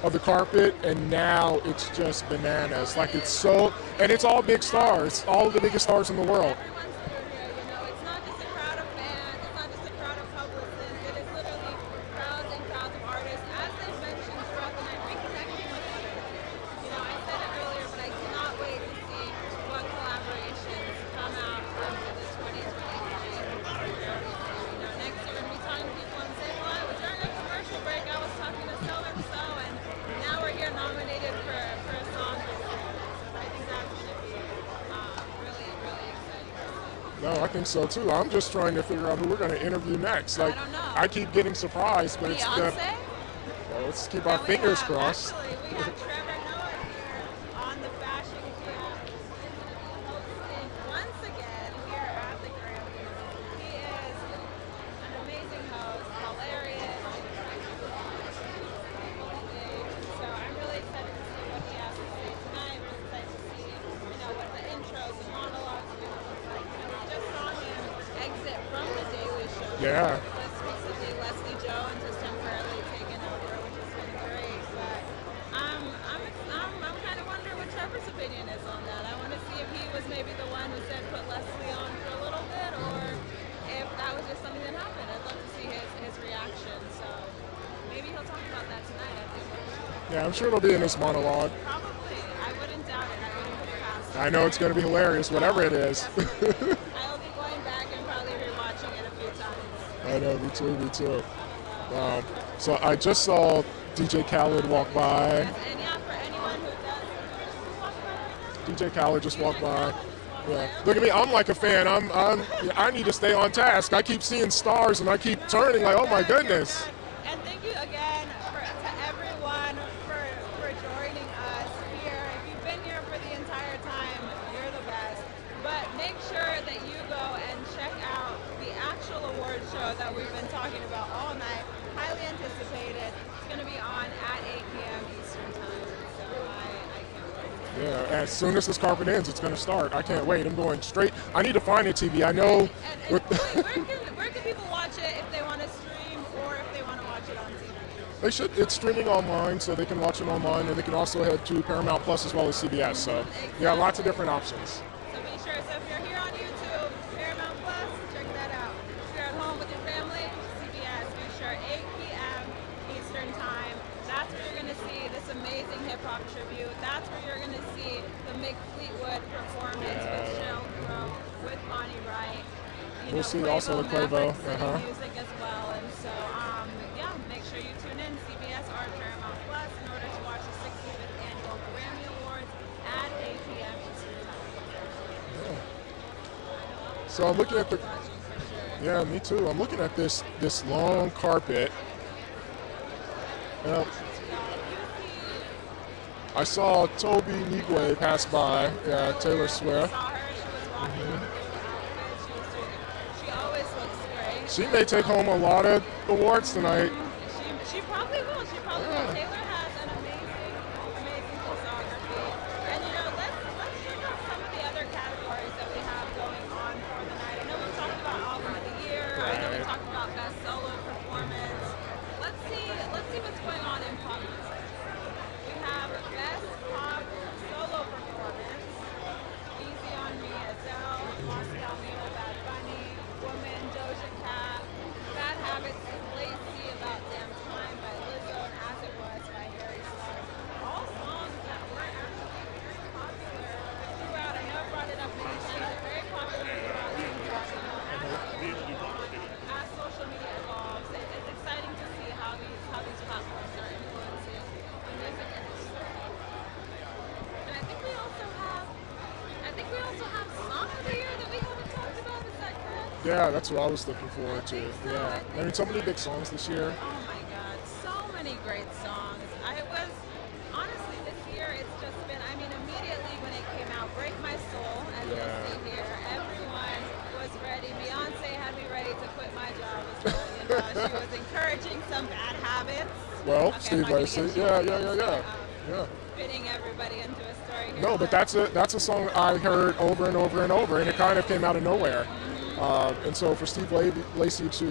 of the carpet, and now it's just bananas. Like, it's so, and it's all big stars, all of the biggest stars in the world. It's not just a crowd of fans, it's not just a crowd of publicists, it is literally crowds and crowds of artists. As they mentioned throughout the night, reconnecting with one another. I said it earlier, but I cannot wait to see what collaborations come out from the 2023. Next year we're going to be talking to people and say, well, during a commercial break, I was talking to so-and-so, and now we're here nominated for a song. I think that's going to be really, really exciting. No, I think so too. I'm just trying to figure out who we're going to interview next. Like, I keep getting surprised, but it's Beyonce? well, let's keep our fingers crossed. We have Trevor Noah here on the Fashion Cam, hosting once again here at the Grammys. He is an amazing host, hilarious. So I'm really excited to see what he has to say tonight. We're excited to see, what the intros and monologues are going to look like. We just saw him exit from the Daily Show. Yeah. Just recently, Leslie Joe and just temporarily taken over, which has been great. But I'm kind of wondering what Trevor's opinion is on that. I want to see if he was maybe the one who said put Leslie on for a little bit, or if that was just something that happened. I'd love to see his reaction. So maybe he'll talk about that tonight at the show. Yeah, I'm sure it'll be in this monologue. Probably. I wouldn't doubt it. I wouldn't put it past him. I know it's going to be hilarious, whatever it is. I'll be going back and probably rewatching it a few times. I know, me too. So I just saw DJ Khaled walk by. And yeah, for anyone who does, DJ Khaled just walked by. Yeah. Look at me, I'm like a fan. I need to stay on task. I keep seeing stars and I keep turning like, oh my goodness. and thank you again to everyone for joining us here. If you've been here for the entire time, you're the best. But make sure that you go and check out the actual award show that we've been talking about all night. Highly anticipated. It's going to be on at 8 p.m. Eastern Time. So I can't wait. Yeah, as soon as this carpet ends, it's going to start. I can't wait. I'm going straight. I need to find a TV. I know. Where can people watch it if they want to stream or if they want to watch it on TV? They should. It's streaming online, so they can watch it online, and they can also head to Paramount Plus as well as CBS. So, yeah, lots of different options. So be sure. So if you're here on YouTube, Paramount Plus, check that out. If you're at home with your family, CBS. Be sure 8 p.m. Eastern Time. That's where you're going to see this amazing hip hop tribute. That's where you're going to see the Mick Fleetwood performance with Sheryl Crow, with Bonnie Wright. We'll see also the Quavo. Music as well. And so, yeah, make sure you tune in CBS or Paramount Plus in order to watch the 65th Annual Grammy Awards at 8 p.m. Eastern Time. So I'm looking at the. Yeah, me too. I'm looking at this long carpet. I saw Toby Nigwe pass by. Yeah, Taylor Swift. She always looks great. She may take home a lot of awards tonight. She probably will. She probably will. Taylor has an amazing discography. And let's check out some of the other categories that we have going on for the night. I know we talked about album of the year. I know we talked about best solo performance. Let's see what's going on in pop music. We have best pop solo performance. Easy on Me, Adele, Moscow Mule, Bad Bunny, Woman, Doja Cat, Bad Habits, Lazy, About Damn Time by Lizzo, and As It Was by Yeah, that's what I was looking forward to. Yeah, I mean, so many big songs this year. Oh my God, so many great songs. I was, honestly, this year it's just been, I mean, immediately when it came out, Break My Soul, as you see here, everyone was ready. Beyonce had me ready to quit my job as well. You know, she was encouraging some bad habits. Well, Okay, Steve Lacy, yeah. Fitting everybody into a story here. No, but that's a song I heard over and over and over, and it kind of came out of nowhere. And so for Steve Lacy to,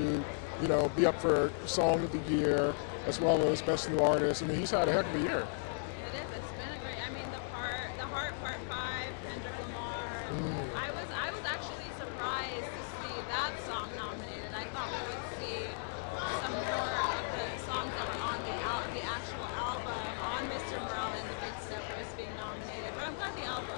you know, be up for Song of the Year as well as Best New Artist, I mean, he's had a heck of a year. It is. It's been a great. I mean, the Heart Part 5, Kendrick Lamar. I was actually surprised to see that song nominated. I thought we would see some more of the songs that were on the actual album on Mr. Morale and the Big Steppers being nominated. But I'm glad the album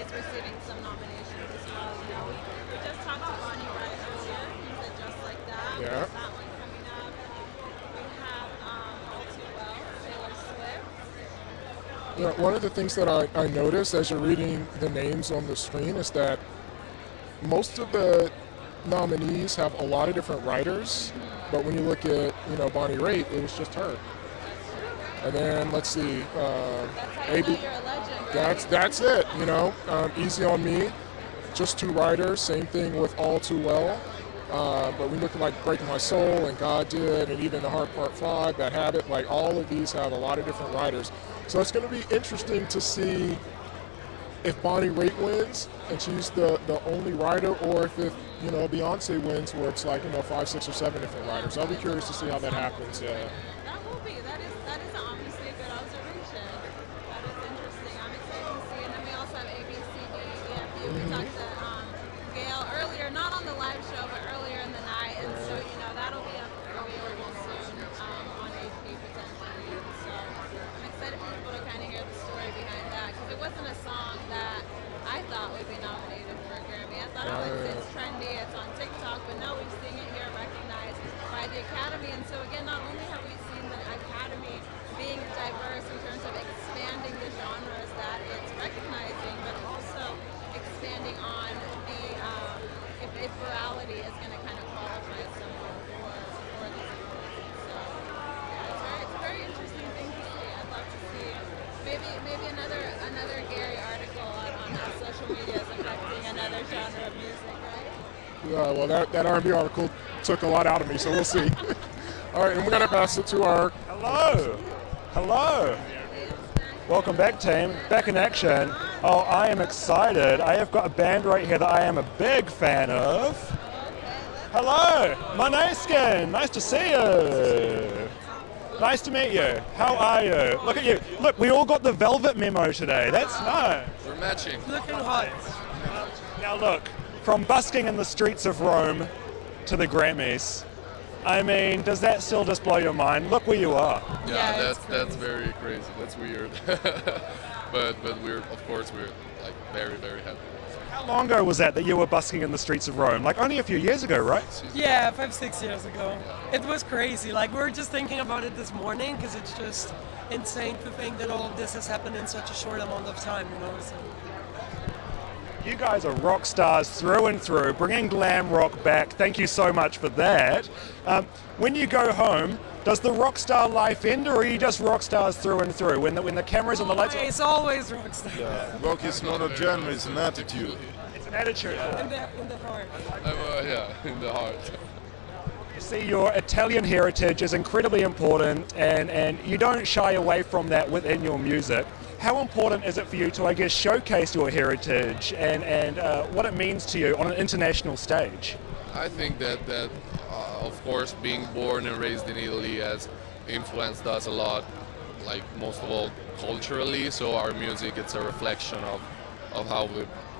is receiving some nominations as well. You know, we just talked to Bonnie Wright earlier. He said Just Like That. Yeah. There's that one coming up. We have All Too Well, Taylor Swift. You know, one of the things that I noticed as you're reading the names on the screen is that most of the nominees have a lot of different writers, but when you look at, you know, Bonnie Raitt, it was just her. And then let's see, that's it. You know, Easy on Me, just 2 writers. Same thing with All Too Well. But we look at like Breaking My Soul and God Did, and even The Heart Part 5, That Habit. Like all of these have a lot of different writers. So it's going to be interesting to see if Bonnie Raitt wins and she's the only writer, or if you know, Beyonce wins, where it's like, you know, 5, 6, or 7 different writers. I'll be curious to see how that happens. Yeah. That will be. That is obviously a good observation. That is interesting. I'm excited to see. And then we also have ABCD, EFU. We talked to Gail earlier, not on the live show, but earlier in the night. And so, you know, that'll be available soon on AP potentially. So I'm excited for people to kind of hear the story behind that, because it wasn't a song that I thought would be nominated for a Grammy. I thought, it's trendy, it's on TikTok, but no, we've seen it here recognized by the Academy. And so again, not only have we seen the Academy being diverse in terms of expanding the genres that it's recognizing, but also expanding on the if virality is going to kind of qualify someone for these awards. So yeah, it's a very interesting thing to see. I'd love to see maybe another Gary article on how social media is affecting another genre of music, right? Yeah, well, that R&B article took a lot out of me, so we'll see. All right, and we're going to pass it to our... Hello. Welcome back, team. Back in action. Oh, I am excited. I have got a band right here that I am a big fan of. Hello, Maneskin. Nice to see you. Nice to meet you. How are you? Look at you. Look, we all got the Velvet memo today. That's nice. We're matching. Looking hot. Now look, from busking in the streets of Rome to the Grammys, I mean, does that still just blow your mind? Look where you are. Yeah, that's very crazy. That's weird. but we're, of course, we're like very, very happy. How long ago was that you were busking in the streets of Rome? Like only a few years ago, right? Yeah, 5, 6 years ago. It was crazy. Like we were just thinking about it this morning, because it's just insane to think that all of this has happened in such a short amount of time, you know. So. You guys are rock stars through and through, bringing glam rock back. Thank you so much for that. When you go home, does the rock star life end, or are you just rock stars through and through? When the cameras and the lights... It's always rock star. Yeah. Rock is not a genre, it's an attitude. It's an attitude. In the heart. Yeah, in the heart. You see, your Italian heritage is incredibly important, and you don't shy away from that within your music. How important is it for you to, I guess, showcase your heritage and what it means to you on an international stage? I think that of course, being born and raised in Italy has influenced us a lot, like most of all culturally. So our music, it's a reflection of how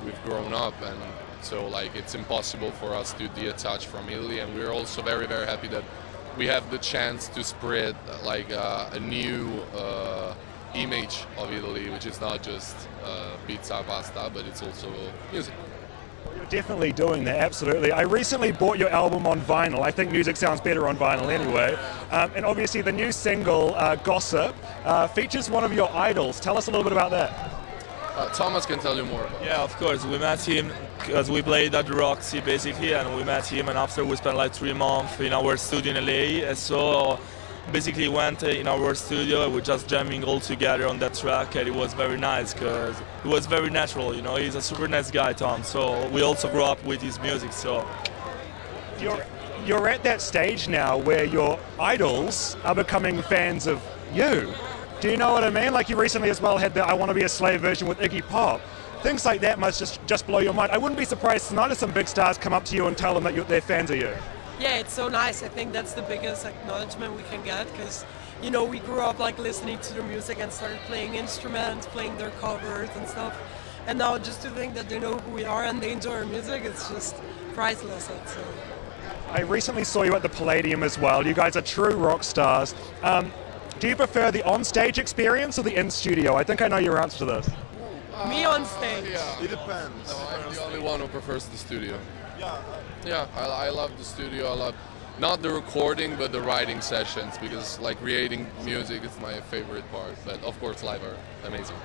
we've grown up, and so like it's impossible for us to detach from Italy. And we're also very, very happy that we have the chance to spread like a new image of Italy, which is not just pizza, pasta, but it's also music. You're definitely doing that, absolutely. I recently bought your album on vinyl. I think music sounds better on vinyl anyway. And obviously the new single, Gossip, features one of your idols. Tell us a little bit about that. Thomas can tell you more. Yeah, of course. We met him because we played at the Roxy basically, and we met him, and after we spent like 3 months in our studio in LA. And so basically went in our studio, we just jamming all together on that track, and it was very nice because it was very natural. You know, he's a super nice guy, Tom. So we also grew up with his music. So you're at that stage now where your idols are becoming fans of you. Do you know what I mean? Like you recently as well had the I Want to Be a Slave version with Iggy Pop. Things like that must just blow your mind. I wouldn't be surprised tonight if some big stars come up to you and tell them that they're fans of you. Yeah, it's so nice. I think that's the biggest acknowledgement we can get because, you know, we grew up like listening to their music and started playing instruments, playing their covers and stuff. And now just to think that they know who we are and they enjoy our music, it's just priceless, I'd say. I recently saw you at the Palladium as well. You guys are true rock stars. Do you prefer the on-stage experience or the in-studio? I think I know your answer to this. Me on stage. Yeah. It depends. No, I'm the only one who prefers the studio. Yeah, I love the studio. I love not the recording, but the writing sessions because, like, creating music is my favorite part. But of course, live are amazing.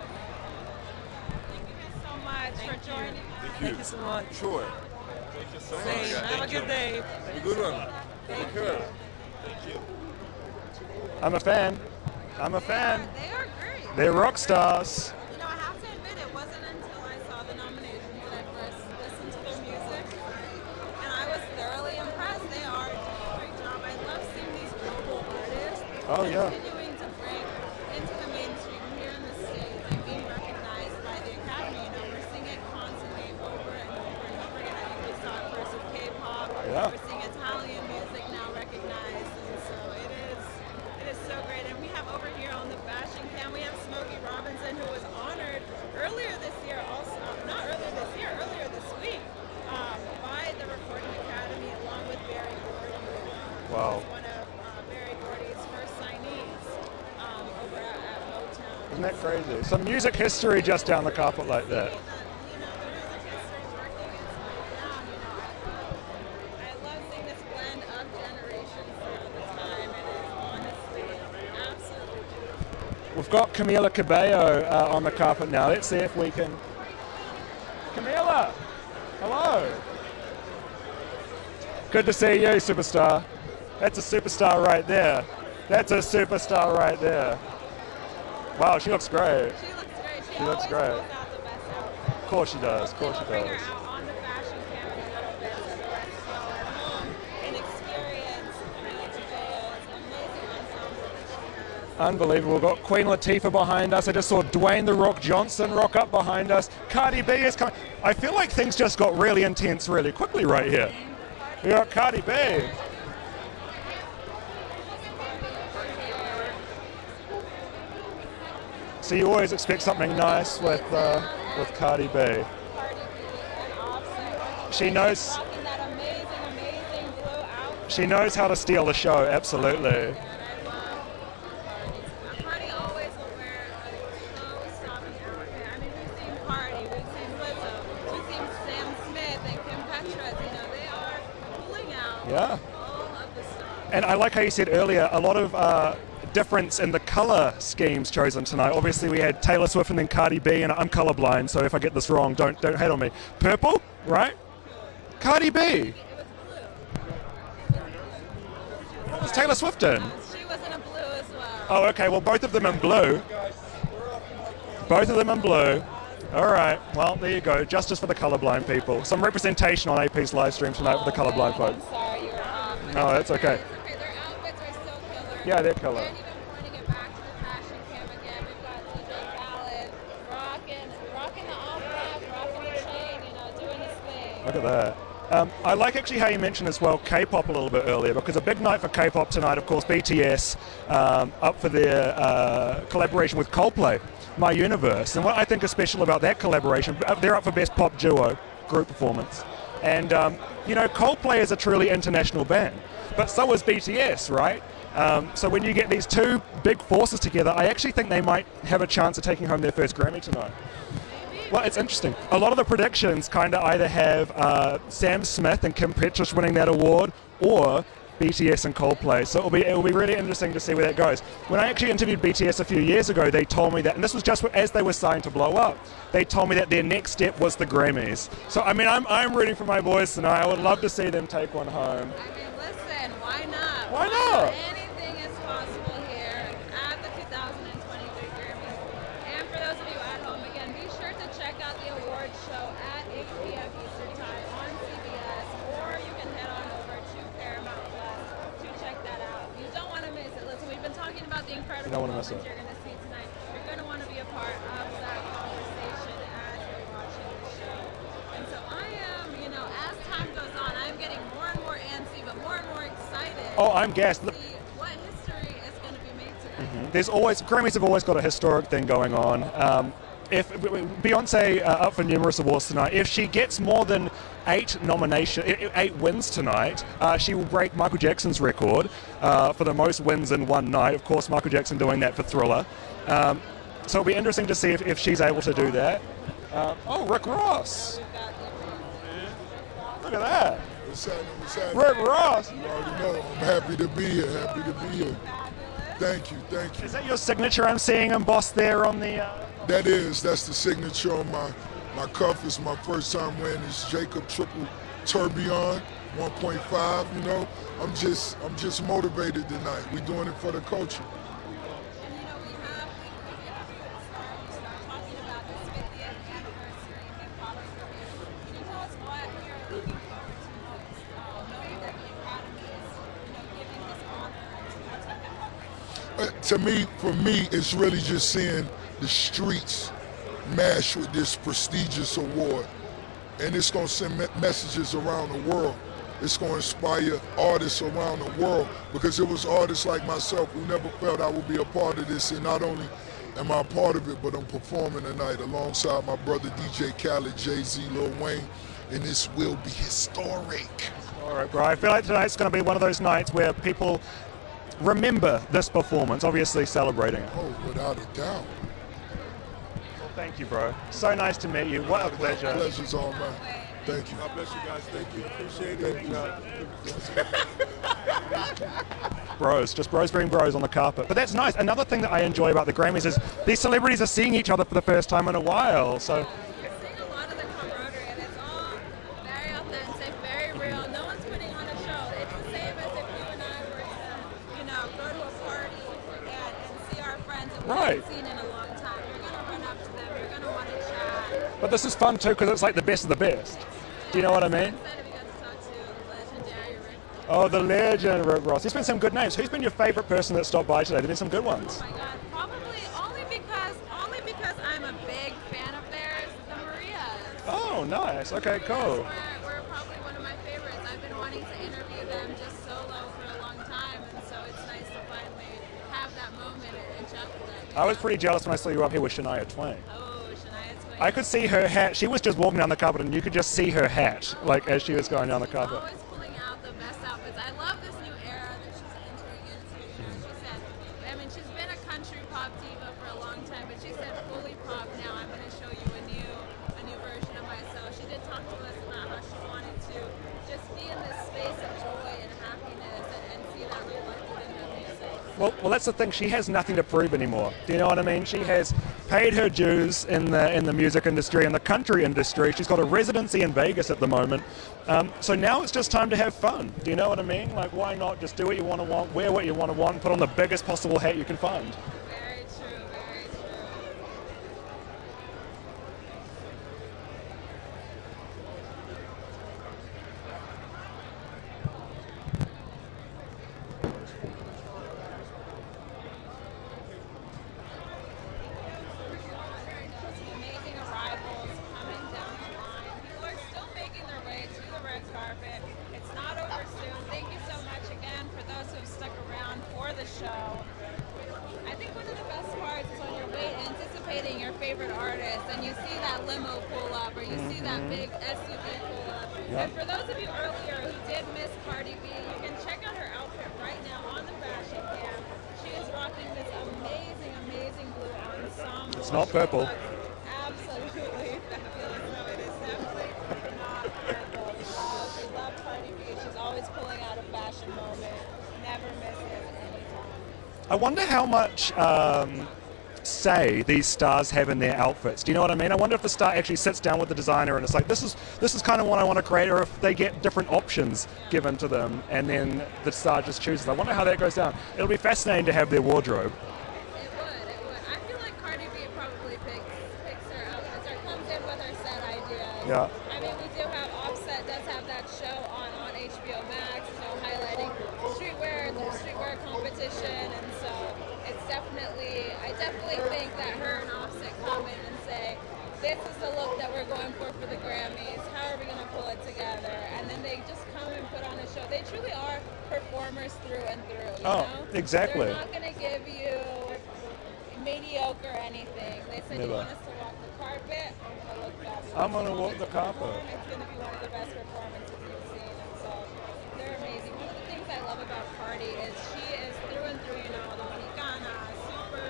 Thank you so much for joining. Thank you so much. Sure. Thank you so much. Same. Have a good day. Have a good one. Take care. Thank you. I'm a fan. I'm a fan. They are great. They're rock stars. You know, I have to admit, it wasn't until I saw the nominations that I first listened to their music, and I was thoroughly impressed. They are doing a great job. I love seeing these global artists continuing to break into the mainstream here in the States and being recognized by the Academy. You know, we're seeing it constantly over and over and over again. I think we saw it first with K-pop. Yeah. We're seeing Italian music now recognized, and so it is so great. And we have over here on the fashion cam, we have Smokey Robinson, who was honored earlier this year, also not earlier this year, earlier this week, by the Recording Academy, along with Barry Gordy. Wow. Who was one of Barry Gordy's first signees over at Motown. Isn't that crazy? Some music history just down the carpet like that. I love seeing this blend of generations throughout the time. It is honestly absolutely beautiful. We've got Camila Cabello on the carpet now. Let's see if we can... Camila! Hello! Good to see you, superstar. That's a superstar right there. That's a superstar right there. Wow, she looks great. She looks great. She looks great. Pulls out the best outfits. Of course she does. Of course she Bring does. her out on the fashion cam in a little bit so you guys can go at home and experience Camila Cabello's amazing ensemble that she has. Unbelievable. We've got Queen Latifah behind us. I just saw Dwayne The Rock Johnson rock up behind us. Cardi B is coming. I feel like things just got really intense really quickly right here. We got Cardi B. So you always expect something nice with Cardi B. She knows. She knows how to steal the show. Absolutely. Cardi always will wear a show-stopping outfit. I mean, we've seen Cardi, we've seen Lizzo, we've seen Sam Smith and Kim Petras. You know, they are pulling out Yeah. all of the stuff. And I like how you said earlier, a lot of difference in the color schemes chosen tonight. Obviously, we had Taylor Swift and then Cardi B, and I'm colorblind, so if I get this wrong, don't hate on me. Purple, right? Cardi B. What was Taylor Swift in? She was in a blue as well. Oh, okay. Well, both of them in blue. Both of them in blue. All right. Well, there you go. Justice for the colorblind people. Some representation on AP's live stream tonight for the colorblind folks. I'm sorry, you're off. No, that's okay. Okay, their outfits are still killer. Yeah, they're killer. And even pointing it back to the fashion cam again, we've got DJ Khaled rocking the off-rack, rocking the chain, you know, doing his thing. Look at that. I like actually how you mentioned as well K-pop a little bit earlier, because a big night for K-pop tonight, of course, BTS up for their collaboration with Coldplay, My Universe. And what I think is special about that collaboration, they're up for Best Pop Duo Group Performance. And, you know, Coldplay is a truly international band, but so is BTS, right? So when you get these two big forces together, I actually think they might have a chance of taking home their first Grammy tonight. Well, it's interesting. A lot of the predictions kind of either have Sam Smith and Kim Petras winning that award, or BTS and Coldplay. So it'll be really interesting to see where that goes. When I actually interviewed BTS a few years ago, they told me that, and this was just as they were starting to blow up, they told me that their next step was the Grammys. So I mean, I'm rooting for my boys tonight. I would love to see them take one home. I mean, listen, why not? Why not? Anything is possible here at the 2023 Grammys. And for those of you at home, again, be sure to check out the awards show at 8 p.m. Eastern Time on CBS, or you can head on over to Paramount Plus to check that out. You don't want to miss it. Listen, we've been talking about the incredible moments you're going to see tonight. You're going to want to be a part of that conversation as you're watching the show. And so I am, you know, as time goes on, I'm getting more and more antsy, but more and more excited. Oh, I'm gassed. To see what history is going to be made today. There's always, Grammys have always got a historic thing going on. If Beyonce up for numerous awards tonight, if she gets more than 8 wins tonight, she will break Michael Jackson's record for the most wins in one night. Of course, Michael Jackson doing that for Thriller. So it'll be interesting to see if she's able to do that. Oh, Rick Ross. Look at that. What's happening? Rick Ross. You already know. I'm happy to be here. Thank you. Is that your signature I'm seeing embossed there on the... That's the signature on my cuff. It's my first time wearing this Jacob Triple Tourbillon 1.5, you know. I'm just motivated tonight. We're doing it for the culture. For me, it's really just seeing the streets mash with this prestigious award. And it's going to send messages around the world. It's going to inspire artists around the world, because it was artists like myself who never felt I would be a part of this. And not only am I a part of it, but I'm performing tonight alongside my brother DJ Khaled, Jay-Z, Lil Wayne, and this will be historic. All right, bro. I feel like tonight's going to be one of those nights where people remember this performance, obviously celebrating it. Oh, without a doubt. Well, thank you, bro. So nice to meet you. What a pleasure. Pleasure's all mine. Thank you. God bless you guys. Thank you. Appreciate it. Bros, just bros being bros on the carpet. But that's nice. Another thing that I enjoy about the Grammys is these celebrities are seeing each other for the first time in a while. So right. But this is fun too, because it's like the best of the best. Do you know what I mean? Oh, the legend, Rick Ross. There's been some good names. Who's been your favorite person that stopped by today? There's been some good ones. Oh my God, probably only because I'm a big fan of theirs, the Marias. Oh, nice. Okay, cool. We're probably one of my favorites. I've been wanting to interview them just solo for a long time, and so it's nice to finally have that moment and chat with them. I was pretty jealous when I saw you up here with Shania Twain. Oh, Shania Twain. I could see her hat. She was just walking down the carpet, and you could just see her hat, like as she was going down the carpet. Always pulling out the best outfits. I love this new era that she's entering into. She said, I mean, she's been a country pop diva for a long time, but she said fully pop now. I'm going to show you a new version of myself. She did talk to us about how she wanted to just be in this space of joy and happiness and see that reflected in her music. Well, that's the thing. She has nothing to prove anymore. Do you know what I mean? She has paid her dues in the music industry and the country industry. She's got a residency in Vegas at the moment. So now it's just time to have fun. Do you know what I mean? Like, why not just do what you want to want, wear what you want to want, and put on the biggest possible hat you can find? Very true, very true. Amazing arrivals coming down the line. People are still making their way to the red carpet. It's not over soon. Thank you so much again for those who have stuck around for the show. I think one of the best parts is when you're anticipating your favorite artist and you see that limo pull up or you see that big SUV pull up. Yep. And for those of you earlier who did miss Cardi B, you can check out her outfit right now on the fashion cam. She is rocking this amazing, amazing blue ensemble. It's not purple. Absolutely fabulous. No, it is definitely not purple. We love Cardi B. She's always pulling out a fashion moment. I wonder how much say these stars have in their outfits. Do you know what I mean? I wonder if the star actually sits down with the designer and it's like, this is kind of what I want to create, or if they get different options given to them and then the star just chooses. I wonder how that goes down. It'll be fascinating to have their wardrobe. It would. I feel like Cardi B probably picks her outfits or comes in with her set ideas. Yeah. I mean, we do have Offset does have that show on HBO Max, you know, highlighting streetwear, the streetwear competition, and so it's definitely, I definitely think that her and Offset come in and say, this is the look that we're going for the Grammys. How are we going to pull it together? And then they just come and put on a show. They truly are performers through and through. You know? Exactly. They're not going to give you mediocre anything. They said you want us to walk the carpet. I'm going to walk the carpet. It's going to be one of the best performances you've seen. And so they're amazing. One of the things I love about Cardi is she is through and through, you know, Dominicana, super,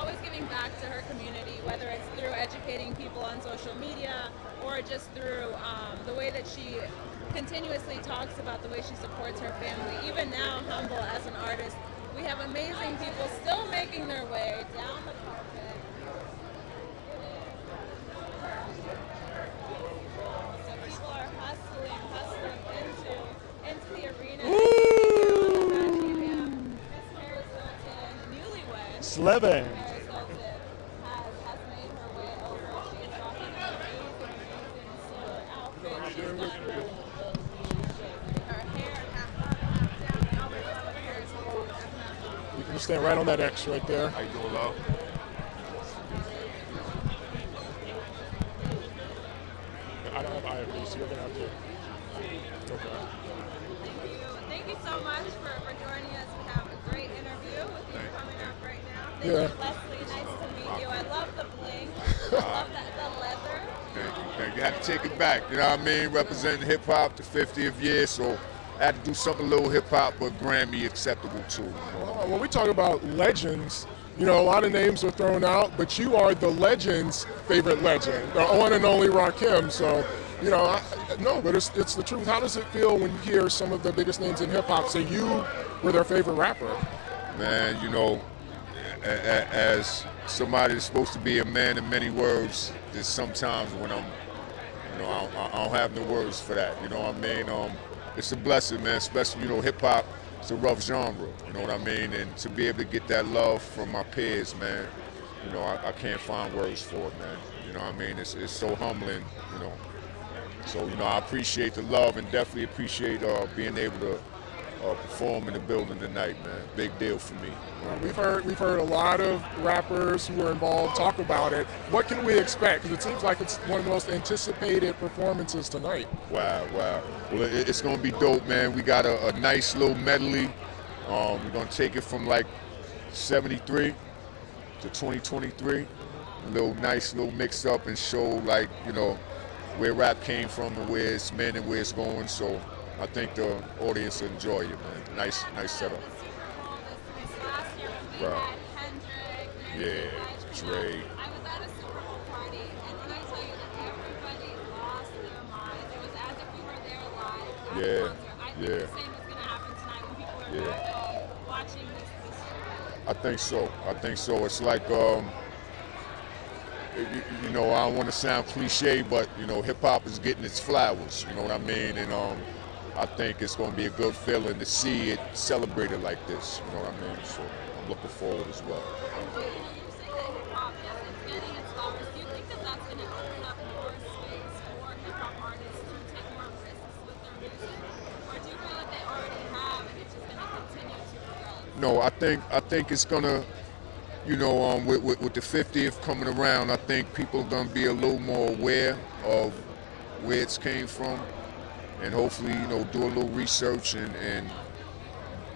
always giving back to her community, whether it's through educating people on social media or just through the way that she continuously talks about the way she supports her family. Even now, humble as an artist, we have amazing people still making their way down the carpet. So people are hustling into the arena. Miss Paris Hilton, newlywed. Sliving. Paris Hilton has made her way over. She is rocking an amazing silver outfit. She's done her hair half down. I always love a Paris Hilton. You can just stand right on that X right there. How you doing, love? I don't have IFB, so you're going to have to. Okay. Thank you so much for joining us. We have a great interview with you coming up right now. Thank Yeah. you, Leslie. Nice to meet you. I love the bling. I love the leather. Thank you. Had to take it back, you know what I mean? Representing hip hop, the 50th year, so I had to do something a little hip hop, but Grammy acceptable too. When we talk about legends, you know, a lot of names are thrown out, but you are the legend's favorite legend, the one and only Rakim. So, you know, no, but it's the truth. How does it feel when you hear some of the biggest names in hip hop say you were their favorite rapper? Man, you know, as somebody that's supposed to be a man of many words, there's sometimes when I'm, you know, I don't have no words for that. You know what I mean? It's a blessing, man. Especially, you know, hip hop. It's a rough genre, you know what I mean? And to be able to get that love from my peers, man, you know, I can't find words for it, man. You know what I mean? It's so humbling, you know. So, you know, I appreciate the love and definitely appreciate being able to perform in the building tonight, man. Big deal for me. We've heard a lot of rappers who are involved talk about it. What can we expect? Because it seems like it's one of the most anticipated performances tonight. Wow. Well, it's going to be dope, man. We got a nice little medley. We're going to take it from like 73 to 2023. A little nice little mix up and show, like, you know, where rap came from and where it's been and where it's going. So I think the audience will enjoy it, man. Nice setup. Right. Yeah, Dre. I was at a Super Bowl party, and when I tell you that everybody lost their minds, it was as if we were there live at the concert. I think the same is going to happen tonight when people are back home watching this. I think so. It's like, you know, I don't want to sound cliche, but, you know, hip-hop is getting its flowers, you know what I mean? And I think it's going to be a good feeling to see it celebrated like this, you know what I mean? So I'm looking forward as well. You say that hip-hop is getting its flowers. Do you think that that's going to open up more space for hip-hop artists to take more risks with their music? Or do you feel like they already have and it's just going to continue to grow? No, I think it's going to, you know, with the 50th coming around, I think people are going to be a little more aware of where it's came from, and hopefully, you know, do a little research and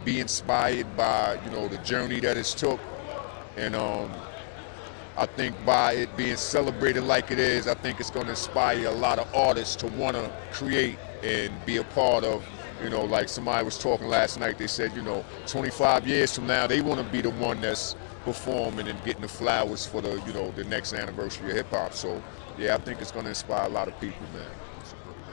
be inspired by, you know, the journey that it's took. And I think by it being celebrated like it is, I think it's going to inspire a lot of artists to want to create and be a part of, you know, like somebody was talking last night, they said, you know, 25 years from now, they want to be the one that's performing and getting the flowers for the, you know, the next anniversary of hip hop. So, yeah, I think it's going to inspire a lot of people, man.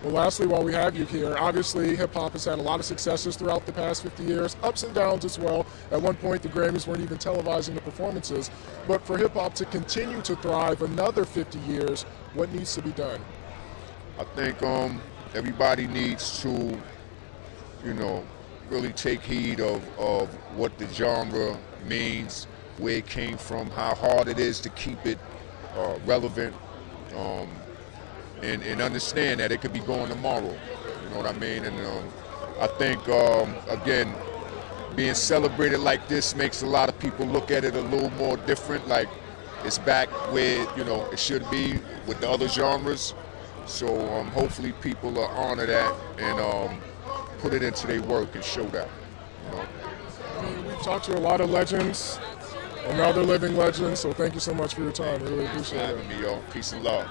Well, lastly, while we have you here, obviously hip-hop has had a lot of successes throughout the past 50 years, ups and downs as well. At one point, the Grammys weren't even televising the performances. But for hip-hop to continue to thrive another 50 years, what needs to be done? I think everybody needs to, really take heed of what the genre means, where it came from, how hard it is to keep it relevant, and understand that it could be going tomorrow. You know what I mean? And I think, again, being celebrated like this makes a lot of people look at it a little more different, like it's back where, it should be with the other genres. So hopefully people will honor that and put it into their work and show that. I mean, we've talked to a lot of legends and other living legends, so thank you so much for your time. Really appreciate it. Me, yo. Peace and love.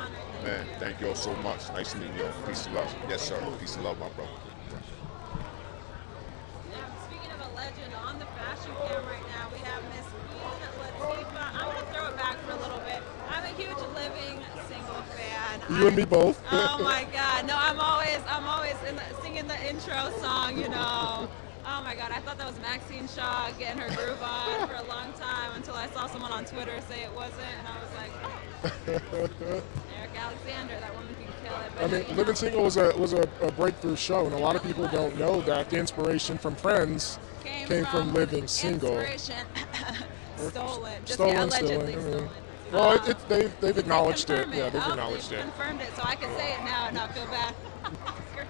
Man, thank you all so much. Nice meeting you. Peace and love. Yes, sir. Peace and love, my brother. Speaking of a legend, on the fashion cam right now, we have Miss Queen Latifah. I want to throw it back for a little bit. I'm a huge Living Single fan. You and me both. Oh my God! No, I'm always singing the intro song. Oh my God! I thought that was Maxine Shaw getting her groove on for a long time until I saw someone on Twitter say it wasn't, and I was like, oh. Eric Alexander, that woman can kill it. I mean, Living Single was a breakthrough show, and a lot of people don't know that the inspiration from Friends came from Living Single. Inspiration stolen, just Stolen, allegedly stolen. stolen. Well, they've acknowledged it. Yeah, they've Oh, acknowledged it. confirmed it, so I can say it now and not feel bad. Great.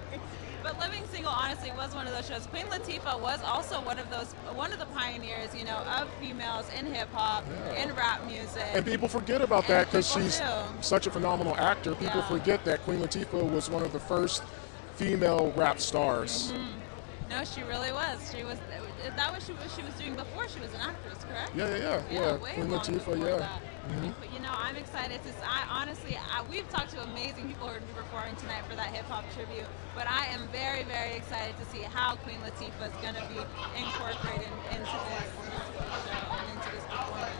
But Living Single, honestly, was one of those shows. Queen Latifah was also one of the pioneers, of females in hip hop, in rap music. And people forget about that because she's do. such a phenomenal actor. People forget that Queen Latifah was one of the first female rap stars. No, she really was. That was what she was doing before she was an actress, correct? Yeah. Way Queen long Latifah, before yeah. that. But I'm excited to. We've talked to amazing people who are performing tonight for that hip hop tribute. But I am very, very excited to see how Queen Latifah is going to be incorporated into this show and into this performance.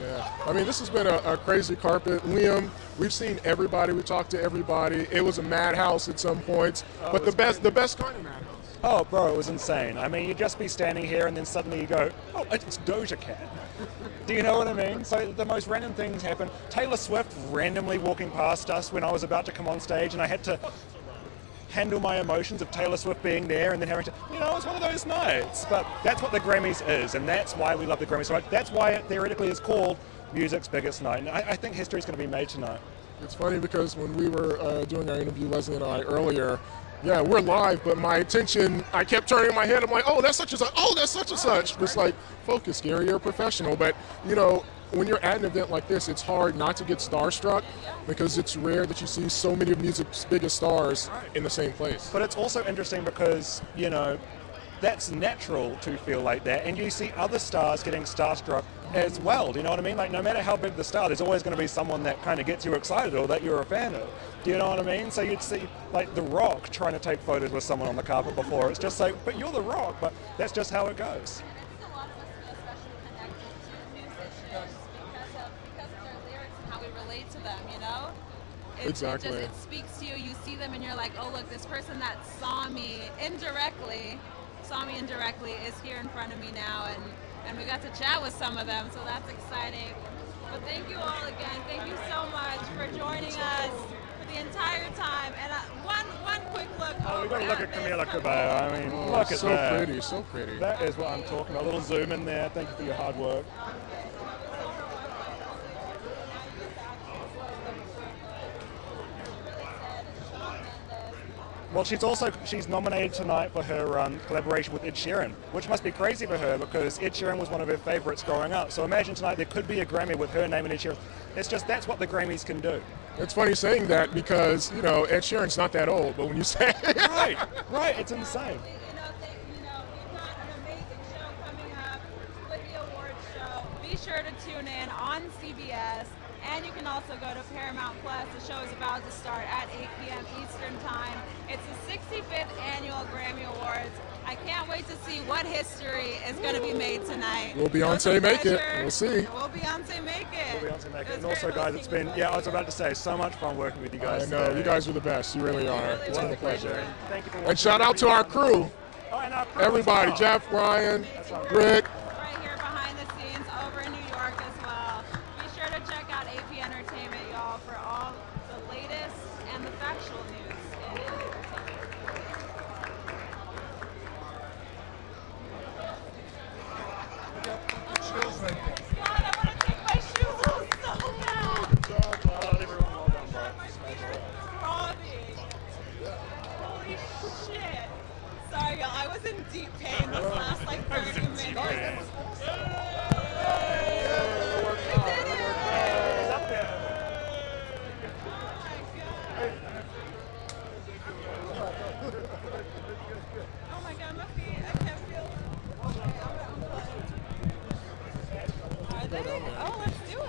Yeah, I mean, this has been a crazy carpet. Liam, we've seen everybody. We talked to everybody. It was a madhouse at some points, but the best kind of madhouse. Oh, bro, it was insane. I mean, you'd just be standing here and then suddenly you go, oh, it's Doja Cat. Do you know what I mean? So the most random things happen. Taylor Swift randomly walking past us when I was about to come on stage, and I had to handle my emotions of Taylor Swift being there and then having to, it's one of those nights. But that's what the Grammys is, and that's why we love the Grammys so much. That's why it theoretically is called music's biggest night. And I think history's going to be made tonight. It's funny because when we were doing our interview, Leslie and I, earlier, yeah, we're live, but my attention, I kept turning my head. I'm like, oh, that's such and such. Oh, that's such and such. It's like, focus, Gary, you're a professional. But, when you're at an event like this, it's hard not to get starstruck because it's rare that you see so many of music's biggest stars in the same place. But it's also interesting because, that's natural to feel like that. And you see other stars getting starstruck as well. Do you know what I mean? Like, no matter how big the star, there's always going to be someone that kind of gets you excited or that you're a fan of. Do you know what I mean? So you'd see, like, The Rock trying to take photos with someone on the carpet before. It's just like, but you're The Rock. But that's just how it goes. Exactly. It speaks to you. You see them and you're like, oh, look, this person that saw me indirectly is here in front of me now. And we got to chat with some of them, so that's exciting. But thank you all again. Thank you so much for joining us for the entire time. And one quick look. Oh, we got to look at Camila Cabello. I mean, look at so that. pretty, so pretty. That is what I'm talking about. A little zoom in there. Thank you for your hard work. Well, she's nominated tonight for her collaboration with Ed Sheeran, which must be crazy for her because Ed Sheeran was one of her favorites growing up. So imagine tonight there could be a Grammy with her name and Ed Sheeran. That's what the Grammys can do. It's funny saying that because, Ed Sheeran's not that old, but when you say it. Right, it's insane. Be sure to tune in on CBS, and you can also go to Paramount Plus. The show is about to start at 8 p.m. Eastern Time. It's the 65th annual Grammy Awards. I can't wait to see what history is going to be made tonight. Will It was a Beyonce make it? pleasure. We'll see. Will Beyonce make it? Will Beyonce make it? It And was also, great guys, it's been, I was about to say, so much fun working with you guys. I know, today. you guys are the best. You really are. It's been a What pleasure. Thank you for watching. And shout out to our crew. Oh, and our crew Everybody, as well. Jeff, Brian, Rick. Right here behind the scenes over in New York as well. Be sure to check out AP Entertainment, y'all, for all the latest and the factual news in entertainment. Chills right there. God, I want to take my shoes off so bad. Holy shit. Sorry, y'all. I was in deep pain this last like 30 minutes. Oh my god, my feet. I can't feel them. Okay, I'm Are they? Oh, let's do it.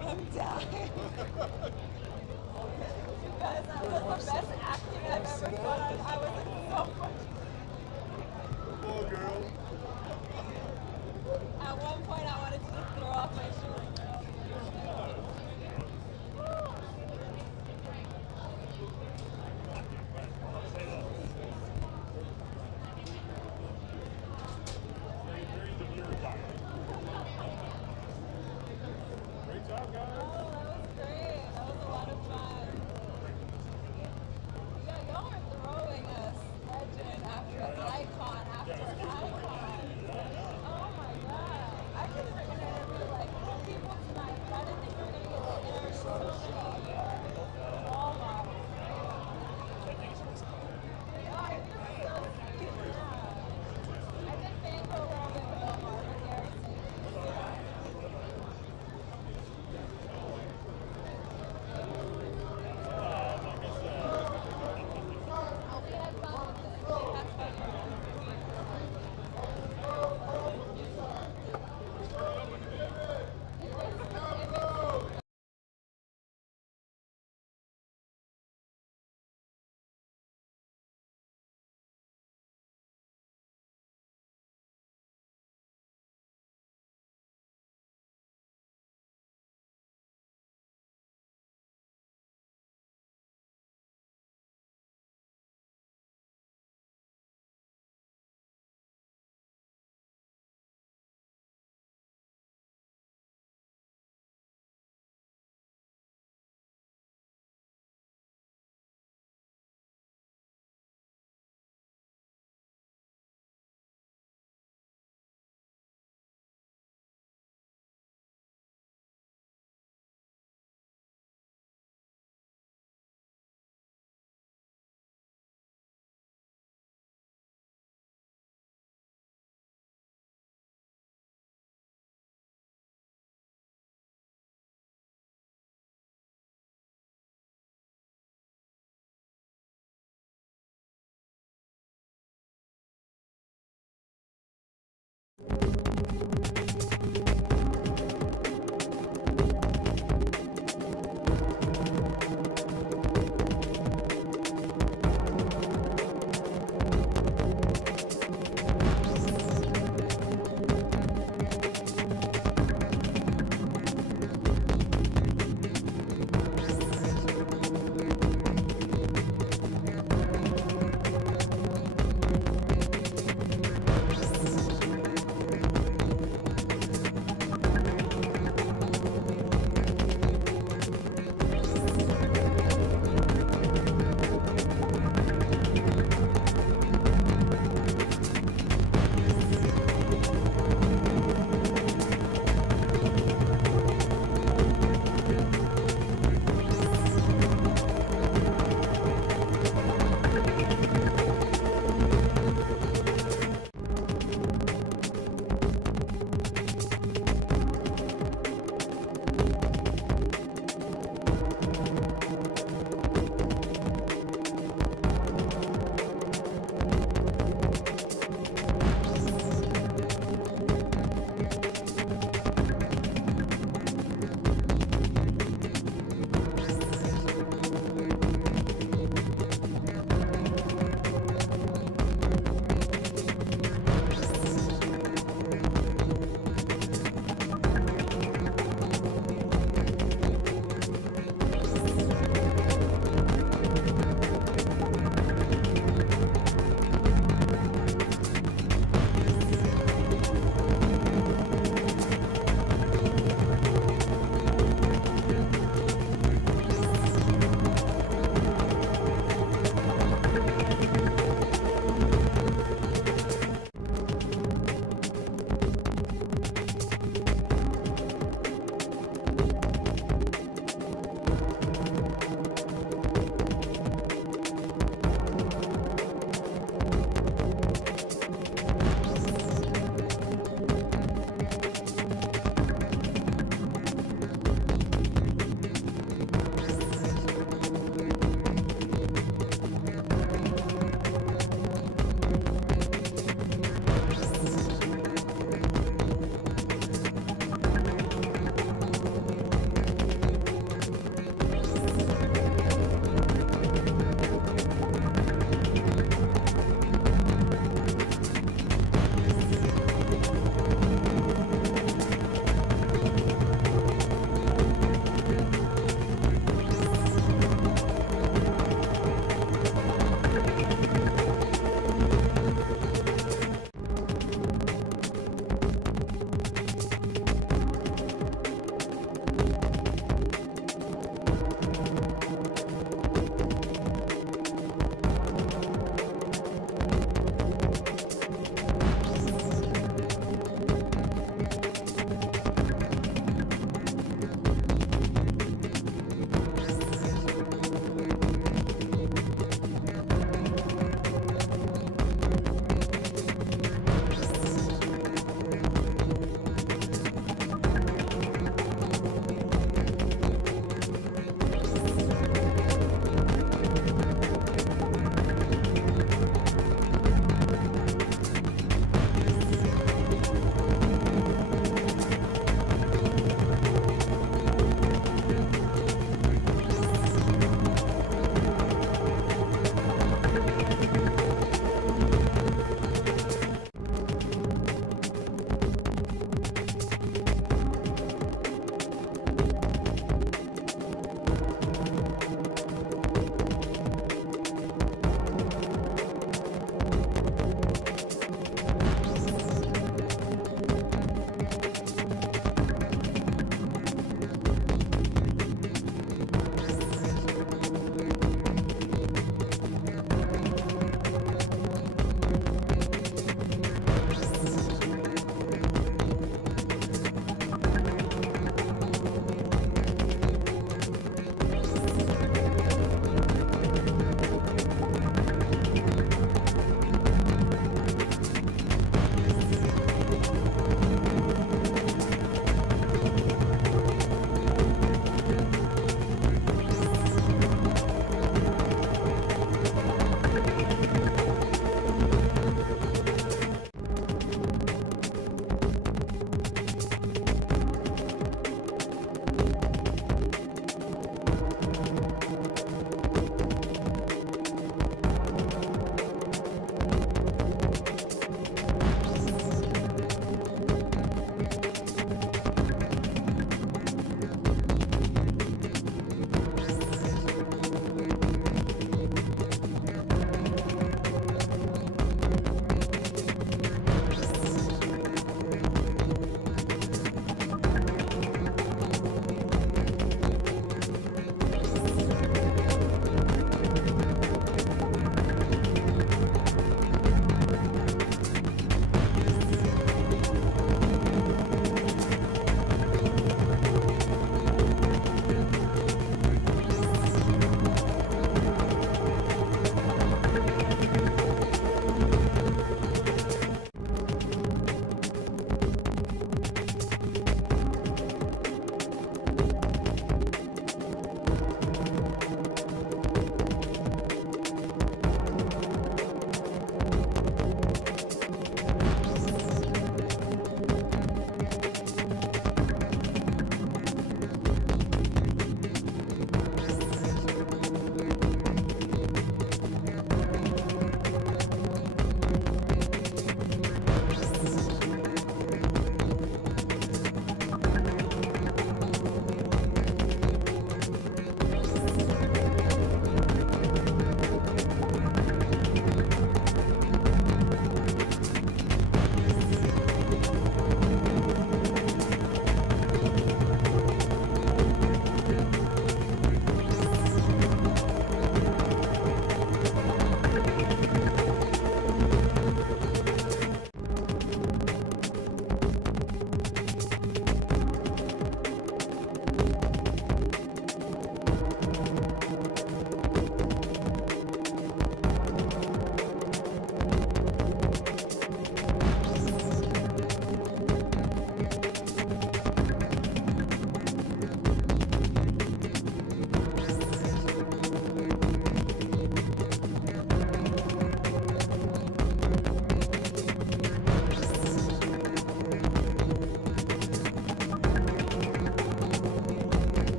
I'm dying. You guys, that was the best acting I've ever done. I was in so much. Come on, girl.